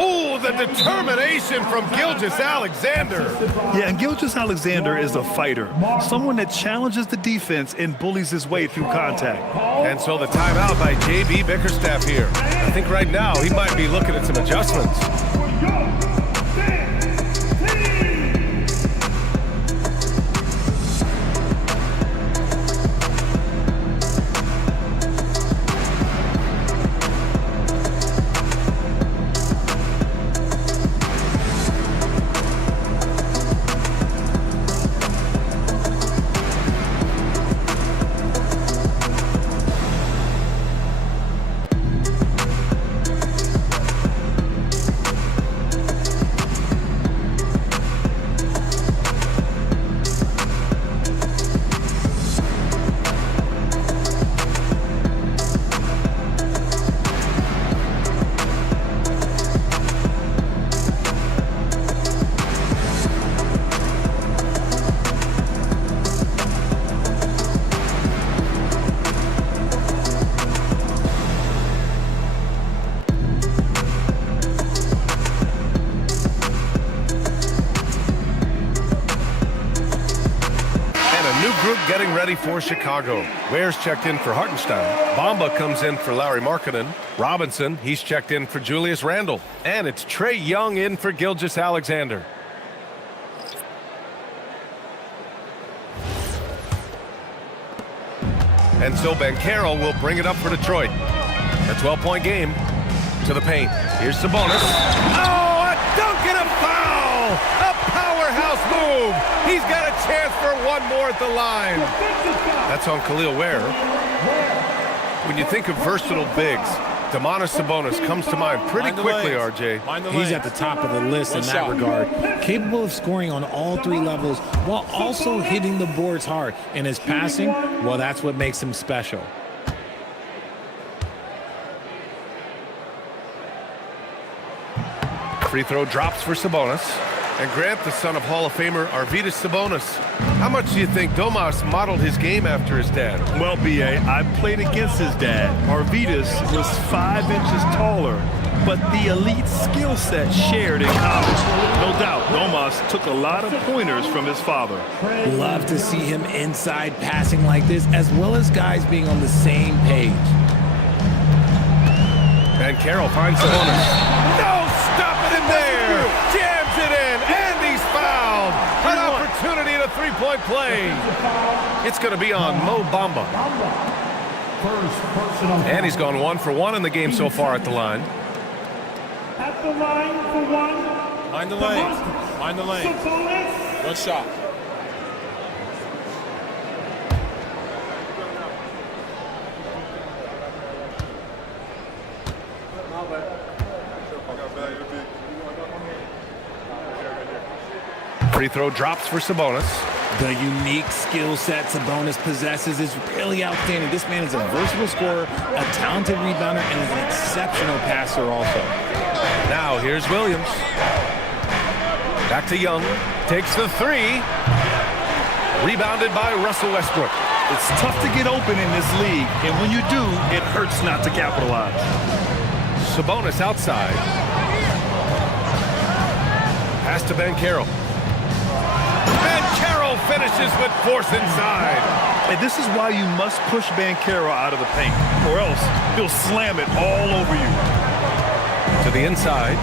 Oh, the determination from Gilgeous-Alexander. Yeah, and Gilgeous-Alexander is a fighter. Someone that challenges the defense and bullies his way through contact. And so the timeout by J.B. Bickerstaff here. I think right now he might be looking at some adjustments. Getting ready for Chicago. Ware's checked in for Hartenstein. Bamba comes in for Lauri Markkanen. Robinson, he's checked in for Julius Randle. And it's Trae Young in for Gilgeous-Alexander. And so Banchero will bring it up for Detroit. A 12-point game to the paint. Here's Sabonis. Oh, a dunk and a foul! A powerhouse move! He's got a chance for one more at the line. That's on Khalil Ware. When you think of versatile bigs, Domantas Sabonis comes to mind pretty quickly, RJ. He's at the top of the list in that regard. Capable of scoring on all 3 levels while also hitting the boards hard. And his passing, well, that's what makes him special. Free throw drops for Sabonis. And Grant, the son of Hall of Famer Arvydas Sabonis. How much do you think Domas modeled his game after his dad? Well, B.A., I played against his dad. Arvydas was 5 inches taller, but the elite skill set shared in college. No doubt, Domas took a lot of pointers from his father. Love to see him inside passing like this, as well as guys being on the same page. And Carroll finds Sabonis. No, stop it in there! Jams it in, and he's fouled! An opportunity at a 3-point play. It's going to be on Mo Bamba. And he's gone 1 for 1 in the game so far at the line. At the line for 1. Mind the lane. Mind the lane. One shot. Free throw drops for Sabonis. The unique skill set Sabonis possesses is really outstanding. This man is a versatile scorer, a talented rebounder, and is an exceptional passer also. Now here's Williams. Back to Young. Takes the 3. Rebounded by Russell Westbrook. It's tough to get open in this league, and when you do, it hurts not to capitalize. Sabonis outside. Pass to Banchero. Banchero finishes with force inside. And this is why you must push Banchero out of the paint, or else he'll slam it all over you. To the inside.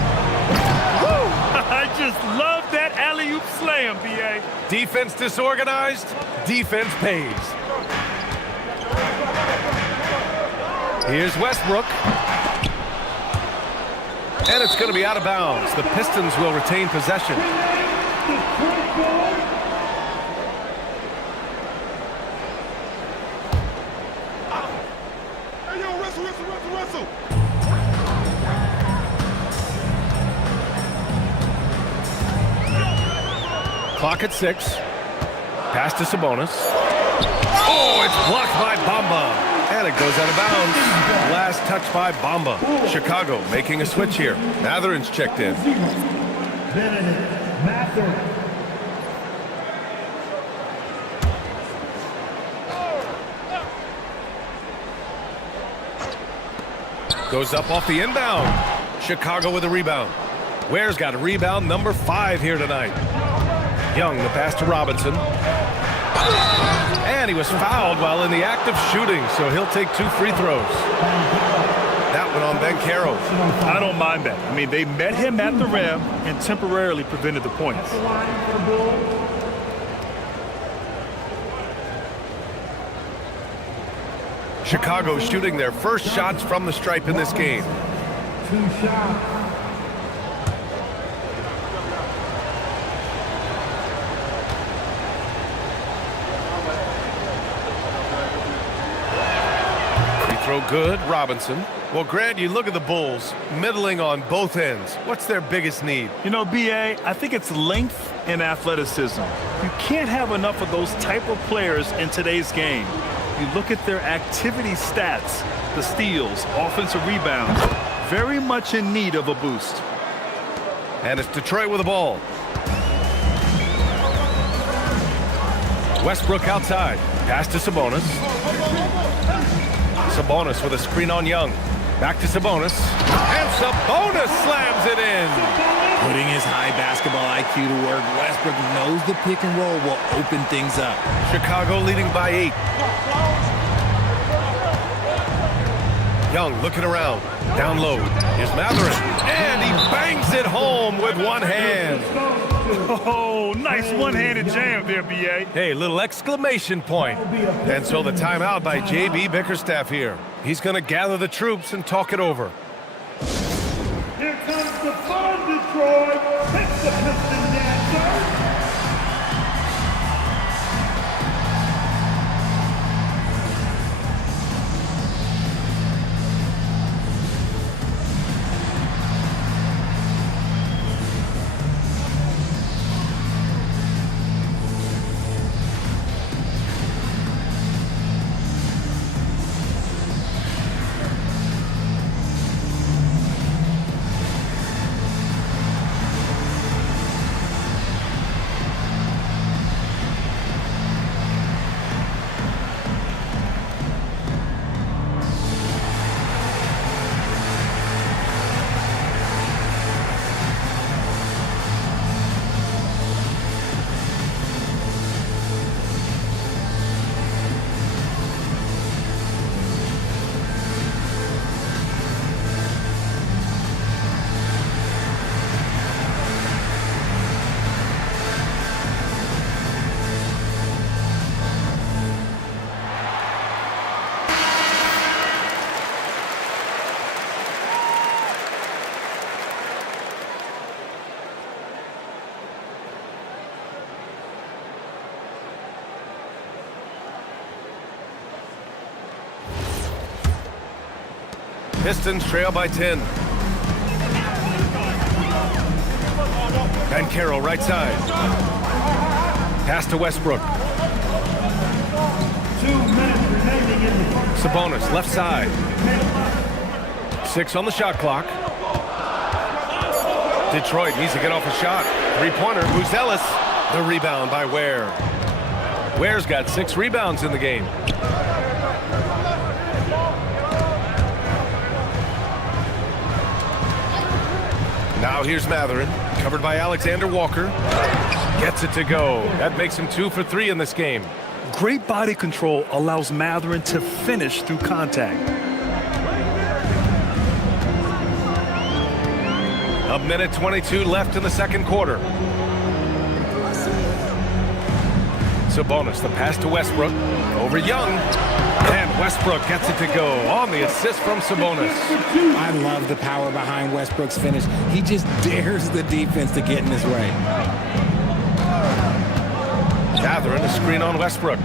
Woo! I just love that alley-oop slam, B.A. Defense disorganized, defense pays. Here's Westbrook. And it's going to be out of bounds. The Pistons will retain possession. Clock at 6. Pass to Sabonis. Oh, it's blocked by Bamba. And it goes out of bounds. Last touch by Bamba. Chicago making a switch here. Mathurin's checked in. Goes up off the inbound. Chicago with a rebound. Ware's got a rebound, number 5 here tonight. Young, the pass to Robinson. And he was fouled while in the act of shooting, so he'll take 2 free throws. That one on Banchero. I don't mind that. I mean, they met him at the rim and temporarily prevented the points. Chicago shooting their first shots from the stripe in this game. 2 shots. Throw good, Robinson. Well, Grant, you look at the Bulls, middling on both ends. What's their biggest need? You know, B.A., I think it's length and athleticism. You can't have enough of those type of players in today's game. You look at their activity stats, the steals, offensive rebounds, very much in need of a boost. And it's Detroit with the ball. Westbrook outside. Pass to Sabonis. Sabonis with a screen on Young. Back to Sabonis. And Sabonis slams it in. Putting his high basketball IQ to work, Westbrook knows the pick and roll will open things up. Chicago leading by 8. Young looking around. Down low. Here's Mathurin. And he bangs it home with one hand. Oh, nice one-handed jam there, B.A. Hey, little exclamation point. And so the timeout by J.B. Bickerstaff here. He's going to gather the troops and talk it over. Here comes the fun, Detroit. Take the Piston dancer. Pistons trail by 10. Banchero right side. Pass to Westbrook. 2 minutes remaining in the first. Sabonis left side. 6 on the shot clock. Detroit needs to get off a shot. 3-pointer. Buzelis. The rebound by Ware. Ware's got 6 rebounds in the game. Now here's Mathurin, covered by Alexander Walker. Gets it to go. That makes him 2 for 3 in this game. Great body control allows Mathurin to finish through contact. A minute 22 left in the second quarter. Sabonis, the pass to Westbrook. Over Young. And Westbrook gets it to go on the assist from Sabonis. I love the power behind Westbrook's finish. He just dares the defense to get in his way. Mathurin, a screen on Westbrook.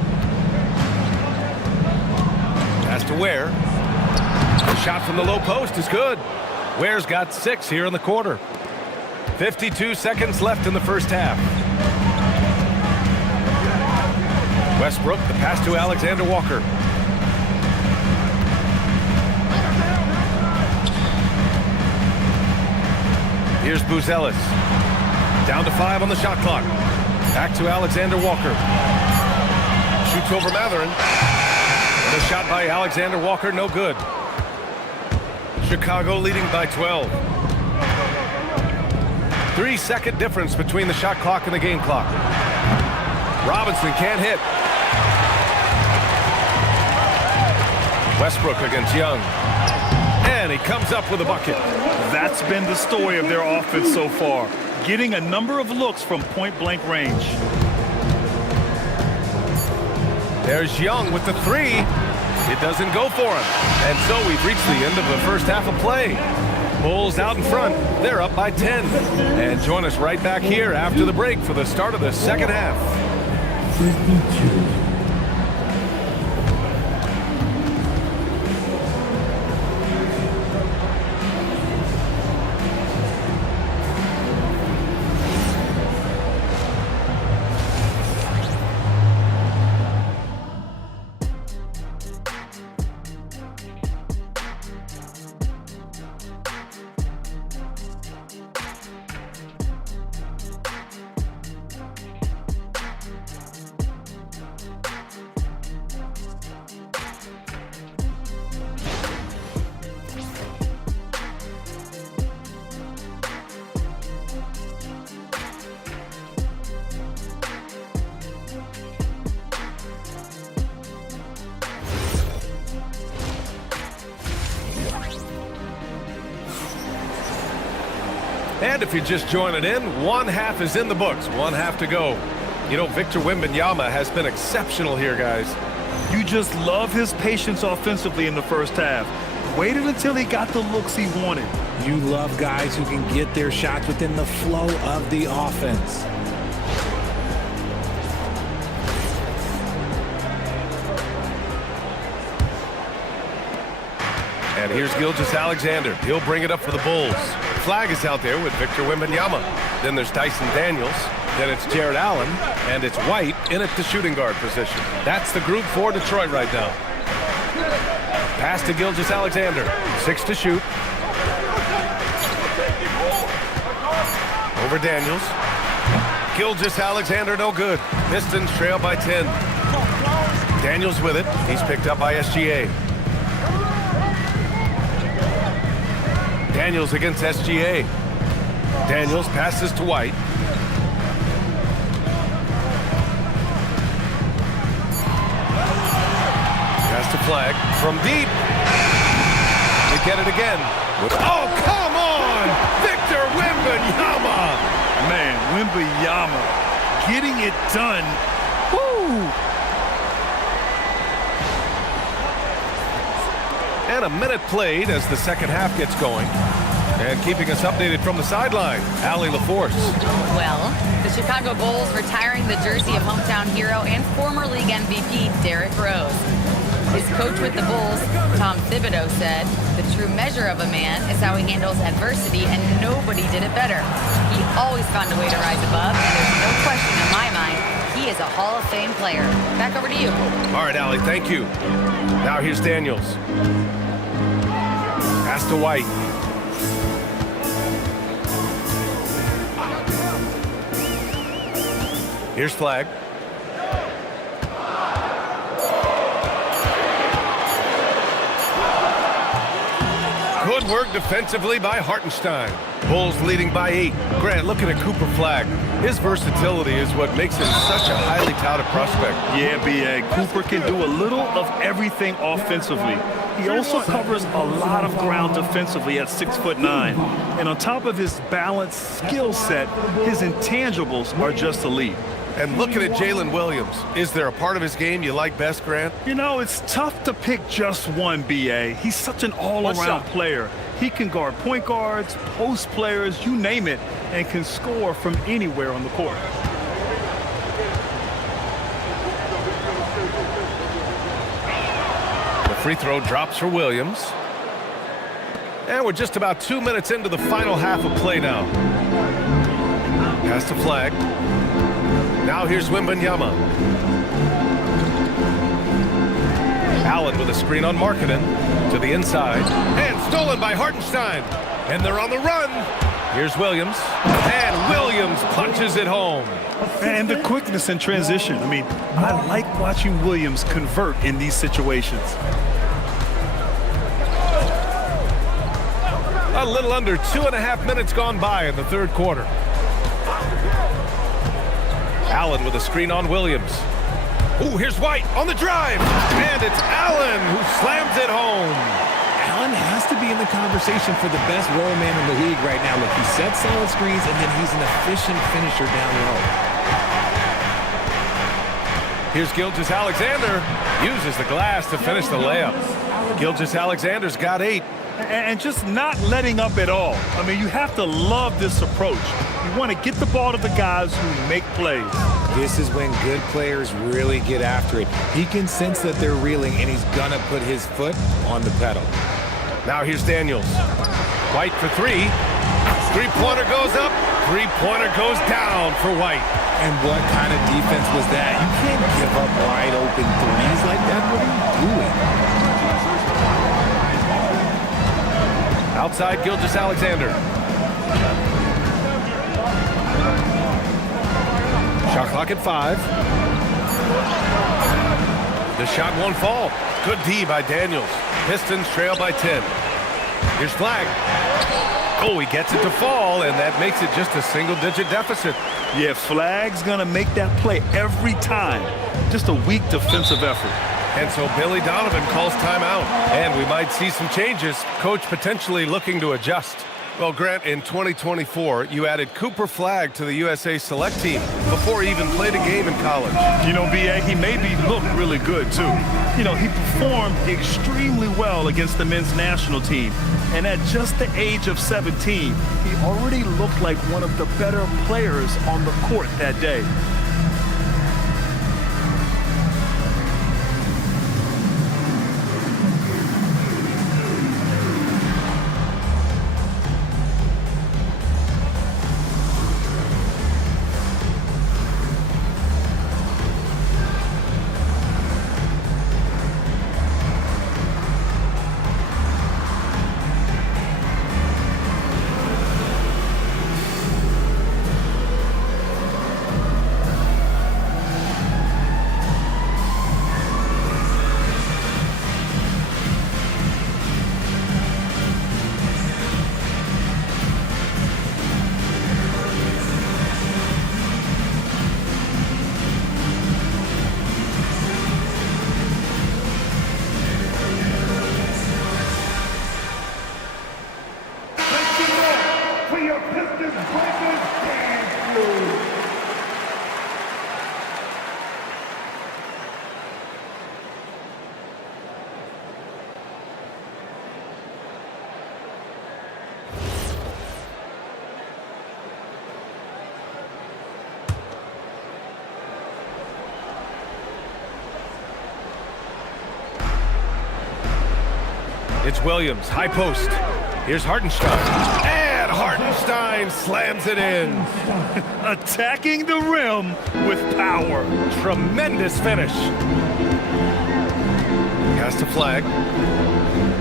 Pass to Ware. The shot from the low post is good. Ware's got 6 here in the quarter. 52 seconds left in the first half. Westbrook, the pass to Alexander Walker. Here's Buzelis. Down to 5 on the shot clock. Back to Alexander Walker. Shoots over Mathurin. The shot by Alexander Walker, no good. Chicago leading by 12. 3-second difference between the shot clock and the game clock. Robinson can't hit. Westbrook against Young. And he comes up with a bucket. That's been the story of their offense so far, getting a number of looks from point-blank range. There's Young with the 3. It doesn't go for him. And so we've reached the end of the first half of play. Bulls out in front. They're up by 10. And join us right back here after the break for the start of the second half. 52. And if you're just joining in, one half is in the books, one half to go. You know, Victor Wembanyama has been exceptional here, guys. You just love his patience offensively in the first half. Waited until he got the looks he wanted. You love guys who can get their shots within the flow of the offense. And here's Gilgeous-Alexander. He'll bring it up for the Bulls. Flag is out there with Victor Wembanyama. Then there's Dyson Daniels. Then it's Jared Allen. And it's White in at the shooting guard position. That's the group for Detroit right now. Pass to Gilgeous-Alexander. 6 to shoot. Over Daniels. Gilgeous-Alexander, no good. Pistons trail by 10. Daniels with it. He's picked up by SGA. Daniels against SGA. Daniels passes to White. Pass to Flag from deep. They get it again. Oh, come on! Victor Wembanyama! Man, Wembanyama getting it done. Woo! And a minute played as the second half gets going. And keeping us updated from the sideline, Allie LaForce. Well, the Chicago Bulls retiring the jersey of hometown hero and former league MVP Derrick Rose. His coach with the Bulls, Tom Thibodeau, said, "The true measure of a man is how he handles adversity, and nobody did it better. He always found a way to rise above, and there's no question in my mind, he is a Hall of Fame player." Back over to you. All right, Allie, thank you. Now here's Daniels. Pass to White. Here's Flag. Good work defensively by Hartenstein. Bulls leading by 8. Grant, looking at Cooper Flagg. His versatility is what makes him such a highly touted prospect. Yeah, B.A. Cooper can do a little of everything offensively. He also covers a lot of ground defensively at 6'9". And on top of his balanced skill set, his intangibles are just elite. And looking at Jalen Williams, is there a part of his game you like best, Grant? You know, it's tough to pick just one, B.A. He's such an all-around player. He can guard point guards, post players, you name it, and can score from anywhere on the court. The free throw drops for Williams. And we're just about 2 minutes into the final half of play now. Pass to Flagg. Now here's Wembanyama. Allen with a screen on Markkanen to the inside. And stolen by Hartenstein. And they're on the run. Here's Williams. And Williams punches it home. And the quickness in transition. I mean, I like watching Williams convert in these situations. A little under 2.5 minutes gone by in the third quarter. Allen with a screen on Williams. Ooh, here's White on the drive. And it's Allen who slams it home. Allen has to be in the conversation for the best roll man in the league right now. Look, he sets solid screens, and then he's an efficient finisher down low. Here's Gilgeous-Alexander. Uses the glass to finish the layup. Gilgeous-Alexander's got 8. And just not letting up at all. I mean, you have to love this approach. You want to get the ball to the guys who make plays. This is when good players really get after it. He can sense that they're reeling, and he's going to put his foot on the pedal. Now here's Daniels. White for 3. Three-pointer goes up. Three-pointer goes down for White. And what kind of defense was that? You can't give up wide open threes like that. What are you doing? Outside Gilgeous-Alexander. Shot clock at 5. The shot won't fall. Good D by Daniels. Pistons trail by 10. Here's Flagg. Oh, he gets it to fall, and that makes it just a single-digit deficit. Yeah, Flagg's going to make that play every time. Just a weak defensive effort. And so Billy Donovan calls timeout. And we might see some changes. Coach potentially looking to adjust. Well, Grant, in 2024, you added Cooper Flagg to the USA Select team before he even played a game in college. You know, B.A., he maybe looked really good, too. You know, he performed extremely well against the men's national team. And at just the age of 17, he already looked like one of the better players on the court that day. It's Williams, high post. Here's Hartenstein. And Hartenstein slams it in. Attacking the rim with power. Tremendous finish. Pass to Flagg.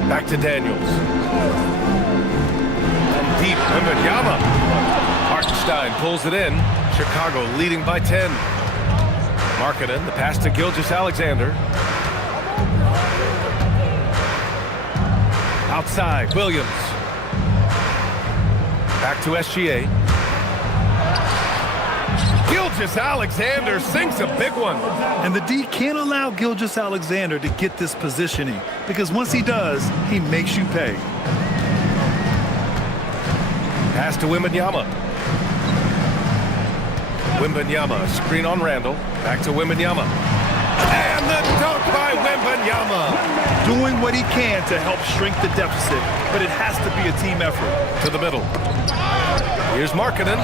Back to Daniels. And deep Wembanyama. Hartenstein pulls it in. Chicago leading by 10. Markkanen, the pass to Gilgeous-Alexander. Outside, Williams. Back to SGA. Gilgeous-Alexander sinks a big one. And the D can't allow Gilgeous-Alexander to get this positioning, because once he does, he makes you pay. Pass to Wembanyama. Wembanyama, screen on Randall. Back to Wembanyama. And the dunk by Wembanyama. Doing what he can to help shrink the deficit, but it has to be a team effort. To the middle. Here's Markkanen.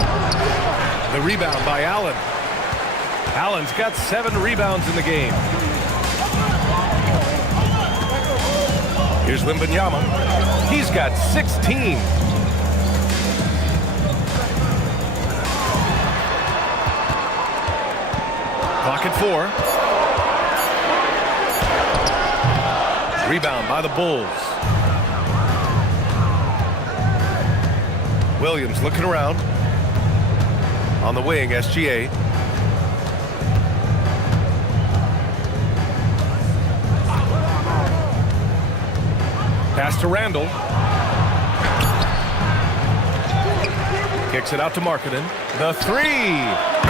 The rebound by Allen. Allen's got 7 rebounds in the game. Here's Wembanyama. He's got 16. Clock at 4. Rebound by the Bulls. Williams looking around. On the wing, SGA. Pass to Randall. Kicks it out to Markkanen. The 3.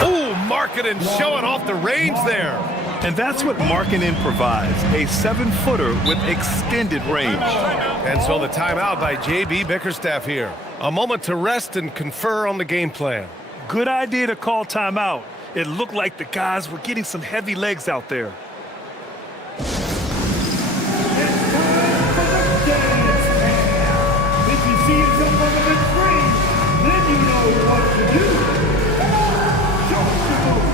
Ooh, Markkanen showing off the range there. And that's what Markkanen provides, a 7-footer with extended range. And so the timeout by J.B. Bickerstaff here. A moment to rest and confer on the game plan. Good idea to call timeout. It looked like the guys were getting some heavy legs out there. If you see yourself on the big screen, then you know what to do. Show us your move.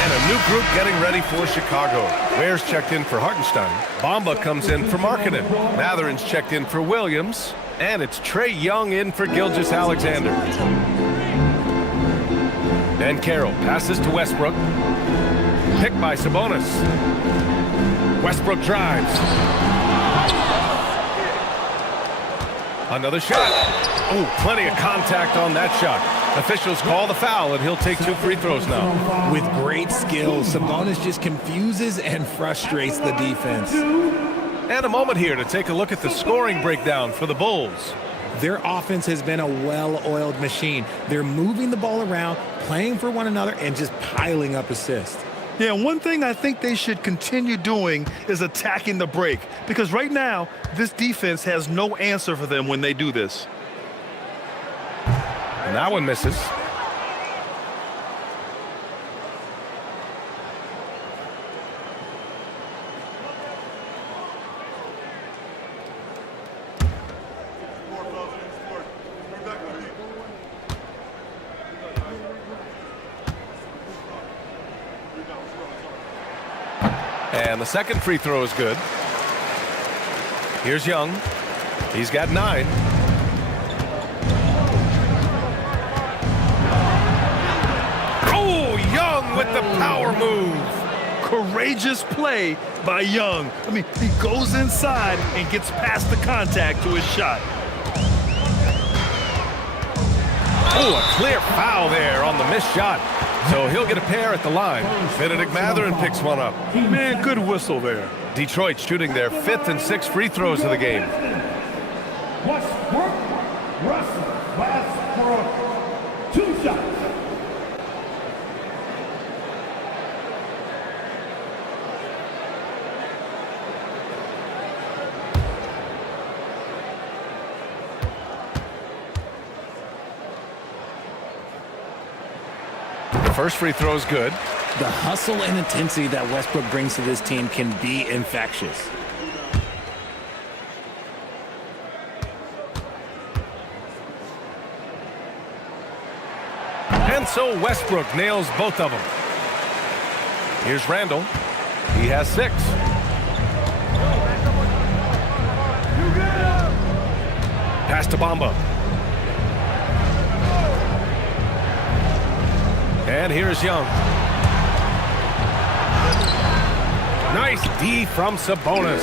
And a new group getting ready for Chicago. Ware's checked in for Hartenstein. Bamba comes in for Markkanen. Matherin's checked in for Williams. And it's Trae Young in for Gilgeous-Alexander. And Carroll passes to Westbrook. Picked by Sabonis. Westbrook drives. Another shot. Oh, plenty of contact on that shot. Officials call the foul, and he'll take 2 free throws now. With great skill, Sabonis just confuses and frustrates the defense. And a moment here to take a look at the scoring breakdown for the Bulls. Their offense has been a well-oiled machine. They're moving the ball around, playing for one another, and just piling up assists. Yeah, one thing I think they should continue doing is attacking the break, because right now, this defense has no answer for them when they do this. And that one misses. And the second free throw is good. Here's Young. He's got 9. Oh, Young with the power move. Courageous play by Young. I mean, he goes inside and gets past the contact to his shot. Oh, a clear foul there on the missed shot. So he'll get a pair at the line. Benedict Mathurin picks one up. Man, good whistle there. Detroit shooting their 5th and 6th free throws of the game. Westbrook, Russell Westbrook, 2 shots. First free throw is good. The hustle and intensity that Westbrook brings to this team can be infectious. And so Westbrook nails both of them. Here's Randall. He has 6. Pass to Bamba. And here's Young. Nice D from Sabonis.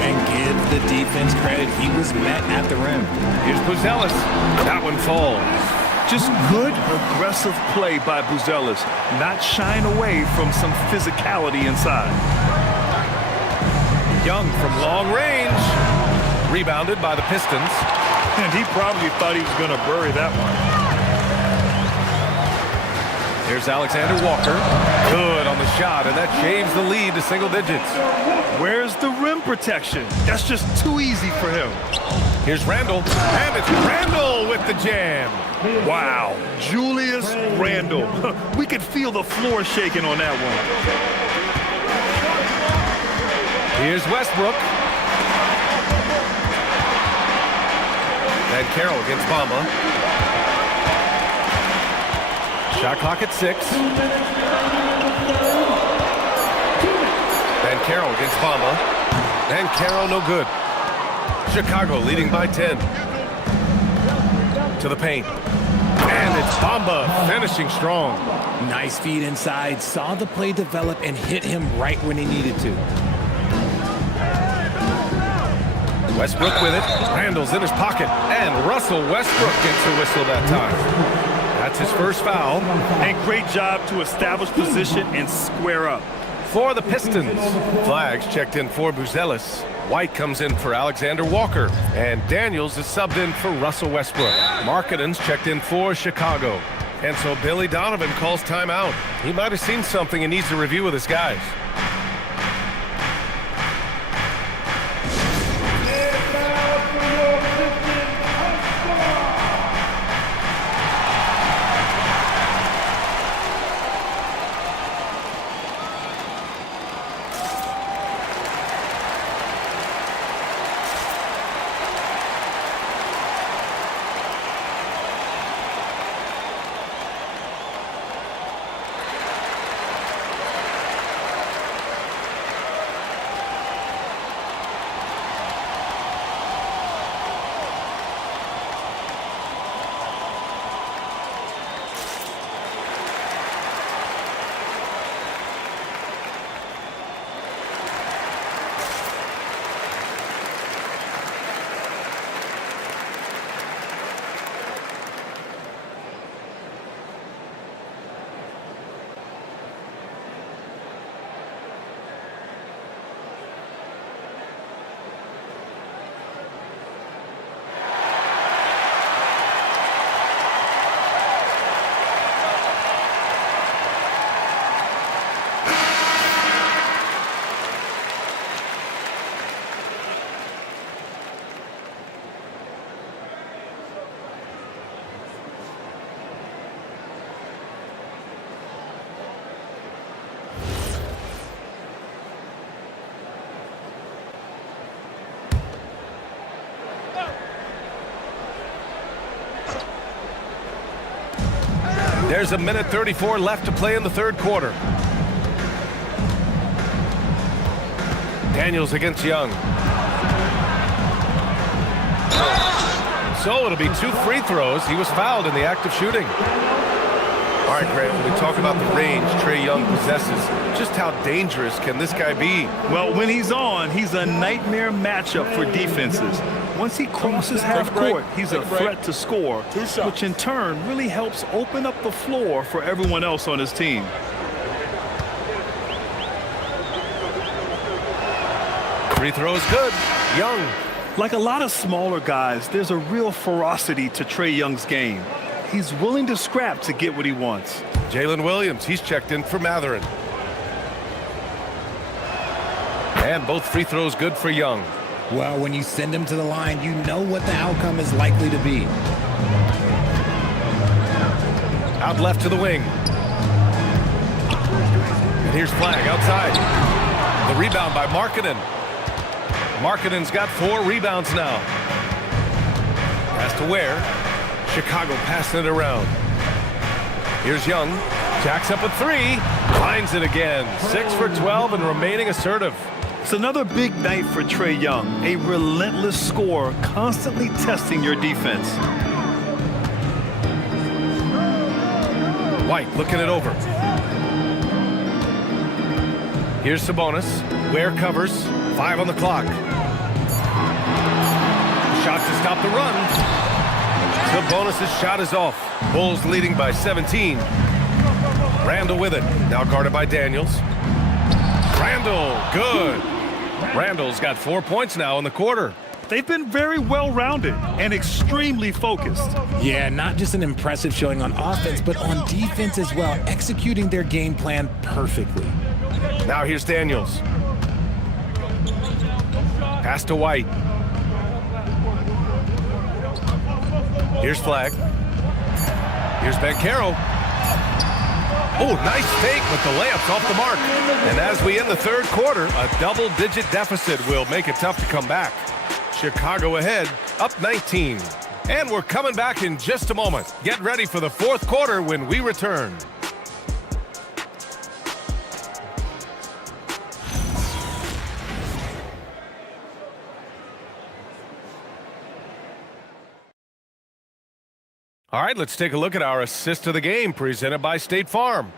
And give the defense credit. He was met at the rim. Here's Buzelis. That one falls. Just good, aggressive play by Buzelis. Not shying away from some physicality inside. Young from long range. Rebounded by the Pistons. And he probably thought he was going to bury that one. Here's Alexander Walker. Good on the shot, and that shaves the lead to single digits. Where's the rim protection? That's just too easy for him. Here's Randall, and it's Randall with the jam. Wow, Julius Randall. We could feel the floor shaking on that one. Here's Westbrook. And Carroll against Bamba. Shot clock at 6. And Carroll against Bamba. And Carroll no good. Chicago leading by 10. To the paint. And it's Bamba finishing strong. Nice feed inside. Saw the play develop and hit him right when he needed to. Westbrook with it. Randall's in his pocket. And Russell Westbrook gets the whistle that time. That's his first foul. And great job to establish position and square up. For the Pistons, Flags checked in for Buzelis. White comes in for Alexander Walker. And Daniels is subbed in for Russell Westbrook. Markkanen's checked in for Chicago. And so Billy Donovan calls timeout. He might have seen something and needs to review with his guys. There's a minute 34 left to play in the third quarter. Daniels against Young. So it'll be 2 free throws. He was fouled in the act of shooting. All right, Grant, when we talk about the range Trae Young possesses, just how dangerous can this guy be? Well, when he's on, he's a nightmare matchup for defenses. Once he crosses half court, he's a threat to score, which in turn really helps open up the floor for everyone else on his team. Free throw is good. Young. Like a lot of smaller guys, there's a real ferocity to Trae Young's game. He's willing to scrap to get what he wants. Jalen Williams, he's checked in for Matherin. And both free throws good for Young. Well, when you send him to the line, you know what the outcome is likely to be. Out left to the wing. And here's Flag outside. The rebound by Markkanen. Markkanen's got 4 rebounds now. Pass to Ware. Chicago passing it around. Here's Young. Jacks up a 3. Finds it again. 6 for 12 and remaining assertive. It's another big night for Trae Young. A relentless scorer, constantly testing your defense. White looking it over. Here's Sabonis. Ware covers. 5 on the clock. Shot to stop the run. Sabonis' shot is off. Bulls leading by 17. Randall with it. Now guarded by Daniels. Randall, good. Randall's got 4 points now in the quarter. they've been very well-rounded and extremely focused. Yeah, not just an impressive showing on offense, but on defense as well, executing their game plan perfectly. Now here's Daniels. Pass to White. Here's Flagg. Here's Banchero. Oh, nice fake, but the layup's off the mark. And as we end the third quarter, a double-digit deficit will make it tough to come back. Chicago ahead, up 19. And we're coming back in just a moment. Get ready for the fourth quarter when we return. All right, let's take a look at our assist of the game presented by State Farm.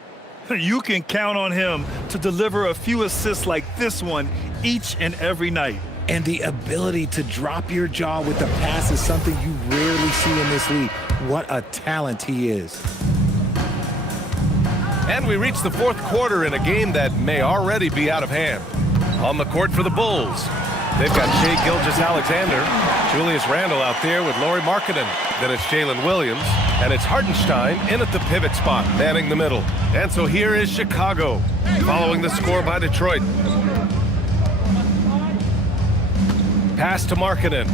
You can count on him to deliver a few assists like this one each and every night. And the ability to drop your jaw with the pass is something you rarely see in this league. What a talent he is. And we reach the fourth quarter in a game that may already be out of hand. On the court for the Bulls, they've got Shai Gilgeous-Alexander, Julius Randle out there with Lauri Markkanen. Then it's Jalen Williams, and it's Hartenstein in at the pivot spot, manning the middle. And so here is Chicago, following the score by Detroit. Pass to Markkanen.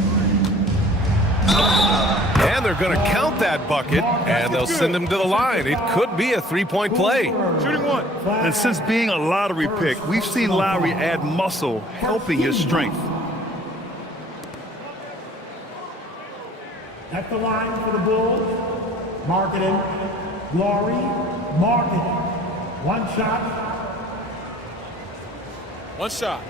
And they're going to count that bucket, and they'll send him to the line. It could be a three-point play. Shooting one. And since being a lottery pick, we've seen Lowry add muscle, helping his strength. At the line for the Bulls, Markkanen, Lauri, Markkanen. One shot. One shot.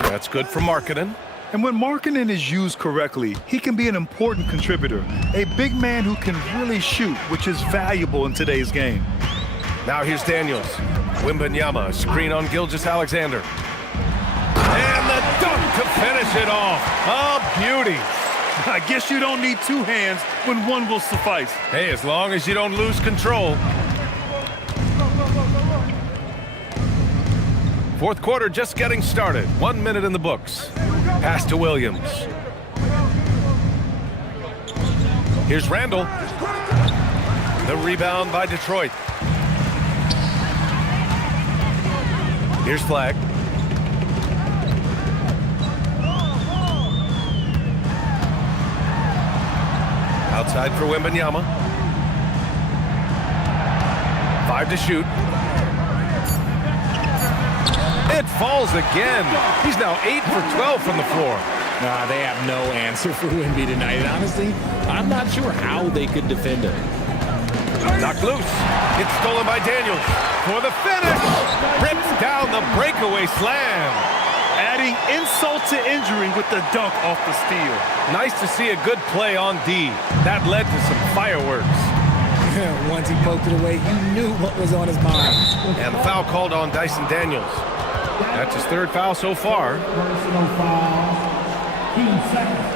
That's good for Markkanen. And when Markkanen is used correctly, he can be an important contributor, a big man who can really shoot, which is valuable in today's game. Now here's Daniels. Wembanyama, screen on Gilgeous-Alexander. And the dunk to finish it off. A beauty. I guess you don't need two hands when one will suffice. Hey, as long as you don't lose control. Fourth quarter just getting started. 1 minute in the books. Pass to Williams. Here's Randle. The rebound by Detroit. Here's Flagg. Outside for Wembanyama. 5 to shoot. It falls again. He's now 8 for 12 from the floor. They have no answer for Wemby tonight. And honestly, I'm not sure how they could defend him. Knocked loose. It's stolen by Daniels for the finish. Rips down the breakaway slam. Adding insult to injury with the dunk off the steal. Nice to see a good play on D. That led to some fireworks. Once he poked it away, you knew what was on his mind. And the foul called on Dyson Daniels. That's his third foul so far. Personal foul. 15 seconds.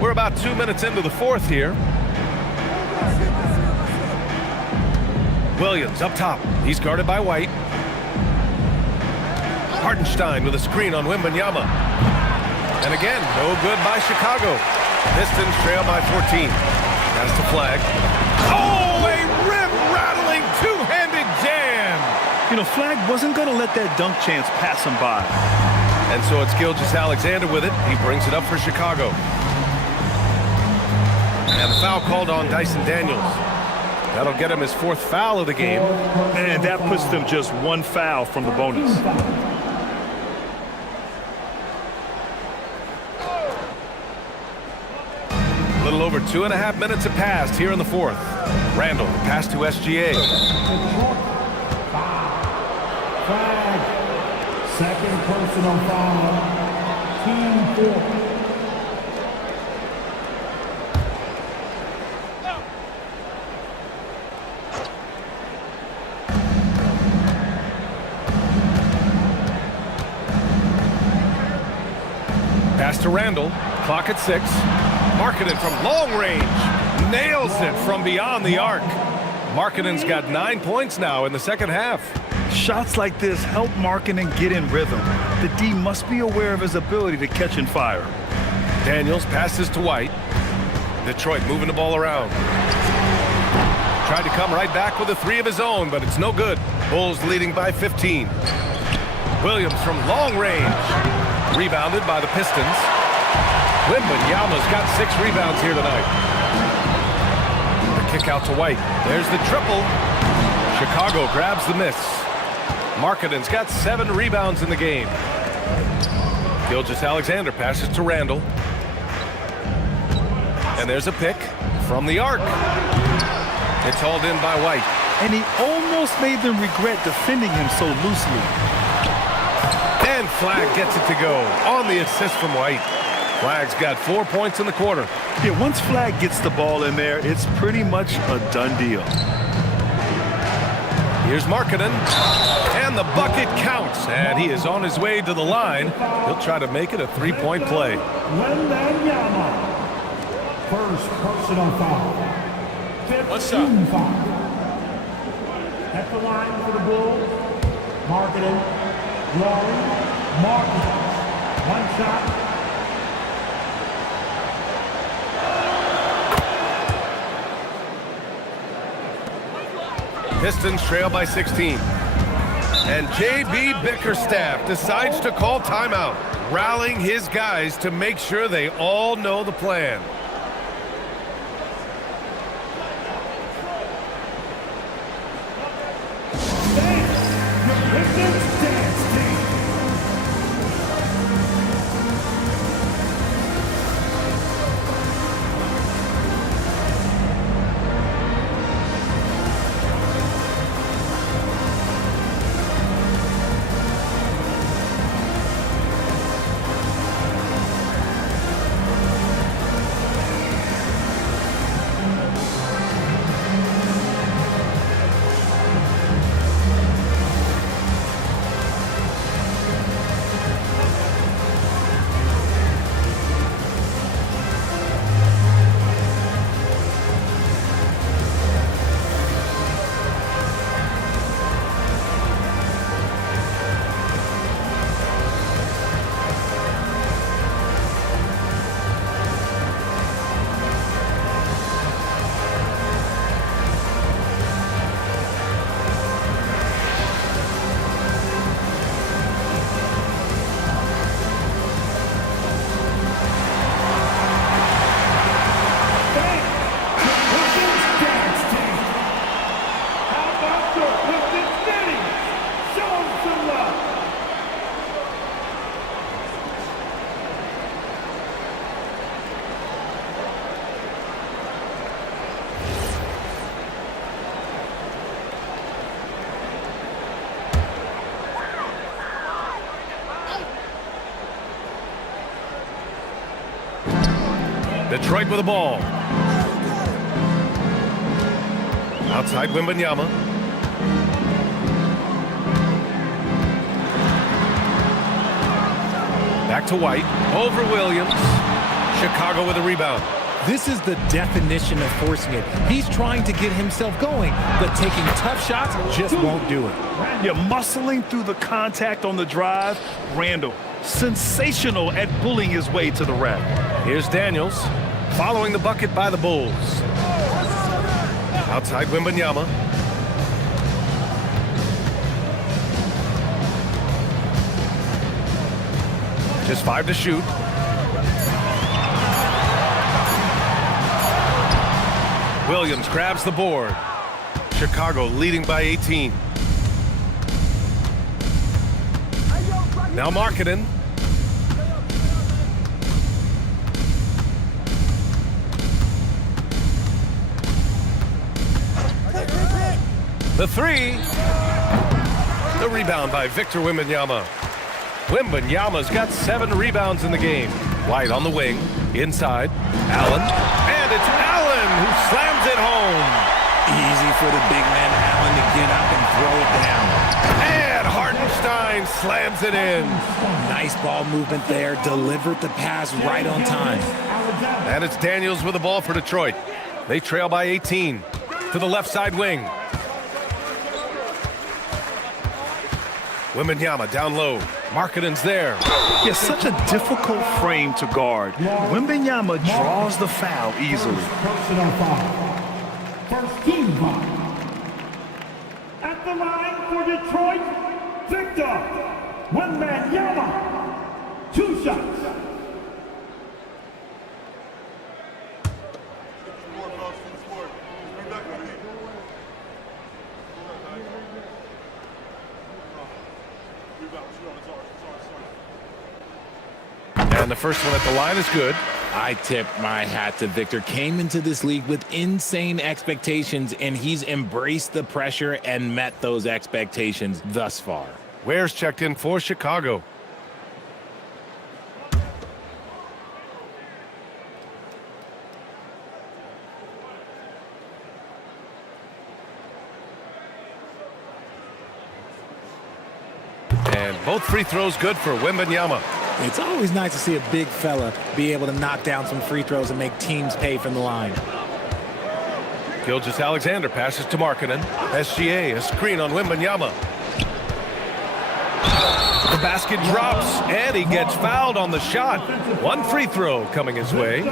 We're about 2 minutes into the fourth here. Williams up top. He's guarded by White. Hartenstein with a screen on Wembanyama. And again, no good by Chicago. Pistons trail by 14. Pass to Flagg. Oh, a rim-rattling two-handed jam. You know, Flagg wasn't going to let that dunk chance pass him by. And so it's Gilgeous-Alexander with it. He brings it up for Chicago. And the foul called on Dyson Daniels. That'll get him his fourth foul of the game. And that puts them just one foul from the bonus. A little over 2.5 minutes have passed here in the fourth. Randle, pass to SGA. Flagg. Second personal foul. Team 4. to Randall. Clock at 6. Markkanen from long range. Nails it from beyond the arc. Markkanen's got 9 points now in the second half. Shots like this help Markkanen get in rhythm. The D must be aware of his ability to catch and fire. Daniels passes to White. Detroit moving the ball around. Tried to come right back with a 3 of his own, but it's no good. Bulls leading by 15. Williams from long range. Rebounded by the Pistons. Wembanyama's got 6 rebounds here tonight. The kick out to White. There's the triple. Chicago grabs the miss. Markkanen's got 7 rebounds in the game. Gilgeous-Alexander passes to Randall. And there's a pick from the arc. It's hauled in by White. And he almost made them regret defending him so loosely. And Flagg gets it to go on the assist from White. Flagg's got 4 points in the quarter. Yeah, once Flagg gets the ball in there, it's pretty much a done deal. Here's Markkanen, and the bucket counts, and he is on his way to the line. He'll try to make it a 3-point play. Wembanyama. First personal foul. 15 foul. At the line for the Bulls, Markkanen, Laurie, Markkanen. 1 shot. Pistons trail by 16. And J.B. Bickerstaff decides to call timeout, rallying his guys to make sure they all know the plan. Detroit with the ball. Outside Wembanyama. Back to White. Over Williams. Chicago with a rebound. This is the definition of forcing it. He's trying to get himself going, but taking tough shots just won't do it. Yeah, muscling through the contact on the drive. Randall, sensational at bullying his way to the rack. Here's Daniels, following the bucket by the Bulls. Outside Wembanyama. Just 5 to shoot. Williams grabs the board. Chicago leading by 18. Now Markkanen. The 3. The rebound by Victor Wembanyama. Wembanyama's got 7 rebounds in the game. White on the wing. Inside. Allen. And it's Allen who slams it home. Easy for the big man Allen to get up and throw it down. And Hartenstein slams it in. Nice ball movement there. Delivered the pass right on time. And it's Daniels with the ball for Detroit. They trail by 18 to the left side wing. Wembanyama down low. Markkanen's there. Yeah, such a difficult frame to guard. Wembanyama draws the foul easily. Personal foul. First team foul. At the line for Detroit, Victor Wembanyama. 2 shots. And the first one at the line is good. I tip my hat to Victor. Came into this league with insane expectations, and he's embraced the pressure and met those expectations thus far. Ware's checked in for Chicago. And both free throws good for Wembanyama. It's always nice to see a big fella be able to knock down some free throws and make teams pay from the line. Gilgeous-Alexander passes to Markkanen. SGA, a screen on Wembanyama. The basket drops, and he gets fouled on the shot. One free throw coming his way.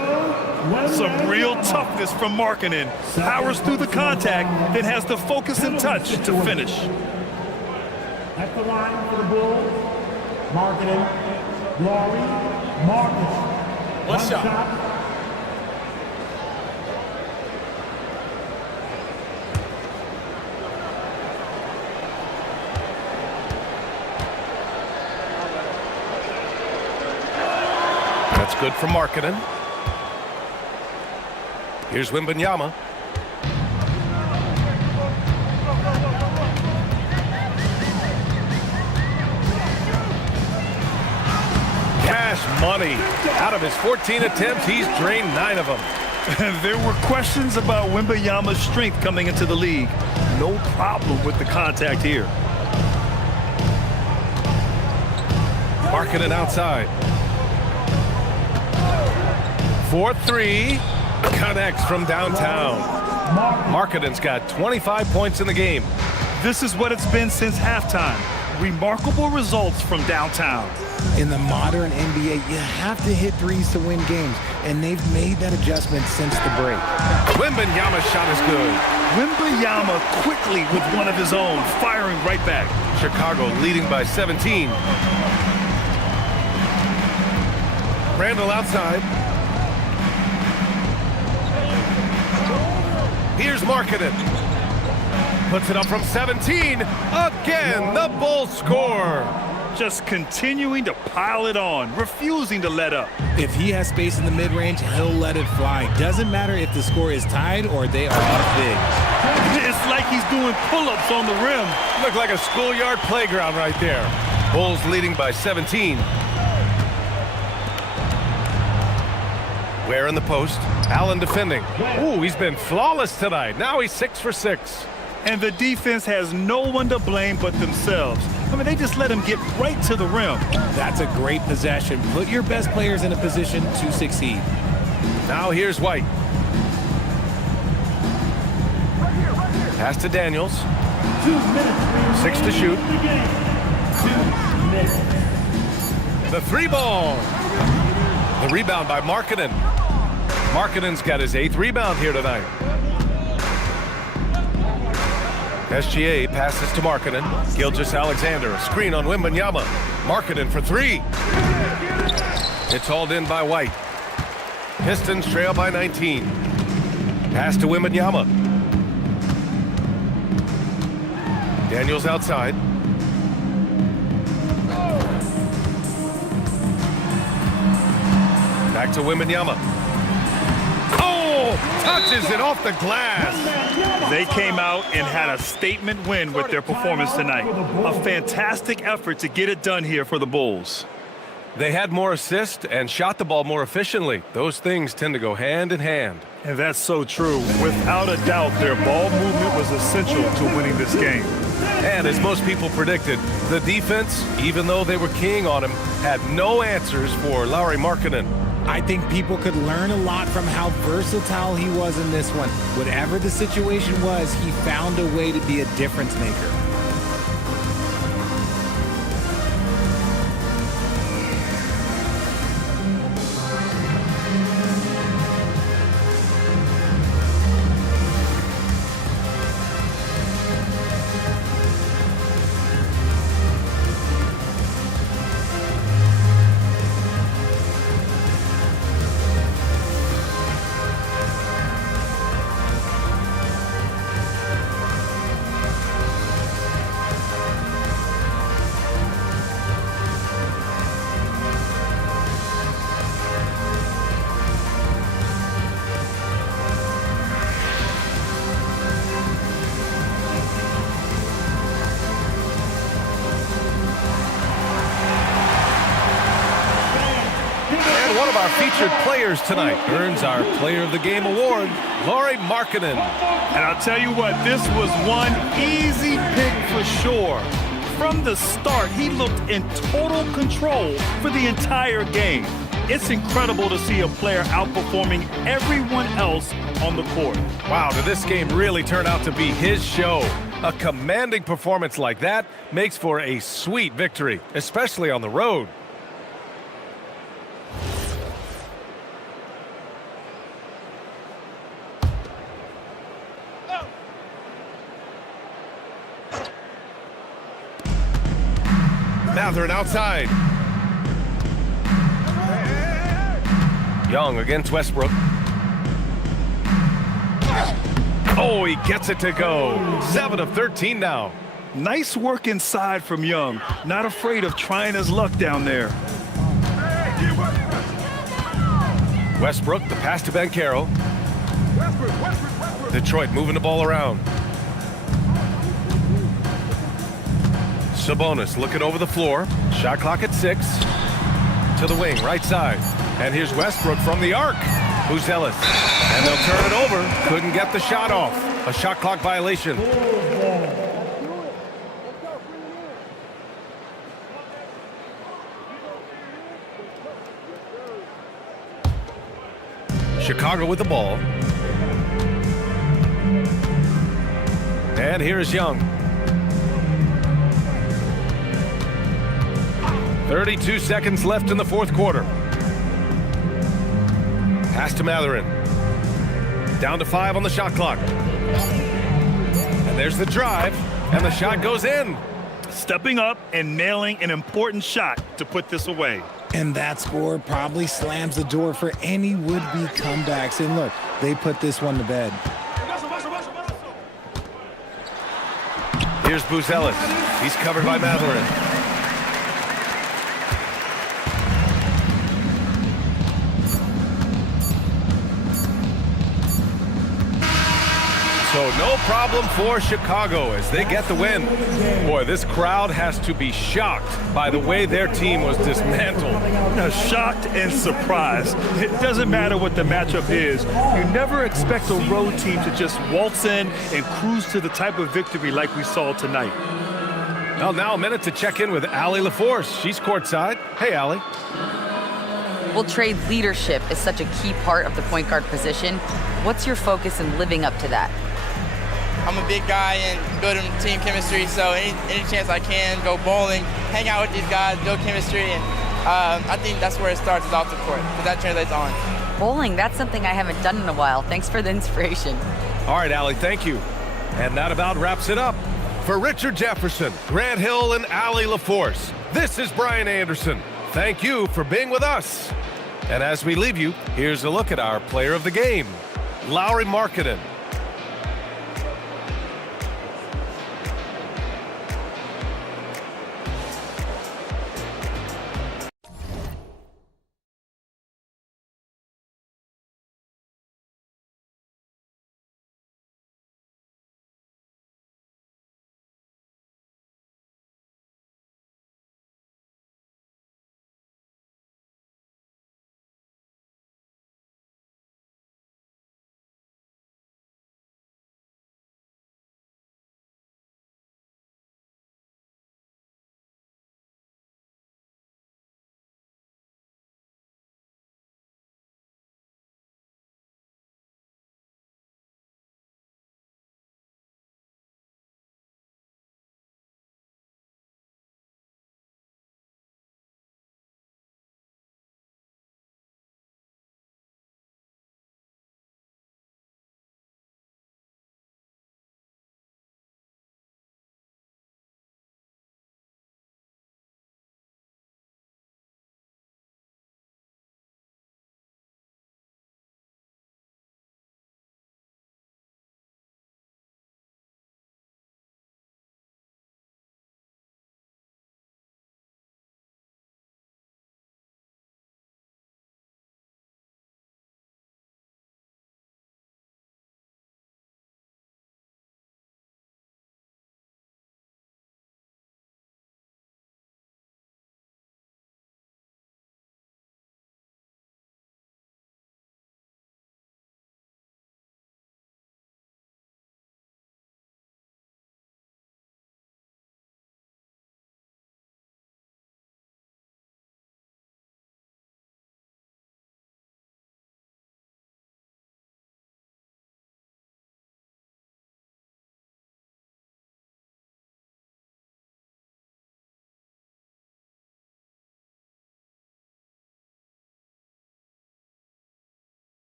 Some real toughness from Markkanen. Powers through the contact, then has the focus and touch to finish. At the line for the Bulls, Markkanen, Laurie, Marcus. One shot. That's good for Markkanen. Here's Wembanyama. Cash money. Out of his 14 attempts, he's drained 9 of them. There were questions about Wembanyama's strength coming into the league. No problem with the contact here. Markkanen outside. 4-3. Connects from downtown. Markkanen's got 25 points in the game. This is what it's been since halftime. Remarkable results from downtown. In the modern NBA, you have to hit threes to win games, and they've made that adjustment since the break. Wembanyama's shot is good. Wembanyama quickly with one of his own, firing right back. Chicago leading by 17. Randall outside. Here's Markkanen. Puts it up from 17. Again, the Bulls score. Just continuing to pile it on, refusing to let up. If he has space in the mid-range, he'll let it fly. Doesn't matter if the score is tied or they are up big. It's like he's doing pull-ups on the rim. Look like a schoolyard playground right there. Bulls leading by 17. Ware in the post. Allen defending. Ooh, he's been flawless tonight. Now he's 6 for 6. And the defense has no one to blame but themselves. I mean, they just let him get right to the rim. That's a great possession. Put your best players in a position to succeed. Now here's White. Pass to Daniels. 6 to shoot. The 3 ball. The rebound by Markkanen. Markkanen's got his 8th rebound here tonight. SGA passes to Markkanen. Gilgeous-Alexander, a screen on Wembanyama. Markkanen for 3. It's hauled in by White. Pistons trail by 19. Pass to Wembanyama. Daniels outside. Back to Wembanyama. Oh, touches it off the glass. They came out and had a statement win with their performance tonight. A fantastic effort to get it done here for the Bulls. They had more assists and shot the ball more efficiently. Those things tend to go hand in hand. And that's so true. Without a doubt, their ball movement was essential to winning this game. And as most people predicted, the defense, even though they were keying on him, had no answers for Lauri Markkanen. I think people could learn a lot from how versatile he was in this one. Whatever the situation was, he found a way to be a difference maker. One of our featured players tonight earns our Player of the Game award, Lauri Markkanen. And I'll tell you what, this was one easy pick for sure. From the start, he looked in total control for the entire game. It's incredible to see a player outperforming everyone else on the court. Wow, did this game really turn out to be his show? A commanding performance like that makes for a sweet victory, especially on the road. Mathurin outside. Young against Westbrook. Oh, he gets it to go. 7 of 13 now. Nice work inside from Young. Not afraid of trying his luck down there. Westbrook, the pass to Banchero. Detroit moving the ball around. Sabonis looking over the floor. Shot clock at 6. To the wing, right side. And here's Westbrook from the arc. Buzelis. And they'll turn it over. Couldn't get the shot off. A shot clock violation. Chicago with the ball. And here's Young. 32 seconds left in the fourth quarter. Pass to Mathurin. Down to 5 on the shot clock. And there's the drive, and the shot goes in. Stepping up and nailing an important shot to put this away. And that score probably slams the door for any would-be comebacks. And look, they put this one to bed. Here's Buzelis. He's covered by Mathurin. So no problem for Chicago as they get the win. Boy, this crowd has to be shocked by the way their team was dismantled. Now, shocked and surprised. It doesn't matter what the matchup is. You never expect a road team to just waltz in and cruise to the type of victory like we saw tonight. Well, now a minute to check in with Allie LaForce. She's courtside. Hey, Allie. Well, Trey, leadership is such a key part of the point guard position. What's your focus in living up to that? I'm a big guy and building team chemistry, so any chance I can, go bowling, hang out with these guys, build chemistry, and I think that's where it starts, is off the court, because that translates on. Bowling, that's something I haven't done in a while. Thanks for the inspiration. All right, Allie, thank you. And that about wraps it up. For Richard Jefferson, Grant Hill, and Allie LaForce, this is Brian Anderson. Thank you for being with us. And as we leave you, here's a look at our player of the game, Lauri Markkanen.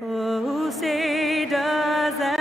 Who say does that?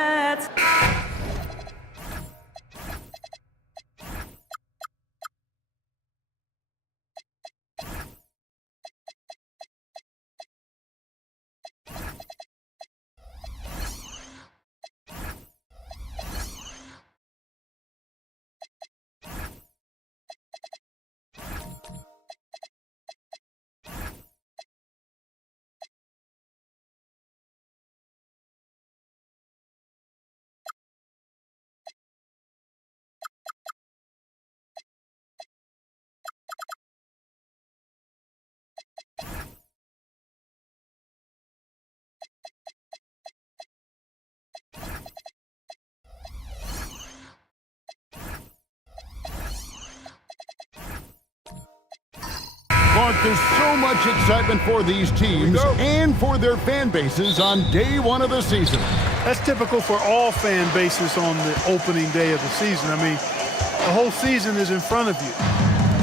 Mark, there's so much excitement for these teams and for their fan bases on day one of the season. That's typical for all fan bases on the opening day of the season. I mean, the whole season is in front of you.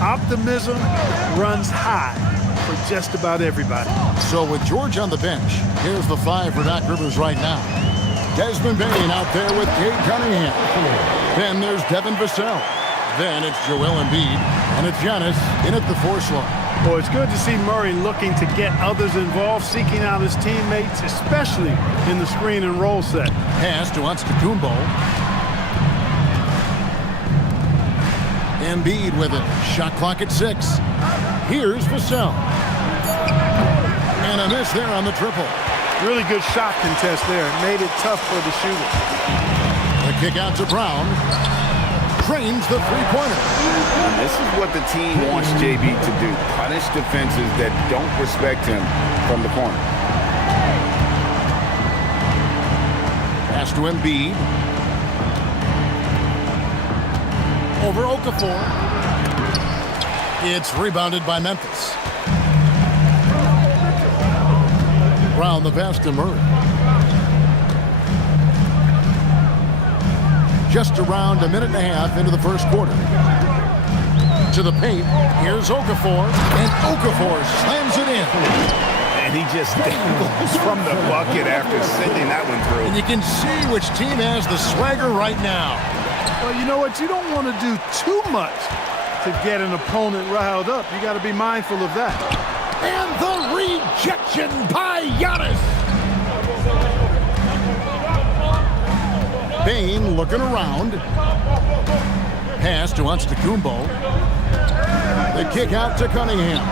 Optimism runs high for just about everybody. So with George on the bench, here's the five for Doc Rivers right now. Desmond Bane out there with Cade Cunningham. Then there's Devin Vassell. Then it's Joel Embiid, and it's Giannis in at the 4 slot. Well, it's good to see Murray looking to get others involved, seeking out his teammates, especially in the screen and roll set. Pass to Antetokounmpo. Embiid with it. Shot clock at 6. Here's Vassell. And a miss there on the triple. Really good shot contest there. It made it tough for the shooter. The kick out to Brown. Trains the three-pointer. This is what the team wants JB to do. Punish defenses that don't respect him from the corner. Pass to Embiid. Over Okafor. It's rebounded by Memphis. Brown the pass to Murray. Just around a minute and a half into the first quarter. To the paint, here's Okafor, and Okafor slams it in. And he just dangles from the bucket after sending that one through. And you can see which team has the swagger right now. Well, you know what? You don't want to do too much to get an opponent riled up. You got to be mindful of that. And the rejection by Giannis. Bane looking around. Pass to Antetokounmpo. The kick out to Cunningham.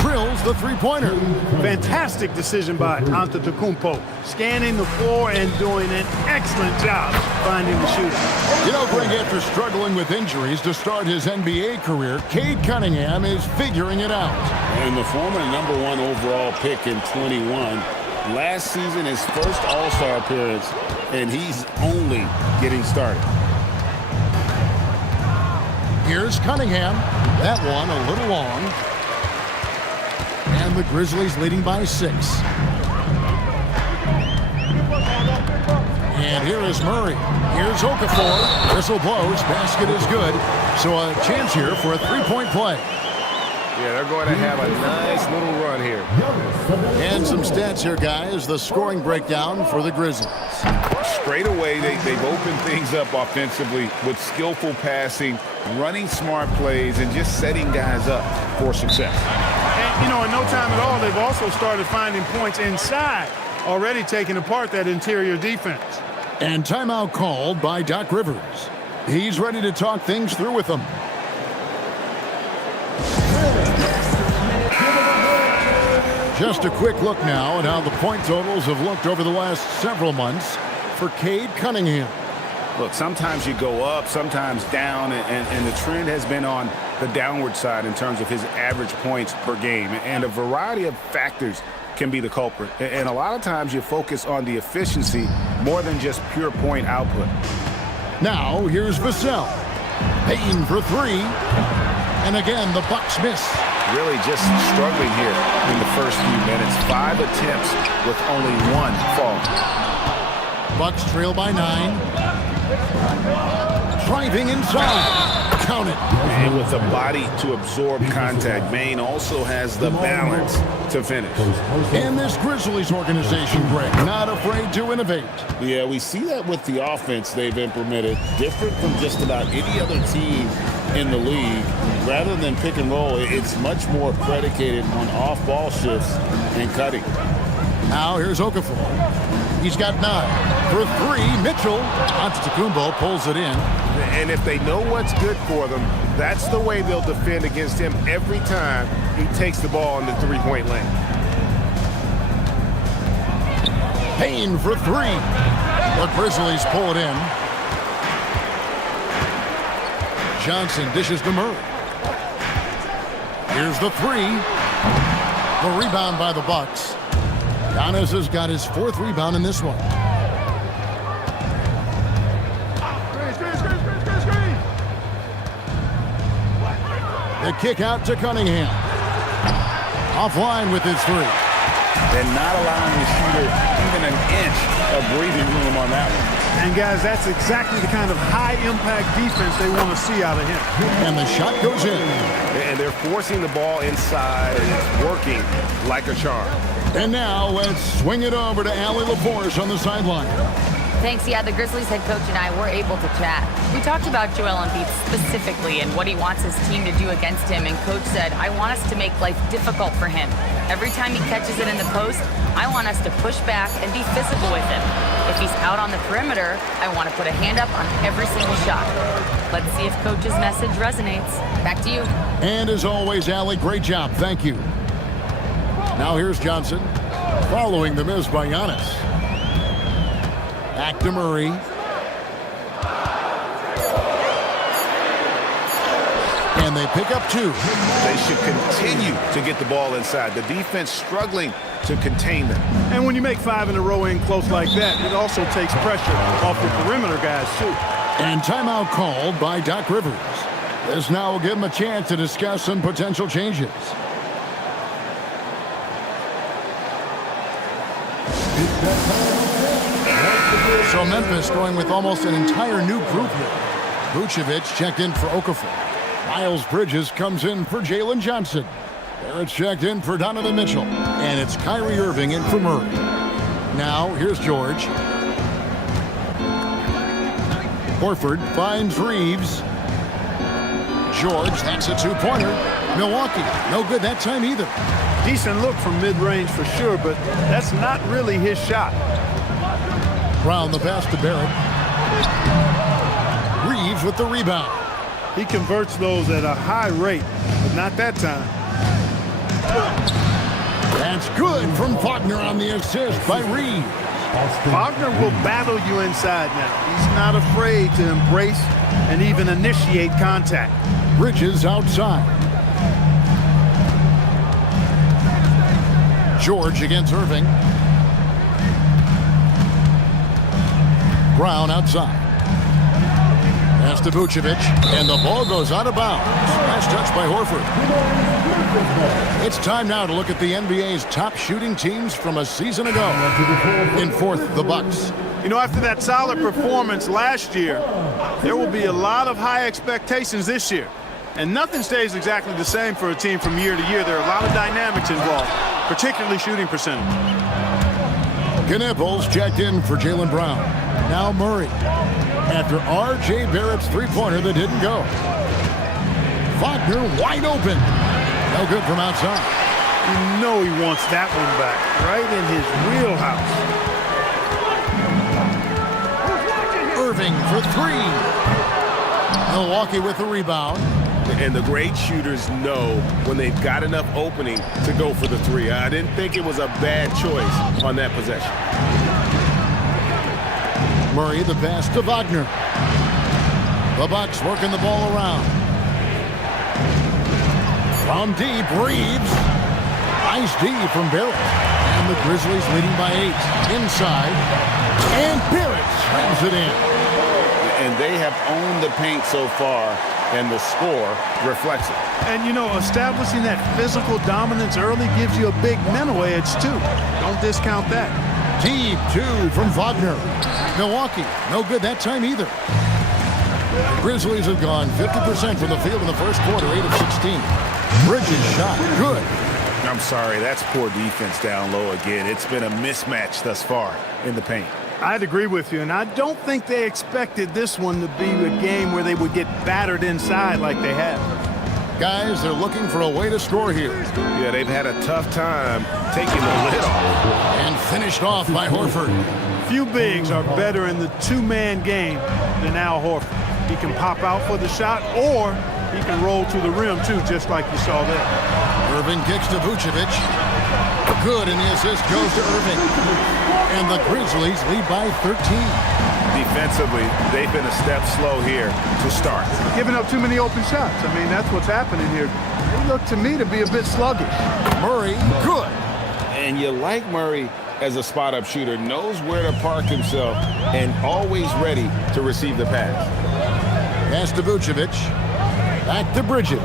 Drills the three-pointer. Fantastic decision by Antetokounmpo. Scanning the floor and doing an excellent job finding the shooter. You know, Greg, after struggling with injuries to start his NBA career, Cade Cunningham is figuring it out. And the former #1 overall pick in 21. Last season, his first All-Star appearance, and he's only getting started. Here's Cunningham. That one a little long. And the Grizzlies leading by 6. And here is Murray. Here's Okafor. Whistle blows. Basket is good. So a chance here for a three-point play. Yeah, they're going to have a nice little run here. And some stats here, guys. The scoring breakdown for the Grizzlies. Straight away, they've opened things up offensively with skillful passing, running smart plays, and just setting guys up for success. And, you know, in no time at all, they've also started finding points inside, already taking apart that interior defense. And timeout called by Doc Rivers. He's ready to talk things through with them. Just a quick look now at how the point totals have looked over the last several months for Cade Cunningham. Look, sometimes you go up, sometimes down, and the trend has been on the downward side in terms of his average points per game. And a variety of factors can be the culprit. And a lot of times you focus on the efficiency more than just pure point output. Now, here's Vassell. Payton for 3. And again, the Bucks miss. Really just struggling here in the first few minutes. 5 attempts with only 1 fall. Bucks trail by 9. Driving inside. Count it. And with the body to absorb contact, Bane also has the balance to finish. And this Grizzlies organization, Greg, not afraid to innovate. Yeah, we see that with the offense they've implemented. Different from just about any other team in the league. Rather than pick and roll, it's much more predicated on off-ball shifts and cutting. Now here's Okafor. He's got 9. For 3, Mitchell. Antetokounmpo pulls it in. And if they know what's good for them, that's the way they'll defend against him every time he takes the ball in the three-point lane. Payne for 3. The Grizzlies pull it in. Johnson dishes to Murray. Here's the 3. The rebound by the Bucks. Giannis has got his 4th rebound in this one. The kick out to Cunningham. Offline with his 3. And not allowing the shooter even an inch of breathing room on that one. And, guys, that's exactly the kind of high-impact defense they want to see out of him. And the shot goes in. And they're forcing the ball inside, and it's working like a charm. And now let's swing it over to Allie LaForce on the sideline. Thanks. Yeah, the Grizzlies head coach and I were able to chat. We talked about Joel Embiid specifically and what he wants his team to do against him. And coach said, I want us to make life difficult for him. Every time he catches it in the post, I want us to push back and be physical with him. If he's out on the perimeter, I want to put a hand up on every single shot. Let's see if coach's message resonates. Back to you. And as always, Allie, great job. Thank you. Now here's Johnson, following the miss by Giannis. Back to Murray. And they pick up 2. They should continue to get the ball inside. The defense struggling to contain them. And when you make 5 in a row in close like that, it also takes pressure off the perimeter guys, too. And timeout called by Doc Rivers. This now will give him a chance to discuss some potential changes. So Memphis going with almost an entire new group here. Vucevic checked in for Okafor. Miles Bridges comes in for Jalen Johnson. Barrett's checked in for Donovan Mitchell. And it's Kyrie Irving in for Murray. Now, here's George. Horford finds Reeves. George, that's a 2-pointer. Milwaukee, no good that time either. Decent look from mid-range for sure, but that's not really his shot. Brown the pass to Barrett. Reeves with the rebound. He converts those at a high rate, but not that time. That's good from Wagner on the assist by Reeves. Wagner will battle you inside now. He's not afraid to embrace and even initiate contact. Bridges outside. George against Irving. Brown outside. Pass to Vucevic, and the ball goes out of bounds. Nice touch by Horford. It's time now to look at the NBA's top shooting teams from a season ago. In fourth, the Bucks. You know, after that solid performance last year, there will be a lot of high expectations this year. And nothing stays exactly the same for a team from year to year. There are a lot of dynamics involved, particularly shooting percentage. Knipples checked in for Jaylen Brown. Now Murray. After R.J. Barrett's three-pointer that didn't go. Wagner wide open. No good from outside. You know he wants that one back, right in his wheelhouse. Irving for three. Milwaukee with the rebound. And the great shooters know when they've got enough opening to go for the three. I didn't think it was a bad choice on that possession. Murray the pass to Wagner. The Bucks working the ball around. From deep, Reeves. Nice D from Barrett. And the Grizzlies leading by 8. Inside. And Barrett slams it in. And they have owned the paint so far, and the score reflects it. And, you know, establishing that physical dominance early gives you a big mental edge, too. Don't discount that. Deep 2 from Wagner. Milwaukee, no good that time either. The Grizzlies have gone 50% from the field in the first quarter, 8 of 16. Bridges shot, good. I'm sorry, that's poor defense down low again. It's been a mismatch thus far in the paint. I'd agree with you, and I don't think they expected this one to be a game where they would get battered inside like they have. Guys, they're looking for a way to score here. Yeah, they've had a tough time taking the lid off. And finished off by Horford. Few bigs are better in the two-man game than Al Horford. He can pop out for the shot, or he can roll to the rim, too, just like you saw there. Irving kicks to Vucevic. Good, and the assist goes to Irving. And the Grizzlies lead by 13. Defensively, they've been a step slow here to start. Giving up too many open shots. I mean, that's what's happening here. They look to me to be a bit sluggish. Murray, good. And you like Murray as a spot-up shooter, knows where to park himself, and always ready to receive the pass. Pass to Vucevic. Back to Bridges.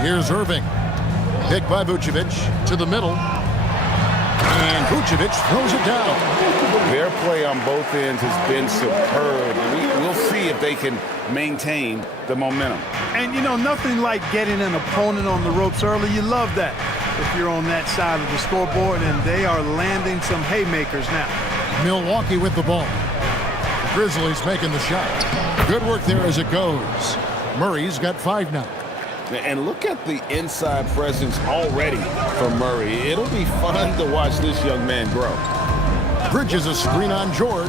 Here's Irving. Picked by Vucevic to the middle. And Vucevic throws it down. Their play on both ends has been superb. We'll see if they can maintain the momentum. And, you know, nothing like getting an opponent on the ropes early. You love that if you're on that side of the scoreboard, and they are landing some haymakers now. Milwaukee with the ball. The Grizzlies making the shot. Good work there as it goes. Murray's got 5 now. And look at the inside presence already for Murray. It'll be fun to watch this young man grow. Bridges a screen on George.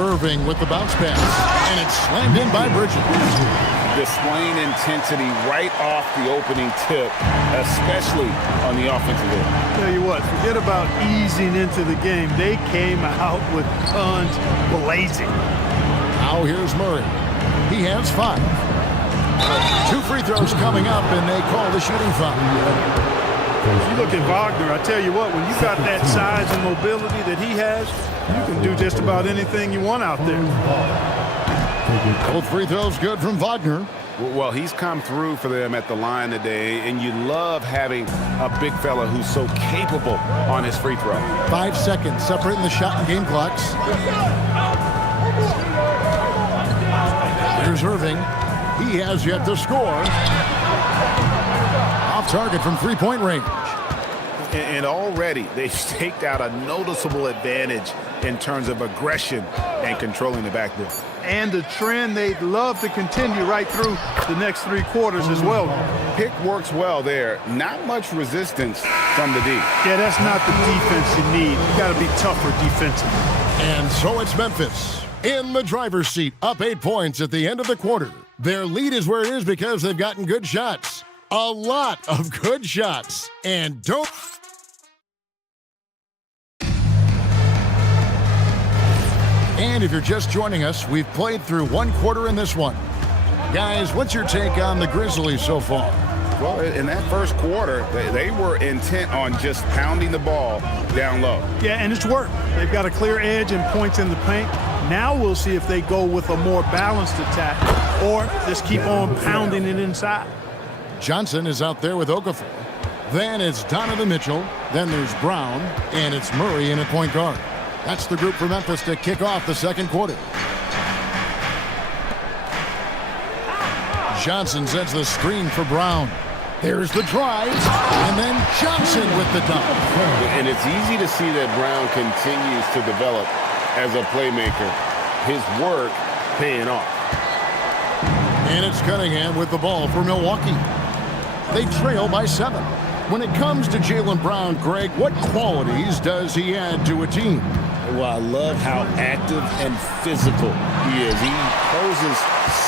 Irving with the bounce pass. And it's slammed in by Bridges. Displaying intensity right off the opening tip, especially on the offensive end. Tell you what, forget about easing into the game. They came out with guns blazing. Now here's Murray. He has 5. 2 free throws coming up, and they call the shooting foul. You look at Wagner, I tell you what, when you got that size and mobility that he has, you can do just about anything you want out there. Both free throws good from Wagner. Well, he's come through for them at the line today, and you love having a big fella who's so capable on his free throw. 5 seconds separating the shot and game clocks. Here's Irving. He has yet to score. Off target from three-point range. And already they've staked out a noticeable advantage in terms of aggression and controlling the backboard. And a trend they'd love to continue right through the next 3 quarters as well. Pick works well there. Not much resistance from the D. Yeah, that's not the defense you need. You got to be tougher defensively. And so it's Memphis. in the driver's seat, up 8 points at the end of the quarter. Their lead is where it is because they've gotten good shots. A lot of good shots. And don't... And if you're just joining us, we've played through one quarter in this one. Guys, what's your take on the Grizzlies so far? Well, in that first quarter, they were intent on just pounding the ball down low. Yeah, and it's worked. They've got a clear edge and points in the paint. Now we'll see if they go with a more balanced attack or just keep on pounding it inside. Johnson is out there with Okafor. Then it's Donovan Mitchell. Then there's Brown. And it's Murray in at point guard. That's the group for Memphis to kick off the second quarter. Johnson sends the screen for Brown. There's the drive, and then Johnson with the dunk. And it's easy to see that Brown continues to develop as a playmaker. His work paying off. And it's Cunningham with the ball for Milwaukee. They trail by 7. When it comes to Jaylen Brown, Greg, what qualities does he add to a team? Well, I love how active and physical he is. He poses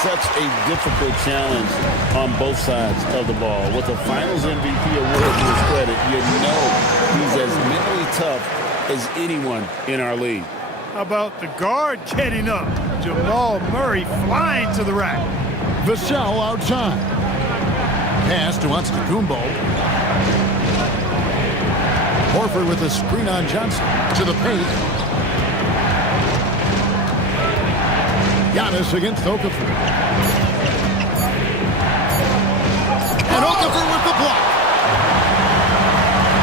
such a difficult challenge on both sides of the ball. With the Finals MVP award to his credit, you know he's as mentally tough as anyone in our league. How about the guard getting up? Jamal Murray flying to the rack. Vassell outside. Pass to Antetokounmpo. Horford with a screen on Johnson. To the paint. Giannis against Okafor. And Okafor with the block.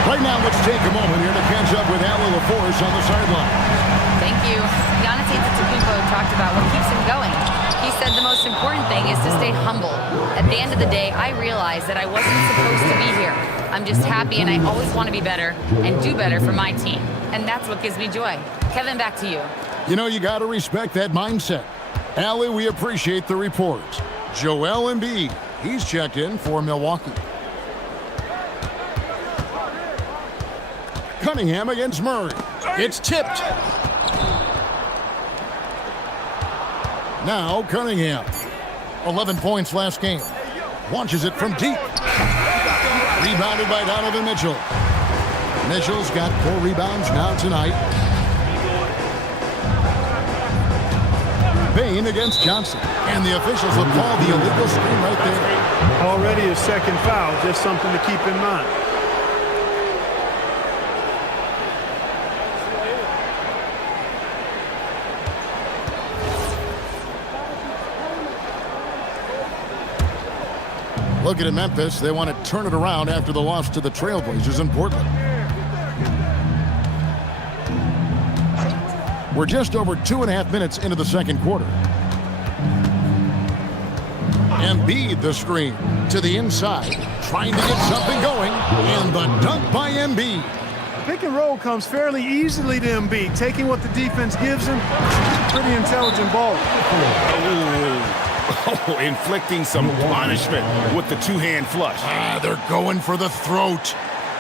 Right now, let's take a moment here to catch up with Allie LaForce on the sideline. Thank you. Giannis Antetokounmpo talked about what keeps him going. He said the most important thing is to stay humble. At the end of the day, I realized that I wasn't supposed to be here. I'm just happy, and I always want to be better and do better for my team. And that's what gives me joy. Kevin, back to you. You know, you got to respect that mindset. Allie, we appreciate the report. Joel Embiid, he's checked in for Milwaukee. Cunningham against Murray. It's tipped. Now Cunningham. 11 points last game. Launches it from deep. Rebounded by Donovan Mitchell. Mitchell's got 4 rebounds now tonight. Bane against Johnson. And the officials have called the illegal screen right there. Already a second foul, just something to keep in mind. Looking at Memphis, they want to turn it around after the loss to the Trailblazers in Portland. We're just over 2.5 minutes into the second quarter. Embiid the screen to the inside, trying to get something going, and the dunk by Embiid. Pick and roll comes fairly easily to Embiid, taking what the defense gives him. Pretty intelligent ball. Oh, inflicting some punishment with the two-hand flush. They're going for the throat.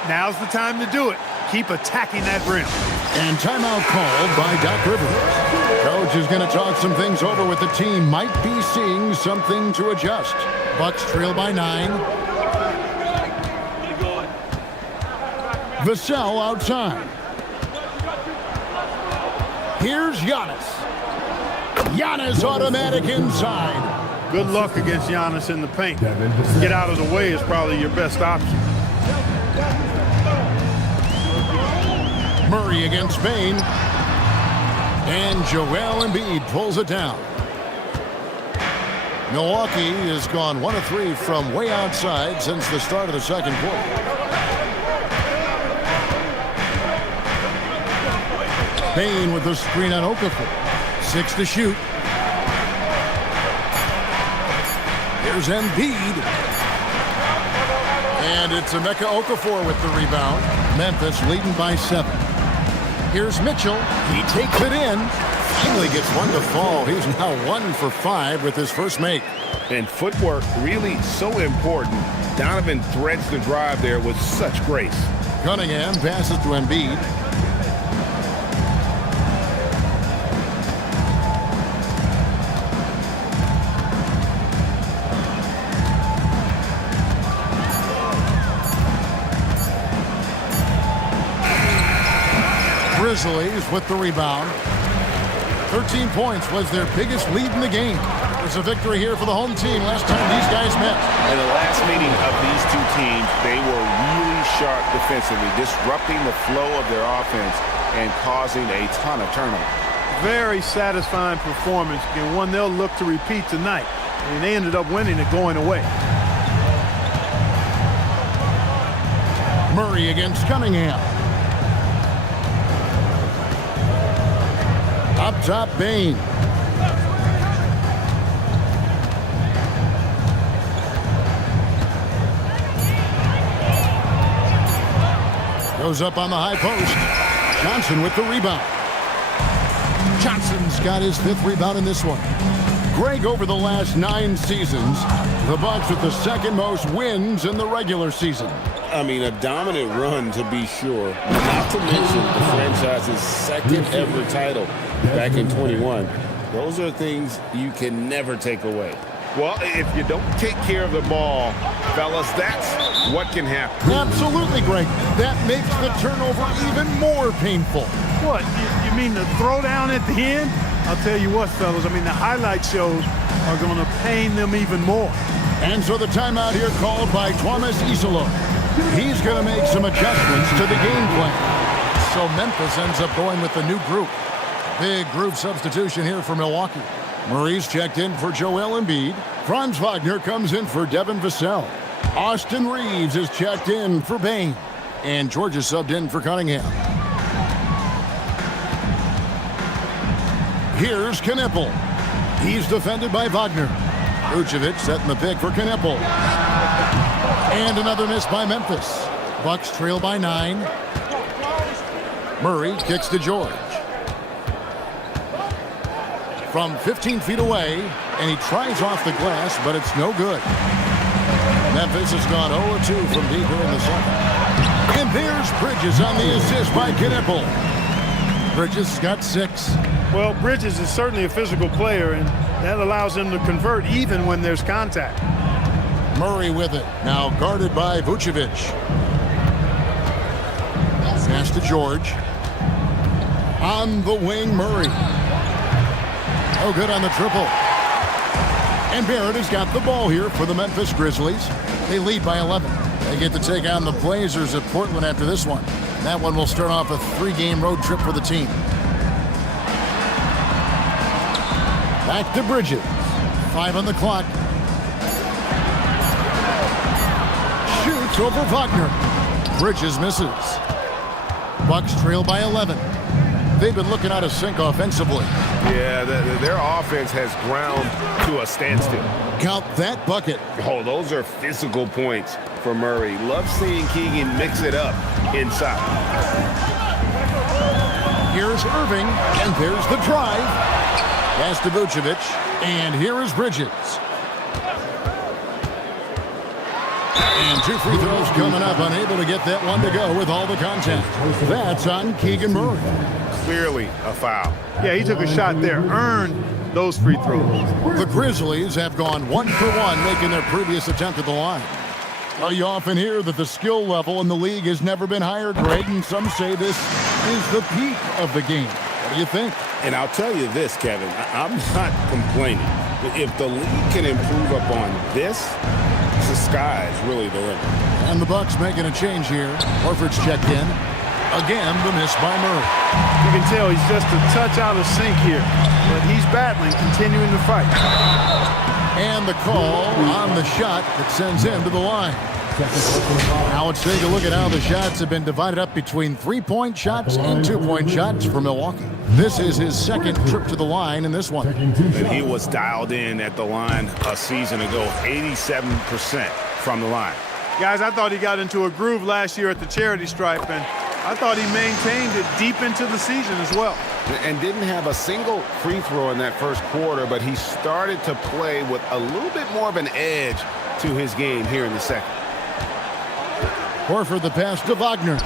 Now's the time to do it. Keep attacking that rim. And timeout called by Doc Rivers. Coach is going to talk some things over with the team. Might be seeing something to adjust. Bucks trail by 9. Vassell outside. Here's Giannis. Giannis automatic inside. Good luck against Giannis in the paint. Get out of the way is probably your best option. Murray against Bane. And Joel Embiid pulls it down. Milwaukee has gone 1 of 3 from way outside since the start of the second quarter. Bane with the screen on Okafor. 6 to shoot. Here's Embiid. And it's Emeka Okafor with the rebound. Memphis leading by 7. Here's Mitchell. He takes it in. Finally gets one to fall. He's now 1 for 5 with his first make. And footwork really so important. Donovan threads the drive there with such grace. Cunningham passes to Embiid. Grizzlies with the rebound. 13 points was their biggest lead in the game. There's a victory here for the home team last time these guys met. In the last meeting of these two teams, they were really sharp defensively, disrupting the flow of their offense and causing a ton of turnovers. Very satisfying performance, and one they'll look to repeat tonight. And they ended up winning it going away. Murray against Cunningham. Up top, Bane. Goes up on the high post. Johnson with the rebound. Johnson's got his 5th rebound in this one. Greg, over the last 9 seasons, the Bucks with the 2nd most wins in the regular season. I mean, a dominant run to be sure. Not to mention the franchise's 2nd ever title back in 21. Those are things you can never take away. Well, if you don't take care of the ball, fellas, that's what can happen. Absolutely, Greg. That makes the turnover even more painful. What, you mean the throwdown at the end? I'll tell you what, fellas, I mean, the highlight shows are going to pain them even more. And so the timeout here called by Thomas Isolo. He's going to make some adjustments to the game plan. So Memphis ends up going with the new group. Big group substitution here for Milwaukee. Murray's checked in for Joel Embiid. Franz Wagner comes in for Devin Vassell. Austin Reeves is checked in for Bane. And George is subbed in for Cunningham. Here's Knippel. He's defended by Wagner. Vucevic setting the pick for Knippel. And another miss by Memphis. Bucks trail by 9. Murray kicks to George. From 15 feet away, and he tries off the glass, but it's no good. Memphis has gone 0-2 from deep here in the 2nd. And there's Bridges on the assist by Knippel. Bridges has got 6. Well, Bridges is certainly a physical player, and that allows him to convert even when there's contact. Murray with it, now guarded by Vucevic. Pass to George. On the wing, Murray. Oh, good on the triple. And Barrett has got the ball here for the Memphis Grizzlies. They lead by 11. They get to take on the Blazers at Portland after this one. That one will start off a 3-game road trip for the team. Back to Bridges. 5 on the clock. Shoots over Wagner. Bridges misses. Bucks trail by 11. They've been looking out of sync offensively. Yeah, their offense has ground to a standstill. Count that bucket. Oh, those are physical points for Murray. Love seeing Keegan mix it up inside. Here's Irving, and there's the drive. Pass to Vucevic, and here is Bridges. And 2 free throws coming up, unable to get that one to go with all the contact. That's on Keegan Murray. Clearly a foul. Yeah, he took a shot there, earned those free throws. The Grizzlies have gone 1 for 1, making their previous attempt at the line. Well, you often hear that the skill level in the league has never been higher, Greg, and some say this is the peak of the game. What do you think? And I'll tell you this, Kevin, I'm not complaining. If the league can improve upon this, the sky is really the limit. And the Bucks making a change here. Horford's checked in. Again, the miss by Murray. You can tell he's just a touch out of sync here, but he's battling, continuing to fight. And the call on the shot that sends him to the line. Now let's take a look at how the shots have been divided up between 3-point shots and 2-point shots for Milwaukee. This is his 2nd trip to the line in this one. And he was dialed in at the line a season ago, 87% from the line. Guys, I thought he got into a groove last year at the charity stripe, and I thought he maintained it deep into the season as well. And didn't have a single free throw in that first quarter, but he started to play with a little bit more of an edge to his game here in the 2nd. Horford the pass to Wagner.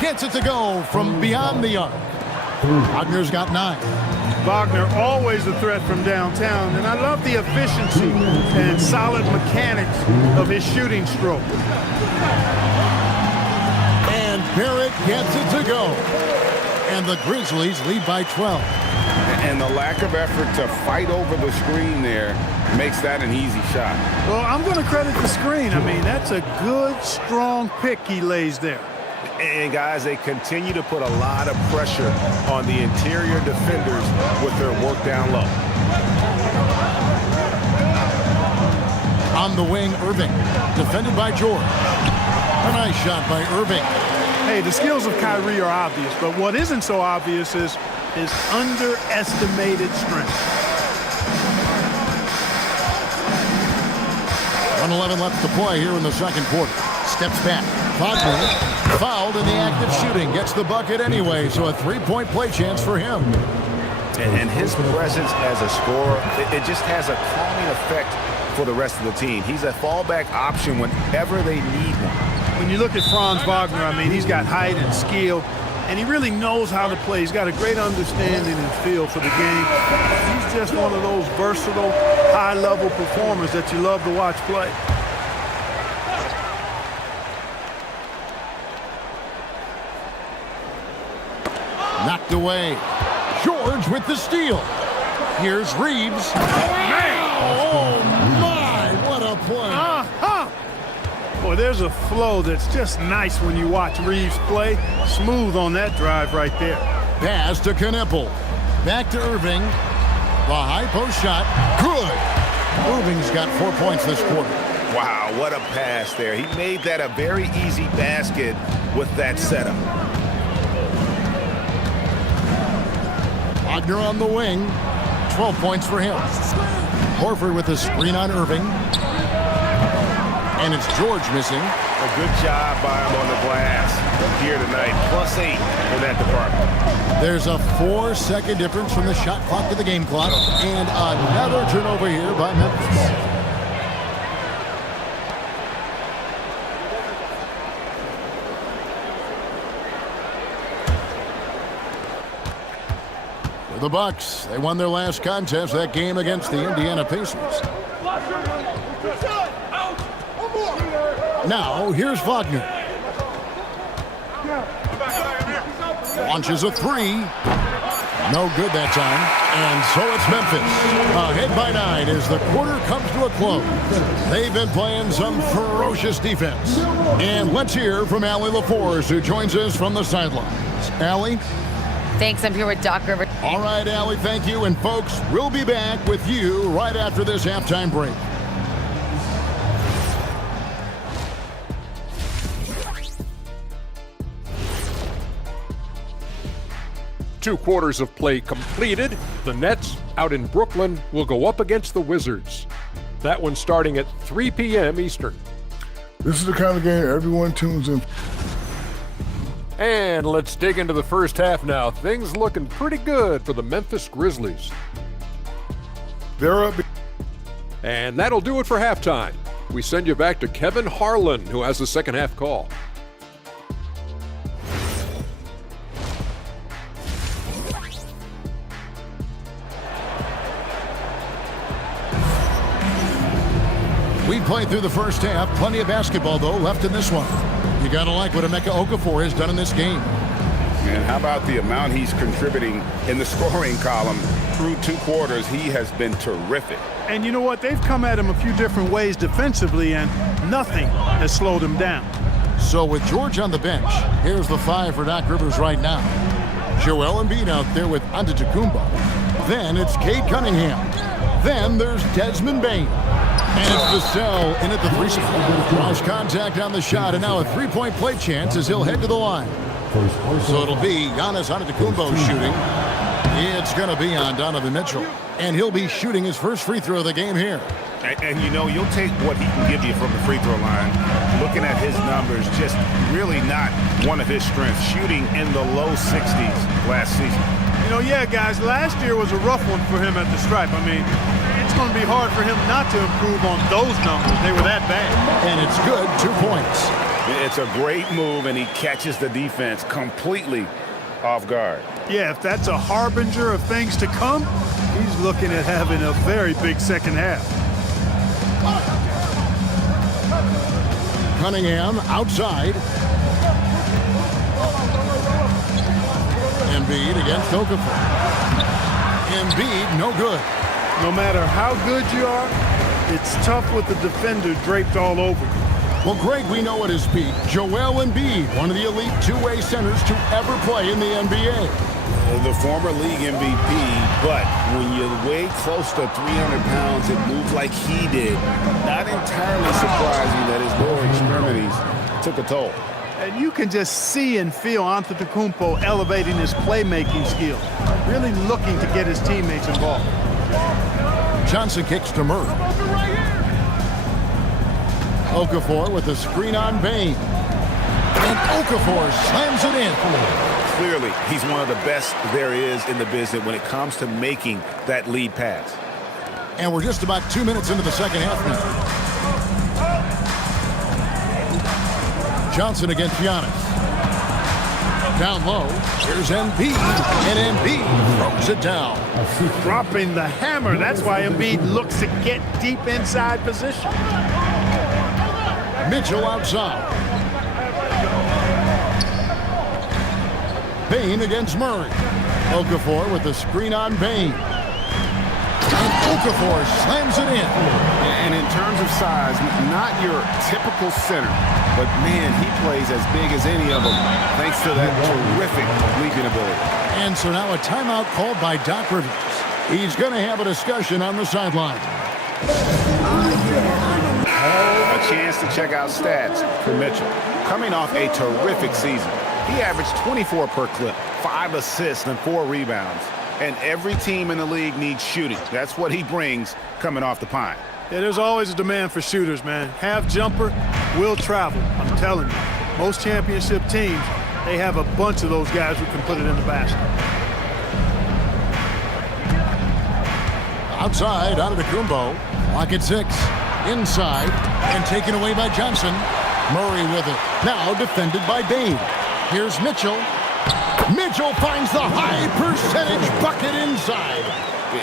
Gets it to go from beyond the arc. Wagner's got 9. Wagner always a threat from downtown, and I love the efficiency and solid mechanics of his shooting stroke. And Barrett gets it to go. And the Grizzlies lead by 12. And the lack of effort to fight over the screen there makes that an easy shot. Well, I'm going to credit the screen. I mean, that's a good, strong pick he lays there. And, guys, they continue to put a lot of pressure on the interior defenders with their work down low. On the wing, Irving, defended by George. A nice shot by Irving. Hey, the skills of Kyrie are obvious, but what isn't so obvious is his underestimated strength. 1:11 left to play here in the second quarter. Steps back. Wagner fouled in the act of shooting. Gets the bucket anyway, so a three-point play chance for him. And his presence as a scorer, it just has a calming effect for the rest of the team. He's a fallback option whenever they need one. When you look at Franz Wagner, I mean, he's got height and skill, and he really knows how to play. He's got a great understanding and feel for the game. He's just one of those versatile, high-level performers that you love to watch play. Knocked away. George with the steal. Here's Reeves. Oh, my, what a play. Boy, there's a flow that's just nice when you watch Reeves play. Smooth on that drive right there. Pass to Kneppel. Back to Irving. The high post shot. Good. Irving's got 4 points this quarter. Wow, what a pass there. He made that a very easy basket with that setup. Wagner on the wing. 12 points for him. Horford with a screen on Irving. And it's George missing. A good job by him on the glass here tonight. +8 in that department. There's a 4-second difference from the shot clock to the game clock. And another turnover here by Memphis. The Bucks, they won their last contest, that game against the Indiana Pacers. Now, here's Wagner. Launches a three. No good that time. And so it's Memphis. Ahead by 9 as the quarter comes to a close. They've been playing some ferocious defense. And let's hear from Allie LaForce, who joins us from the sidelines. Allie? Thanks. I'm here with Doc Rivers. All right, Allie, thank you. And folks, we'll be back with you right after this halftime break. Two quarters of play completed. The Nets out in Brooklyn will go up against the Wizards. That one starting at 3 p.m. Eastern. This is the kind of game everyone tunes in. And let's dig into the first half now. Things looking pretty good for the Memphis Grizzlies. They're up. And that'll do it for halftime. We send you back to Kevin Harlan, who has the second half call. We played through the first half. Plenty of basketball, though, left in this one. You got to like what Emeka Okafor has done in this game. And how about the amount he's contributing in the scoring column through 2 quarters? He has been terrific. And you know what? They've come at him a few different ways defensively, and nothing has slowed him down. So with George on the bench, here's the 5 for Doc Rivers right now. Joel Embiid out there with Antetokounmpo. Then it's Cade Cunningham. Then there's Desmond Bane. And it's Vassell in at the 3 spot. Cross contact on the shot, and now a 3-point play chance as he'll head to the line. So it'll be Giannis Antetokounmpo shooting. It's going to be on Donovan Mitchell. And he'll be shooting his first free throw of the game here. And you know, you'll take what he can give you from the free throw line. Looking at his numbers, just really not one of his strengths. Shooting in the low 60s last season. You know, yeah, guys, last year was a rough one for him at the stripe. I mean, it's going to be hard for him not to improve on those numbers. They were that bad. And it's good, 2 points. It's a great move, and he catches the defense completely off guard. Yeah, if that's a harbinger of things to come, he's looking at having a very big second half. Cunningham outside. Embiid against Okafor. Embiid, no good. No matter how good you are, it's tough with the defender draped all over you. Well, Greg, we know at his peak, Joel Embiid, one of the elite two-way centers to ever play in the NBA. The former league MVP, but when you weigh close to 300 pounds and move like he did, not entirely surprising that his lower extremities took a toll. And you can just see and feel Antetokounmpo elevating his playmaking skills, really looking to get his teammates involved. Johnson kicks to Murray. Okafor with a screen on Bane. And Okafor slams it in. Clearly, he's one of the best there is in the business when it comes to making that lead pass. And we're just about 2 minutes into the second half now. Johnson against Giannis. Down low, here's Embiid, and Embiid throws it down. Dropping the hammer. That's why Embiid looks to get deep inside position. Mitchell outside. Bane against Murray. Okafor with the screen on Bane. And Okafor slams it in. And in terms of size, not your typical center, but man, he plays as big as any of them thanks to that terrific leaping ability. And so now a timeout called by Doc Rivers. He's going to have a discussion on the sideline. A chance to check out stats for Mitchell. Coming off a terrific season, he averaged 24 per clip, 5 assists and 4 rebounds. And every team in the league needs shooting. That's what he brings coming off the pine. Yeah, there's always a demand for shooters, man. Half jumper will travel. I'm telling you. Most championship teams, they have a bunch of those guys who can put it in the basket. Outside, Antetokounmpo. Clock at 6. Inside, and taken away by Johnson. Murray with it. Now defended by Bane. Here's Mitchell. Mitchell finds the high percentage bucket inside.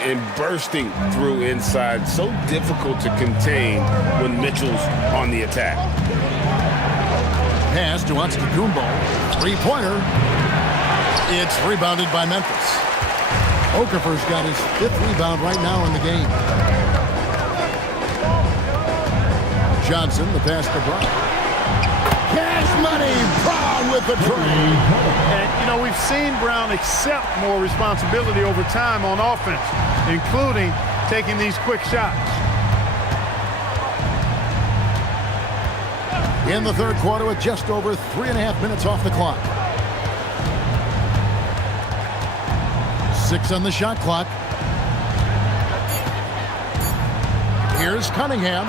And bursting through inside. So difficult to contain when Mitchell's on the attack. Pass to Antetokounmpo. Three-pointer. It's rebounded by Memphis. Okafor's got his 5th rebound right now in the game. Johnson, the pass to Brown. Cash money, Brown with the trade. And, you know, we've seen Brown accept more responsibility over time on offense, including taking these quick shots. In the third quarter with just over 3.5 minutes off the clock. 6 on the shot clock. Here's Cunningham.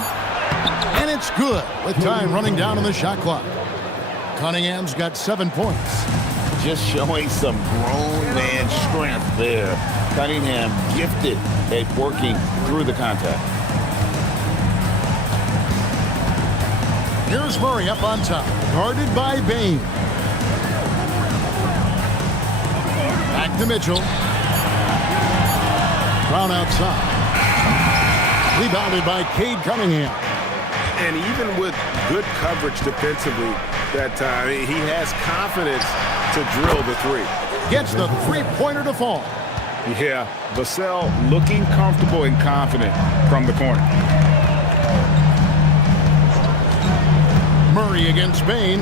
And it's good with time running down on the shot clock. Cunningham's got 7 points. Just showing some grown man strength there. Cunningham gifted at working through the contact. Here's Murray up on top, guarded by Bane. Back to Mitchell. Brown outside. Rebounded by Cade Cunningham. And even with good coverage defensively that time, he has confidence to drill the three. Gets the three-pointer to fall. Yeah, Vassell looking comfortable and confident from the corner. Murray against Bane.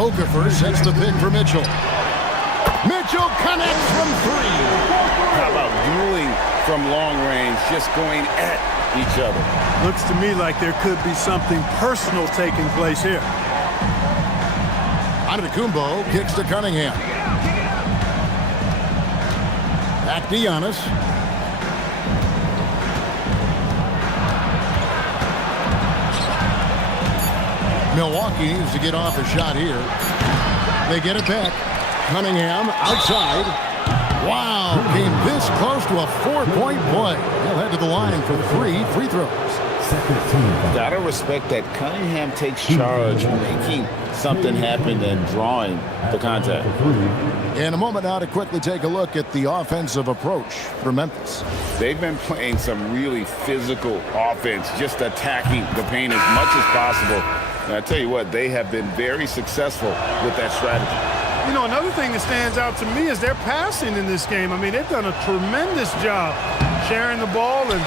Okafor sets the pick for Mitchell. Mitchell connects from 3. How about dueling from long range, just going at each other? Looks to me like there could be something personal taking place here. Antetokounmpo kicks to Cunningham. Back to Giannis. Milwaukee needs to get off a shot here. They get it back. Cunningham outside. Wow, came this close to a 4-point play. He'll head to the line for 3 free throws. Gotta respect that Cunningham takes charge, making something happen and drawing the contact. In a moment now to quickly take a look at the offensive approach for Memphis. They've been playing some really physical offense, just attacking the paint as much as possible. And I tell you what, they have been very successful with that strategy. You know, another thing that stands out to me is their passing in this game. I mean, they've done a tremendous job sharing the ball and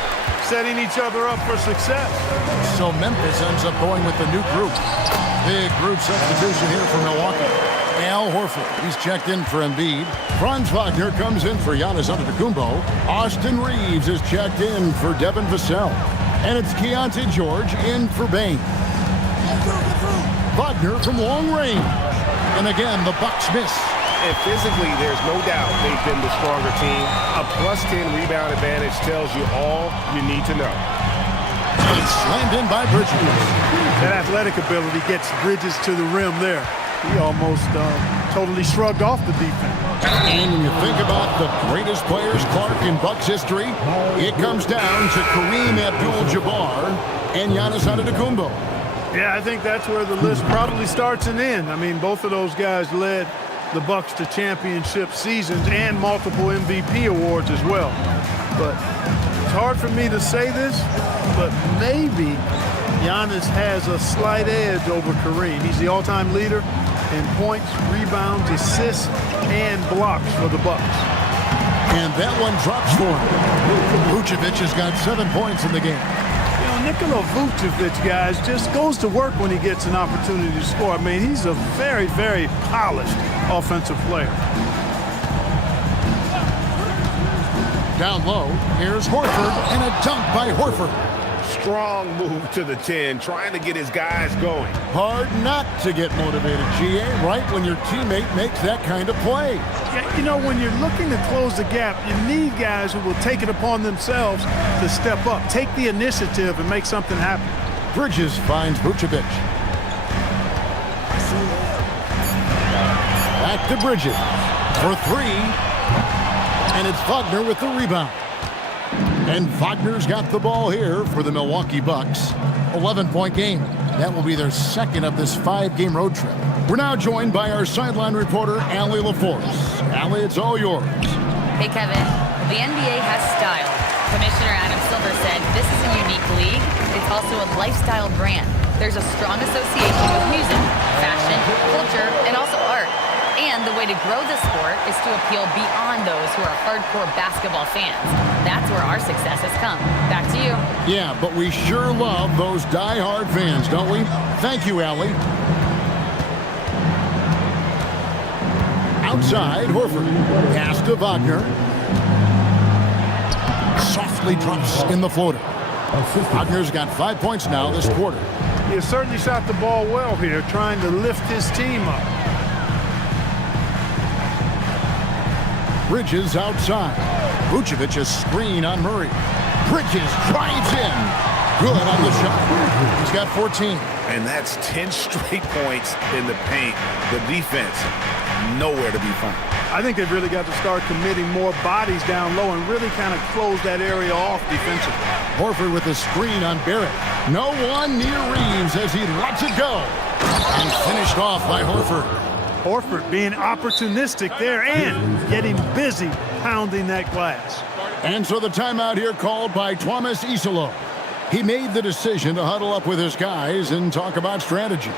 setting each other up for success. So Memphis ends up going with the new group. Big group substitution here for Milwaukee. Al Horford, he's checked in for Embiid. Franz Wagner comes in for Giannis Antetokounmpo. Austin Reeves is checked in for Devin Vassell. And it's Keontae George in for Bane. Wagner from long range. And again, the Bucks miss. And physically, there's no doubt they've been the stronger team. A +10 rebound advantage tells you all you need to know. He's slammed in by Bridges. That athletic ability gets Bridges to the rim there. He almost totally shrugged off the defense. And when you think about the greatest players, Clark, in Bucks history, it comes down to Kareem Abdul-Jabbar and Giannis Antetokounmpo. Yeah, I think that's where the list probably starts and ends. I mean, both of those guys led the Bucks to championship seasons and multiple MVP awards as well. But it's hard for me to say this, but maybe Giannis has a slight edge over Kareem. He's the all-time leader in points, rebounds, assists, and blocks for the Bucks. And that one drops for him. Vucevic has got 7 points in the game. You know, Nikola Vucevic, guys, just goes to work when he gets an opportunity to score. I mean, he's a very, very polished offensive player. Down low, here's Horford, and a dunk by Horford. Strong move to the 10, trying to get his guys going. Hard not to get motivated, GA, right when your teammate makes that kind of play. Yeah, you know, when you're looking to close the gap, you need guys who will take it upon themselves to step up, take the initiative, and make something happen. Bridges finds Vucevic. Back to Bridges for 3. And it's Wagner with the rebound. And Wagner's got the ball here for the Milwaukee Bucks. 11-point game. That will be their second of this 5-game road trip. We're now joined by our sideline reporter, Allie LaForce. Allie, it's all yours. Hey, Kevin. The NBA has style. Commissioner Adam Silver said this is a unique league. It's also a lifestyle brand. There's a strong association with music, fashion, culture, and also art. And the way to grow the sport is to appeal beyond those who are hardcore basketball fans. That's where our success has come. Back to you. Yeah, but we sure love those die-hard fans, don't we? Thank you, Allie. Outside, Horford. Pass to Wagner. Softly drops in the floater. Wagner's got 5 points now this quarter. He has certainly shot the ball well here, trying to lift his team up. Bridges outside. Vucevic a screen on Murray. Bridges drives in. Good on the shot. He's got 14. And that's 10 straight points in the paint. The defense, nowhere to be found. I think they've really got to start committing more bodies down low and really kind of close that area off defensively. Horford with a screen on Barrett. No one near Reeves as he lets it go. And finished off by Horford. Horford being opportunistic there and getting busy pounding that glass. And so the timeout here called by Thomas Isolo. He made the decision to huddle up with his guys and talk about strategy.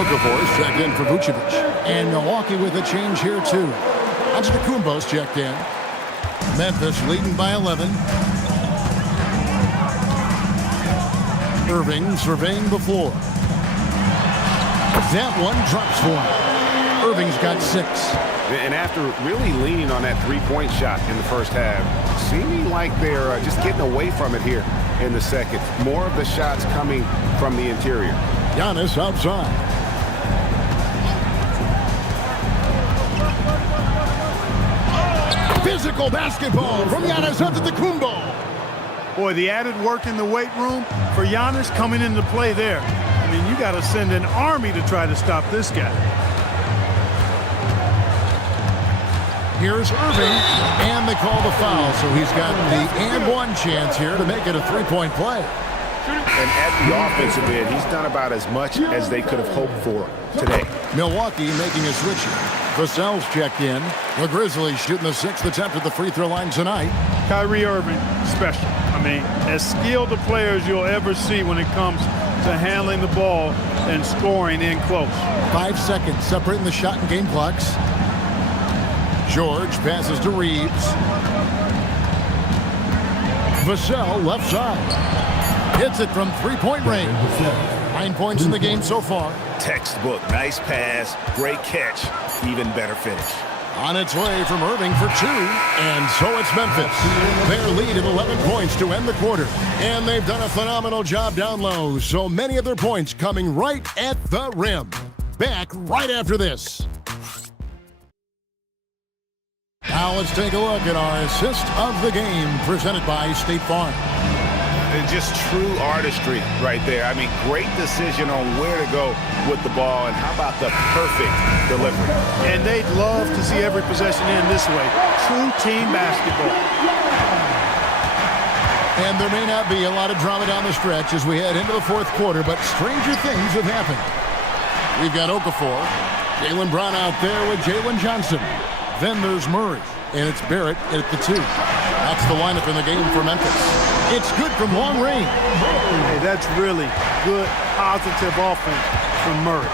Okafor's checked in for Vucevic. And Milwaukee with a change here, too. Antetokounmpo's checked in. Memphis leading by 11. Irving surveying the floor. That one drops for him. Irving's got 6. And after really leaning on that three-point shot in the first half, seeming like they're just getting away from it here in the second. More of the shots coming from the interior. Giannis outside. Physical basketball from Giannis Antetokounmpo. Boy, the added work in the weight room for Giannis coming into play there. I mean, you got to send an army to try to stop this guy. Here's Irving, and they call the foul, so he's got the and one chance here to make it a three-point play. And at the offensive end, he's done about as much as they could have hoped for today. Milwaukee making a switch. Vassell's checked in. The Grizzlies shooting the 6th attempt at the free throw line tonight. Kyrie Irving, special. I mean, as skilled a player as you'll ever see when it comes to handling the ball and scoring in close. 5 seconds separating the shot and game clocks. George passes to Reeves. Vassell left side. Hits it from three-point range. 9 points in the game so far. Textbook. Nice pass. Great catch. Even better finish. On its way from Irving for 2. And so it's Memphis. Their lead of 11 points to end the quarter. And they've done a phenomenal job down low. So many of their points coming right at the rim. Back right after this. Now let's take a look at our assist of the game presented by State Farm. And just true artistry right there. I mean, great decision on where to go with the ball, and how about the perfect delivery. And they'd love to see every possession end this way. True team basketball. And there may not be a lot of drama down the stretch as we head into the fourth quarter, but stranger things have happened. We've got Okafor, Jaylen Brown out there with Jalen Johnson. Then there's Murray, and it's Barrett at the 2. That's the lineup in the game for Memphis. It's good from long range. Hey, that's really good, positive offense from Murray.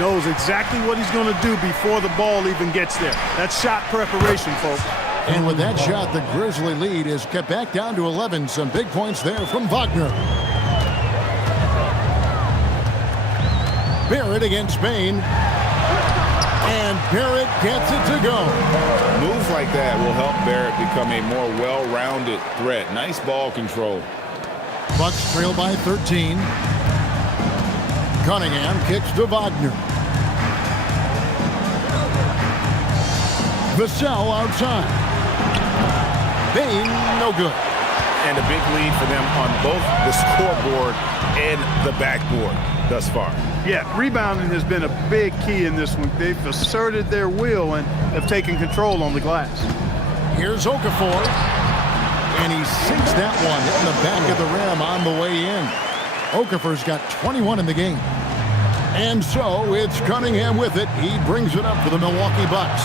Knows exactly what he's going to do before the ball even gets there. That's shot preparation, folks. And with that shot, the Grizzly lead is kept back down to 11. Some big points there from Wagner. Barrett against Spain. And Barrett gets it to go. Moves like that will help Barrett become a more well-rounded threat. Nice ball control. Bucks trail by 13. Cunningham kicks to Wagner. Vassell outside. Bain, no good. And a big lead for them on both the scoreboard and the backboard thus far. Yeah, rebounding has been a big key in this one. They've asserted their will and have taken control on the glass. Here's Okafor. And he sinks that one in the back of the rim on the way in. Okafor's got 21 in the game. And so it's Cunningham with it. He brings it up for the Milwaukee Bucks.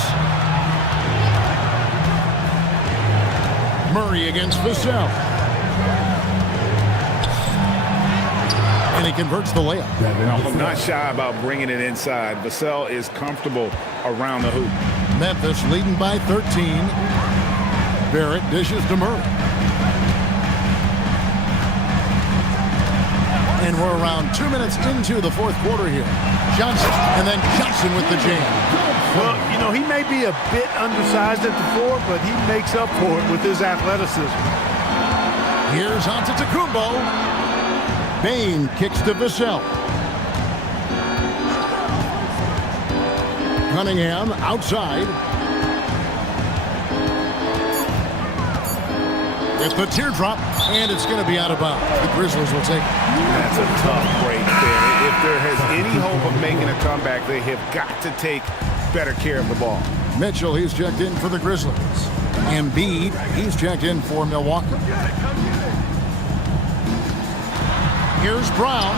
Murray against Vassell. And he converts the layup. I'm not shy about bringing it inside. Vassell is comfortable around the hoop. Memphis leading by 13. Barrett dishes to Murray. And we're around 2 minutes into the fourth quarter here. Johnson, and then Johnson with the jam. Well, you know, he may be a bit undersized at the floor, but he makes up for it with his athleticism. Here's Antetokounmpo. Bain kicks to Vassell. Cunningham outside. With the teardrop, and it's going to be out of bounds. The Grizzlies will take it. That's a tough break there. If there has any hope of making a comeback, they have got to take better care of the ball. Mitchell, he's checked in for the Grizzlies. Embiid, he's checked in for Milwaukee. Here's Brown.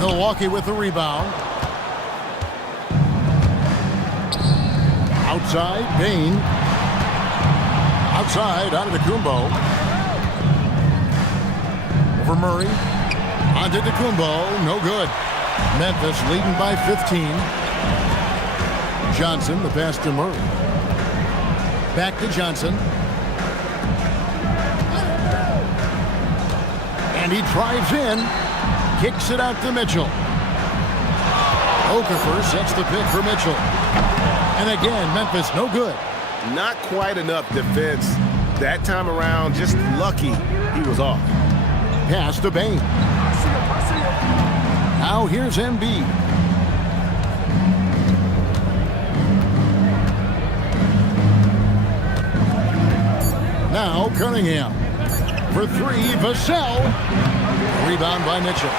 Milwaukee with the rebound. Outside, Bain. Outside, Antetokounmpo. Over Murray. Antetokounmpo, no good. Memphis leading by 15. Johnson, the pass to Murray. Back to Johnson. And he drives in. Kicks it out to Mitchell. Okafor sets the pick for Mitchell. And again, Memphis no good. Not quite enough defense that time around. Just lucky he was off. Pass to Bain. Now here's Embiid. Now Cunningham. For three, Vassell. Rebound by Mitchell.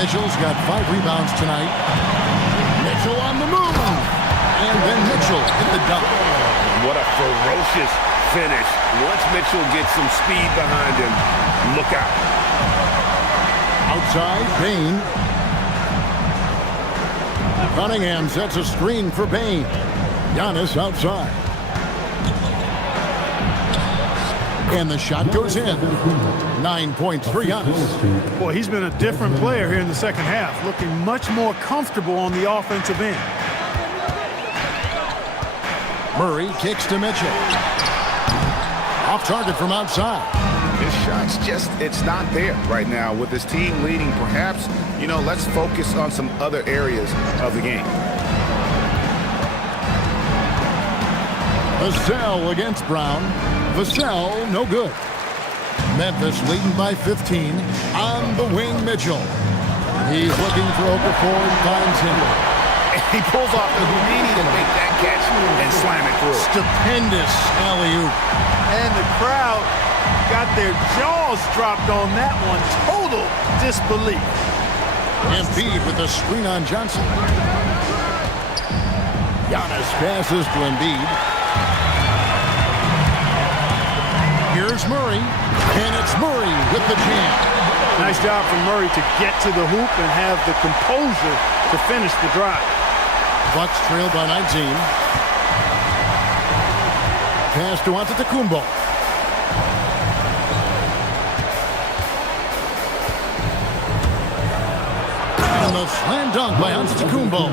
Mitchell's got 5 rebounds tonight. Mitchell on the move. And then Mitchell hit the dunk. What a ferocious finish. Once Mitchell gets some speed behind him, look out. Outside, Bane. Cunningham sets a screen for Bane. Giannis outside. And the shot goes in. 9 points for Giannis. Boy, he's been a different player here in the second half, looking much more comfortable on the offensive end. Murray kicks to Mitchell. Off target from outside. His shot's it's not there right now. With his team leading, perhaps, let's focus on some other areas of the game. Vassell against Brown. Vassell, no good. Memphis leading by 15. On the wing, Mitchell. He's looking for Okafor and finds him. He pulls off the Houdini to make that catch and slam it through. Stupendous alley-oop. And the crowd got their jaws dropped on that one. Total disbelief. Embiid with a screen on Johnson. Giannis passes to Embiid. Here's Murray, and it's Murray with the jam. Nice job from Murray to get to the hoop and have the composure to finish the drive. Bucks trail by 19. Pass to Antetokounmpo. And the slam dunk by Antetokounmpo.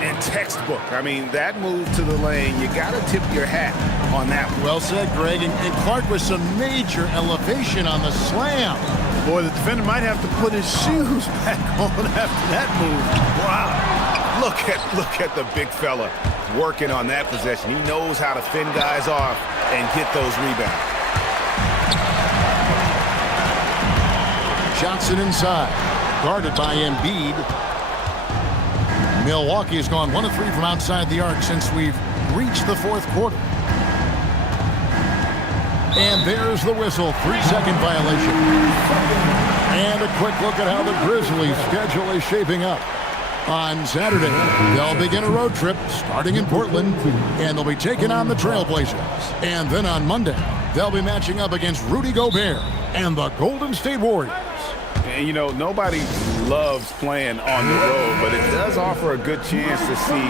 And textbook. I mean, that move to the lane, you got to tip your hat on that one. Well said, Greg. And Clark with some major elevation on the slam. Boy, the defender might have to put his shoes back on after that move. Wow. Look at the big fella working on that possession. He knows how to fend guys off and get those rebounds. Johnson inside. Guarded by Embiid. Milwaukee has gone 1 of 3 from outside the arc since we've reached the fourth quarter. And there's the whistle. 3-second violation. And a quick look at how the Grizzlies' schedule is shaping up. On Saturday, they'll begin a road trip starting in Portland, and they'll be taking on the Trailblazers. And then on Monday, they'll be matching up against Rudy Gobert and the Golden State Warriors. And, nobody loves playing on the road, but it does offer a good chance to see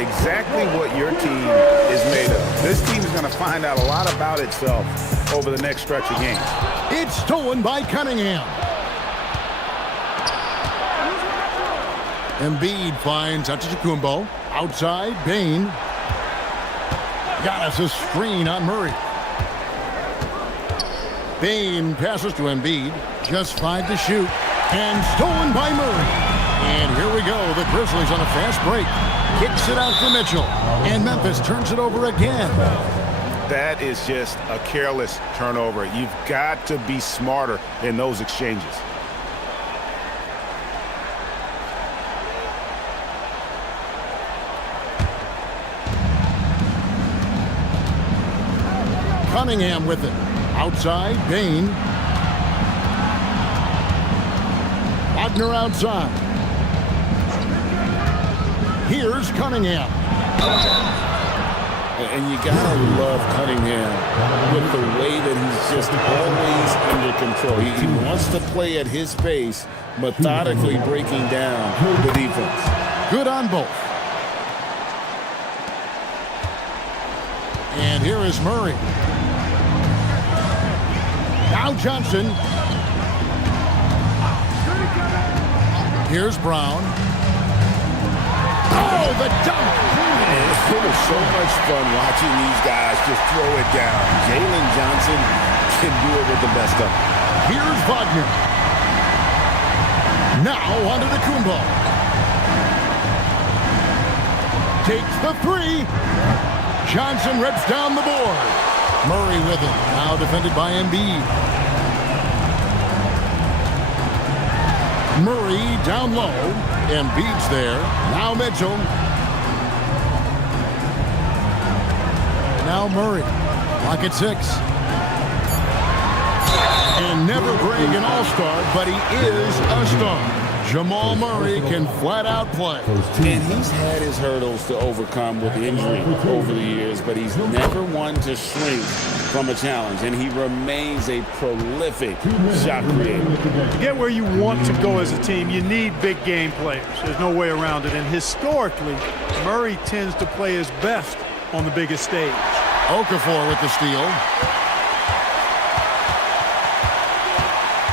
exactly what your team is made of. This team is going to find out a lot about itself over the next stretch of games. It's stolen by Cunningham. Embiid finds Antetokounmpo. Outside, Bane. Giannis a screen on Murray. Bane passes to Embiid. Just 5 to shoot. And stolen by Murray. And here we go. The Grizzlies on a fast break. Kicks it out to Mitchell. And Memphis turns it over again. That is just a careless turnover. You've got to be smarter in those exchanges. Cunningham with it. Outside, Bane. Wagner outside. Here's Cunningham. And you gotta love Cunningham with the way that he's just always under control. He wants to play at his pace, methodically breaking down the defense. Good on both. And here is Murray. Now Johnson. Here's Brown. Oh, the dunk! It was so much fun watching these guys just throw it down. Jalen Johnson can do it with the best of them. Here's Wagner. Now onto the Kumbo. Takes the 3. Johnson rips down the board. Murray with it. Now defended by Embiid. Murray down low. Embiid's there. Now Mitchell. Now Murray. Clock at 6. And never Greg an all-star, but he is a star. Jamal Murray can flat out play. And he's had his hurdles to overcome with injury over the years, but he's never one to shrink from a challenge, and he remains a prolific shot creator. To get where you want to go as a team, you need big game players. There's no way around it. And historically, Murray tends to play his best on the biggest stage. Okafor with the steal.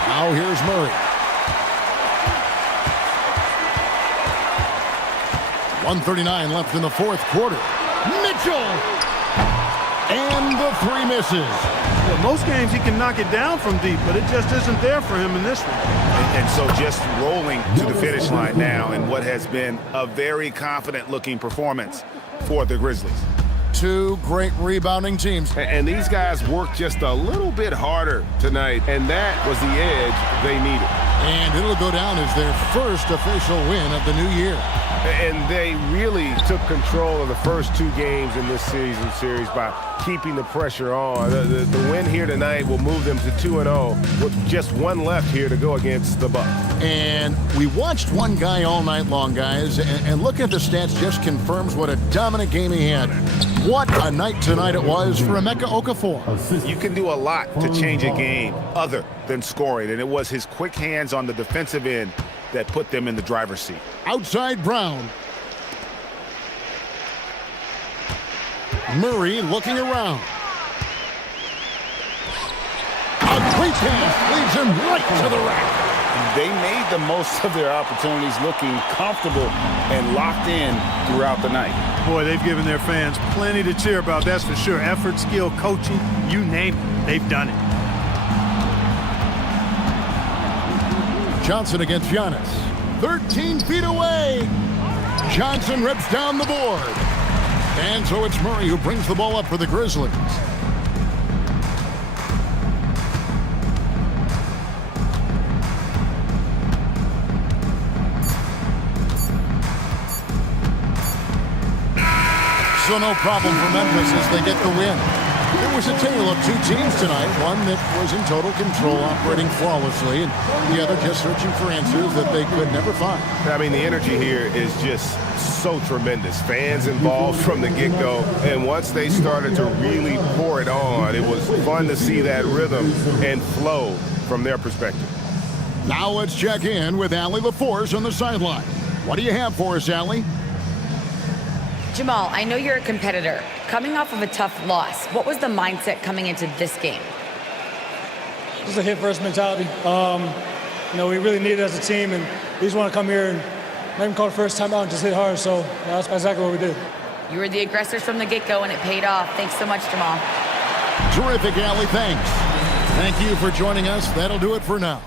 Now here's Murray. 1:39 left in the fourth quarter. Mitchell! And the three misses. Yeah, most games he can knock it down from deep, but it just isn't there for him in this one. And so just rolling to the finish line now in what has been a very confident-looking performance for the Grizzlies. Two great rebounding teams. And these guys worked just a little bit harder tonight, and that was the edge they needed. And it'll go down as their first official win of the new year. And they really took control of the first two games in this series by keeping the pressure on. The win here tonight will move them to 2-0 with just one left here to go against the Bucks. And we watched one guy all night long, guys, and look at the stats just confirms what a dominant game he had. What a night tonight it was for Emeka Okafor. You can do a lot to change a game other than scoring, and it was his quick hands on the defensive end that put them in the driver's seat. Outside Brown. Murray looking around. A great pass leads him right to the rack. They made the most of their opportunities, looking comfortable and locked in throughout the night. Boy, they've given their fans plenty to cheer about, that's for sure. Effort, skill, coaching, you name it, they've done it. Johnson against Giannis. 13 feet away. Johnson rips down the board. And so it's Murray who brings the ball up for the Grizzlies. So no problem for Memphis as they get the win. It was a tale of two teams tonight, one that was in total control, operating flawlessly, and the other just searching for answers that they could never find. I mean, the energy here is just so tremendous. Fans involved from the get-go, and once they started to really pour it on, it was fun to see that rhythm and flow from their perspective. Now let's check in with Allie LaForce on the sideline. What do you have for us, Allie? Jamal, I know you're a competitor. Coming off of a tough loss, what was the mindset coming into this game? Just a hit-first mentality. We really need it as a team, and we just want to come here and not even call the first time out and just hit hard. So that's exactly what we did. You were the aggressors from the get-go, and it paid off. Thanks so much, Jamal. Terrific, Allie. Thanks. Thank you for joining us. That'll do it for now.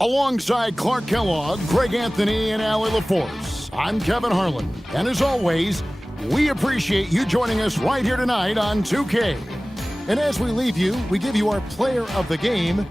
Alongside Clark Kellogg, Greg Anthony, and Allie LaForce, I'm Kevin Harlan. And as always, we appreciate you joining us right here tonight on 2K. And as we leave you, we give you our player of the game,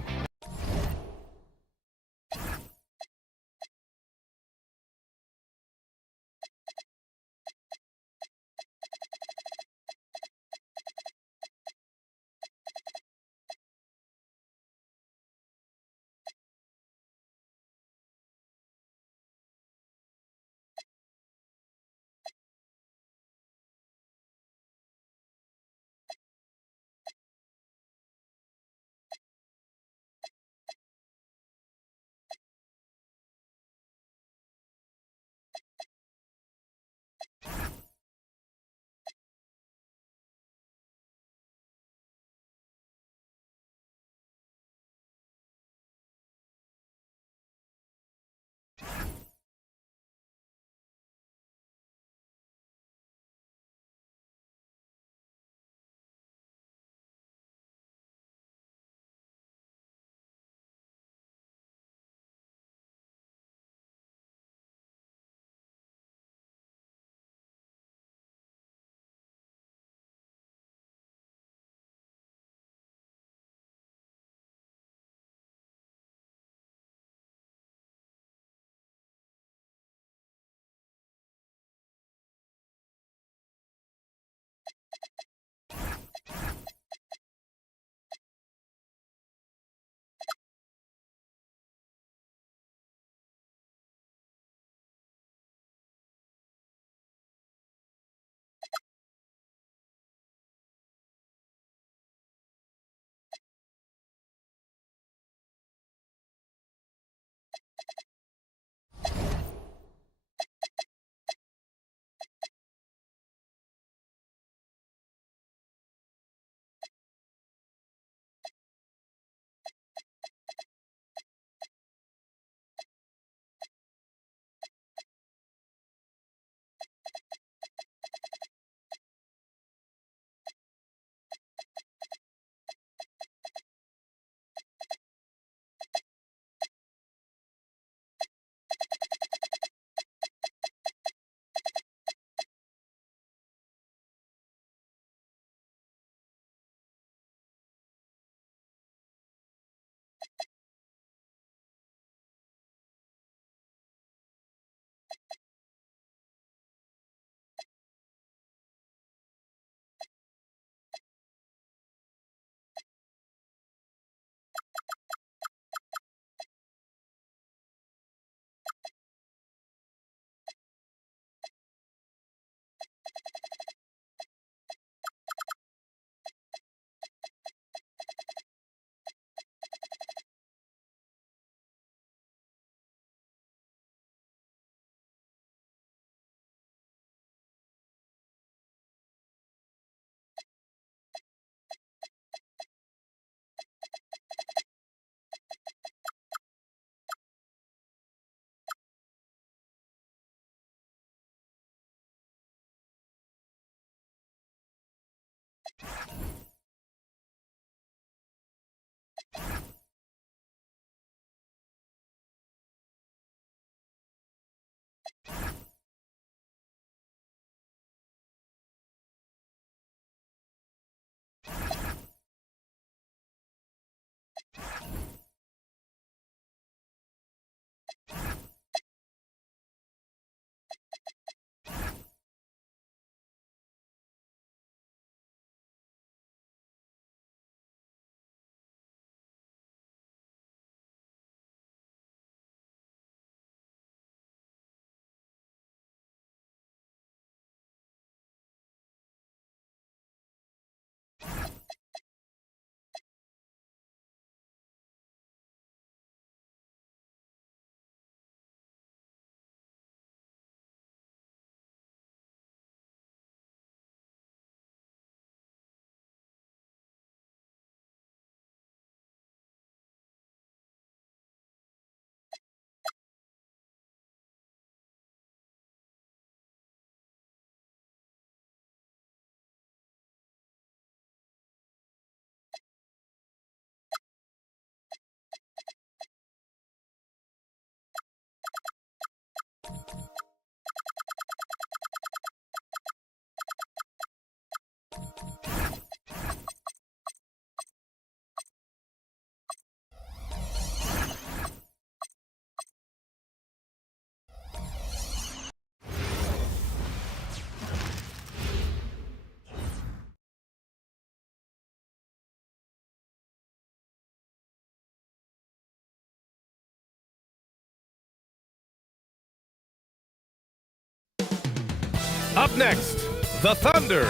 Up next, the Thunder.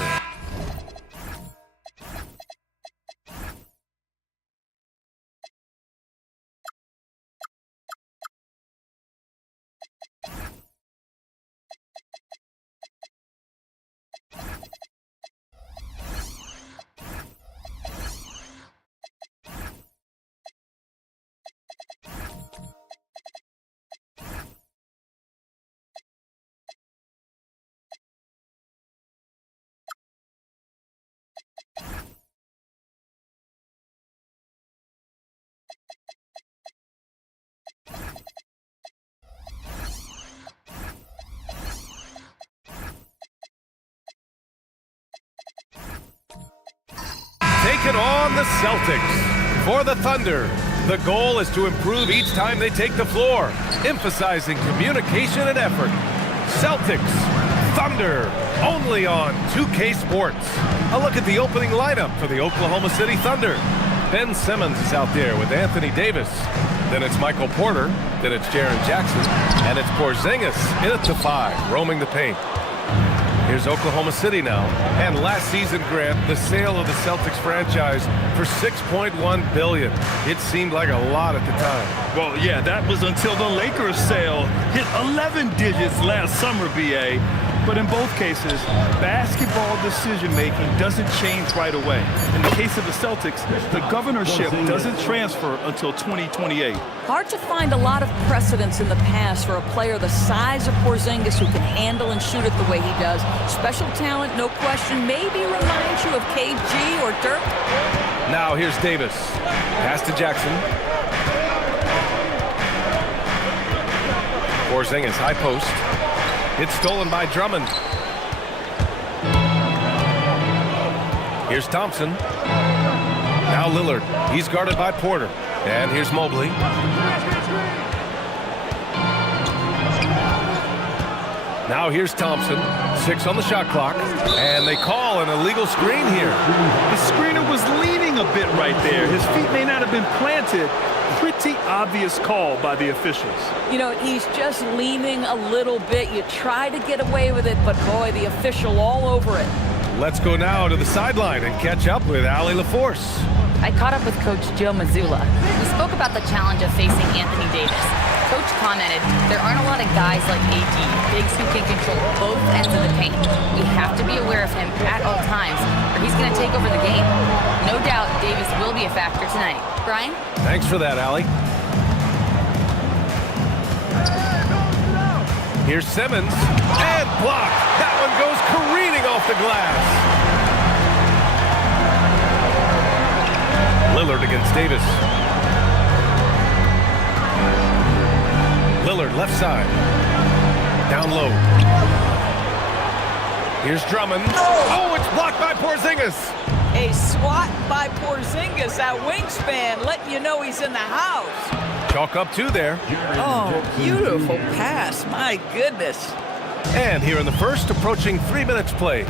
Taking on the Celtics. For the Thunder, the goal is to improve each time they take the floor, emphasizing communication and effort. Celtics, Thunder, only on 2K Sports. A look at the opening lineup for the Oklahoma City Thunder. Ben Simmons is out there with Anthony Davis. Then it's Michael Porter. Then it's Jaren Jackson. And it's Porzingis in at the 5, roaming the paint. Here's Oklahoma City now. And last season, Grant, the sale of the Celtics franchise for $6.1 billion. It seemed like a lot at the time. Well, yeah, that was until the Lakers sale hit 11 digits last summer, BA. But in both cases, basketball decision-making doesn't change right away. In the case of the Celtics, the governorship doesn't transfer until 2028. Hard to find a lot of precedents in the past for a player the size of Porzingis who can handle and shoot it the way he does. Special talent, no question. Maybe reminds you of KG or Dirk. Now here's Davis. Pass to Jackson. Porzingis, high post. It's stolen by Drummond. Here's Thompson. Now Lillard. He's guarded by Porter. And here's Mobley. Now here's Thompson. 6 on the shot clock. And they call an illegal screen here. The screener was leaning a bit right there. His feet may not have been planted. Pretty obvious call by the officials. You know, he's just leaning a little bit. You try to get away with it, but boy, the official all over it. Let's go now to the sideline and catch up with Allie LaForce. I caught up with Coach Joe Mazzulla. We spoke about the challenge of facing Anthony Davis. Coach commented, there aren't a lot of guys like AD, bigs who can control both ends of the paint. We have to be aware of him at all times, or he's going to take over the game. No doubt Davis will be a factor tonight. Brian? Thanks for that, Allie. Here's Simmons, and blocked. That one goes careening off the glass. Lillard against Davis. Lillard left side. Down low. Here's Drummond. Oh, it's blocked by Porzingis. A swat by Porzingis, that wingspan, letting you know he's in the house. Chalk up 2 there. Oh, beautiful pass. My goodness. And here in the first, approaching 3 minutes play.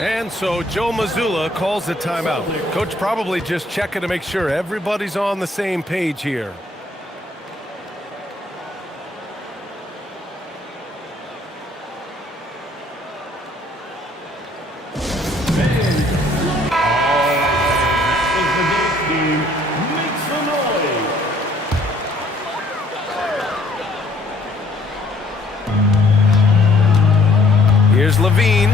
And so Joe Mazzulla calls the timeout. Coach probably just checking to make sure everybody's on the same page here. Here's Levine.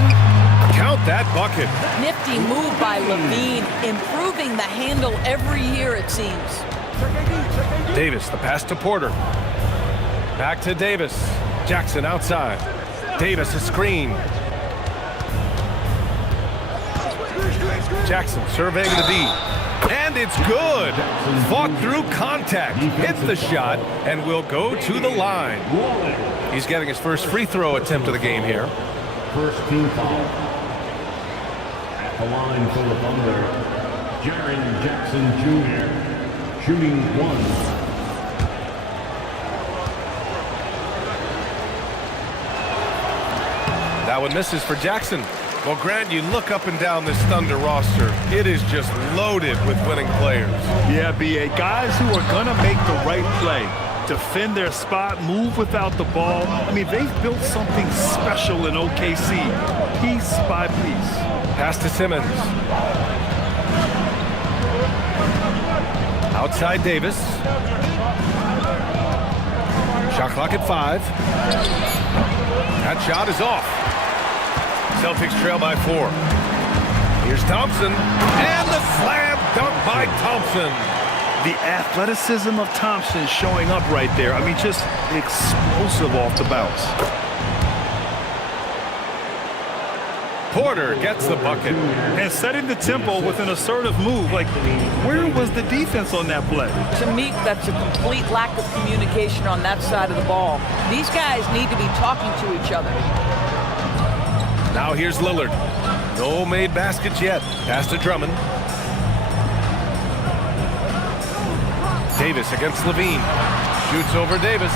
Count that bucket. Nifty move by Levine, improving the handle every year, it seems. Davis, the pass to Porter. Back to Davis. Jackson outside. Davis, a screen. Jackson surveying the D. And it's good. Fought through contact. Hit the shot and will go to the line. He's getting his first free throw attempt of the game here. First team foul. At the line for the Thunder, Jaren Jackson Jr. shooting 1. That one misses for Jackson. Well, Grant, you look up and down this Thunder roster. It is just loaded with winning players. Yeah, B.A. Guys who are going to make the right play. Defend their spot, move without the ball. I mean, they've built something special in OKC, piece by piece. Pass to Simmons. Outside Davis. Shot clock at 5. That shot is off. Celtics trail by 4. Here's Thompson. And the slam dunk by Thompson. The athleticism of Thompson showing up right there. I mean, just explosive off the bounce. Porter gets the bucket. And setting the tempo with an assertive move. Like, where was the defense on that play? To me, that's a complete lack of communication on that side of the ball. These guys need to be talking to each other. Now here's Lillard. No made baskets yet. Pass to Drummond. Davis against Levine. Shoots over Davis.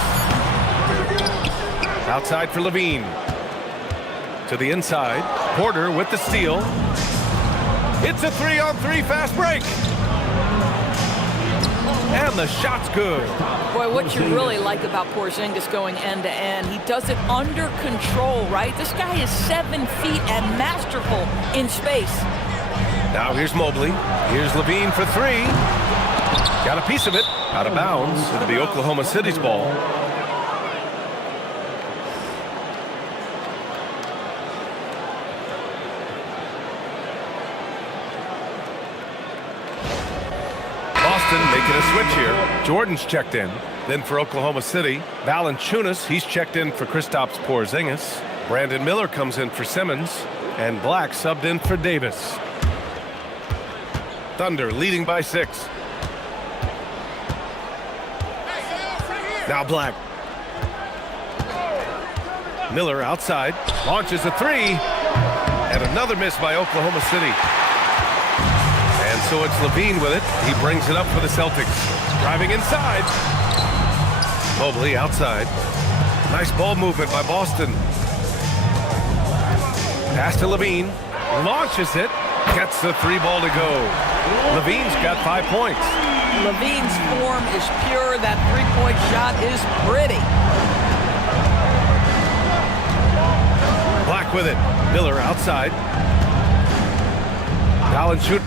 Outside for Levine. To the inside. Porter with the steal. It's a 3-on-3 fast break. And the shot's good. Boy, what you really like about Porzingis going end-to-end, he does it under control, right? This guy is 7 feet and masterful in space. Now here's Mobley. Here's Levine for 3. Got a piece of it. Out of bounds. It'll be Oklahoma City's ball. Boston making a switch here. Jordan's checked in. Then for Oklahoma City, Valanciunas, he's checked in for Kristaps Porzingis. Brandon Miller comes in for Simmons. And Black subbed in for Davis. Thunder leading by 6. Now Black. Miller outside. Launches a 3. And another miss by Oklahoma City. And so it's Levine with it. He brings it up for the Celtics. Driving inside. Mobley outside. Nice ball movement by Boston. Pass to Levine. Launches it. Gets the 3 ball to go. Levine's got 5 points. Levine's form is pure. That 3-point shot is pretty. Black with it. Miller outside. Valanciunas.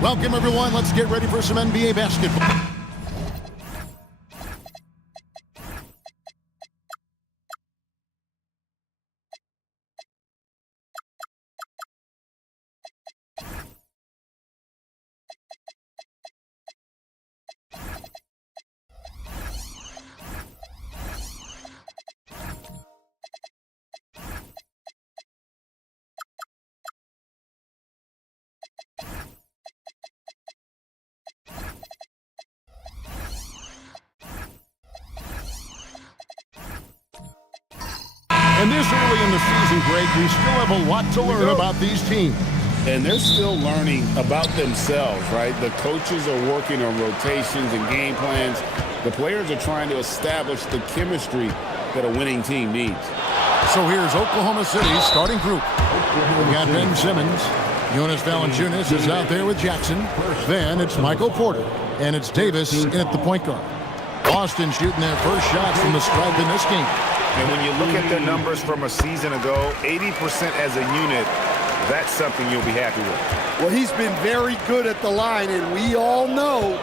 Welcome, everyone. Let's get ready for some NBA basketball. And this early in the season, Greg, we still have a lot to learn about these teams. And they're still learning about themselves, right? The coaches are working on rotations and game plans. The players are trying to establish the chemistry that a winning team needs. So here's Oklahoma City's starting group. We got Ben Simmons. Jonas Valanciunas is out there with Jackson. Then it's Michael Porter. And it's Davis in at the point guard. Boston shooting their first shots from the stripe in this game. And when you look at their numbers from a season ago, 80% as a unit, that's something you'll be happy with. Well, he's been very good at the line, and we all know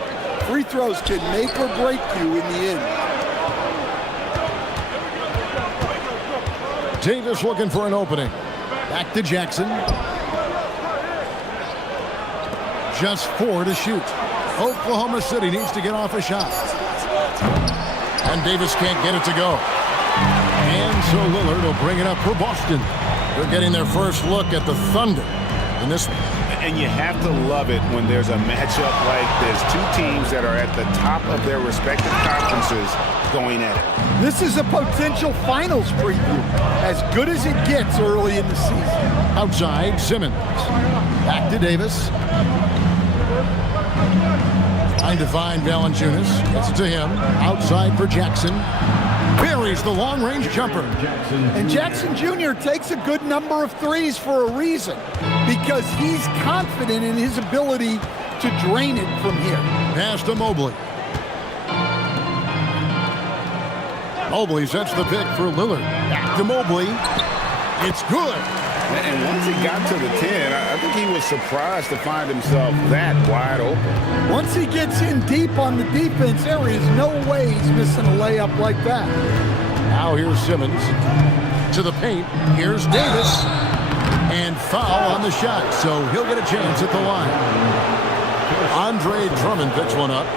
free throws can make or break you in the end. Davis looking for an opening. Back to Jackson. Just 4 to shoot. Oklahoma City needs to get off a shot. And Davis can't get it to go. And so Lillard will bring it up for Boston. They're getting their first look at the Thunder in this one. And you have to love it when there's a matchup like this. Two teams that are at the top of their respective conferences going at it. This is a potential finals preview, as good as it gets early in the season. Outside, Simmons. Back to Davis. Trying to find Valanciunas. Gets it to him. Outside for Jackson. Buries the long-range jumper. And Jackson Jr. takes a good number of threes for a reason, because he's confident in his ability to drain it from here. Pass to Mobley. Mobley sets the pick for Lillard. Back to Mobley. It's good. And once he got to the 10, I think he was surprised to find himself that wide open. Once he gets in deep on the defense, there is no way he's missing a layup like that. Now here's Simmons to the paint. Here's Davis. And foul on the shot, so he'll get a chance at the line. Andre Drummond picks one up.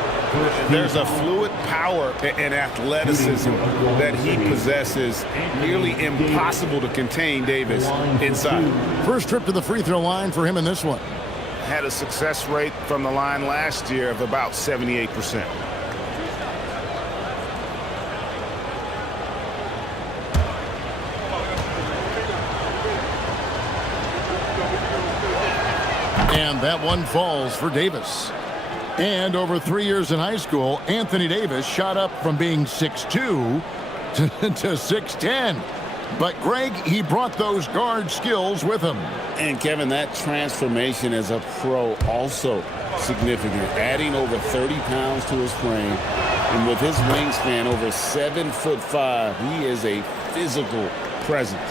There's a fluid power and athleticism that he possesses. Nearly impossible to contain Davis inside. First trip to the free throw line for him in this one. Had a success rate from the line last year of about 78%. And that one falls for Davis. And over 3 years in high school, Anthony Davis shot up from being 6'2" to 6'10". But Greg, he brought those guard skills with him. And Kevin, that transformation as a pro also significant. Adding over 30 pounds to his frame. And with his wingspan over 7'5", he is a physical presence.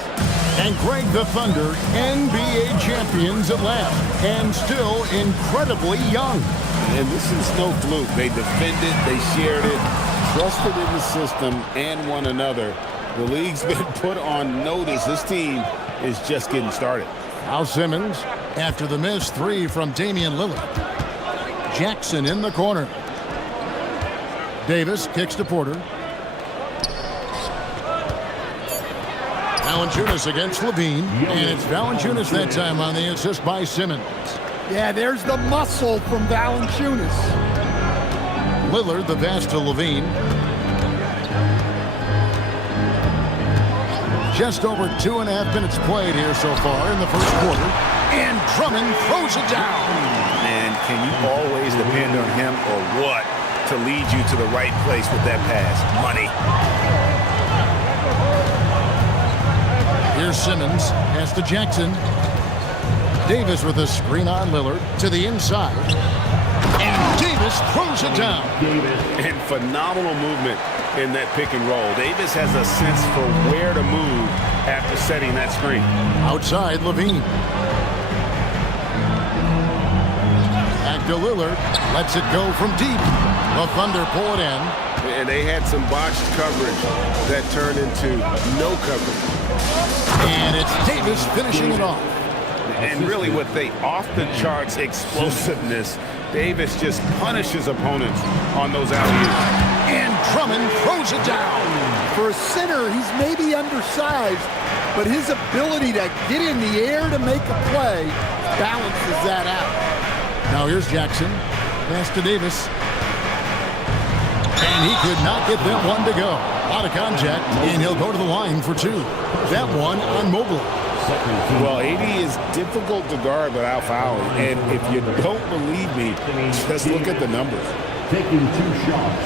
And Greg, the Thunder, NBA champions at last, and still incredibly young. And this is no fluke. They defended, they shared it. trusted in the system and one another. The league's been put on notice. This team is just getting started. Al Simmons after the missed three from Damian Lillard. Jackson in the corner. Davis kicks to Porter. Valanciunas against Levine, and it's Valanciunas that time on the assist by Simmons. Yeah, there's the muscle from Valanciunas. Lillard, the pass to Levine. Just over 2.5 minutes played here so far in the first quarter, and Drummond throws it down. Man, can you always depend on him or what to lead you to the right place with that pass? Money. Here's Simmons, pass to Jackson. Davis with a screen on Lillard to the inside. And Davis throws it down. And phenomenal movement in that pick and roll. Davis has a sense for where to move after setting that screen. Outside, Levine. Back to Lillard. Lets it go from deep. The Thunder pull it in. And they had some botched coverage that turned into no coverage. And it's Davis finishing it off. And really with the off-the-charts explosiveness, Davis just punishes opponents on those alley-oops. And Drummond throws it down. For a center, he's maybe undersized, but his ability to get in the air to make a play balances that out. Now here's Jackson. Pass to Davis. And he could not get that one to go. Out of contact, and he'll go to the line for two. That one on Mobley. Well, AD is difficult to guard without fouling. And if you don't believe me, just look at the numbers. Taking 2 shots.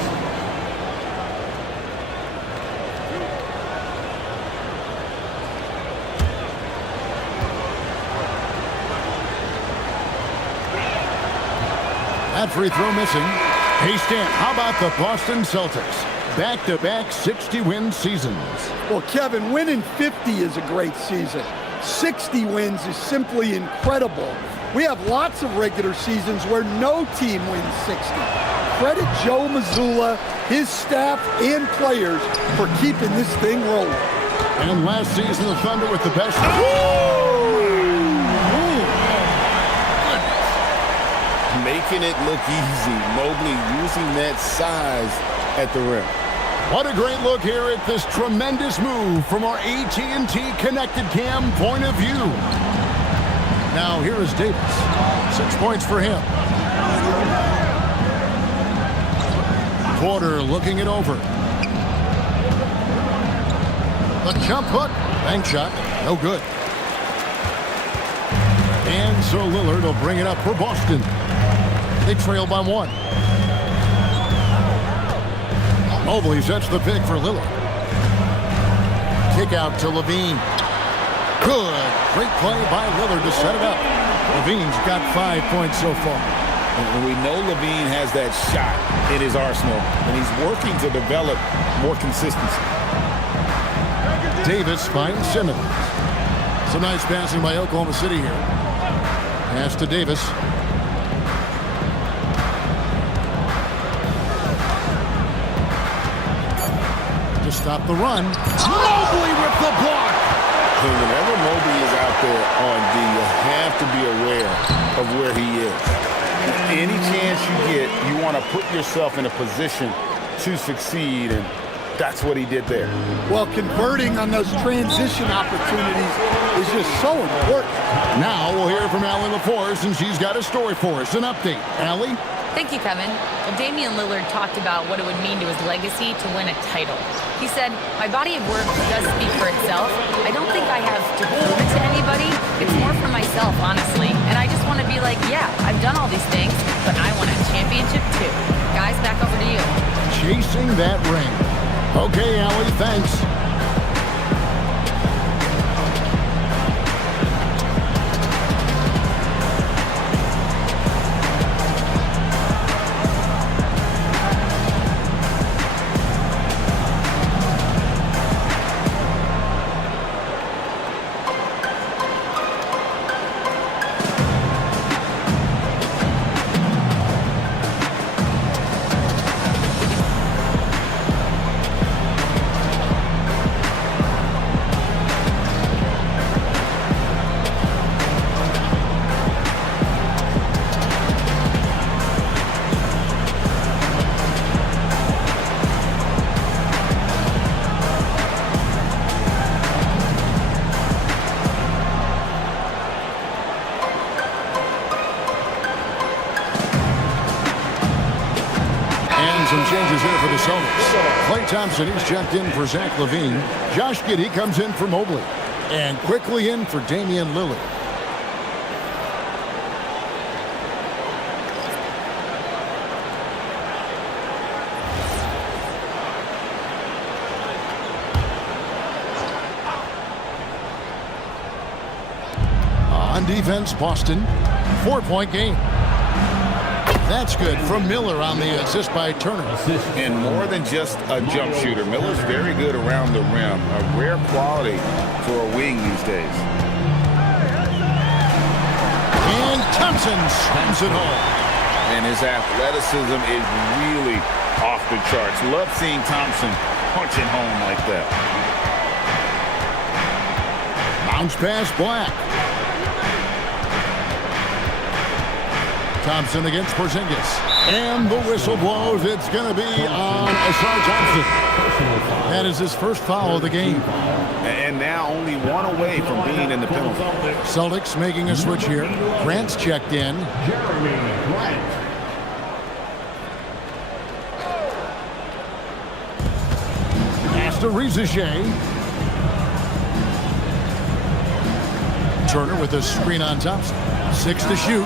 That free throw missing. Hey, Stan, how about the Boston Celtics? Back-to-back 60-win seasons. Well, Kevin, winning 50 is a great season. 60 wins is simply incredible. We have lots of regular seasons where no team wins 60. Credit Joe Mazzulla, his staff, and players for keeping this thing rolling. And last season, the Thunder with the best. Making it look easy. Mobley using that size at the rim. What a great look here at this tremendous move from our AT&T Connected Cam point of view. Now here is Davis. 6 points for him. Porter looking it over. The jump hook. Bank shot. No good. And so Lillard will bring it up for Boston. They trail by 1. Mobley sets the pick for Lillard. Kick out to Levine. Good. Great play by Lillard to set it up. Levine's got 5 points so far. And we know Levine has that shot in his arsenal, and he's working to develop more consistency. Davis finds Simmons. Some nice passing by Oklahoma City here. Pass to Davis. To stop the run. Mobley with the block. And whenever Mobley is out there on D, you have to be aware of where he is. Any chance you get, you want to put yourself in a position to succeed, and that's what he did there. Well, converting on those transition opportunities is just so important. Now we'll hear from Allie LaForce, and she's got a story for us. An update. Allie? Thank you, Kevin. Well, Damian Lillard talked about what it would mean to his legacy to win a title. He said, "My body of work does speak for itself. I don't think I have to prove it to anybody. It's more for myself, honestly. And I just want to be like, yeah, I've done all these things, but I want a championship too." Guys, back over to you. Chasing that ring. Okay, Allie, thanks. Thompson, he's checked in for Zach LaVine. Josh Giddey comes in for Mobley. And quickly in for Damian Lillard. On defense, Boston, 4-point game. That's good from Miller on the assist by Turner. And more than just a jump shooter, Miller's very good around the rim. A rare quality for a wing these days. And Thompson slams it home. And his athleticism is really off the charts. Love seeing Thompson punching home like that. Bounce pass, Black. Thompson against Porzingis. And the whistle blows. It's going to be on Ausar Thompson. That is his first foul of the game. And now only one away from being in the penalty. Celtics making a switch here. Grant's checked in. Jeremy Grant. Pass to Rizachet. Turner with a screen on Thompson. 6 to shoot.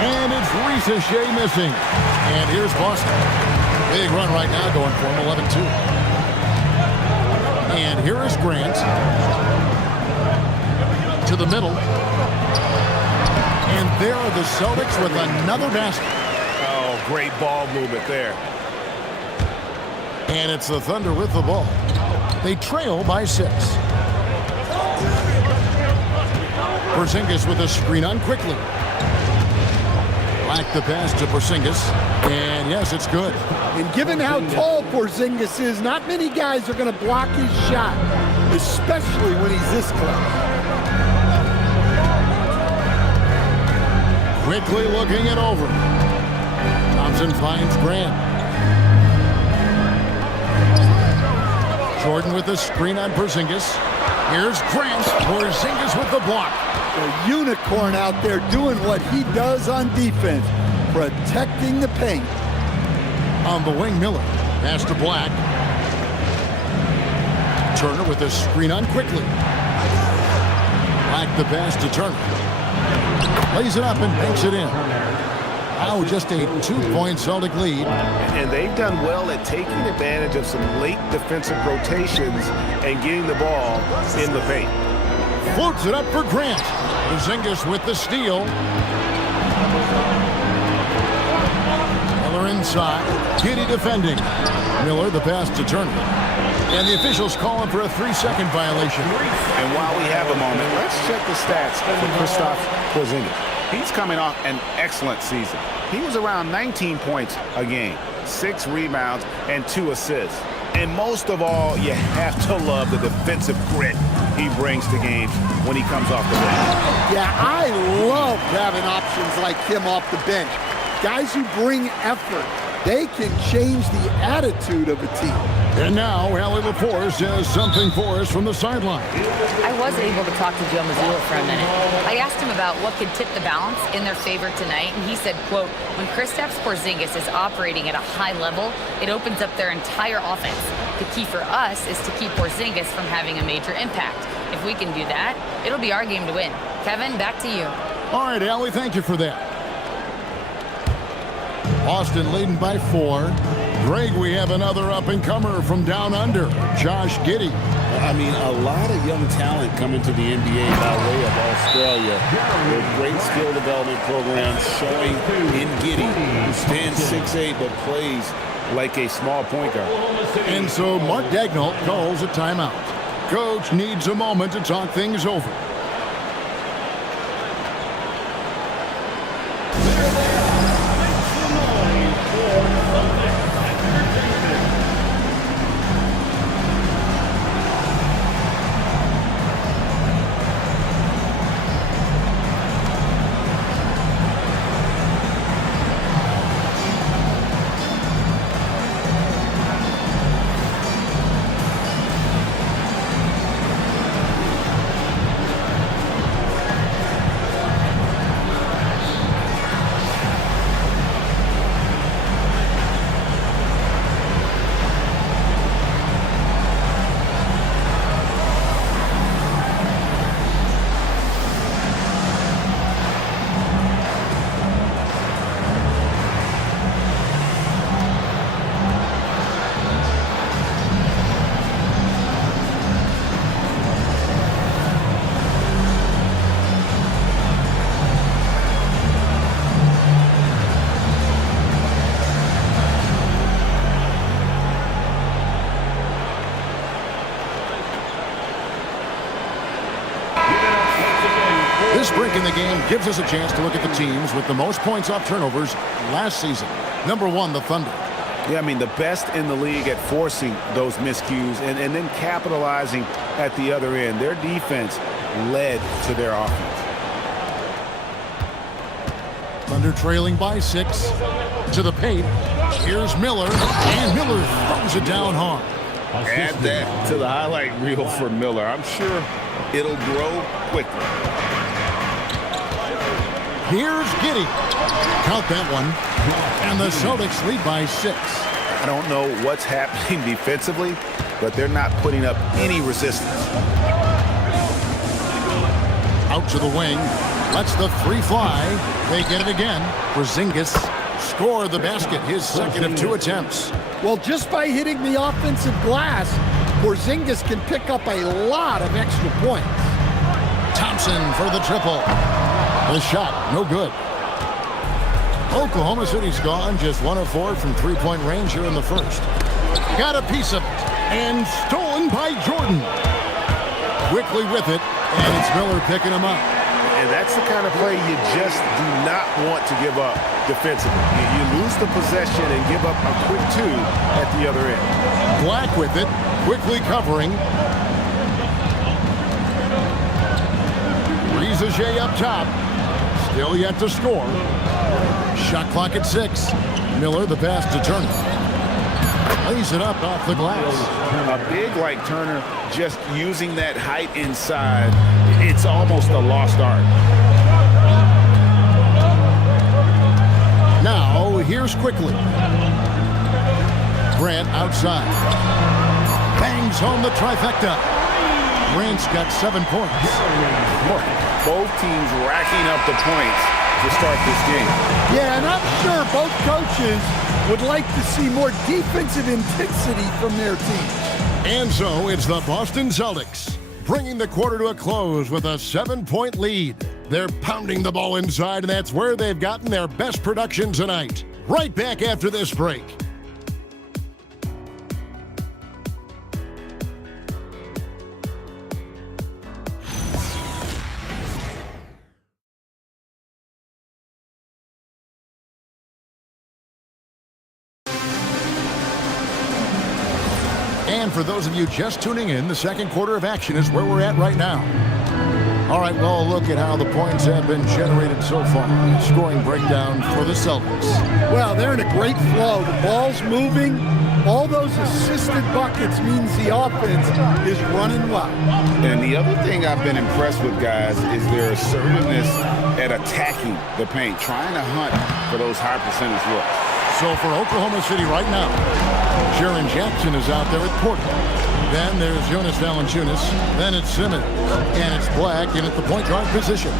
And it's Rizachet missing. And here's Boston. Big run right now going for him, 11-2. And here is Grant. To the middle. And there are the Celtics with another basket. Oh, great ball movement there. And it's the Thunder with the ball. They trail by 6. Porzingis with a screen on quickly. Black the pass to Porzingis. And yes, it's good. And given how tall Porzingis is, not many guys are going to block his shot, especially when he's this close. Quickly looking it over. Thompson finds Grant. Jordan with the screen on Porzingis. Here's Grant. Porzingis with the block. A unicorn out there doing what he does on defense, protecting the paint. On the wing, Miller. Pass to Black. Turner with a screen on quickly. Black the pass to Turner. Lays it up and banks it in. Now just a 2-point Celtic lead. And they've done well at taking advantage of some late defensive rotations and getting the ball in the paint. Floats it up for Grant. Porzingis with the steal. Miller inside. Giddey defending. Miller the pass to Turner. And the officials calling for a 3-second violation. And while we have a moment, let's check the stats for Kristaps Porzingis. He's coming off an excellent season. He was around 19 points a game, 6 rebounds, and 2 assists. And most of all, you have to love the defensive grit he brings to games when he comes off the bench. Yeah, I love having options like him off the bench. Guys who bring effort. They can change the attitude of a team. And now, Allie LaForce has something for us from the sideline. I was able to talk to Joe Mazzulla for a minute. I asked him about what could tip the balance in their favor tonight, and he said, quote, when Kristaps Porzingis is operating at a high level, it opens up their entire offense. The key for us is to keep Porzingis from having a major impact. If we can do that, it'll be our game to win. Kevin, back to you. All right, Allie, thank you for that. Boston leading by 4. Greg, we have another up-and-comer from down under, Josh Giddey. I mean, a lot of young talent coming to the NBA by way of Australia. With great skill development programs showing in Giddey, who stands 6'8", but plays like a small point guard. And so Mark Daigneault calls a timeout. Coach needs a moment to talk things over. This break in the game gives us a chance to look at the teams with the most points off turnovers last season. Number 1, the Thunder. Yeah, I mean, the best in the league at forcing those miscues and then capitalizing at the other end. Their defense led to their offense. Thunder trailing by 6 to the paint. Here's Miller, and Miller throws it down hard. Add that to the highlight reel for Miller. I'm sure it'll grow quickly. Here's Giddey. Count that one. And the Celtics lead by 6. I don't know what's happening defensively, but they're not putting up any resistance. Out to the wing. Lets the 3 fly. They get it again. Porzingis scored the basket, his second of 2 attempts. Well, just by hitting the offensive glass, Porzingis can pick up a lot of extra points. Thompson for the triple. The shot, no good. Oklahoma City's gone just 1 of 4 from 3-point range here in the first. Got a piece of it, and stolen by Jordan. Quickly with it, and it's Miller picking him up. And that's the kind of play you just do not want to give up defensively. You lose the possession and give up a quick 2 at the other end. Black with it, quickly covering. Rizaje up top. Still yet to score. Shot clock at 6. Miller, the pass to Turner. Lays it up off the glass. A big like Turner, just using that height inside, it's almost a lost art. Now, here's quickly. Grant outside. Bangs home the trifecta. Grant's got 7 points. Both teams racking up the points to start this game. Yeah, and I'm sure both coaches would like to see more defensive intensity from their team. And so it's the Boston Celtics, bringing the quarter to a close with a 7-point lead. They're pounding the ball inside, and that's where they've gotten their best production tonight. Right back after this break. And for those of you just tuning in, the second quarter of action is where we're at right now. All right, well, look at how the points have been generated so far. Scoring breakdown for the Celtics. Well, they're in a great flow. The ball's moving. All those assisted buckets means the offense is running well. And the other thing I've been impressed with, guys, is their assertiveness at attacking the paint, trying to hunt for those high percentage looks. So for Oklahoma City right now, Jaren Jackson is out there at Porter. Then there's Jonas Valanciunas. Then it's Simmons. And it's Black in at the point guard position.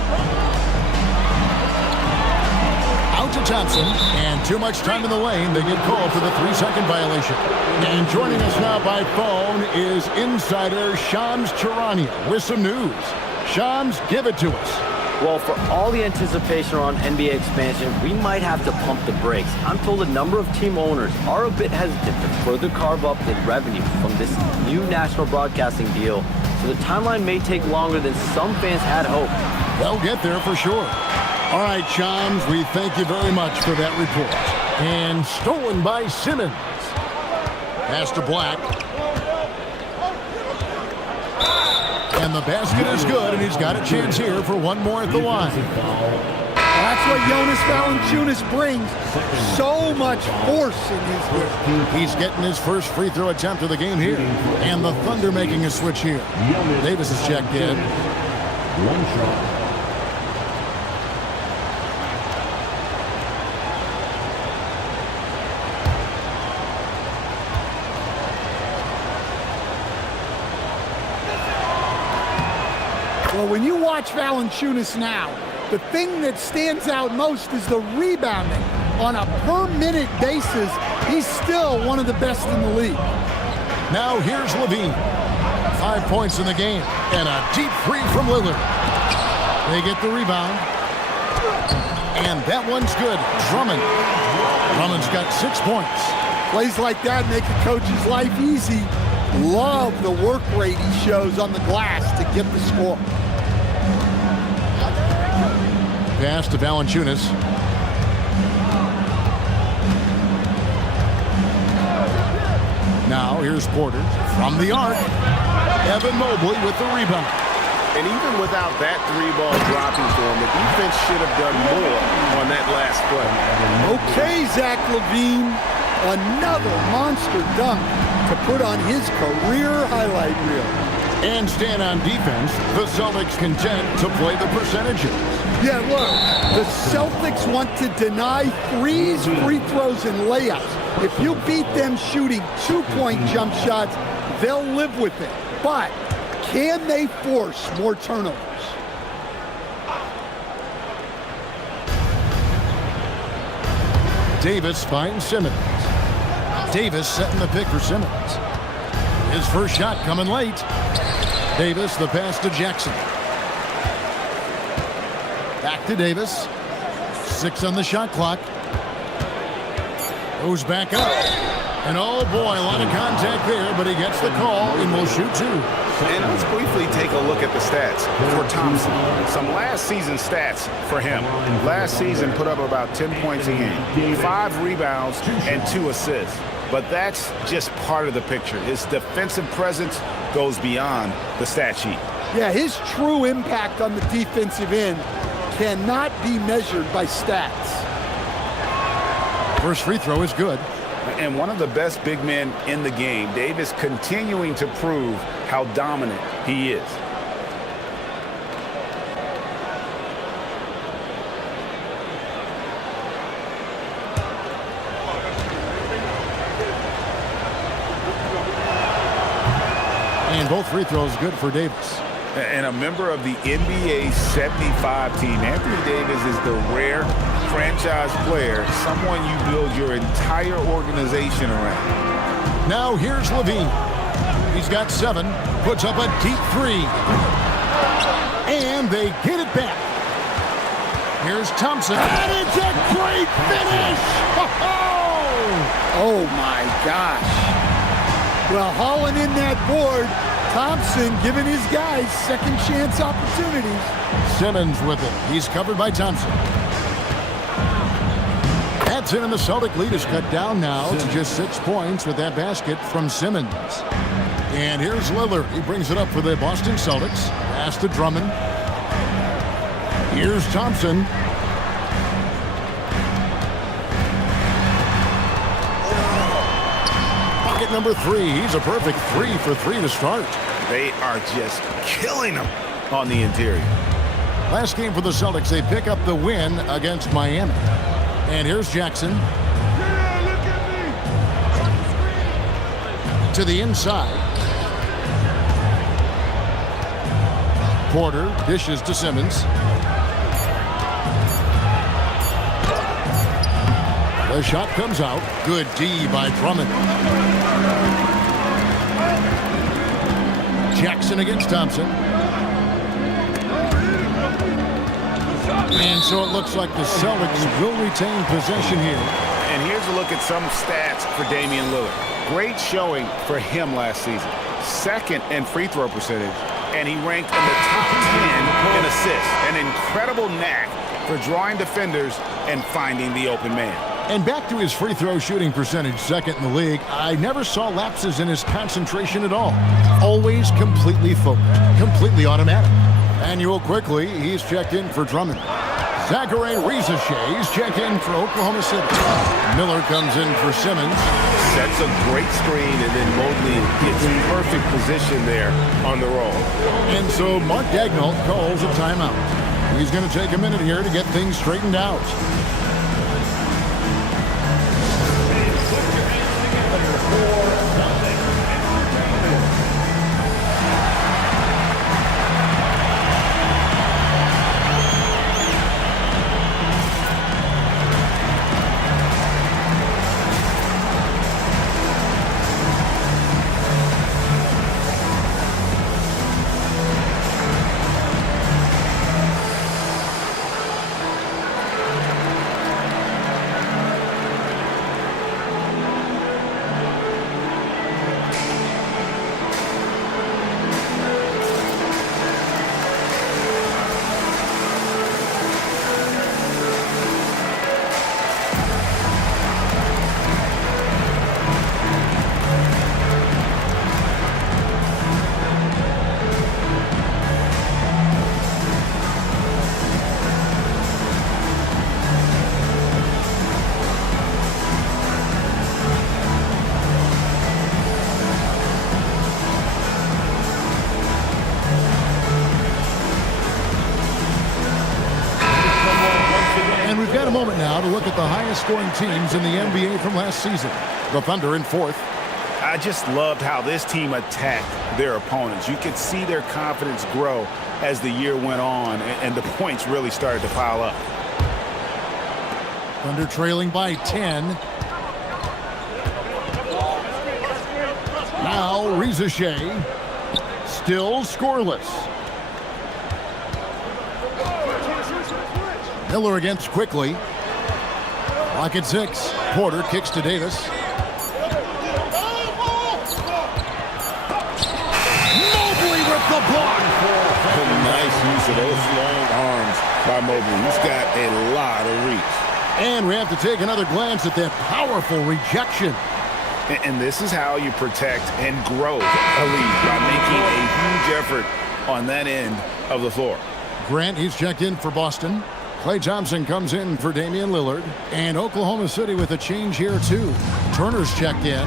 Out to Thompson. And too much time in the lane. They get called for the 3-second violation. And joining us now by phone is insider Shams Charania with some news. Shams, give it to us. Well, for all the anticipation around NBA expansion, we might have to pump the brakes. I'm told a number of team owners are a bit hesitant to further carve up the revenue from this new national broadcasting deal, so the timeline may take longer than some fans had hoped. They'll get there for sure. All right, Shams, we thank you very much for that report. And stolen by Simmons. Pass to Black. And the basket is good, and he's got a chance here for one more at the line. That's what Jonas Valanciunas brings. So much force in his game. He's getting his first free throw attempt of the game here. And the Thunder making a switch here. Davis is checked in. One shot. Well, when you watch Valanciunas now, the thing that stands out most is the rebounding. On a per-minute basis, he's still one of the best in the league. Now here's Levine. 5 points in the game, and a deep three from Lillard. They get the rebound. And that one's good. Drummond. Drummond's got 6 points. Plays like that make a coach's life easy. Love the work rate he shows on the glass to get the score. pass to Valanciunas. Now here's Porter from the arc. Evan Mobley with the rebound. And even without that three-ball dropping for him, the defense should have done more on that last play. Okay, Zach LaVine. Another monster dunk to put on his career highlight reel. And stand on defense, the Celtics content to play the percentages. Yeah, look, the Celtics want to deny threes, free throws, and layups. If you beat them shooting two-point jump shots, they'll live with it. But can they force more turnovers? Davis finds Simmons. Davis setting the pick for Simmons. His first shot coming late. Davis, the pass to Jackson. Back to Davis. 6 on the shot clock. Goes back up. And oh boy, a lot of contact there, but he gets the call and will shoot 2. And let's briefly take a look at the stats for Thompson. Some last season stats for him. Last season put up about 10 points a game, 5 rebounds, and 2 assists. But that's just part of the picture. His defensive presence goes beyond the stat sheet. Yeah, his true impact on the defensive end cannot be measured by stats. First free throw is good. And one of the best big men in the game, Davis continuing to prove how dominant he is. And both free throws good for Davis. And a member of the NBA 75 team, Anthony Davis is the rare franchise player, someone you build your entire organization around. Now here's LaVine. He's got 7, puts up a deep 3. And they get it back. Here's Thompson. And it's a great finish! Oh my gosh. Well, hauling in that board, Thompson giving his guys second chance opportunities. Simmons with it. He's covered by Thompson. That's in, and the Celtic lead is cut down now to just 6 points with that basket from Simmons. And here's Lillard. He brings it up for the Boston Celtics. Pass to Drummond. Here's Thompson. Bucket number 3. He's a perfect 3 for 3 to start. They are just killing them on the interior. Last game for the Celtics, they pick up the win against Miami. And here's Jackson. To the inside. Porter dishes to Simmons. The shot comes out. Good D by Drummond. Jackson against Thompson. And so it looks like the Celtics will retain possession here. And here's a look at some stats for Damian Lillard. Great showing for him last season. 2nd in free throw percentage, and he ranked in the top 10 in assists. An incredible knack for drawing defenders and finding the open man. And back to his free throw shooting percentage, 2nd in the league. I never saw lapses in his concentration at all. Always completely focused, completely automatic. Manuel quickly, he's checked in for Drummond. Zachary Risache, he's checked in for Oklahoma City. Miller comes in for Simmons. Sets a great screen, and then Mobley gets perfect position there on the roll. And so Mark Daigneault calls a timeout. He's going to take a minute here to get things straightened out. moment now to look at the highest scoring teams in the NBA from last season. The Thunder in 4th. I just loved how this team attacked their opponents. You could see their confidence grow as the year went on, and the points really started to pile up. Thunder trailing by 10. Now Reza Shea, still scoreless. Miller against Quickly. Clock at 6. Porter kicks to Davis. Mobley with the block. Nice use of those long arms by Mobley. He's got a lot of reach. And we have to take another glance at that powerful rejection. And this is how you protect and grow a lead, by making a huge effort on that end of the floor. Grant, he's checked in for Boston. Klay Thompson comes in for Damian Lillard. And Oklahoma City with a change here, too. Turner's checked in.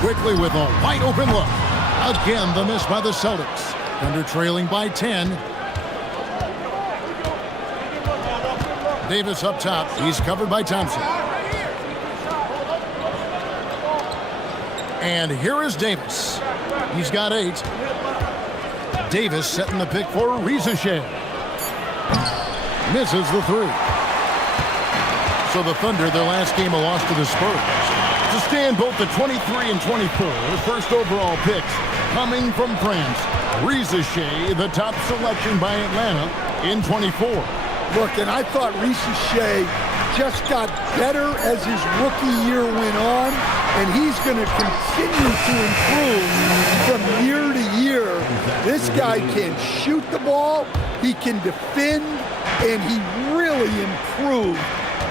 Quickly with a wide open look. Again, the miss by the Celtics. Thunder trailing by 10. Davis up top. He's covered by Thompson. And here is Davis. He's got 8. Davis setting the pick for Reza Shea. Misses the 3. So the Thunder, their last game, a loss to the Spurs. To stand both the 23 and 24 first overall picks coming from France. Reza Shea, the top selection by Atlanta in 24. Look, and I thought Reza Shea just got better as his rookie year went on, and he's going to continue to improve from year to year. This guy can shoot the ball, he can defend, and he really improved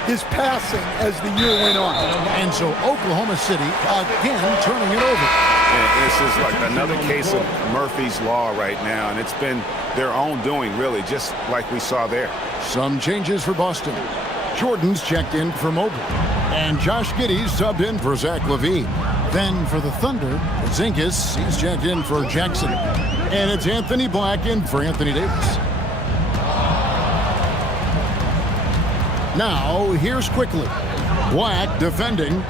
his passing as the year went on. And so Oklahoma City again turning it over. And this is like another case of Murphy's Law right now, and it's been their own doing, really, just like we saw there. Some changes for Boston. Jordan's checked in for Mobley. And Josh Giddey's subbed in for Zach LaVine. Then for the Thunder, Porzingis, he's checked in for Jackson. And it's Anthony Black in for Anthony Davis. Now, here's Quickly. Black defending.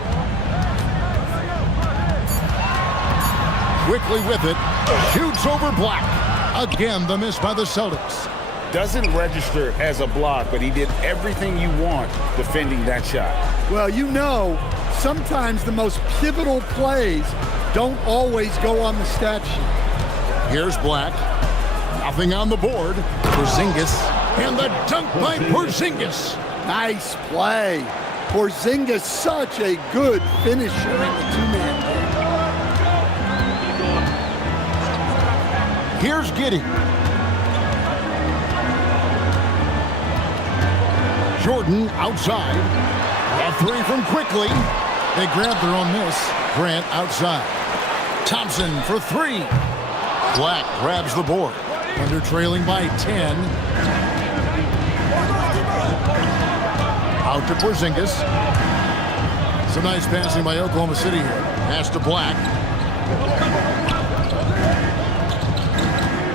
Quickly with it. Shoots over Black. Again, the miss by the Celtics. Doesn't register as a block, but he did everything you want defending that shot. Well, you know, sometimes the most pivotal plays don't always go on the stat sheet. Here's Black. Nothing on the board. Porzingis. And the dunk by Porzingis. Nice play. Porzingis, such a good finisher in the two-man game. Here's Giddey. Jordan outside. A 3 from Quickly. They grab their own miss. Grant outside. Thompson for 3. Black grabs the board. Under trailing by 10. Out to Porzingis. Some nice passing by Oklahoma City here. Pass to Black.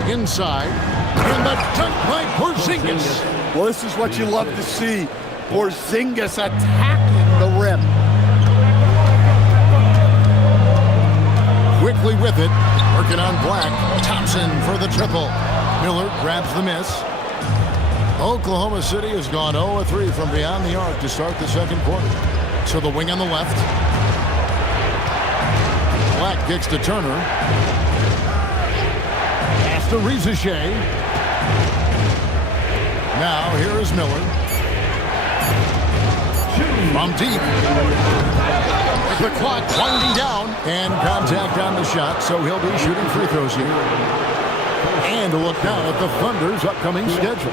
Inside. And the dunk by Porzingis. Well, this is what you love to see. Porzingis attacking the rim. Quickly with it. Working on Black. Thompson for the triple. Miller grabs the miss. Oklahoma City has gone 0-3 from beyond the arc to start the second quarter. So the wing on the left. Black kicks to Turner. Pass to Reza Shea. Now here is Miller. From deep. The clock winding down. And contact on the shot, so he'll be shooting free throws here. And a look now at the Thunder's upcoming schedule.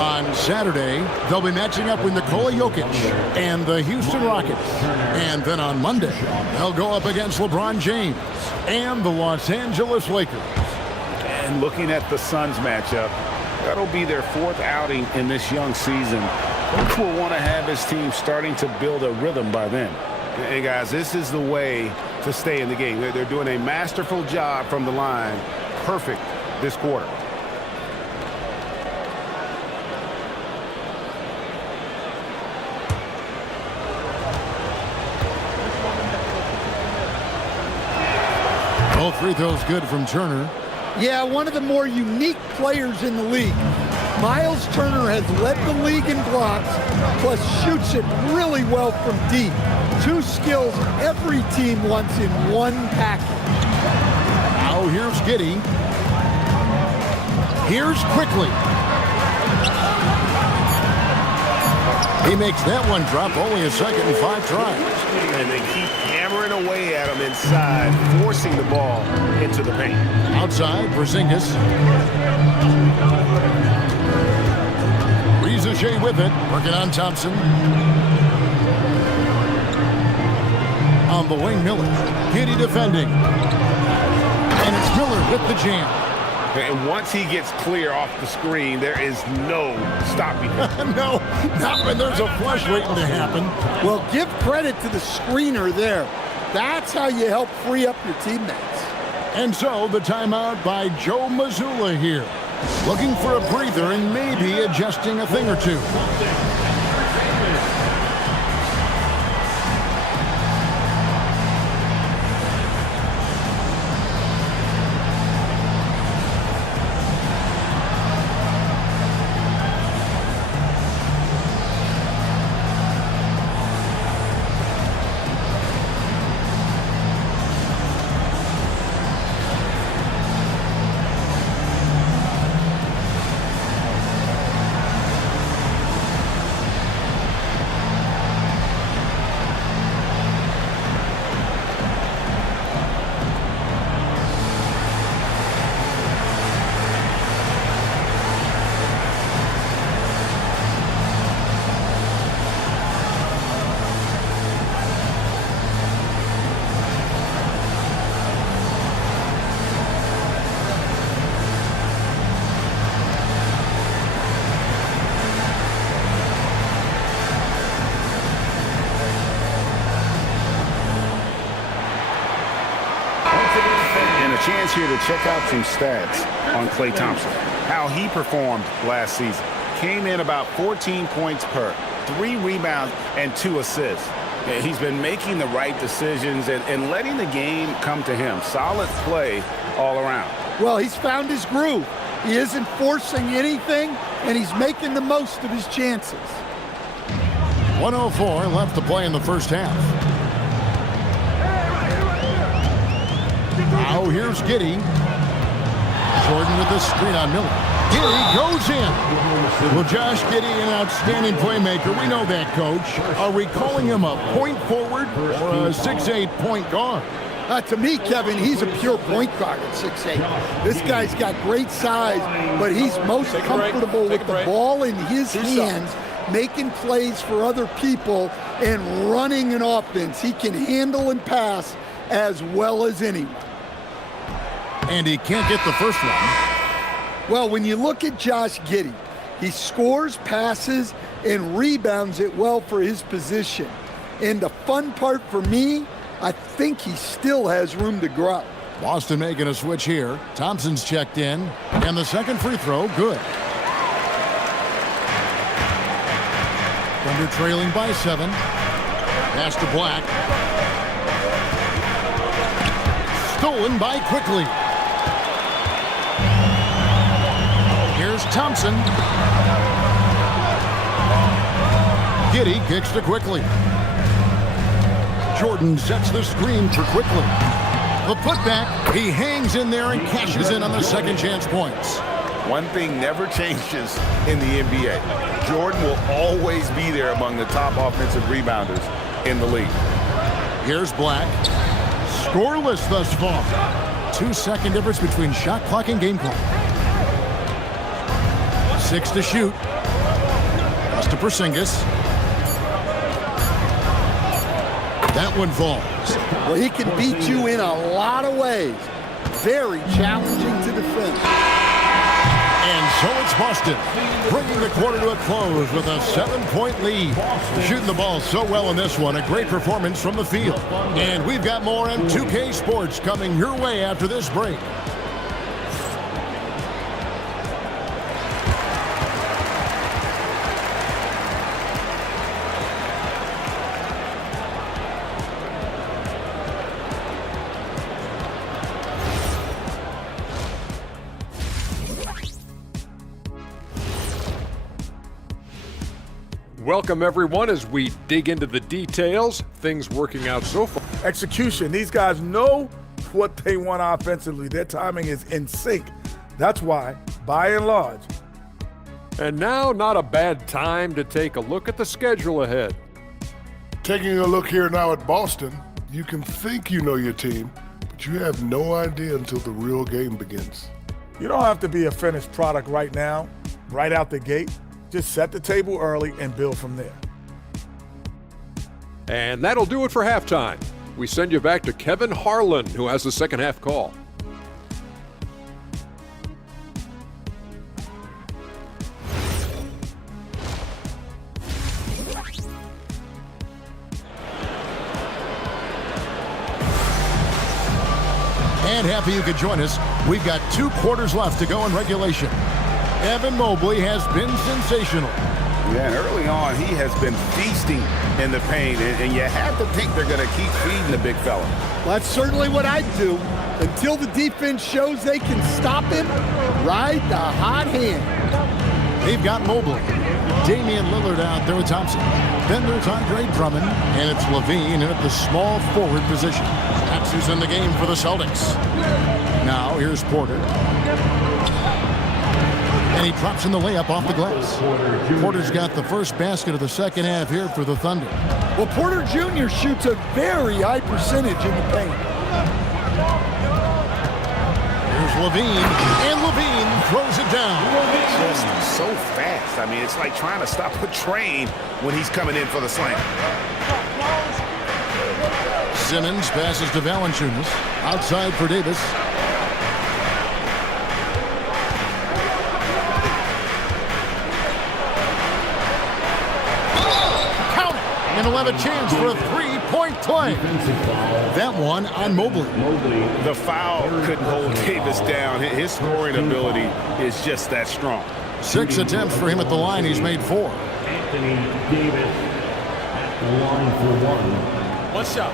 On Saturday, they'll be matching up with Nikola Jokic and the Houston Rockets. And then on Monday, they'll go up against LeBron James and the Los Angeles Lakers. And looking at the Suns matchup, that'll be their 4th outing in this young season. Coach will want to have his team starting to build a rhythm by then. Hey, guys, this is the way to stay in the game. They're doing a masterful job from the line. Perfect this quarter. Both free throws good from Turner. Yeah, one of the more unique players in the league. Miles Turner has led the league in blocks, plus shoots it really well from deep. Two skills every team wants in one package. Now here's Giddey. Here's Quickly. He makes that one drop, only a second and 5 tries. And they keep hammering away at him inside, forcing the ball into the paint. Outside, Porzingis. Rizer with it, working on Thompson. On the wing, Miller. Giddey defending. And it's Miller with the jam. And once he gets clear off the screen, there is no stopping him. No, not when there's a flush waiting to happen. Well, give credit to the screener there. That's how you help free up your teammates. And so the timeout by Joe Mazzulla here. Looking for a breather and maybe adjusting a thing or two. Chance here to check out some stats on Klay Thompson. How he performed last season. Came in about 14 points per, 3 rebounds, and 2 assists. He's been making the right decisions and letting the game come to him. Solid play all around. Well, he's found his groove. He isn't forcing anything, and he's making the most of his chances. 1:04 left to play in the first half. Now here's Giddey. Jordan with the screen on Miller. Giddey goes in. Well, Josh Giddey, an outstanding playmaker. We know that, Coach. Are we calling him a point forward or a 6'8" point guard? To me, Kevin, he's a pure point guard at 6'8". This guy's got great size, but he's most comfortable with the ball in his hands, making plays for other people and running an offense. He can handle and pass as well as anyone. And he can't get the first one. Well, when you look at Josh Giddey, he scores, passes, and rebounds it well for his position. And the fun part for me, I think he still has room to grow. Boston making a switch here. Thompson's checked in. And the second free throw, good. Thunder trailing by 7. Pass to Black. Stolen by Quickly. Here's Thompson. Giddey kicks to Quickly. Jordan sets the screen for Quickly. The putback, he hangs in there and cashes in on the second chance points. One thing never changes in the NBA. Jordan will always be there among the top offensive rebounders in the league. Here's Black. Scoreless thus far. 2-second difference between shot clock and game clock. 6 to shoot. Pass to Porzingis. That one falls. Well, he can beat you in a lot of ways. Very challenging to defend. And so it's Boston, bringing the quarter to a close with a 7-point lead. Shooting the ball so well in this one, a great performance from the field. And we've got more on 2K Sports coming your way after this break. Welcome, everyone, as we dig into the details. Things working out so far. Execution. These guys know what they want offensively. Their timing is in sync. That's why, by and large. And now, not a bad time to take a look at the schedule ahead. Taking a look here now at Boston, you can think you know your team, but you have no idea until the real game begins. You don't have to be a finished product right now, right out the gate. Just set the table early and build from there. And that'll do it for halftime. We send you back to Kevin Harlan, who has the second half call. And happy you could join us. We've got 2 quarters left to go in regulation. Evan Mobley has been sensational. Yeah, and early on, he has been feasting in the paint, and you have to think they're going to keep feeding the big fella. Well, that's certainly what I'd do. Until the defense shows they can stop him, ride the hot hand. They've got Mobley. Damian Lillard out there with Thompson. Then there's Andre Drummond, and it's Levine in at the small forward position. That's who's in the game for the Celtics. Now, here's Porter. And he drops in the layup off the glass. Porter's got the first basket of the second half here for the Thunder. Well, Porter Jr. shoots a very high percentage in the paint. Here's Levine, and Levine throws it down. Just so fast. I mean, it's like trying to stop a train when he's coming in for the slam. Simmons passes to Valanciunas. Outside for Davis. And he'll have a chance for a 3-point play. That one on Mobley. The foul couldn't hold Davis down. His scoring ability is just that strong. 6 attempts for him at the line. He's made 4. Anthony Davis at the line for 1. One shot.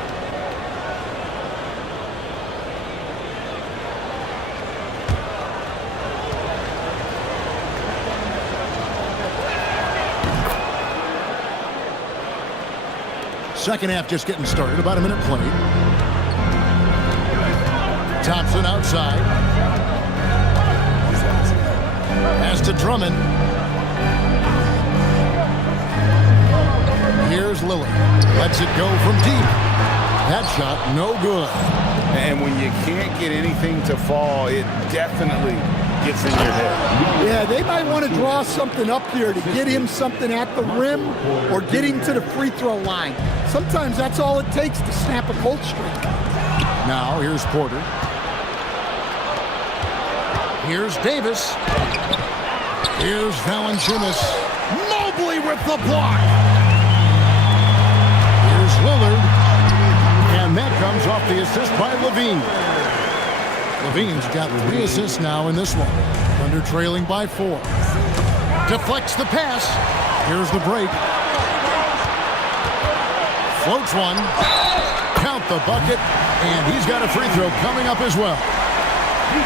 Second half just getting started. About a minute played. Thompson outside. Pass to Drummond. Here's Lillard. Lets it go from deep. That shot, no good. And when you can't get anything to fall, it definitely gets in your head. Yeah, they might want to draw something up here to get him something at the rim or get him to the free throw line. Sometimes that's all it takes to snap a cold streak. Now, here's Porter. Here's Davis. Here's Valanciunas. Mobley with the block. Here's Lillard. And that comes off the assist by Levine. Levine's got 3 assists now in this one. Thunder trailing by 4. Deflects the pass. Here's the break. Floats one. Count the bucket. And he's got a free throw coming up as well.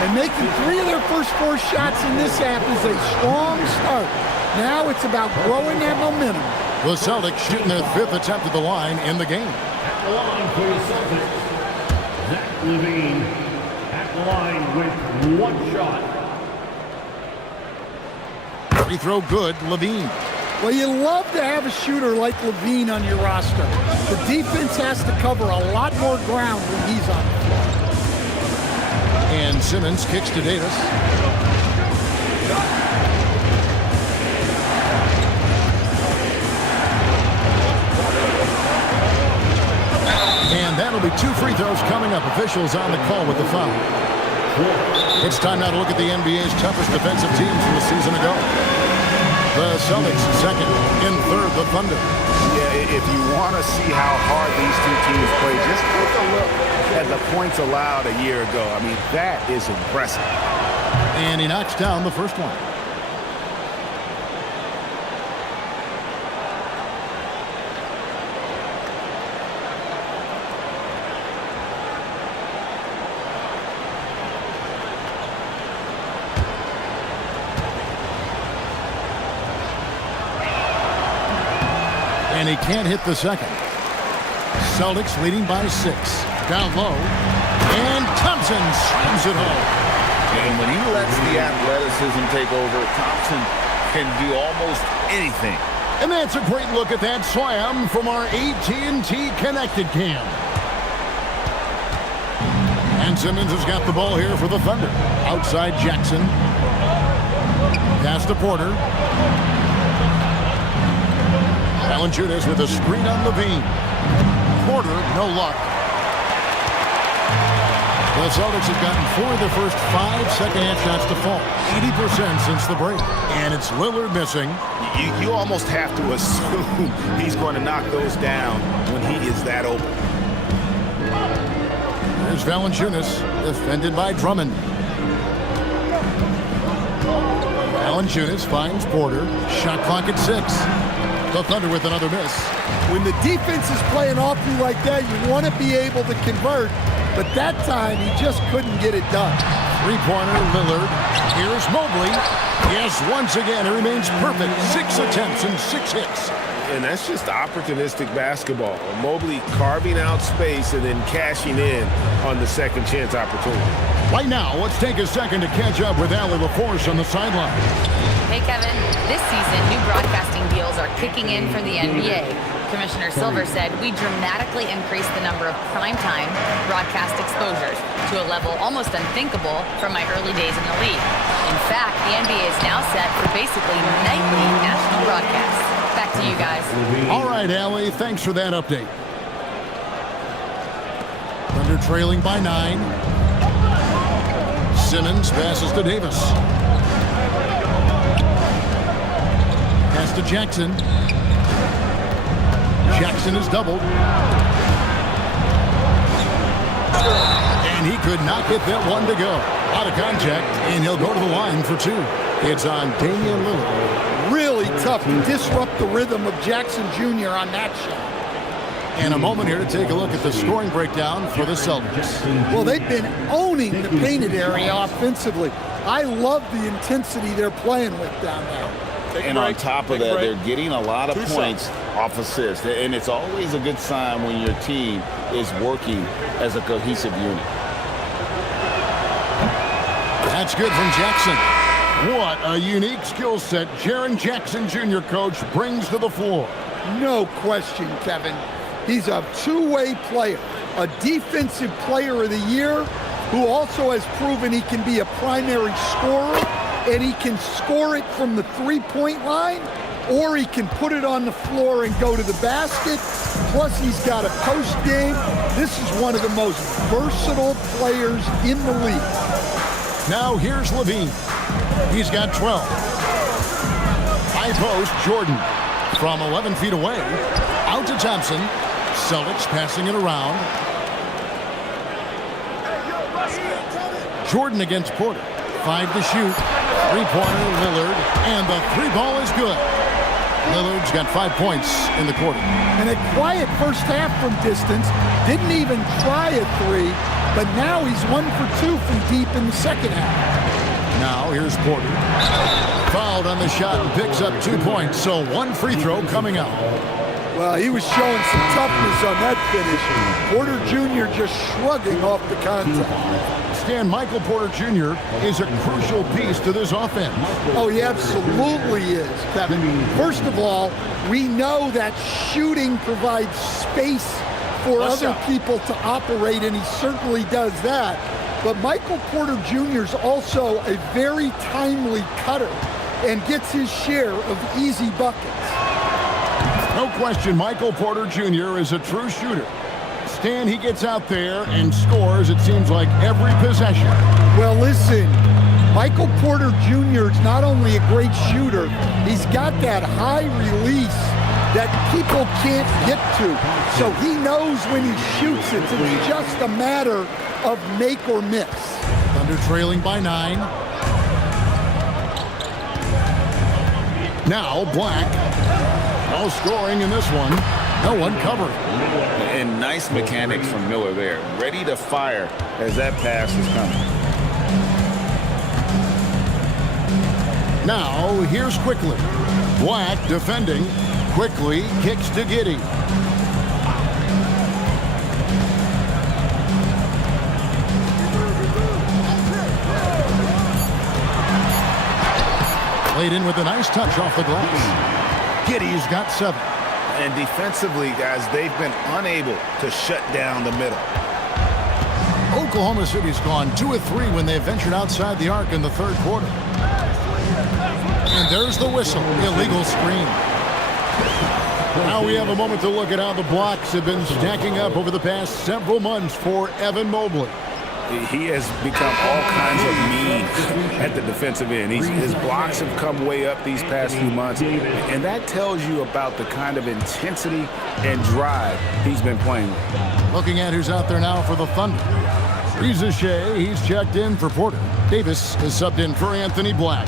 And making 3 of their first 4 shots in this half is a strong start. Now it's about growing that momentum. The Celtics shooting their 5th attempt at the line in the game. At the line for the Celtics, Zach Levine at the line with 1 shot. Free throw good, Levine. Well, you love to have a shooter like Levine on your roster. The defense has to cover a lot more ground when he's on the floor. And Simmons kicks to Davis. And that'll be 2 free throws coming up. Officials on the call with the foul. It's time now to look at the NBA's toughest defensive teams from the season ago. The Celtics second, in third, the Thunder. Yeah, if you want to see how hard these 2 teams play, just take a look at the points allowed a year ago. I mean, that is impressive. And he knocks down the first one. And he can't hit the second. Celtics leading by 6. Down low. And Thompson slams it home. And when he lets the athleticism take over, Thompson can do almost anything. And that's a great look at that slam from our AT&T Connected Cam. And Simmons has got the ball here for the Thunder. Outside Jackson. Pass to Porter. Valanciunas with a screen on Levine. Porter, no luck. The Celtics have gotten 4 of the first 5 second-half shots to fall. 80% since the break. And it's Lillard missing. You almost have to assume he's going to knock those down when he is that open. There's Valanciunas, defended by Drummond. Valanciunas finds Porter. Shot clock at 6. The Thunder with another miss. When the defense is playing off you like that, you want to be able to convert. But that time, he just couldn't get it done. Three-pointer, Lillard. Here's Mobley. Yes, once again, he remains perfect. 6 attempts and 6 hits. And that's just opportunistic basketball. Mobley carving out space and then cashing in on the second chance opportunity. Right now, let's take a second to catch up with Allie LaForce on the sideline. Hey, Kevin. This season, new broadcasting deals are kicking in for the NBA. Commissioner Silver said we dramatically increased the number of primetime broadcast exposures to a level almost unthinkable from my early days in the league. In fact, the NBA is now set for basically nightly national broadcasts. Back to you guys. All right, Allie, thanks for that update. Thunder trailing by 9. Simmons passes to Davis. Pass to Jackson. Jackson is doubled. And he could not get that one to go. Out of contact, and he'll go to the line for 2. It's on Damian Lillard. Really tough to disrupt the rhythm of Jackson Jr. on that shot. And a moment here to take a look at the scoring breakdown for the Celtics. Well, they've been owning the painted area offensively. I love the intensity they're playing with down there. And on top of that, they're getting a lot of points off assists. And it's always a good sign when your team is working as a cohesive unit. That's good from Jackson. What a unique skill set Jaren Jackson Jr. coach brings to the floor. No question, Kevin. He's a two-way player, a defensive player of the year who also has proven he can be a primary scorer, and he can score it from the three-point line, or he can put it on the floor and go to the basket. Plus, he's got a post game. This is one of the most versatile players in the league. Now here's Levine. He's got 12. High post, Jordan. From 11 feet away, out to Thompson. Celtics passing it around. Jordan against Porter. 5 to shoot. Three-pointer, Lillard. And the 3-ball is good. Lillard's got 5 points in the quarter. And a quiet first half from distance. Didn't even try a 3, but now he's 1 for 2 from deep in the second half. Now here's Porter. Fouled on the shot and picks up 2 points. So 1 free throw coming up. Well, he was showing some toughness on that finish. Porter Jr. just shrugging off the contact. Stan, Michael Porter Jr. is a crucial piece to this offense. Oh, he absolutely is, Kevin. First of all, we know that shooting provides space for other people to operate, and he certainly does that. But Michael Porter Jr. is also a very timely cutter and gets his share of easy buckets. No question, Michael Porter Jr. is a true shooter. Stan, he gets out there and scores, it seems like, every possession. Well, listen, Michael Porter Jr. is not only a great shooter, he's got that high release that people can't get to. So he knows when he shoots it. It's just a matter of make or miss. Thunder trailing by 9. Now Black. No scoring in this one. No one covering. And nice mechanics from Miller there. Ready to fire as that pass is coming. Now here's Quickly. Black defending. Quickly kicks to Giddey. Played in with a nice touch off the glass. Giddey's got 7. And defensively, guys, they've been unable to shut down the middle. Oklahoma City's gone 2 of 3 when they ventured outside the arc in the third quarter. And there's the whistle. Illegal screen. Now we have a moment to look at how the blocks have been stacking up over the past several months for Evan Mobley. He has become all kinds of mean at the defensive end. His blocks have come way up these past few months, and that tells you about the kind of intensity and drive he's been playing with. Looking at who's out there now for the Thunder. Reza Shea, he's checked in for Porter. Davis is subbed in for Anthony Black.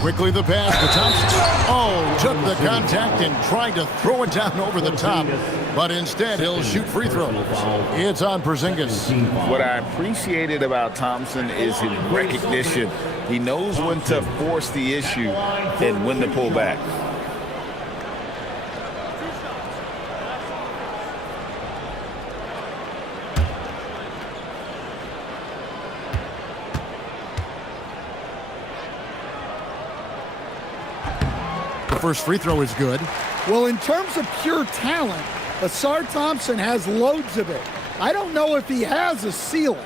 Quickly the pass to Thompson. Oh, took the contact and tried to throw it down over the top. But instead, he'll shoot free throws. It's on Porzingis. What I appreciated about Thompson is his recognition. He knows when to force the issue and when to pull back. First free throw is good. Well, in terms of pure talent, Ausar Thompson has loads of it. I don't know if he has a ceiling.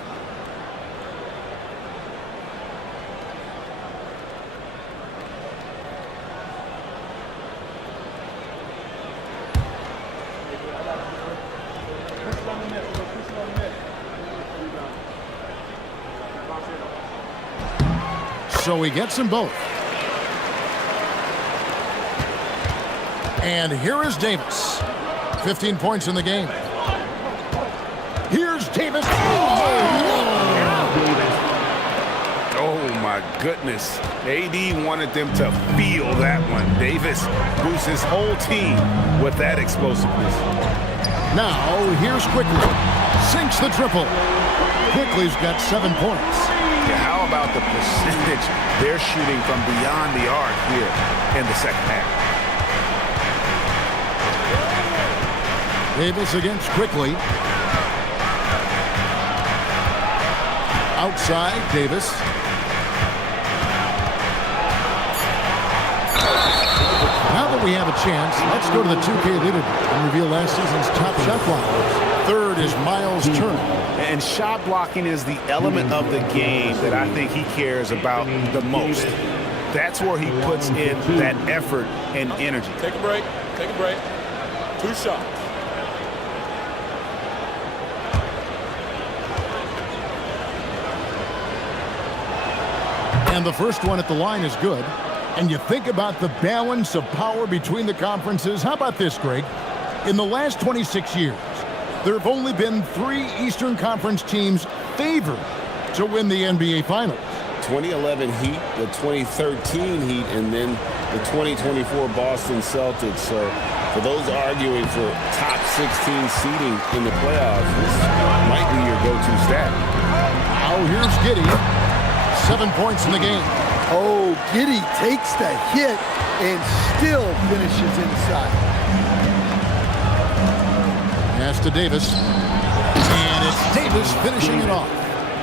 So he gets them both. And here is Davis. 15 points in the game. Here's Davis. Oh, my goodness. AD wanted them to feel that one. Davis boosts his whole team with that explosiveness. Now, here's Quickly. Sinks the triple. Quickly's got 7 points. Yeah, how about the percentage they're shooting from beyond the arc here in the second half? Davis against Quickly. Outside, Davis. Now that we have a chance, let's go to the 2K leaderboard and reveal last season's top shot blockers. Third is Miles Turner. And shot blocking is the element of the game that I think he cares about the most. That's where he puts in that effort and energy. Take a break. Take a break. 2 shots. And the first one at the line is good. And you think about the balance of power between the conferences. How about this, Greg? In the last 26 years, there have only been 3 Eastern Conference teams favored to win the NBA Finals. 2011 Heat, the 2013 Heat, and then the 2024 Boston Celtics. So for those arguing for top 16 seeding in the playoffs, this might be your go-to stat. Now here's Giddey. 7 points in the game. Oh, Giddey takes the hit and still finishes inside. Pass to Davis. And it's Davis finishing it off.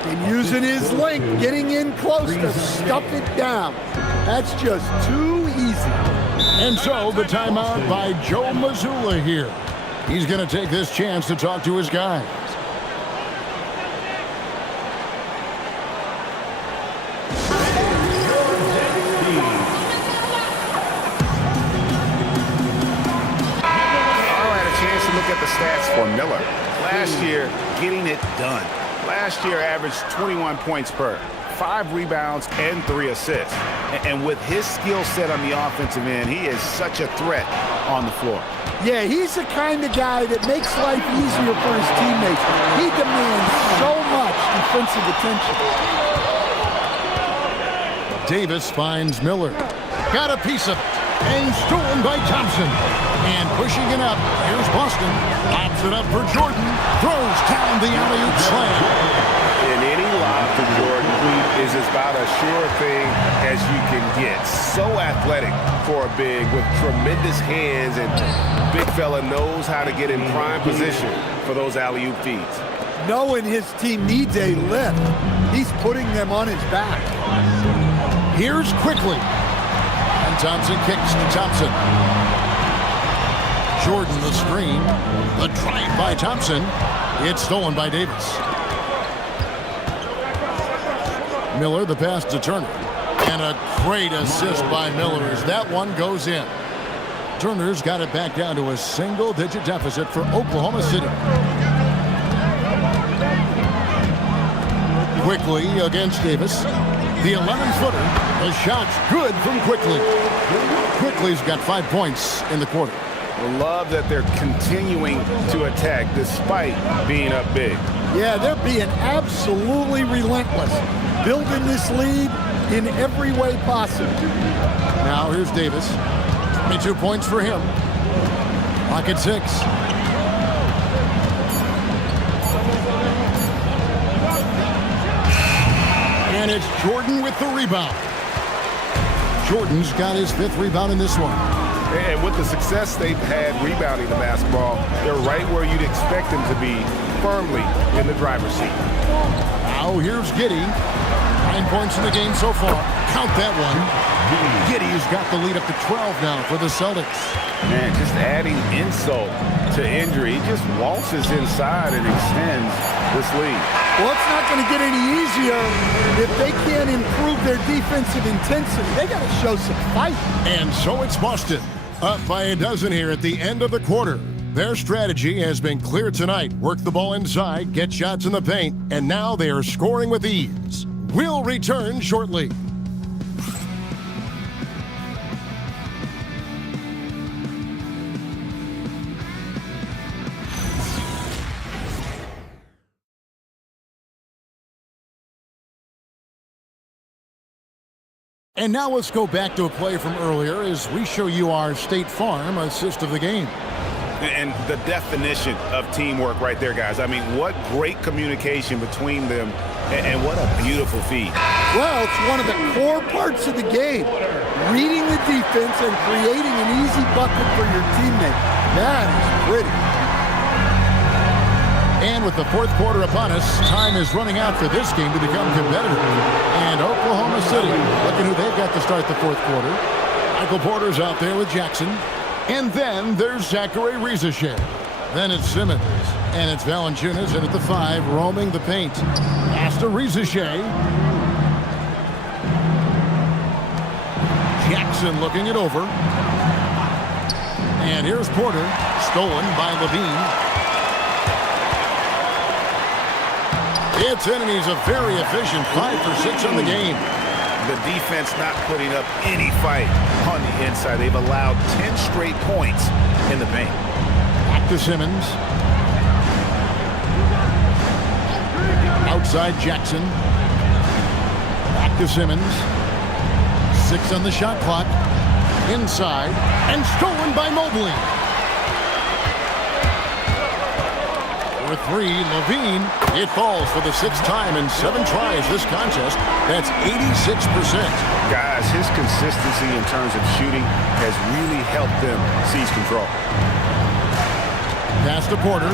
And using his length, getting in close to stuff it down. That's just too easy. And so the timeout by Joe Mazzulla here. He's going to take this chance to talk to his guys. At the stats for Miller. Last year, getting it done. Last year averaged 21 points per, 5 rebounds, and 3 assists. And with his skill set on the offensive end, he is such a threat on the floor. Yeah, he's the kind of guy that makes life easier for his teammates. He demands so much defensive attention. Davis finds Miller. Got a piece of it. And stolen by Thompson. And pushing it up, here's Boston. Lobs it up for Jordan. Throws down the alley-oop slam. And any lob to Jordan is about as sure thing as you can get. So athletic for a big with tremendous hands, and big fella knows how to get in prime position for those alley-oop feeds. Knowing his team needs a lift, he's putting them on his back. Here's Quickly. And Thompson kicks to Thompson. Jordan the screen. The drive by Thompson. It's stolen by Davis. Miller, the pass to Turner. And a great assist by Miller as that one goes in. Turner's got it back down to a single-digit deficit for Oklahoma City. Quickly against Davis. The 11-footer. The shot's good from Quickly. Quickly's got 5 points in the quarter. Love that they're continuing to attack despite being up big. Yeah, they're being absolutely relentless, building this lead in every way possible. Now here's Davis. 22 points for him. Clock at 6. And it's Jordan with the rebound. Jordan's got his 5th rebound in this one. And with the success they've had rebounding the basketball, they're right where you'd expect them to be, firmly in the driver's seat. Now here's Giddey. 9 points in the game so far. Count that one. Giddey's got the lead up to 12 now for the Celtics. Man, just adding insult to injury. He just waltzes inside and extends this lead. Well, it's not going to get any easier if they can't improve their defensive intensity. They got to show some fight. And so it's Boston. Up by a dozen here at the end of the quarter. Their strategy has been clear tonight. Work the ball inside, get shots in the paint, and now they are scoring with ease. We'll return shortly. And now let's go back to a play from earlier as we show you our State Farm assist of the game. And the definition of teamwork right there, guys. I mean, what great communication between them, and what a beautiful feed. Well, it's one of the core parts of the game. Reading the defense and creating an easy bucket for your teammate. That is pretty. And with the 4th quarter upon us, time is running out for this game to become competitive. And Oklahoma City, look at who they've got to start the 4th quarter. Michael Porter's out there with Jackson. And then there's Zachary Rizachet. Then it's Simmons. And it's Valanciunas in at the 5, roaming the paint. Pass to Rizachet. Jackson looking it over. And here's Porter, stolen by Levine. It's in, and he's a very efficient 5 for 6 on the game. The defense not putting up any fight on the inside. They've allowed 10 straight points in the paint. Back to Simmons. Outside Jackson. Back to Simmons. 6 on the shot clock. Inside. And stolen by Mobley. For 3, Levine. It falls for the 6th time in 7 tries this contest. That's 86%. Guys, his consistency in terms of shooting has really helped them seize control. Pass to Porter.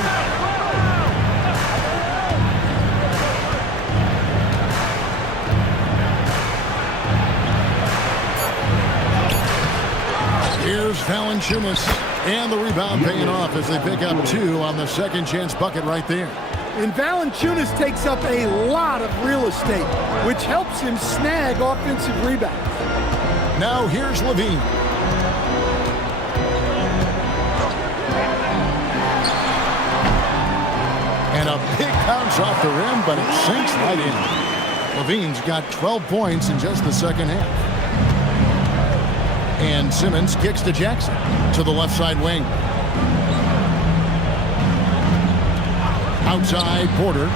Here's Valanciunas. And the rebound paying off as they pick up 2 on the second chance bucket right there. And Valanciunas takes up a lot of real estate, which helps him snag offensive rebounds. Now here's Levine. And a big bounce off the rim, but it sinks right in. Levine's got 12 points in just the second half. And Simmons kicks to Jackson to the left side wing. Outside, Porter.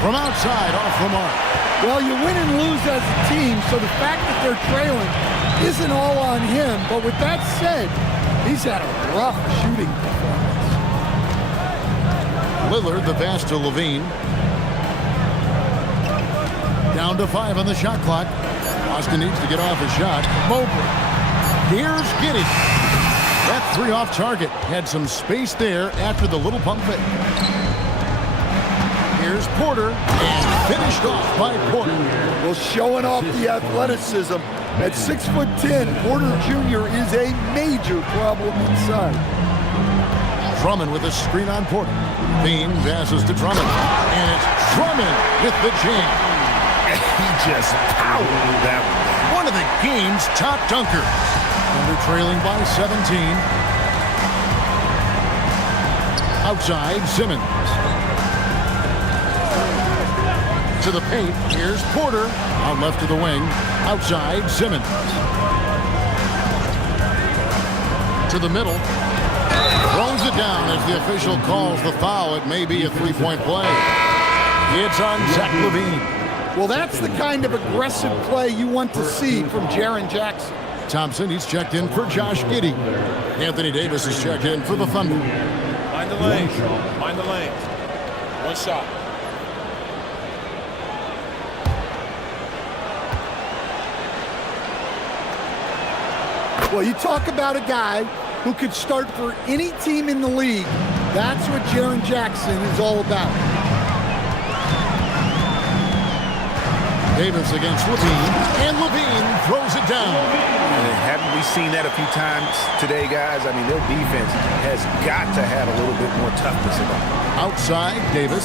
From outside, off the mark. Well, you win and lose as a team, so the fact that they're trailing isn't all on him. But with that said, he's had a rough shooting performance. Lillard, the pass to Levine. Down to 5 on the shot clock. Boston needs to get off a shot. Mobley. Here's Giddey. That 3 off target. Had some space there after the little pump fake. Here's Porter. And finished off by Porter. Well, showing off the athleticism. At 6'10", Porter Jr. is a major problem inside. Drummond with a screen on Porter. Bean passes to Drummond. And it's Drummond with the jam. And he just powered that one of the game's top dunkers. And they're trailing by 17. Outside, Simmons. To the paint. Here's Porter. Out left to the wing. Outside, Simmons. To the middle. Throws it down as the official calls the foul. It may be a three-point play. It's on Zach LaVine. Well, that's the kind of aggressive play you want to see from Jaren Jackson. Thompson, he's checked in for Josh Giddey. Anthony Davis is checked in for the Thunder. Mind the lane. Mind the lane. One shot. Well, you talk about a guy who could start for any team in the league. That's what Jaren Jackson is all about. Davis against LaVine, and LaVine throws it down. Haven't we seen that a few times today, guys? I mean, their defense has got to have a little bit more toughness about it. Outside, Davis.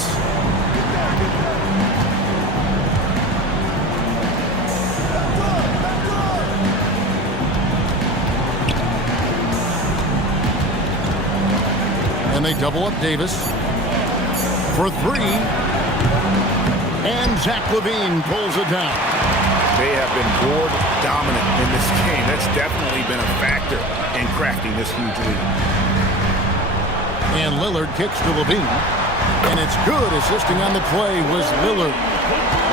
And they double up Davis for 3. And Zach LaVine pulls it down. They have been board dominant in this game. That's definitely been a factor in crafting this huge lead. And Lillard kicks to LaVine. And it's good. Assisting on the play was Lillard.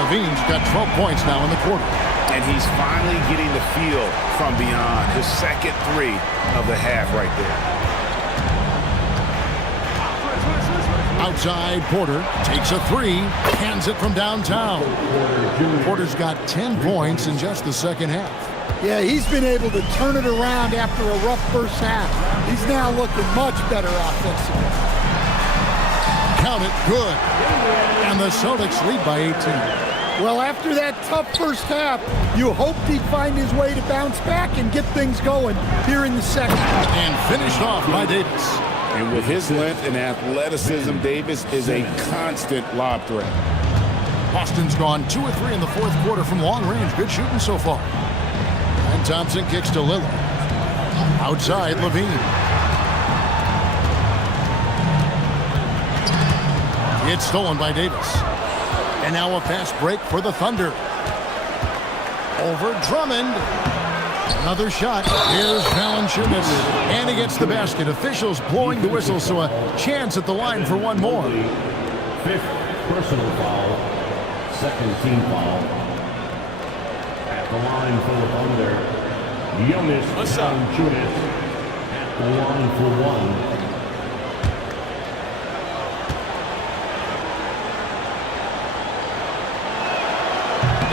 LaVine's got 12 points now in the quarter. And he's finally getting the feel from beyond. His second 3 of the half right there. Outside, Porter takes a 3, hands it from downtown. Porter's got 10 points in just the second half. Yeah, he's been able to turn it around after a rough first half. He's now looking much better offensively. Count it, good. And the Celtics lead by 18. Well, after that tough first half, you hoped he'd find his way to bounce back and get things going here in the second. And finished off by Davis. And with his length and athleticism, Davis is a constant lob threat. Boston's gone 2 of 3 in the fourth quarter from long range. Good shooting so far. And Thompson kicks to Lillard. Outside, LaVine. It's stolen by Davis. And now a fast break for the Thunder. Over Drummond. Another shot. Here's Valanciunas. And he gets the basket. Officials blowing the whistle, so a chance at the line for one more. 5th personal foul. 2nd team foul. At the line for the Thunder, Jonas Valanciunas at the line for 1.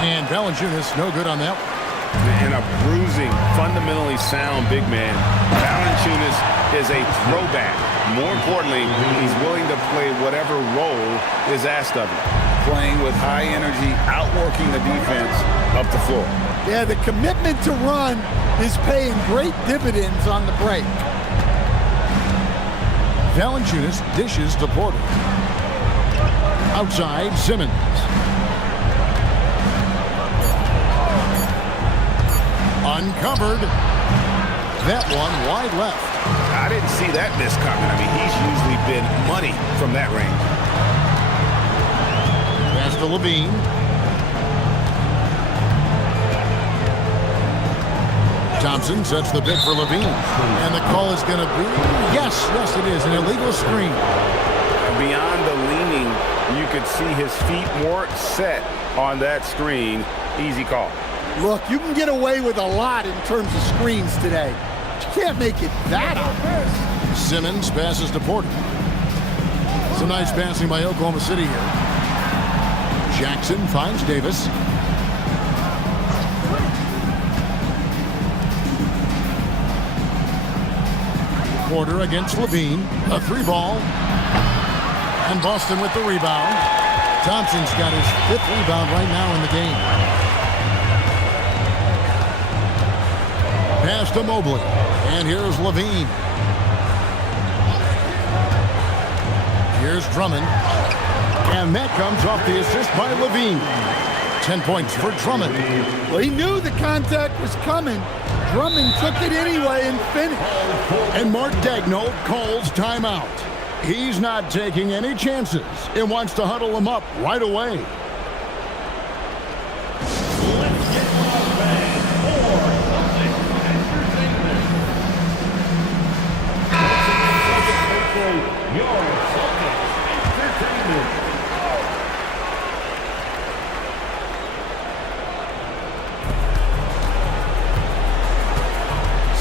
And Valanciunas no good on that one. And a bruising, fundamentally sound big man. Valanciunas is a throwback. More importantly, he's willing to play whatever role is asked of him. Playing with high energy, outworking the defense up the floor. Yeah, the commitment to run is paying great dividends on the break. Valanciunas dishes to Porter. Outside, Simmons. Uncovered. That one wide left. I didn't see that miss coming. I mean, he's usually been money from that range. Pass to LaVine. Thompson sets the pick for LaVine. And the call is going to be, yes, it is, an illegal screen. Beyond the leaning, you could see his feet more set on that screen. Easy call. Look, you can get away with a lot in terms of screens today. But you can't make it that obvious. Simmons passes to Porter. Some nice passing by Oklahoma City here. Jackson finds Davis. Porter against Levine. A 3-ball. And Boston with the rebound. Thompson's got his 5th rebound right now in the game. Pass to Mobley. And here's Levine. Here's Drummond. And that comes off the assist by Levine. 10 points for Drummond. Well, he knew the contact was coming. Drummond took it anyway and finished. And Mark Daigneault calls timeout. He's not taking any chances and wants to huddle him up right away.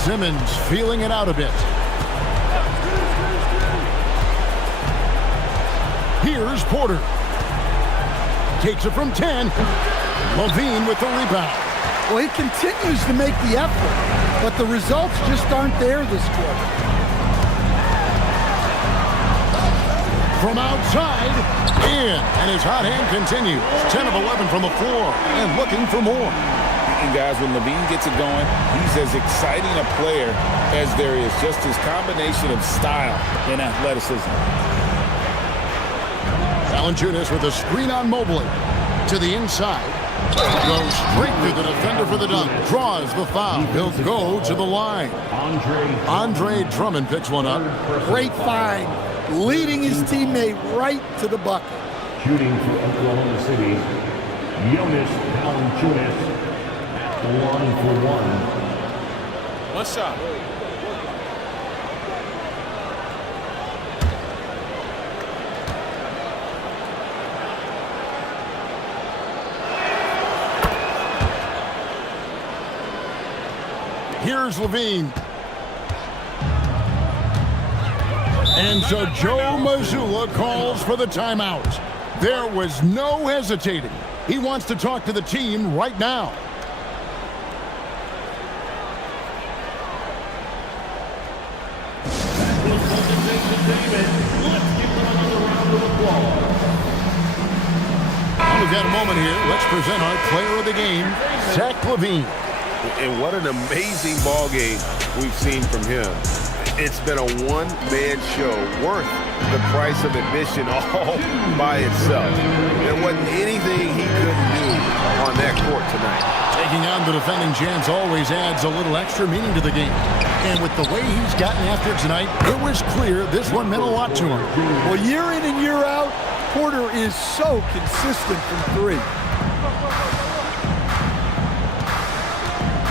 Simmons feeling it out a bit. Here's Porter. Takes it from 10. Levine with the rebound. Well, he continues to make the effort, but the results just aren't there this quarter. From outside, in, and his hot hand continues. 10 of 11 from the floor, and looking for more. And guys, when Levine gets it going, he's as exciting a player as there is. Just his combination of style and athleticism. Valanciunas with a screen on Mobley. To the inside. Goes straight through the defender for the dunk. Draws the foul. He'll go to the line. Andre Drummond picks one up. Great find. Leading his teammate right to the bucket. Shooting for Oklahoma City, Jonas Valanciunas. Line for one. One shot. Here's Levine. And so Joe Mazzulla calls for the timeout. There was no hesitating. He wants to talk to the team right now. We've got a moment here. Let's present our player of the game, Zach LaVine. And what an amazing ball game we've seen from him. It's been a one-man show worth the price of admission all by itself. There wasn't anything he couldn't do on that court tonight. Taking on the defending champs always adds a little extra meaning to the game. And with the way he's gotten after it tonight, it was clear this one meant a lot to him. Well, year in and year out, Porter is so consistent from three.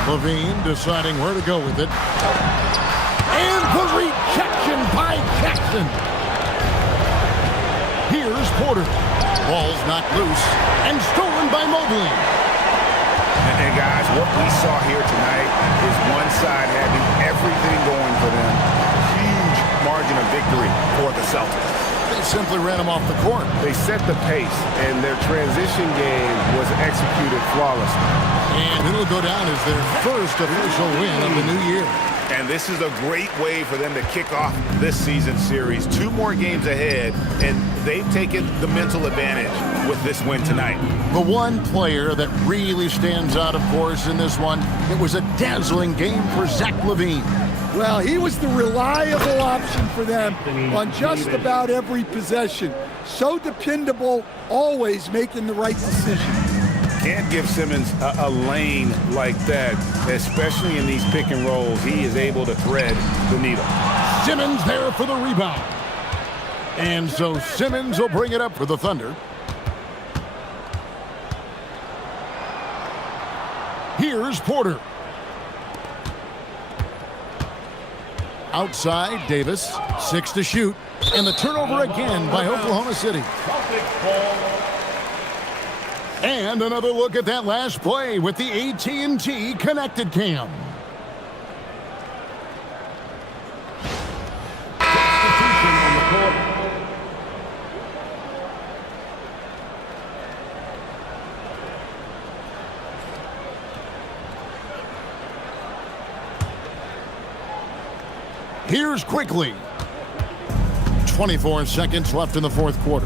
LaVine deciding where to go with it. And the rejection by Jackson. Here's Porter. Ball's knocked loose and stolen by Mobley. And guys, what we saw here tonight is one side having everything going for them. Huge margin of victory for the Celtics. They simply ran him off the court. They set the pace, and their transition game was executed flawlessly. And it'll go down as their first official win of the new year. And this is a great way for them to kick off this season series. 2 more games ahead, and they've taken the mental advantage with this win tonight. The one player that really stands out, of course, in this one, it was a dazzling game for Zach LaVine. Well, he was the reliable option for them on just about every possession. So dependable, always making the right decision. Can't give Simmons a lane like that, especially in these pick and rolls. He is able to thread the needle. Simmons there for the rebound. And so Simmons will bring it up for the Thunder. Here's Porter. Outside, Davis, 6 to shoot. And the turnover again by Oklahoma City. And another look at that last play with the AT&T Connected Cam. Here's Quickly. 24 seconds left in the fourth quarter.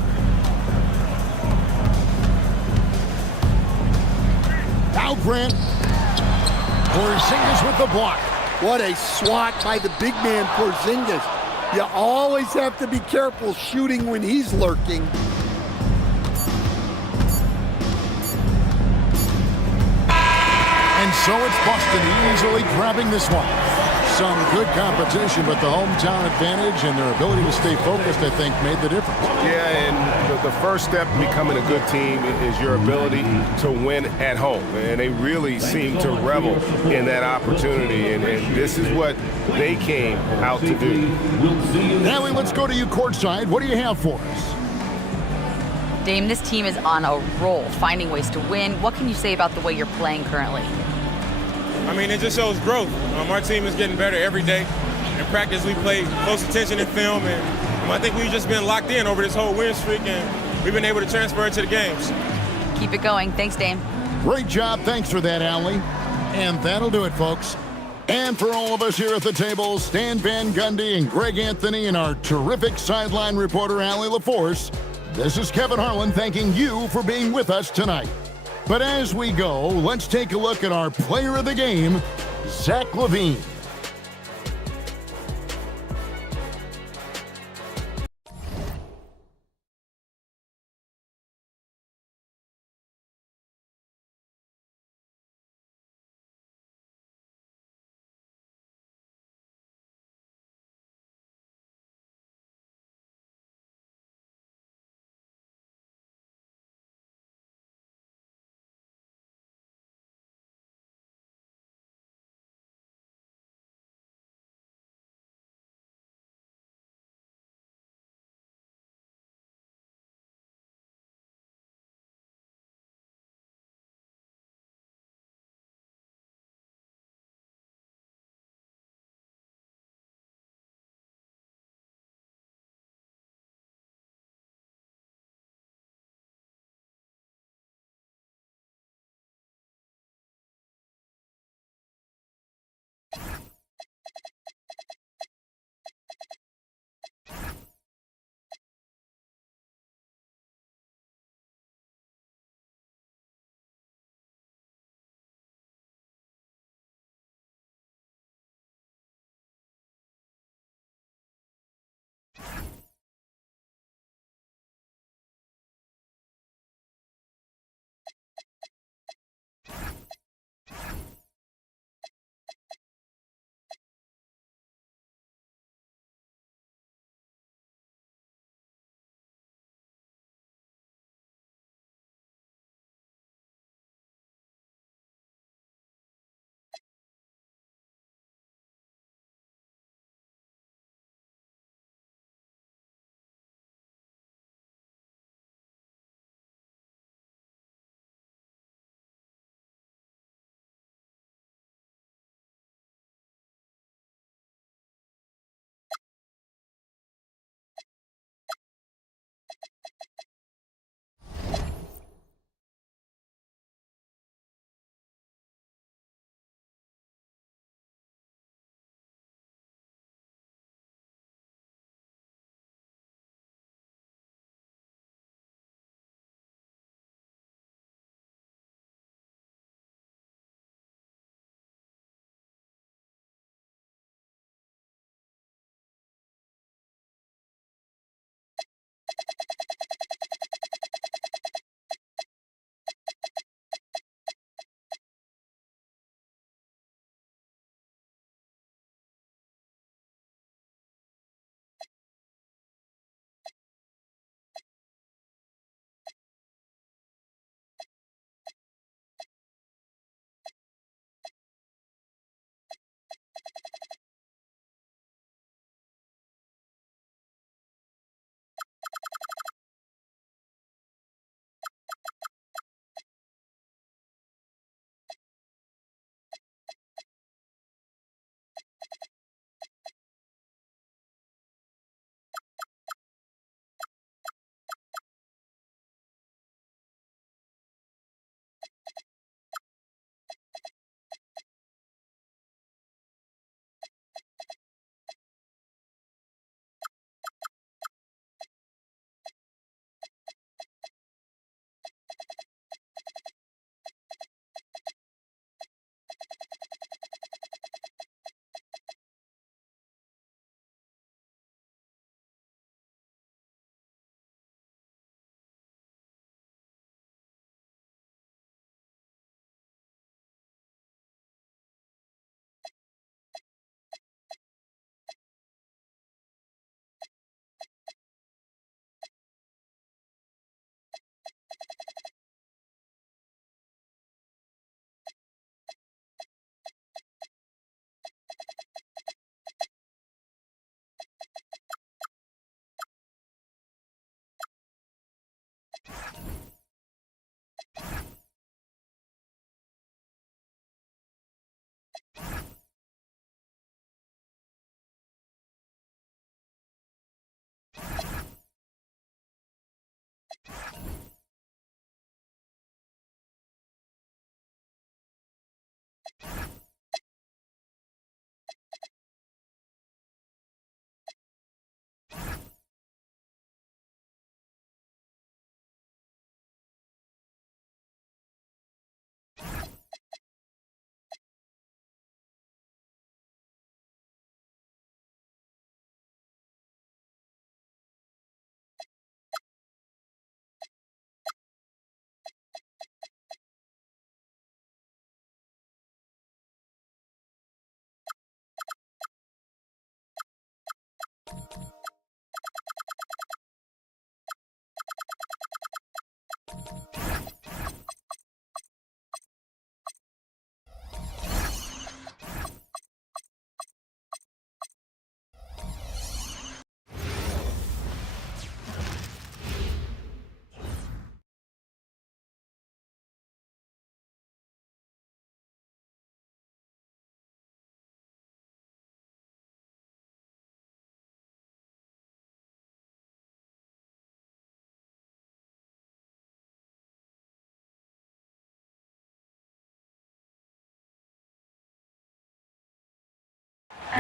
Now Grant. Porzingis with the block. What a swat by the big man Porzingis. You always have to be careful shooting when he's lurking. And so it's Boston easily grabbing this one. Some good competition, but the hometown advantage and their ability to stay focused, I think, made the difference. Yeah, and the first step in becoming a good team is your ability to win at home. And they really seem to revel in that opportunity. And this is what they came out to do. Allie, let's go to you courtside. What do you have for us? Dame, this team is on a roll, finding ways to win. What can you say about the way you're playing currently? I mean, it just shows growth. Our team is getting better every day. In practice, we play close attention in film, and I think we've just been locked in over this whole win streak, and we've been able to transfer it to the games. Keep it going. Thanks, Dame. Great job. Thanks for that, Allie. And that'll do it, folks. And for all of us here at the table, Stan Van Gundy and Greg Anthony and our terrific sideline reporter, Allie LaForce, this is Kevin Harlan thanking you for being with us tonight. But as we go, let's take a look at our player of the game, Zach LaVine.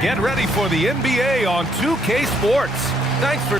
Get ready for the NBA on 2K Sports. Thanks for...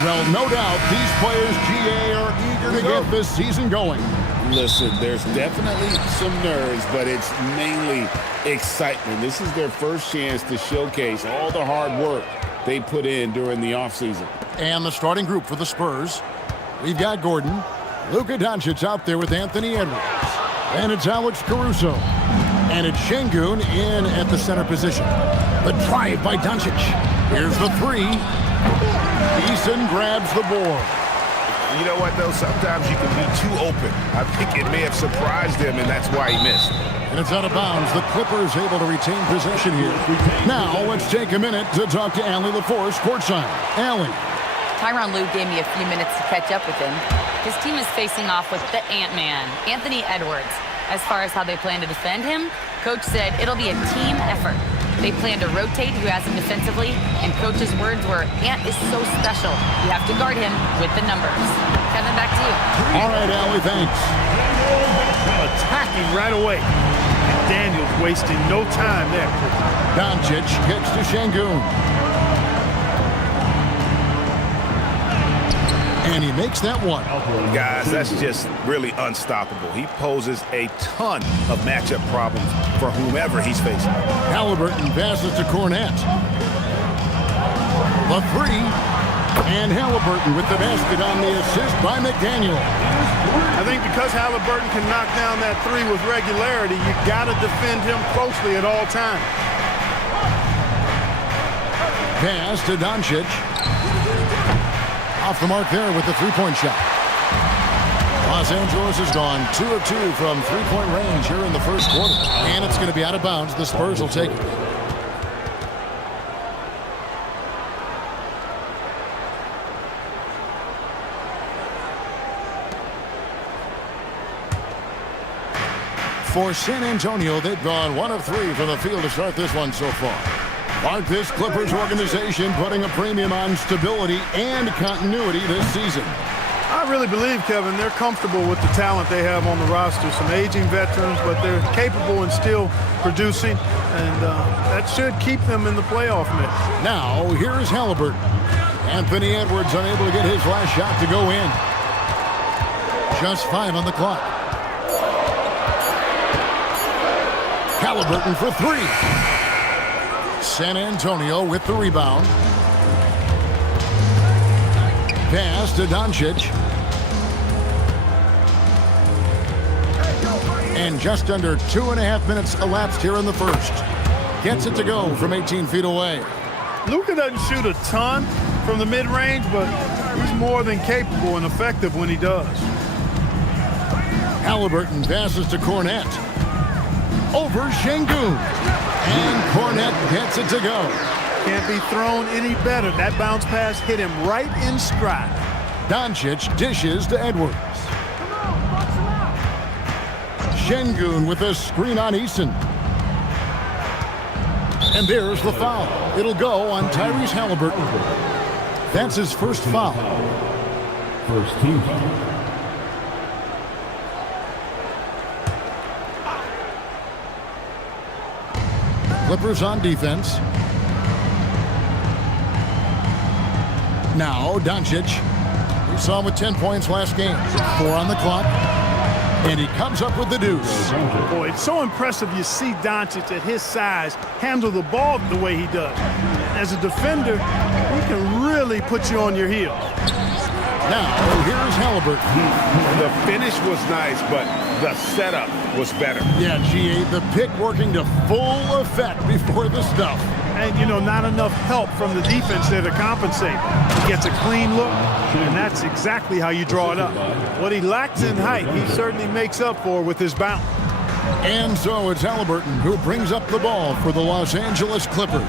Well, no doubt these players, GA, are eager to get this season going. Listen, there's definitely some nerves, but it's mainly excitement. This is their first chance to showcase all the hard work they put in during the offseason. And the starting group for the Spurs. We've got Gordon, Luka Doncic out there with Anthony Edwards. And it's Alex Caruso. And it's Şengün in at the center position. The drive by Doncic. Here's the three. Eason grabs the board. You know what, though? Sometimes you can be too open. I think it may have surprised him, and that's why he missed. And it's out of bounds. The Clippers able to retain possession here. Now, let's take a minute to talk to Allie LaForce courtside. Allie. Tyronn Lue gave me a few minutes to catch up with him. His team is facing off with the Ant-Man, Anthony Edwards. As far as how they plan to defend him, Coach said it'll be a team effort. They plan to rotate who has him defensively, and Coach's words were, Ant is so special. You have to guard him with the numbers. Kevin, back to you. All right, Allie, thanks. Attacking right away. Daniels wasting no time there. Doncic kicks to Şengün. And he makes that one. Guys, that's just really unstoppable. He poses a ton of matchup problems for whomever he's facing. Halliburton passes to Kornet. The three. And Halliburton with the basket on the assist by McDaniel. I think because Halliburton can knock down that three with regularity, you got to defend him closely at all times. Pass to Doncic. Off the mark there with the three-point shot. Los Angeles has gone 2 of 2 from three-point range here in the first quarter. And it's going to be out of bounds. The Spurs will take it. For San Antonio, they've gone 1 of 3 from the field to start this one so far. Mark, this Clippers organization putting a premium on stability and continuity this season. I really believe, Kevin, they're comfortable with the talent they have on the roster. Some aging veterans, but they're capable and still producing, and that should keep them in the playoff mix. Now, here's Halliburton. Anthony Edwards unable to get his last shot to go in. Just 5 on the clock. Halliburton for 3. San Antonio with the rebound. Pass to Doncic. And just under 2.5 minutes elapsed here in the first. Gets it to go from 18 feet away. Luka doesn't shoot a ton from the mid-range, but he's more than capable and effective when he does. Halliburton passes to Kornet. Over Şengün. And Kornet gets it to go. Can't be thrown any better. That bounce pass hit him right in stride. Doncic dishes to Edwards. Şengün with a screen on Eason. And there's the foul. It'll go on Tyrese Halliburton. That's his first foul. First team foul. Clippers on defense. Now Doncic. We saw him with 10 points last game. 4 on the clock. And he comes up with the deuce. Boy, it's so impressive you see Doncic at his size handle the ball the way he does. As a defender, he can really put you on your heels. Now, here's Halliburton. The finish was nice, but the setup was better. Yeah, GA, the pick working to full effect before the stuff. And, you know, not enough help from the defense there to compensate. He gets a clean look, and that's exactly how you draw it up. What he lacks in height, he certainly makes up for with his bounce. And so it's Halliburton who brings up the ball for the Los Angeles Clippers.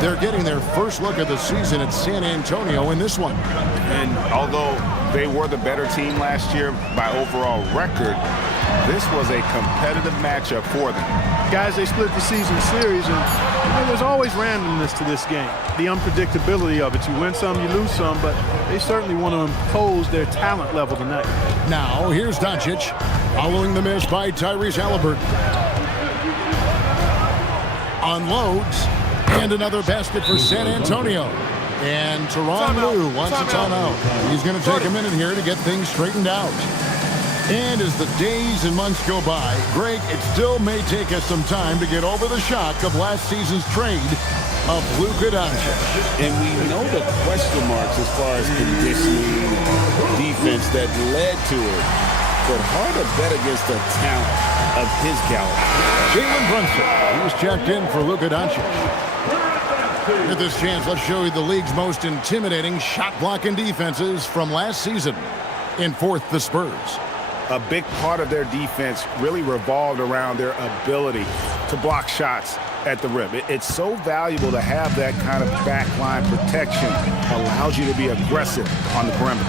They're getting their first look of the season at San Antonio in this one. And although they were the better team last year by overall record, this was a competitive matchup for them. Guys, they split the season series, and you know, there's always randomness to this game. The unpredictability of it. You win some, you lose some, but they certainly want to impose their talent level tonight. Now, here's Doncic, following the miss by Tyrese Halliburton. Unloads, and another basket for San Antonio. And Tyronn Lue wants a timeout. He's going to take a minute here to get things straightened out. And as the days and months go by, Greg, it still may take us some time to get over the shock of last season's trade of Luka Doncic. And we know the question marks as far as conditioning, defense that led to it. But hard to bet against the talent of his caliber. Jalen Brunson, he's checked in for Luka Doncic. With this chance, let's show you the league's most intimidating shot-blocking defenses from last season. In fourth, the Spurs. A big part of their defense really revolved around their ability to block shots at the rim. It's so valuable to have that kind of backline protection. Allows you to be aggressive on the perimeter.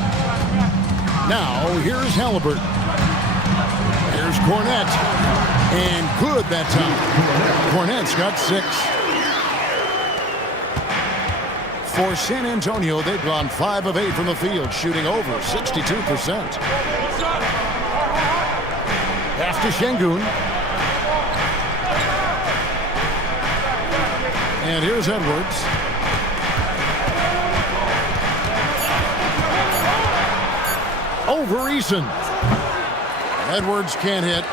Now, here's Halliburton. Here's Kornet. And good that time. Kornet's got 6. For San Antonio, they've gone 5 of 8 from the field, shooting over 62%. Pass to Şengün. And here's Edwards. Over Eason. Edwards can't hit.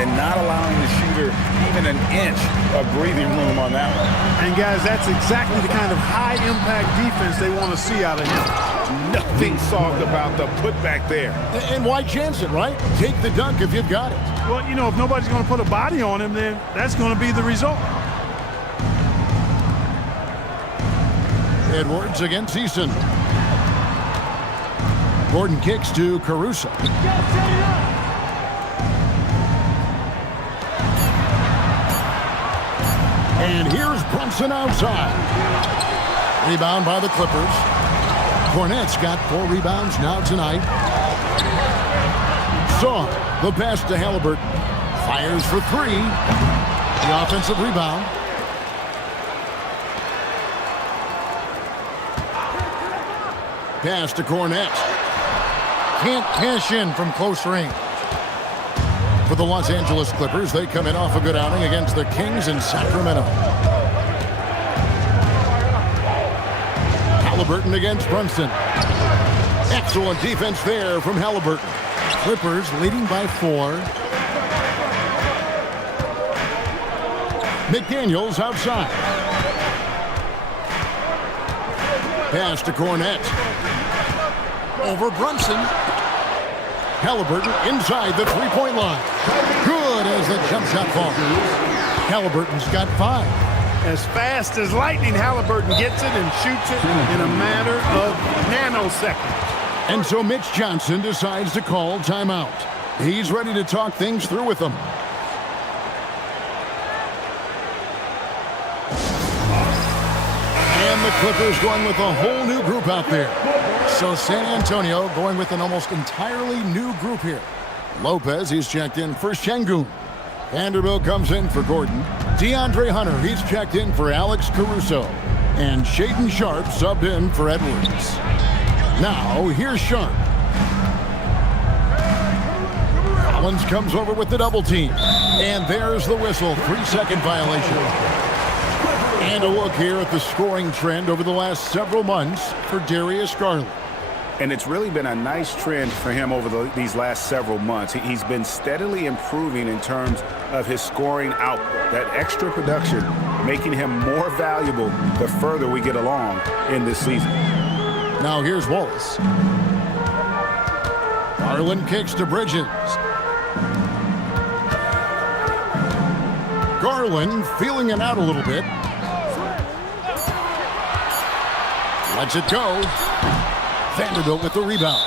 And not allowing the shooter even an inch of breathing room on that one. And guys, that's exactly the kind of high-impact defense they want to see out of him. Nothing soft about the putback there. And why chance it, right? Take the dunk if you've got it. Well, you know, if nobody's going to put a body on him, then that's going to be the result. Edwards against Eason. Gordon kicks to Caruso. And here's Brunson outside. Rebound by the Clippers. Cornette's got 4 rebounds now tonight. Saw the pass to Halliburton. Fires for 3. The offensive rebound. Pass to Cornette. Can't cash in from close range. For the Los Angeles Clippers, they come in off a good outing against the Kings in Sacramento. Halliburton against Brunson. Excellent defense there from Halliburton. Clippers leading by 4. McDaniels outside. Pass to Cornette. Over Brunson. Halliburton inside the 3-point line. Good as the jump shot falls. Halliburton's got 5. As fast as lightning, Halliburton gets it and shoots it in a matter of nanoseconds. And so Mitch Johnson decides to call timeout. He's ready to talk things through with them. And the Clippers going with a whole new group out there. So San Antonio going with an almost entirely new group here. Lopez, he's checked in for Şengün. Vanderbilt comes in for Gordon. DeAndre Hunter, he's checked in for Alex Caruso. And Shaedon Sharpe subbed in for Edwards. Now, here's Sharpe. Collins comes over with the double team. And there's the whistle. 3-second violation. And a look here at the scoring trend over the last several months for Darius Garland. And it's really been a nice trend for him over these last several months. He's been steadily improving in terms of his scoring output. That extra production making him more valuable the further we get along in this season. Now here's Wallace. Garland kicks to Bridges. Garland feeling it out a little bit. Lets it go. Vanderbilt with the rebound.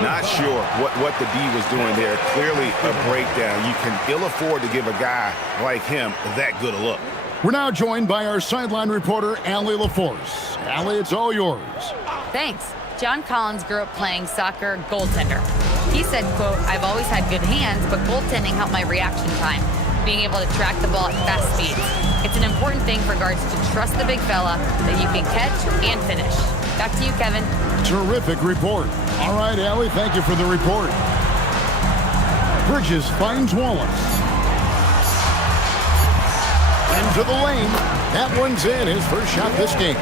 Not sure what the D was doing there. Clearly a breakdown. You can ill afford to give a guy like him that good a look. We're now joined by our sideline reporter, Allie LaForce. Allie, it's all yours. Thanks. John Collins grew up playing soccer goaltender. He said, quote, "I've always had good hands, but goaltending helped my reaction time, being able to track the ball at fast speeds. It's an important thing for guards to trust the big fella that you can catch and finish." Back to you, Kevin. Terrific report. All right, Allie, thank you for the report. Bridges finds Wallace. Into the lane. That one's in, his first shot this game.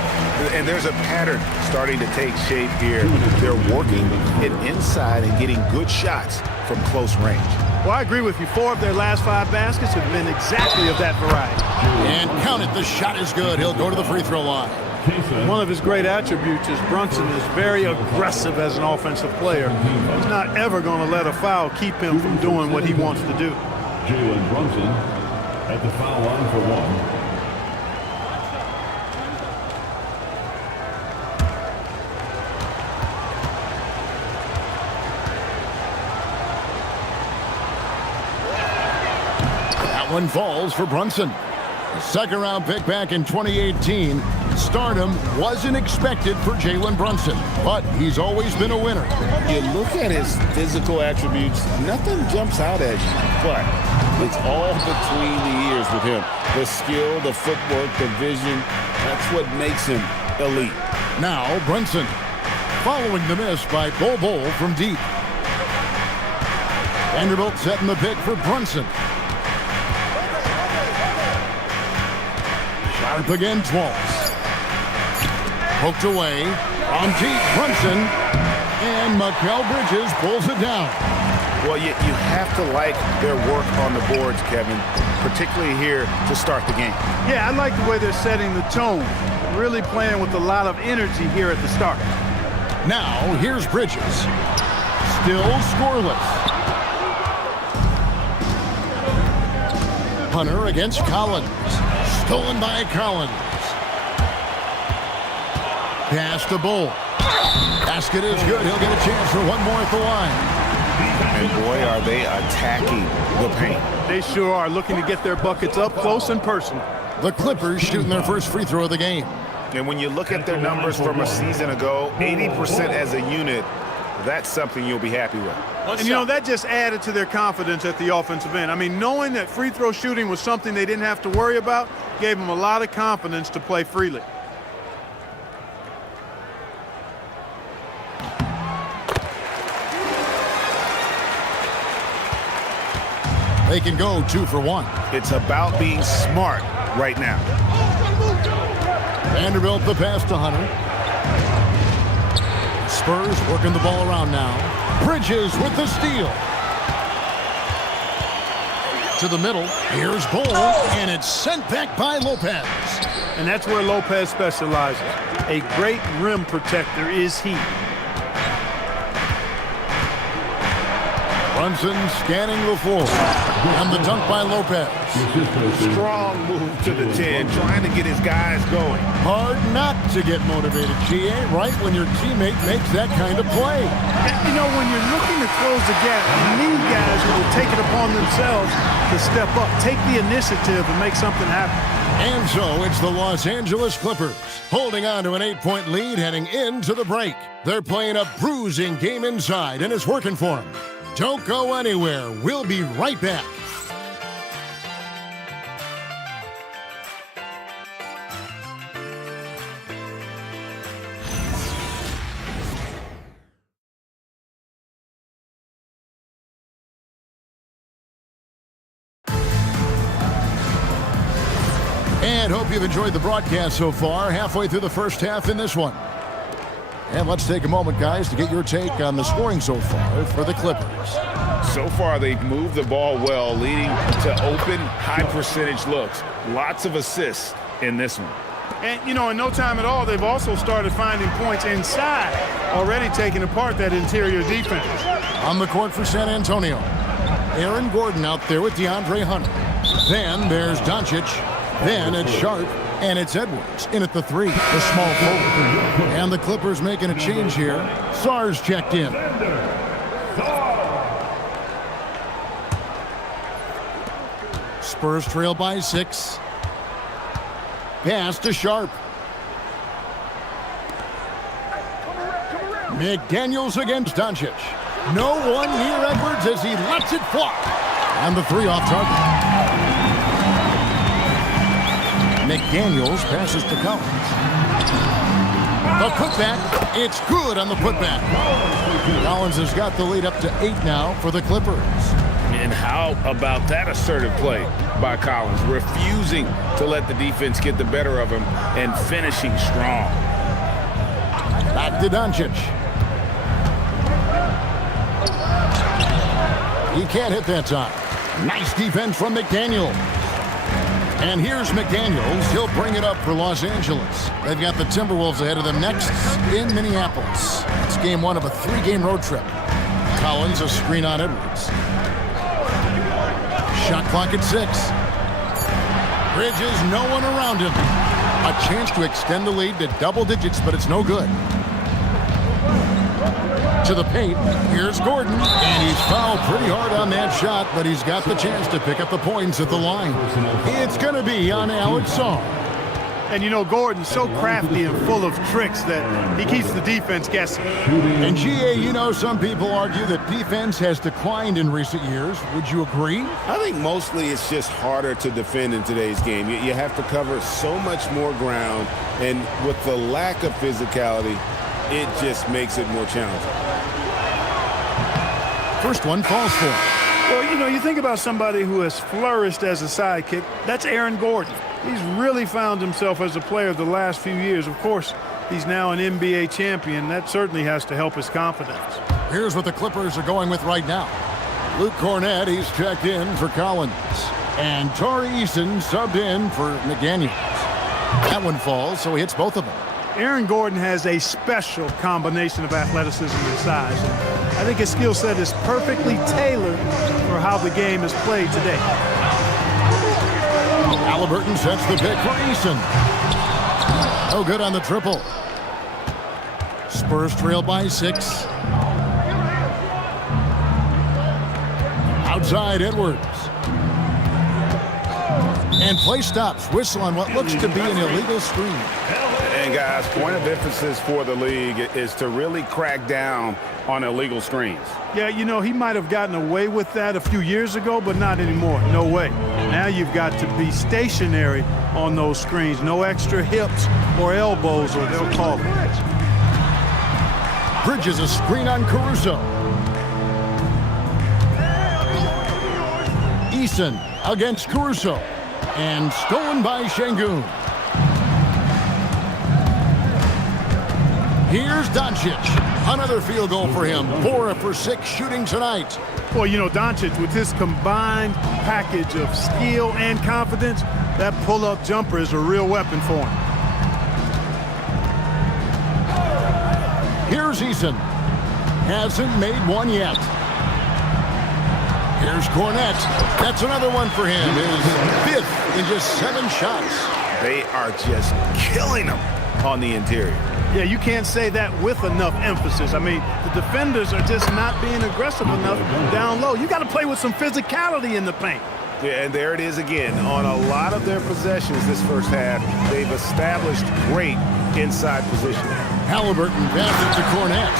And there's a pattern starting to take shape here. They're working it inside and getting good shots from close range. Well, I agree with you. 4 of their last 5 baskets have been exactly of that variety. And count it, the shot is good. He'll go to the free throw line. One of his great attributes is Brunson is very aggressive as an offensive player. He's not ever going to let a foul keep him from doing what he wants to do. Jalen Brunson at the foul line for 1. That one falls for Brunson. A second-round pick back in 2018. Stardom wasn't expected for Jalen Brunson, but he's always been a winner. You look at his physical attributes, nothing jumps out at you, but it's all between the ears with him. The skill, the footwork, the vision, that's what makes him elite. Now Brunson, following the miss by Bol from deep. Vanderbilt setting the pick for Brunson. Sharpe against Wallace. Poked away. On deep, Brunson. And Mikal Bridges pulls it down. Well, you have to like their work on the boards, Kevin, particularly here to start the game. Yeah, I like the way they're setting the tone. Really playing with a lot of energy here at the start. Now, here's Bridges. Still scoreless. Hunter against Collins. Stolen by Collins. Pass to Bol. Basket is good. He'll get a chance for one more at the line. And boy, are they attacking the paint. They sure are, looking to get their buckets up close and personal. The Clippers shooting their first free throw of the game. And when you look at their numbers from a season ago, 80% as a unit, that's something you'll be happy with. And, you know, that just added to their confidence at the offensive end. I mean, knowing that free throw shooting was something they didn't have to worry about gave them a lot of confidence to play freely. They can go 2 for 1. It's about being smart right now. Vanderbilt the pass to Hunter. Spurs working the ball around now. Bridges with the steal. To the middle. Here's Bol, and it's sent back by Lopez. And that's where Lopez specializes. A great rim protector is he. Brunson scanning the floor. And the dunk by Lopez. Strong move to the 10, trying to get his guys going. Hard not to get motivated, GA, right when your teammate makes that kind of play. You know, when you're looking to close the gap, you need guys who will take it upon themselves to step up, take the initiative, and make something happen. And so it's the Los Angeles Clippers holding on to an 8-point lead heading into the break. They're playing a bruising game inside, and it's working for them. Don't go anywhere. We'll be right back. And hope you've enjoyed the broadcast so far. Halfway through the first half in this one. And let's take a moment, guys, to get your take on the scoring so far for the Clippers. So far, they've moved the ball well, leading to open, high-percentage looks. Lots of assists in this one. And, you know, in no time at all, they've also started finding points inside, already taking apart that interior defense. On the court for San Antonio, Aaron Gordon out there with DeAndre Hunter. Then there's Doncic. Then it's Sharp. And it's Edwards in at the 3, the small forward. And the Clippers making a change here. Sarge checked in. Spurs trail by 6. Pass to Sharp. McDaniels against Doncic. No one near Edwards as he lets it fly. And the 3 off target. McDaniels passes to Collins. The putback, it's good on the putback. Collins has got the lead up to 8 now for the Clippers. And how about that assertive play by Collins, refusing to let the defense get the better of him and finishing strong. Back to Doncic. He can't hit that time. Nice defense from McDaniels. And here's McDaniels. He'll bring it up for Los Angeles. They've got the Timberwolves ahead of them next in Minneapolis. It's game 1 of a 3-game road trip. Collins, a screen on Edwards. Shot clock at 6. Bridges, no one around him. A chance to extend the lead to double digits, but it's no good. To the paint, here's Gordon, and he's fouled pretty hard on that shot, but he's got the chance to pick up the points at the line. It's going to be on Alex Sarr. And you know, Gordon's so crafty and full of tricks that he keeps the defense guessing. And GA, you know, some people argue that defense has declined in recent years. Would you agree? I think mostly it's just harder to defend in today's game. You have to cover so much more ground, and with the lack of physicality, it just makes it more challenging. First one falls for. Well, you know, you think about somebody who has flourished as a sidekick. That's Aaron Gordon. He's really found himself as a player the last few years. Of course, he's now an NBA champion. That certainly has to help his confidence. Here's what the Clippers are going with right now. Luke Cornett, he's checked in for Collins. And Tari Eason subbed in for McDaniels. That one falls, so he hits both of them. Aaron Gordon has a special combination of athleticism and size. I think his skill set is perfectly tailored for how the game is played today. Halliburton sets the pick for Eason. No good on the triple. Spurs trail by 6. Outside Edwards. And play stops. Whistle on what looks to be an illegal screen. And guys, point of emphasis for the league is to really crack down on illegal screens. Yeah, you know, he might have gotten away with that a few years ago, but not anymore. No way. Now you've got to be stationary on those screens. No extra hips or elbows, or they'll call it. Bridges a screen on Caruso. Eason against Caruso. And stolen by Şengün. Here's Doncic. Another field goal for him. 4 for 6 shooting tonight. Well, you know, Doncic, with his combined package of skill and confidence, that pull-up jumper is a real weapon for him. Here's Eason. Hasn't made one yet. Here's Kornet. That's another one for him. His 5th in just 7 shots. They are just killing him on the interior. Yeah, you can't say that with enough emphasis. I mean, the defenders are just not being aggressive enough down low. You got to play with some physicality in the paint. Yeah, and there it is again. On a lot of their possessions this first half, they've established great inside position. Halliburton passes to Kornet.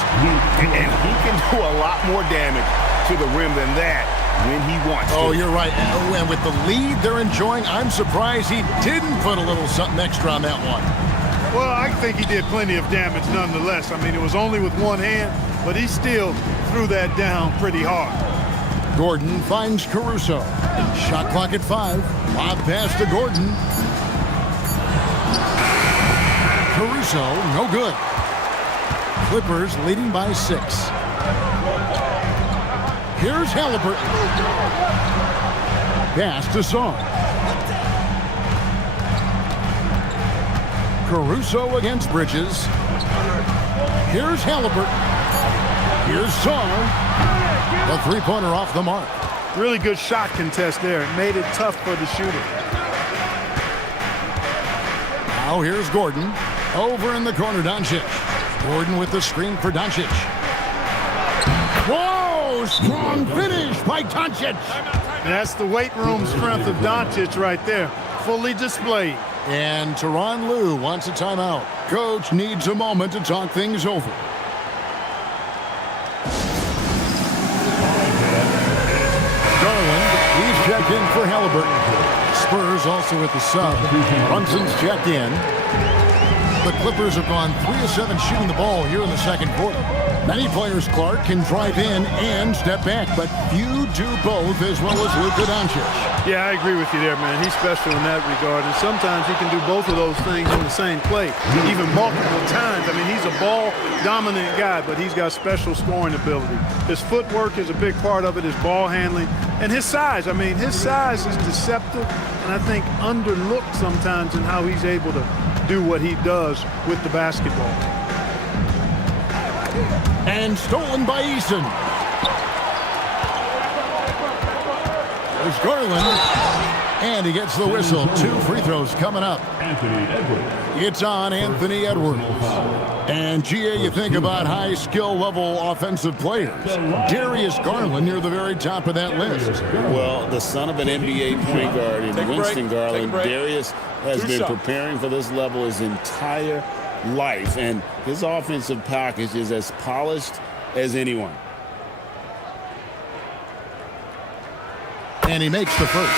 And he can do a lot more damage to the rim than that when he wants to. Oh, you're right. And with the lead they're enjoying, I'm surprised he didn't put a little something extra on that one. Well, I think he did plenty of damage nonetheless. I mean, it was only with one hand, but he still threw that down pretty hard. Gordon finds Caruso. Shot clock at 5. Lob pass to Gordon. Caruso, no good. Clippers leading by 6. Here's Halliburton. Pass to Song. Caruso against Bridges. Here's Halliburton. Here's Song. The three-pointer off the mark. Really good shot contest there. It made it tough for the shooter. Now here's Gordon. Over in the corner, Doncic. Gordon with the screen for Doncic. Whoa! Strong finish by Doncic. That's the weight room strength of Doncic right there. Fully displayed. And Tyronn Lue wants a timeout. Coach needs a moment to talk things over. Garland, he's checked in for Halliburton. Spurs also with the sub. Brunson's checked in. The Clippers have gone 3 of 7 shooting the ball here in the second quarter. Many players, Clark, can drive in and step back, but few do both as well as Luka Doncic. Yeah, I agree with you there, man. He's special in that regard, and sometimes he can do both of those things in the same play, even multiple times. I mean, he's a ball-dominant guy, but he's got special scoring ability. His footwork is a big part of it, his ball handling, and his size. I mean, his size is deceptive, and I think underlooked sometimes in how he's able to do what he does with the basketball. And stolen by Eason. There's Garland. And he gets the whistle. 2 free throws coming up. Anthony Edwards. It's on Anthony Edwards. And, GA, you think about high skill level offensive players. Darius Garland near the very top of that list. Well, the son of an NBA point guard in Winston Garland, Darius has been preparing for this level his entire life, and his offensive package is as polished as anyone. And he makes the first.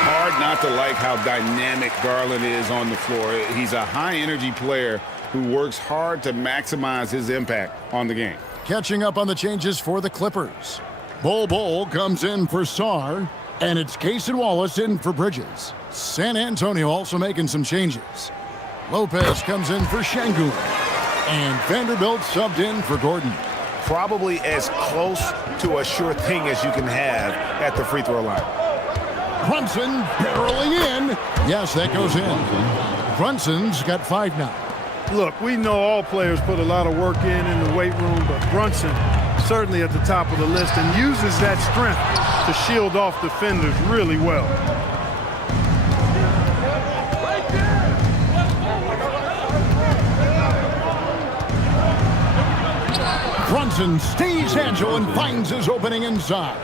Hard not to like how dynamic Garland is on the floor. He's a high-energy player who works hard to maximize his impact on the game. Catching up on the changes for the Clippers. Bol comes in for Sarr, and it's Cason Wallace in for Bridges. San Antonio also making some changes. Lopez comes in for Şengün, and Vanderbilt subbed in for Gordon. Probably as close to a sure thing as you can have at the free throw line. Brunson barreling in. Yes, that goes in. Brunson's got 5 now. Look, we know all players put a lot of work in the weight room, but Brunson certainly at the top of the list and uses that strength to shield off defenders really well. Brunson stays agile and finds his opening inside.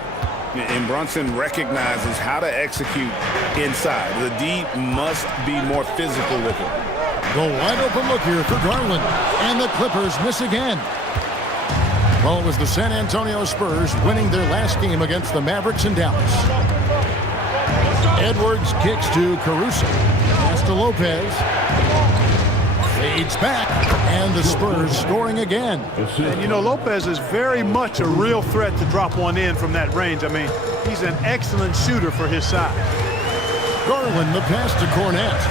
And Brunson recognizes how to execute inside. The D must be more physical with it. The wide open look here for Garland. And the Clippers miss again. Well, it was the San Antonio Spurs winning their last game against the Mavericks in Dallas. Edwards kicks to Caruso. Pass to Lopez. Fades back, and the Spurs scoring again. And you know, Lopez is very much a real threat to drop one in from that range. I mean, he's an excellent shooter for his size. Garland, the pass to Cornette.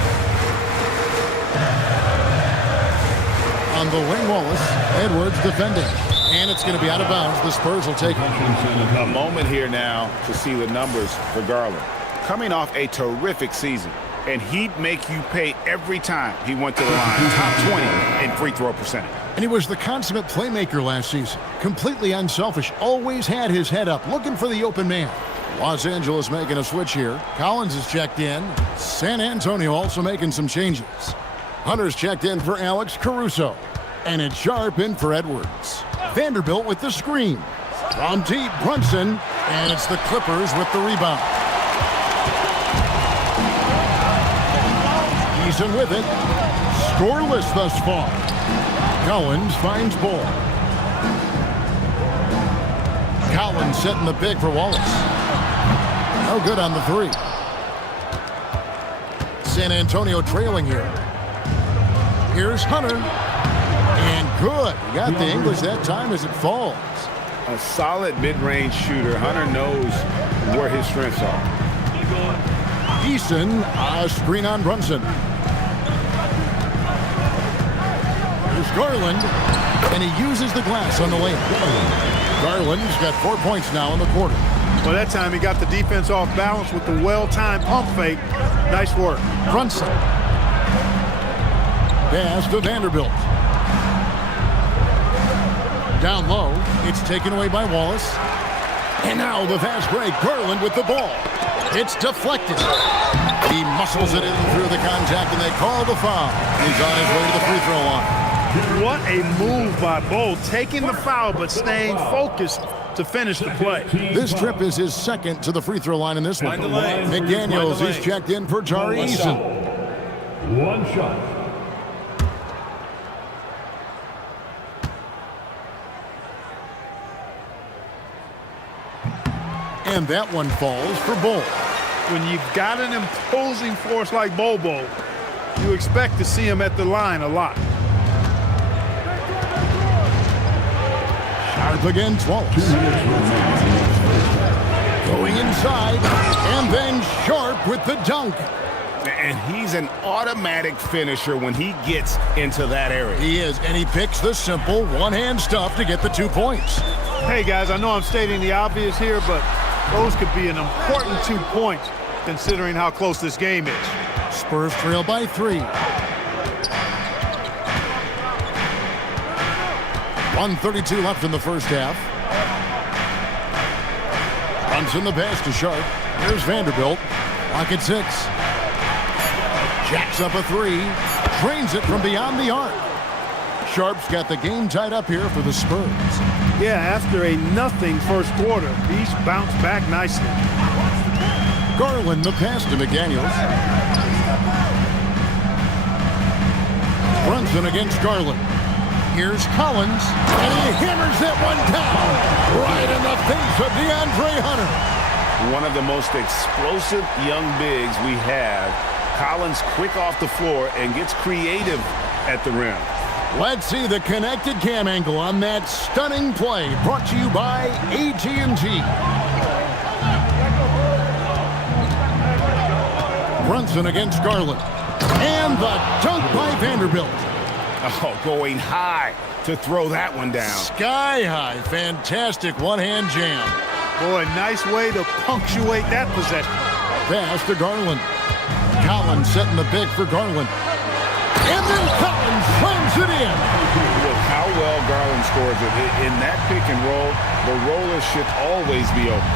On the wing, Wallace. Edwards defending. And it's going to be out of bounds. The Spurs will take it. A moment here now to see the numbers for Garland. Coming off a terrific season, and he'd make you pay every time he went to the line. Top 20 in free throw percentage. And he was the consummate playmaker last season. Completely unselfish. Always had his head up, looking for the open man. Los Angeles making a switch here. Collins is checked in. San Antonio also making some changes. Hunter's checked in for Alex Caruso. And it's Sharp in for Edwards. Vanderbilt with the screen. From deep, Brunson. And it's the Clippers with the rebound. Eason with it. Scoreless thus far. Collins finds Ball. Collins setting the pick for Wallace. No good on the three. San Antonio trailing here. Here's Hunter. And good. He got the English that time as it falls. A solid mid-range shooter. Hunter knows where his strengths are. Eason, a screen on Brunson. Here's Garland, and he uses the glass on the lane. Garland's got 4 points now in the quarter. Well, that time he got the defense off balance with the well-timed pump fake. Nice work. Brunson. Pass to Vanderbilt. Down low, it's taken away by Wallace. And now the fast break. Garland with the ball. It's deflected. He muscles it in through the contact, and they call the foul. He's on his way to the free throw line. What a move by Bol, taking the foul but staying focused to finish the play. This trip is his second to the free throw line in this one. McDaniels is checked in for Jari Eason. One shot. And that one falls for Bol. When you've got an imposing force like Bol, you expect to see him at the line a lot. Sharp against Wallace. Going inside, and then Sharp with the dunk. And he's an automatic finisher when he gets into that area. He is, and he picks the simple one-hand stuff to get the 2 points. Hey, guys, I know I'm stating the obvious here, but those could be an important 2 points considering how close this game is. Spurs trail by 3. 1:32 left in the first half. Runs in the pass to Sharp. Here's Vanderbilt. Lock at 6. Jacks up a 3. Drains it from beyond the arc. Sharp's got the game tied up here for the Spurs. Yeah, after a nothing first quarter, he's bounced back nicely. Garland the pass to McDaniels. Brunson against Garland. Here's Collins, and he hammers that one down right in the face of DeAndre Hunter. One of the most explosive young bigs we have. Collins quick off the floor and gets creative at the rim. Let's see the connected cam angle on that stunning play, brought to you by AT&T. Brunson against Garland. And the dunk by Vanderbilt. Oh, going high to throw that one down. Sky high. Fantastic one-hand jam. Boy, nice way to punctuate that possession. Pass to Garland. Collins setting the pick for Garland. And then Collins slams it in. With how well Garland scores it, in that pick and roll, the roller should always be open.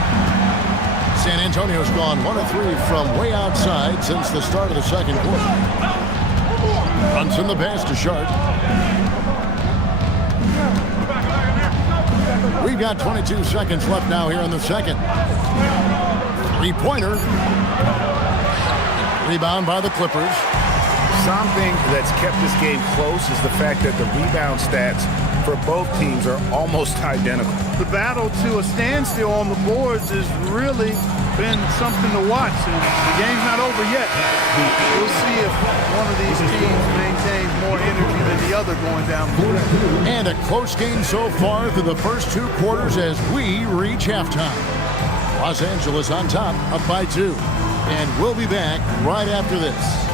San Antonio's gone 1 of 3 from way outside since the start of the second quarter. Runs in the pass to Sharp. We've got 22 seconds left now here in the second. Three-pointer. Rebound by the Clippers. Something that's kept this game close is the fact that the rebound stats for both teams are almost identical. The battle to a standstill on the boards has really been something to watch, and the game's not over yet. We'll see if one of these teams maintains more energy than the other going down the stretch. And a close game so far through the first 2 quarters as we reach halftime. Los Angeles on top, up by 2. And we'll be back right after this.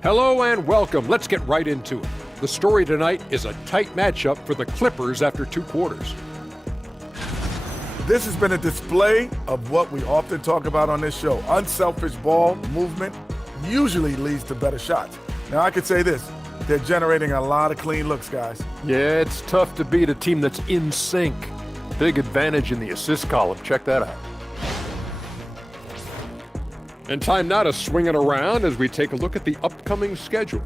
Hello and welcome. Let's get right into it. The story tonight is a tight matchup for the Clippers after 2 quarters. This has been a display of what we often talk about on this show. Unselfish ball movement usually leads to better shots. Now, I could say this. They're generating a lot of clean looks, guys. Yeah, it's tough to beat a team that's in sync. Big advantage in the assist column. Check that out. And time now to swing it around as we take a look at the upcoming schedule.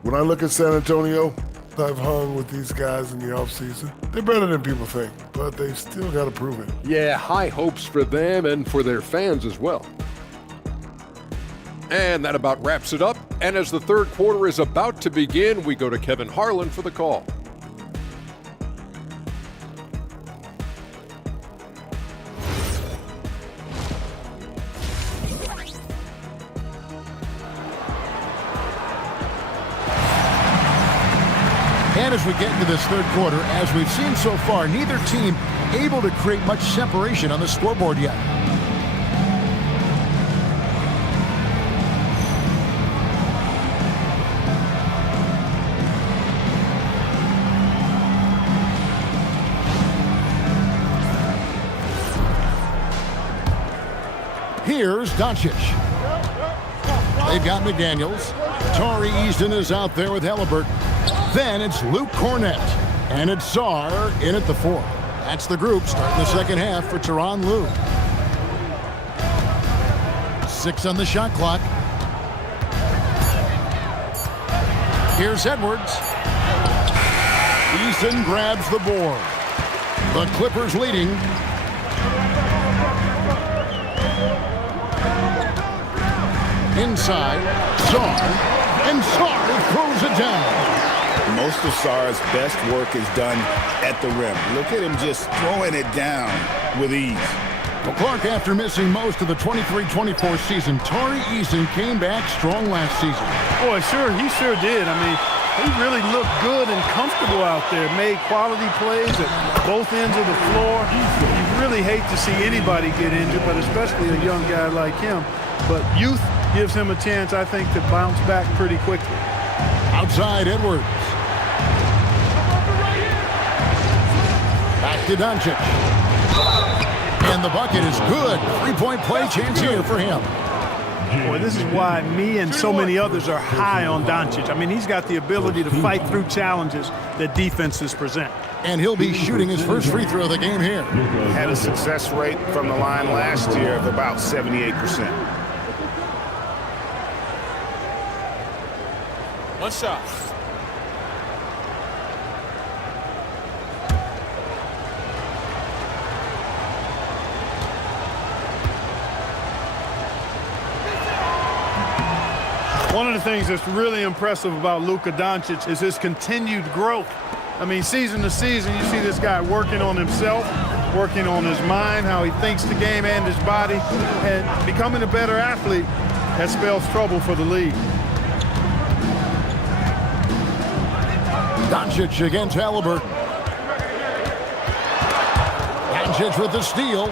When I look at San Antonio, I've hung with these guys in the offseason. They're better than people think, but they've still got to prove it. Yeah, high hopes for them and for their fans as well. And that about wraps it up. And as the 3rd quarter is about to begin, we go to Kevin Harlan for the call. And as we get into this 3rd quarter, as we've seen so far, neither team able to create much separation on the scoreboard yet. Here's Doncic. They've got McDaniels. Tari Easton is out there with Halliburton. Then it's Luke Cornett. And it's Sarr in at the 4. That's the group starting the second half for Tyronn Lue. 6 on the shot clock. Here's Edwards. Easton grabs the board. The Clippers leading. Inside, Sarr, and Sarr throws it down. Most of Sarr's best work is done at the rim. Look at him just throwing it down with ease. Well, Clark, after missing most of the 23-24 season, Tari Easton came back strong last season. Boy, he sure did. I mean, he really looked good and comfortable out there, made quality plays at both ends of the floor. You really hate to see anybody get injured, but especially a young guy like him. But youth gives him a chance, I think, to bounce back pretty quickly. Outside, Edwards. Back to Doncic. And the bucket is good. 3-point play chance here for him. Boy, this is why me and so many others are high on Doncic. I mean, he's got the ability to fight through challenges that defenses present. And he'll be shooting his first free throw of the game here. Had a success rate from the line last year of about 78%. One shot. One of the things that's really impressive about Luka Doncic is his continued growth. I mean, season to season, you see this guy working on himself, working on his mind, how he thinks the game and his body, and becoming a better athlete. That spells trouble for the league. Doncic against Halliburton. Doncic with the steal.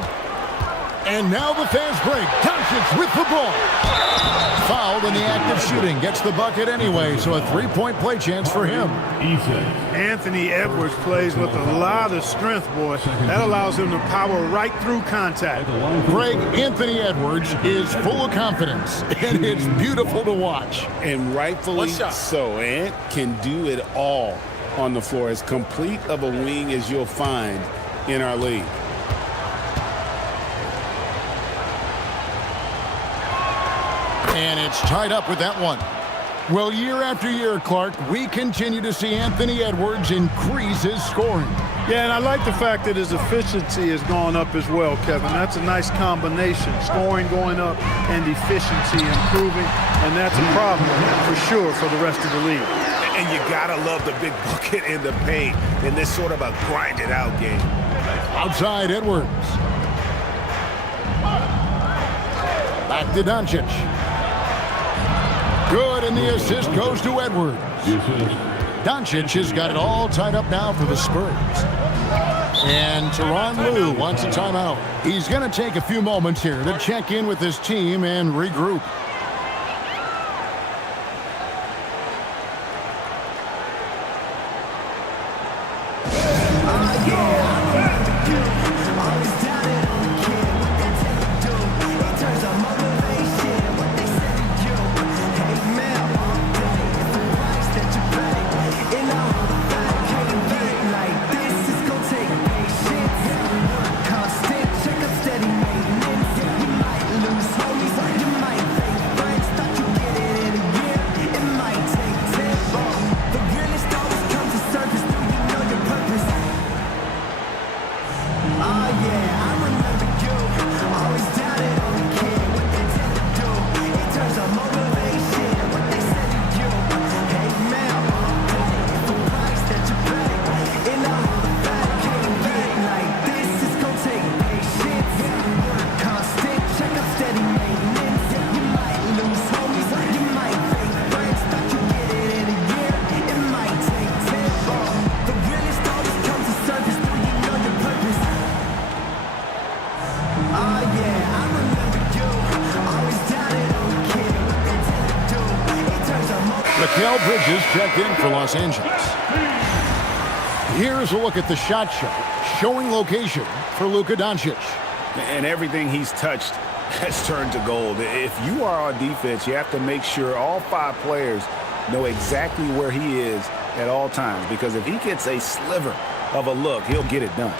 And now the fast break. Doncic with the ball. Fouled in the act of shooting. Gets the bucket anyway, so a 3-point play chance for him. Anthony Edwards plays with a lot of strength, boy. That allows him to power right through contact. Greg, Anthony Edwards is full of confidence, and it's beautiful to watch. And rightfully so. Ant can do it all on the floor. As complete of a wing as you'll find in our league. And it's tied up with that one. Well, year after year, Clark, we continue to see Anthony Edwards increase his scoring. Yeah, and I like the fact that his efficiency has gone up as well, Kevin. That's a nice combination. Scoring going up and efficiency improving, and that's a problem for sure for the rest of the league. And you gotta love the big bucket in the paint in this sort of a grinded-out game. Outside Edwards. Back to Doncic. Good, and the assist goes to Edwards. Doncic has got it all tied up now for the Spurs. And Tyronn Lue wants a timeout. He's going to take a few moments here to check in with his team and regroup. Mikal Bridges checked in for Los Angeles. Here's a look at the shot chart, showing location for Luka Doncic. And everything he's touched has turned to gold. If you are on defense, you have to make sure all 5 players know exactly where he is at all times, because if he gets a sliver of a look, he'll get it done.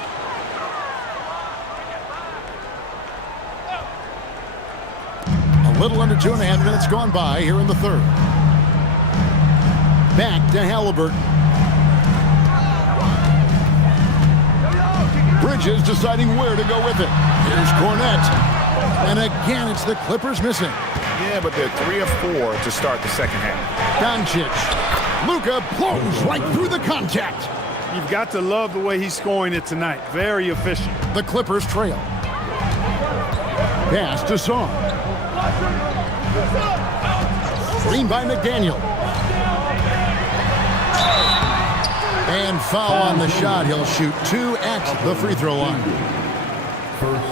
A little under 2.5 minutes gone by here in the third. Back to Halliburton. Bridges deciding where to go with it. Here's Cornette. And again, it's the Clippers missing. Yeah, but they're 3 of 4 to start the second half. Doncic. Luka blows right through the contact. You've got to love the way he's scoring it tonight. Very efficient. The Clippers trail. Pass to Song. Screen by McDaniel. And foul on the shot. He'll shoot 2 at the free throw line.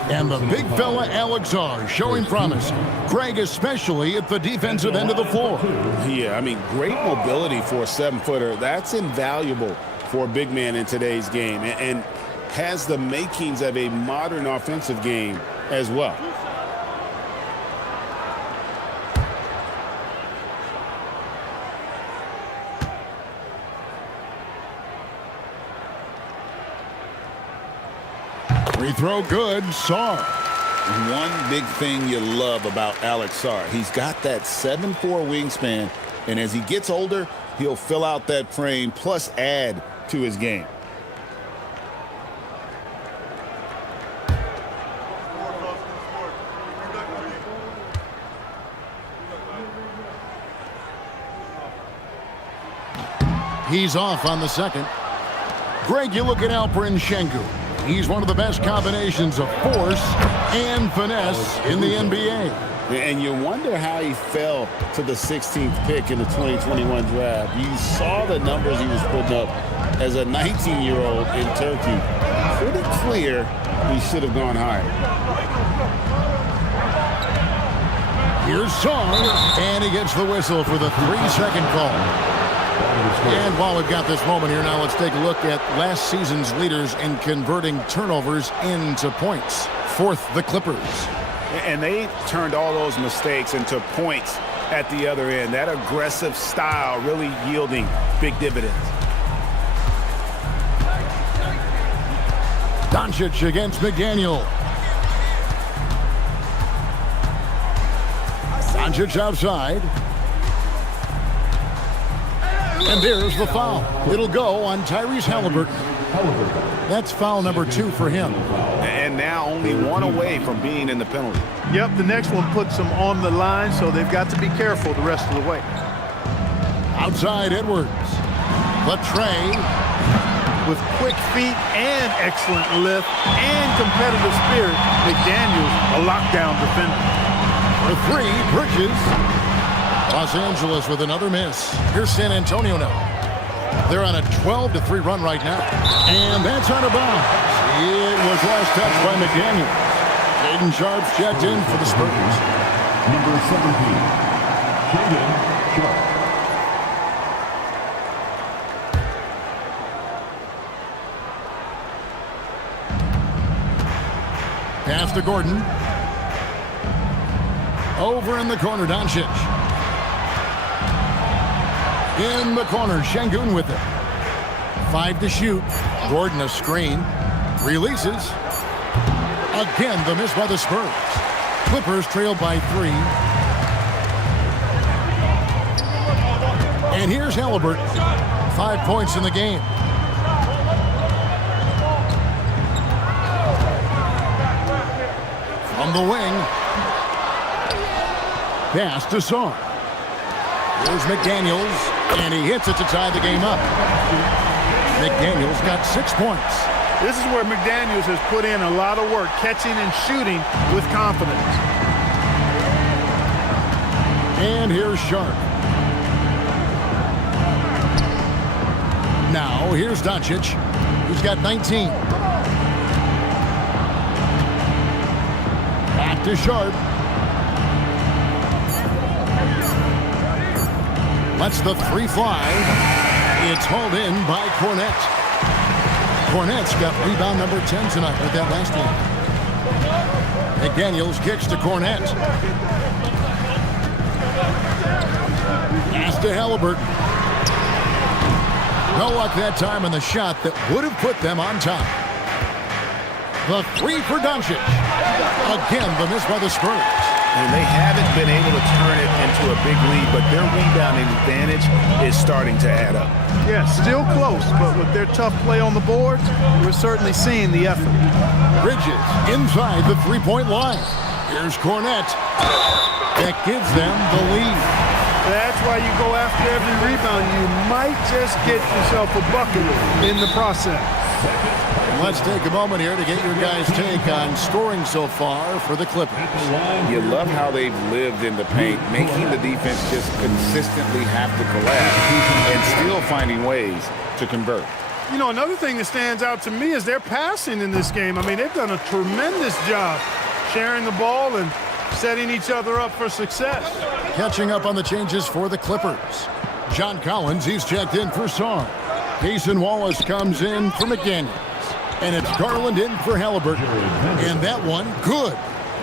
And the big fella Alex Sarr showing promise. Craig especially at the defensive end of the floor. Yeah, I mean, great mobility for a 7-footer. That's invaluable for a big man in today's game, and has the makings of a modern offensive game as well. Free throw good, Sarr. One big thing you love about Alex Sarr, he's got that 7'4" wingspan, and as he gets older, he'll fill out that frame plus add to his game. He's off on the second. Greg, you look at Alperen Sengun. He's one of the best combinations of force and finesse in the NBA. And you wonder how he fell to the 16th pick in the 2021 draft. You saw the numbers he was putting up as a 19-year-old in Turkey. Pretty clear he should have gone higher. Here's Song, and he gets the whistle for the 3-second call. And while we've got this moment here now, let's take a look at last season's leaders in converting turnovers into points. Fourth, the Clippers. And they turned all those mistakes into points at the other end. That aggressive style really yielding big dividends. Doncic against McDaniel. Doncic outside. And there's the foul. It'll go on Tyrese Halliburton. That's foul number 2 for him. And now only one away from being in the penalty. Yep, the next one puts them on the line, so they've got to be careful the rest of the way. Outside Edwards. Latrey. With quick feet and excellent lift and competitive spirit, McDaniels a lockdown defender. For 3, Bridges. Los Angeles with another miss. Here's San Antonio now. They're on a 12-3 run right now. And that's out of bounds. It was last touched by McDaniel. Shaedon Sharpe's checked in for the Spurs. Number 17, Shaedon Sharpe. Pass to Gordon. Over in the corner, Doncic. In the corner, Şengün with it. 5 to shoot. Gordon a screen. Releases. Again, the miss by the Spurs. Clippers trail by 3. And here's Halliburton. 5 points in the game. From the wing. Pass to Song. Here's McDaniels. And he hits it to tie the game up. McDaniels got 6 points. This is where McDaniels has put in a lot of work, catching and shooting with confidence. And here's Sharpe. Now, here's Doncic, who's got 19. Back to Sharpe. Lets the 3 fly. It's hauled in by Kornet. Kornet's got rebound number 10 tonight with that last one. McDaniels kicks to Kornet. Pass to Halliburton. No luck that time on the shot that would have put them on top. The 3 for Doncic. Again, the miss by the Spurs. And they haven't been able to turn it into a big lead, but their rebounding advantage is starting to add up. Yeah, still close, but with their tough play on the boards, we're certainly seeing the effort. Bridges inside the 3-point line. Here's Kornet. That gives them the lead. That's why you go after every rebound. You might just get yourself a bucket in the process. Let's take a moment here to get your guys' take on scoring so far for the Clippers. You love how they've lived in the paint, making the defense just consistently have to collapse and still finding ways to convert. You know, another thing that stands out to me is their passing in this game. I mean, they've done a tremendous job sharing the ball and setting each other up for success. Catching up on the changes for the Clippers. John Collins, he's checked in for Song. Cason Wallace comes in for McDaniels. And it's Garland in for Halliburton. And that one, good.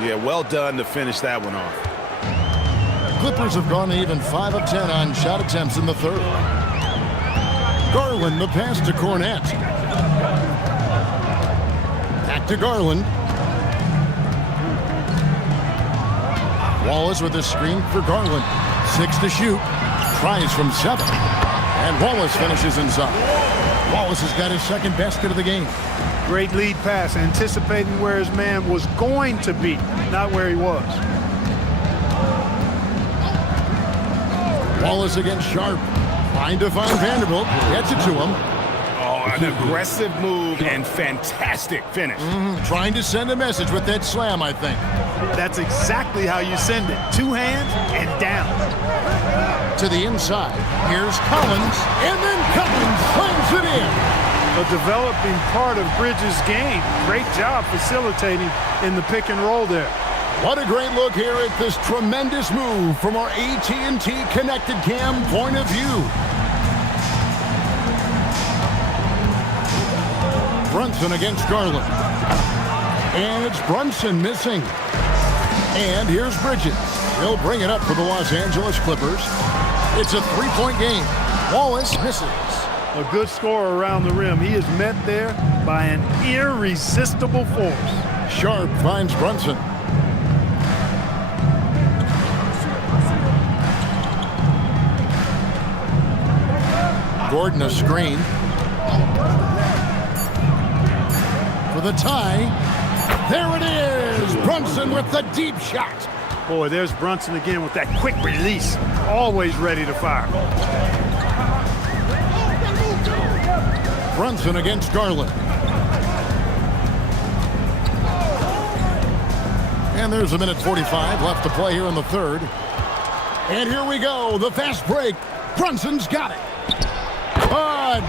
Yeah, well done to finish that one off. Clippers have gone even 5 of 10 on shot attempts in the third. Garland, the pass to Kornet. Back to Garland. Wallace with a screen for Garland. 6 to shoot. Tries from 7. And Wallace finishes inside. Wallace has got his second basket of the game. Great lead pass, anticipating where his man was going to be, not where he was. Wallace against Sharpe. Trying to find Vanderbilt. Gets it to him. Oh, an aggressive move and fantastic finish. Trying to send a message with that slam, I think. That's exactly how you send it. 2 hands and down. To the inside. Here's Collins. And then Collins slams it in. a developing part of Bridges' game. Great job facilitating in the pick and roll there. What a great look here at this tremendous move from our AT&T Connected Cam point of view. Brunson against Garland. And it's Brunson missing. And here's Bridges. He'll bring it up for the Los Angeles Clippers. It's a three-point game. Wallace misses. A good score around the rim. He is met there by an irresistible force. Sharp finds Brunson. Gordon a screen. For the tie. There it is. Brunson with the deep shot. Boy, there's Brunson again with that quick release. Always ready to fire. Brunson against Garland. And there's a minute 45 left to play here in the third. And here we go. The fast break. Brunson's got it.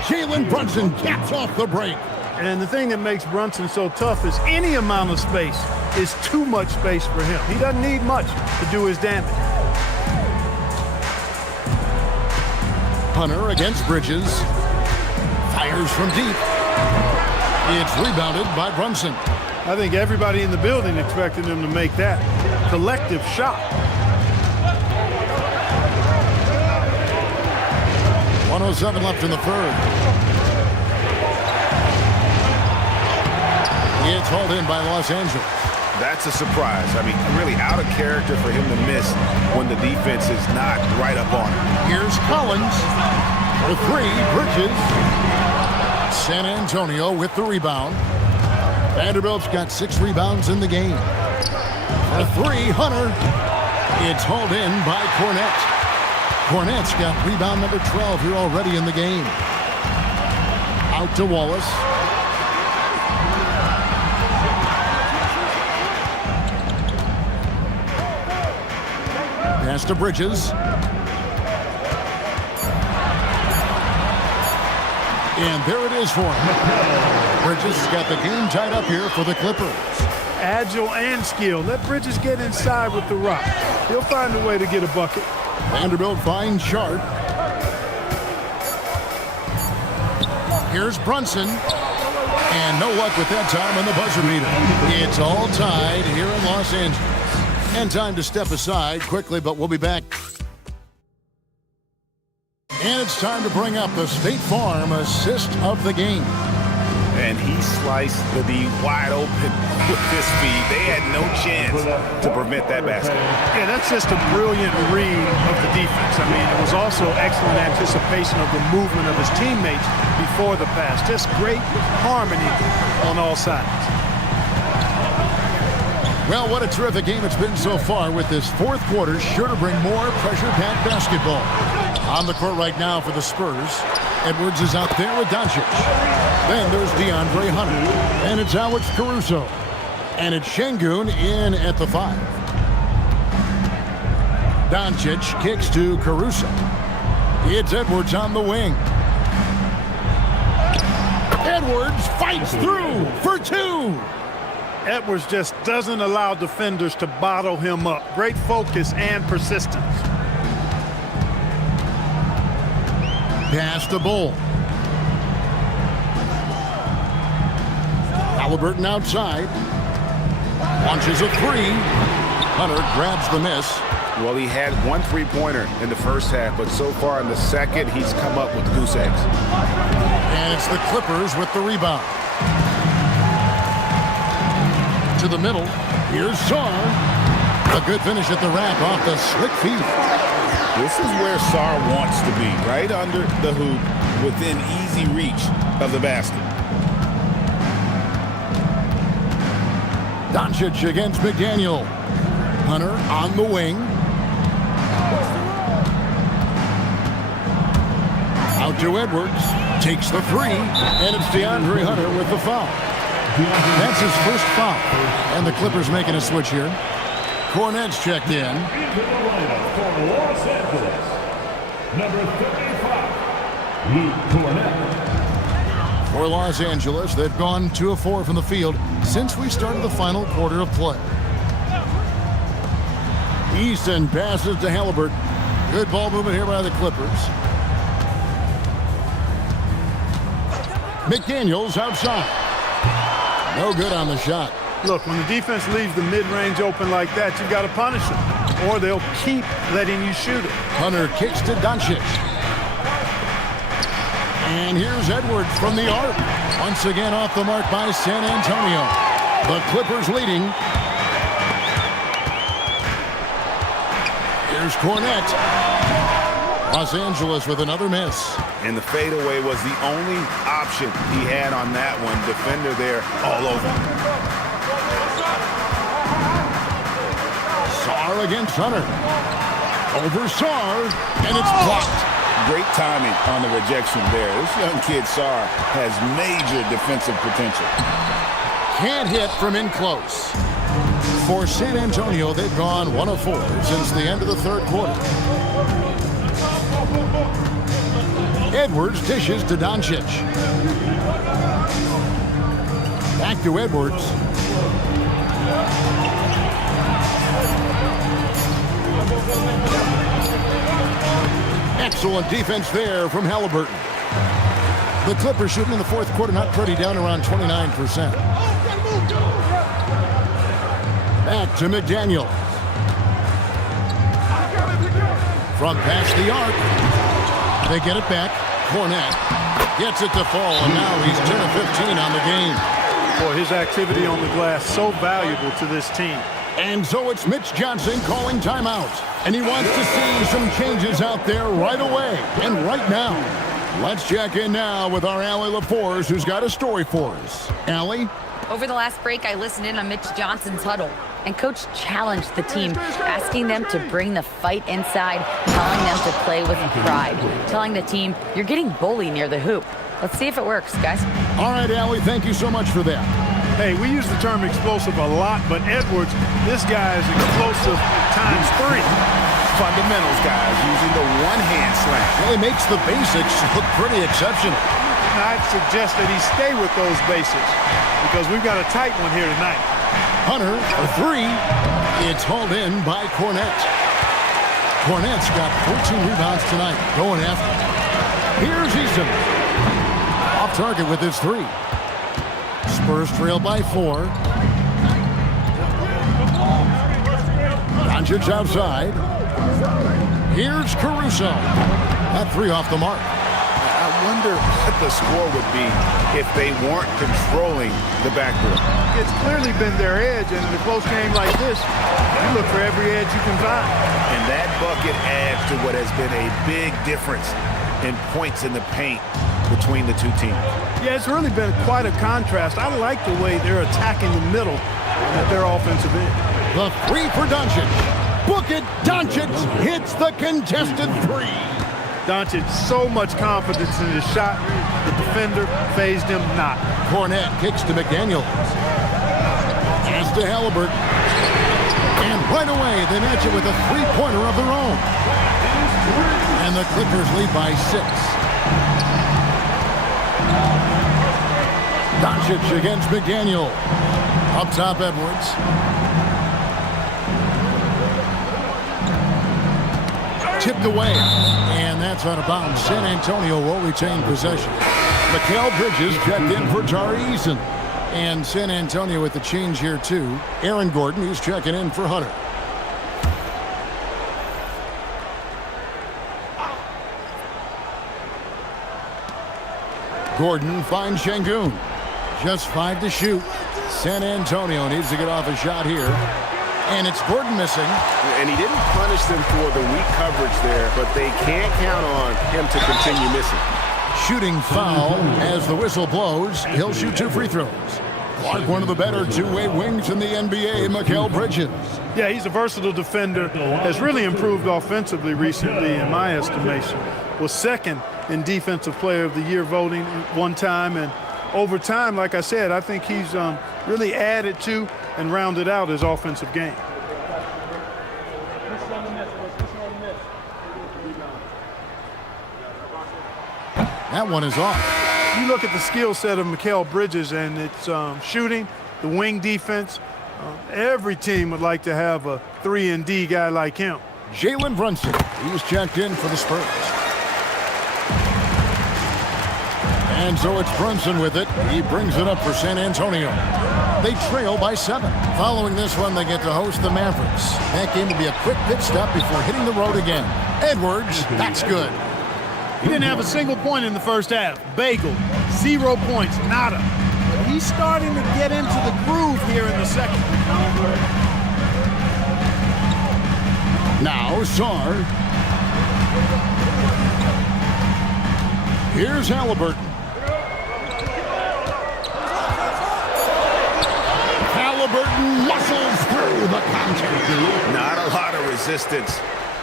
Jalen Brunson caps off the break. And the thing that makes Brunson so tough is any amount of space is too much space for him. He doesn't need much to do his damage. Hunter against Bridges. Fires from deep. It's rebounded by Brunson. I think everybody in the building expected him to make that collective shot. 1:07 left in the third. It's hauled in by Los Angeles. That's a surprise. I mean, really out of character for him to miss when the defense is not right up on him. Here's Collins for three. Bridges. San Antonio with the rebound. Vanderbilt's got 6 rebounds in the game. For three, Hunter. It's hauled in by Cornette. Cornette's got rebound number 12 here already in the game. Out to Wallace. Pass to Bridges. And there it is for him. Bridges has got the game tied up here for the Clippers. Agile and skilled. Let Bridges get inside with the rock. He'll find a way to get a bucket. Vanderbilt finds Sharp. Here's Brunson. And no luck with that time on the buzzer beater. It's all tied here in Los Angeles. And time to step aside quickly, but we'll be back. And it's time to bring up the State Farm assist of the game. And he sliced the D wide open with this feed. They had no chance to prevent that basket. Yeah, that's just a brilliant read of the defense. I mean, it was also excellent anticipation of the movement of his teammates before the pass. Just great harmony on all sides. Well, what a terrific game it's been so far with this fourth quarter. Sure to bring more pressure-packed basketball. On the court right now for the Spurs. Edwards is out there with Doncic. Then there's DeAndre Hunter. And it's Alex Caruso. And it's Şengün in at the 5. Doncic kicks to Caruso. It's Edwards on the wing. Edwards fights through for 2. Edwards just doesn't allow defenders to bottle him up. Great focus and persistence. Pass to Bull. Halliburton outside. Launches a 3. Hunter grabs the miss. Well, he had 1 3-pointer in the first half, but so far in the second, he's come up with goose eggs. And it's the Clippers with the rebound. To the middle. Here's Sarr. A good finish at the rack off the slick feed. This is where Sarr wants to be, right under the hoop, within easy reach of the basket. Doncic against McDaniel. Hunter on the wing. Out to Edwards. Takes the 3. And it's DeAndre Hunter with the foul. That's his first foul. And the Clippers making a switch here. Cornette's checked in. For Los Angeles, number 35, Luke Cornette. For Los Angeles, they've gone 2 of 4 from the field since we started the final quarter of play. Eason passes to Halliburton. Good ball movement here by the Clippers. McDaniels outside. No good on the shot. Look, when the defense leaves the mid-range open like that, you've got to punish them, or they'll keep letting you shoot it. Hunter kicks to Doncic. And here's Edwards from the arc. Once again off the mark by San Antonio. The Clippers leading. Here's Cornette. Los Angeles with another miss. And the fadeaway was the only option he had on that one. Defender there all over. Sarr against Hunter. Over Sarr, and it's blocked. Great timing on the rejection there. This young kid, Sarr, has major defensive potential. Can't hit from in close. For San Antonio, they've gone 1 of 4 since the end of the third quarter. Edwards dishes to Doncic. Back to Edwards. Excellent defense there from Halliburton. The Clippers shooting in the fourth quarter, not pretty, down around 29%. Back to McDaniel. From past the arc. They get it back. Cornette gets it to fall, and now he's 10 of 15 on the game. Boy, his activity on the glass so valuable to this team. And so it's Mitch Johnson calling timeout. And he wants to see some changes out there right away and right now. Let's check in now with our Allie LaForce, who's got a story for us. Allie? Over the last break, I listened in on Mitch Johnson's huddle. And Coach challenged the team, asking them to bring the fight inside, telling them to play with pride, telling the team, you're getting bullied near the hoop. Let's see if it works, guys. All right, Allie, thank you so much for that. Hey, we use the term explosive a lot, but Edwards, this guy is explosive times 3. Fundamentals, guys, using the one-hand slam. Really makes the basics look pretty exceptional. I'd suggest that he stay with those basics because we've got a tight one here tonight. Hunter, a 3. It's hauled in by Cornette. Cornette's got 14 rebounds tonight, going after. Here's Eason. Off target with his 3. Spurs trail by 4. Doncic outside. Here's Caruso. That 3 off the mark. I wonder what the score would be if they weren't controlling the backboard. It's clearly been their edge, and in a close game like this, you look for every edge you can find. And that bucket adds to what has been a big difference in points in the paint between the two teams. Yeah, it's really been quite a contrast. I like the way they're attacking the middle at their offensive end. The 3 for Doncic. Book it. Doncic hits the contested 3. Doncic, so much confidence in his shot. The defender phased him not. Cornette kicks to McDaniel. Pass to Halliburton. And right away, they match it with a 3-pointer of their own. And the Clippers lead by 6. Doncic against McDaniel. Up top, Edwards. Tipped away. And that's out of bounds. San Antonio will retain possession. Mikal Bridges checked in for Tari Eason. And San Antonio with the change here, too. Aaron Gordon, who's checking in for Hunter. Gordon finds Şengün. Just 5 to shoot. San Antonio needs to get off a shot here. And it's Gordon missing. And he didn't punish them for the weak coverage there, but they can't count on him to continue missing. Shooting foul as the whistle blows. He'll shoot 2 free throws. Clark, one of the better two-way wings in the NBA, Mikal Bridges. Yeah, he's a versatile defender. Has really improved offensively recently, in my estimation. Was second in Defensive Player of the Year voting one time. And over time, like I said, I think he's really added to and rounded out his offensive game. That one is off. you look at the skill set of Mikal Bridges and it's shooting, the wing defense, every team would like to have a 3-and-D guy like him. Jalen Brunson, he's checked in for the Spurs. And so it's Brunson with it. He brings it up for San Antonio. They trail by 7. Following this one, they get to host the Mavericks. That game will be a quick pit stop before hitting the road again. Edwards, that's good. He didn't have a single point in the first half. Bagel, 0 points, nada. But he's starting to get into the groove here in the second. Now, Sarr. Here's Halliburton. Halliburton muscles through the contact. Not a lot of resistance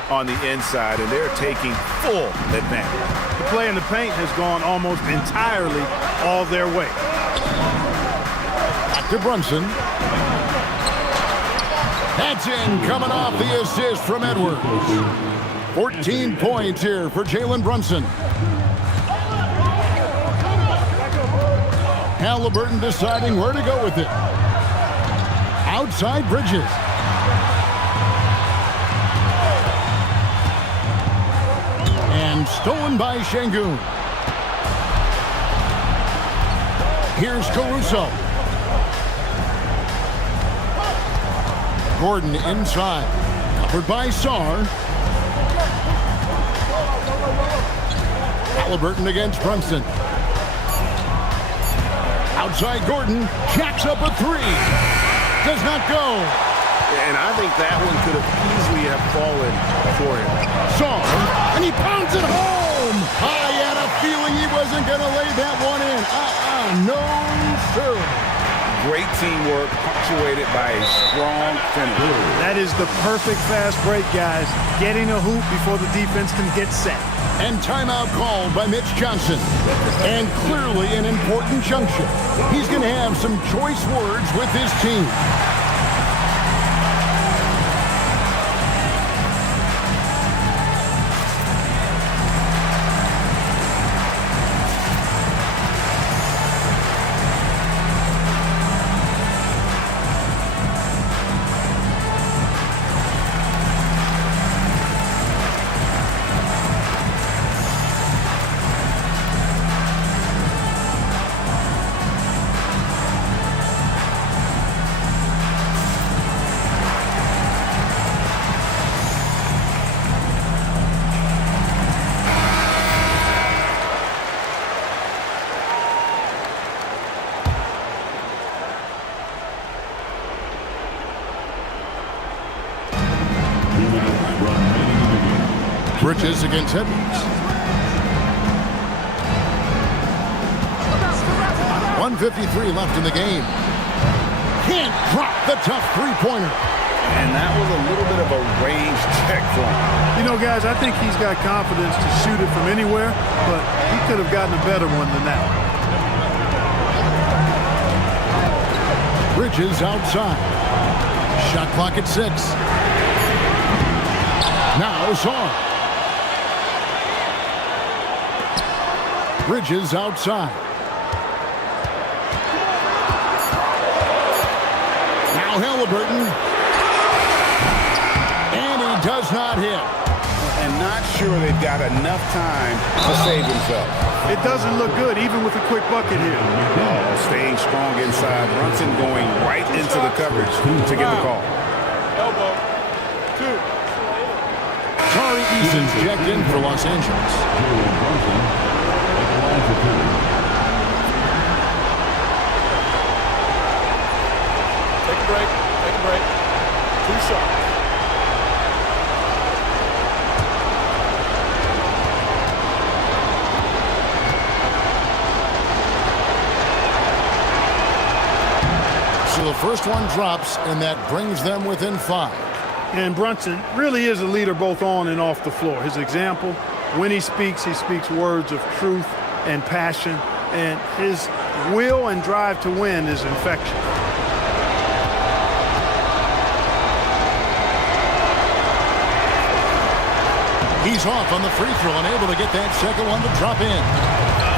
on the inside, and they're taking full advantage. The play in the paint has gone almost entirely all their way. Back to Brunson. That's in, coming off the assist from Edwards. 14 points here for Jalen Brunson. Halliburton deciding where to go with it. Outside Bridges. And stolen by Şengün. Here's Caruso. Gordon inside. Covered by Sarr. Halliburton against Brunson. Outside Gordon. Jacks up a 3. Does not go. And I think that one could have easily have fallen for him. Sarr. And he pounds it home. I had a feeling he wasn't going to lay that one in. No, sir. Great teamwork, punctuated by a strong finish. That is the perfect fast break, guys. Getting a hoop before the defense can get set. And timeout called by Mitch Johnson. And clearly an important junction. He's going to have some choice words with his team. Bridges against Edwards. 1:53 left in the game. Can't drop the tough three-pointer. And that was a little bit of a range check for him. You know, guys, I think he's got confidence to shoot it from anywhere, but he could have gotten a better one than that. Bridges outside. Shot clock at 6. Now Sarr. Bridges outside. Now Halliburton. And he does not hit. And not sure they've got enough time to save themselves. It doesn't look good, even with a quick bucket here. Staying strong inside. Brunson going right into the coverage to get the call. Elbow. 2. Tari Eason's checked in for Los Angeles. Take a break. Take a break. 2 shots. So the first one drops, and that brings them within 5. And Brunson really is a leader both on and off the floor. His example, when he speaks words of truth and passion, and his will and drive to win is infectious. He's off on the free throw and able to get that second one to drop in.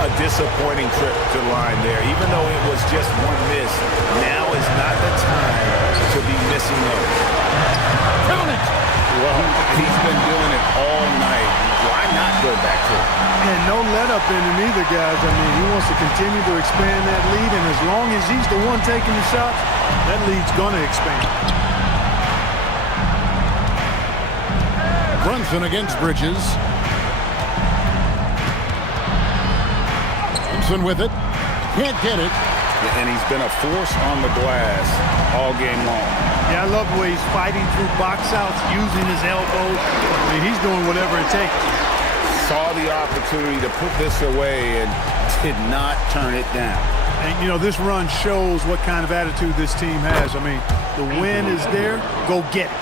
a disappointing trip to the line there. Even though it was just one miss, now is not the time to be missing those. Count it! Well, he's been doing it all night. Why not go back to it? And no let up in him either, guys. I mean, he wants to continue to expand that lead, and as long as he's the one taking the shots, that lead's going to expand. Brunson against Bridges. Thompson with it. Can't get it. And he's been a force on the glass all game long. Yeah, I love the way he's fighting through box outs, using his elbows. I mean, he's doing whatever it takes. Saw the opportunity to put this away and did not turn it down. And, you know, this run shows what kind of attitude this team has. I mean, the win is there. Go get it.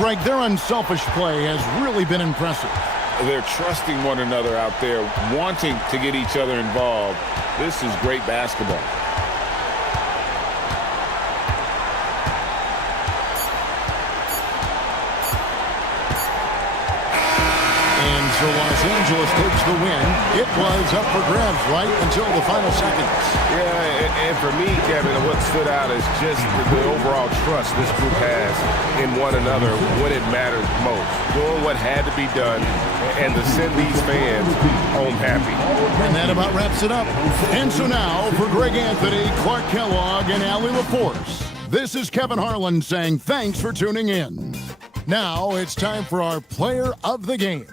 Greg, their unselfish play has really been impressive. They're trusting one another out there, wanting to get each other involved. This is great basketball. And so Los Angeles takes the win. It was up for grabs right until the final seconds. Yeah, and for me, Kevin, what stood out is just the overall trust this group has in one another when it matters most. Doing what had to be done and to send these fans home happy. And that about wraps it up. And so now, for Greg Anthony, Clark Kellogg, and Allie LaForce, this is Kevin Harlan saying thanks for tuning in. Now it's time for our player of the game.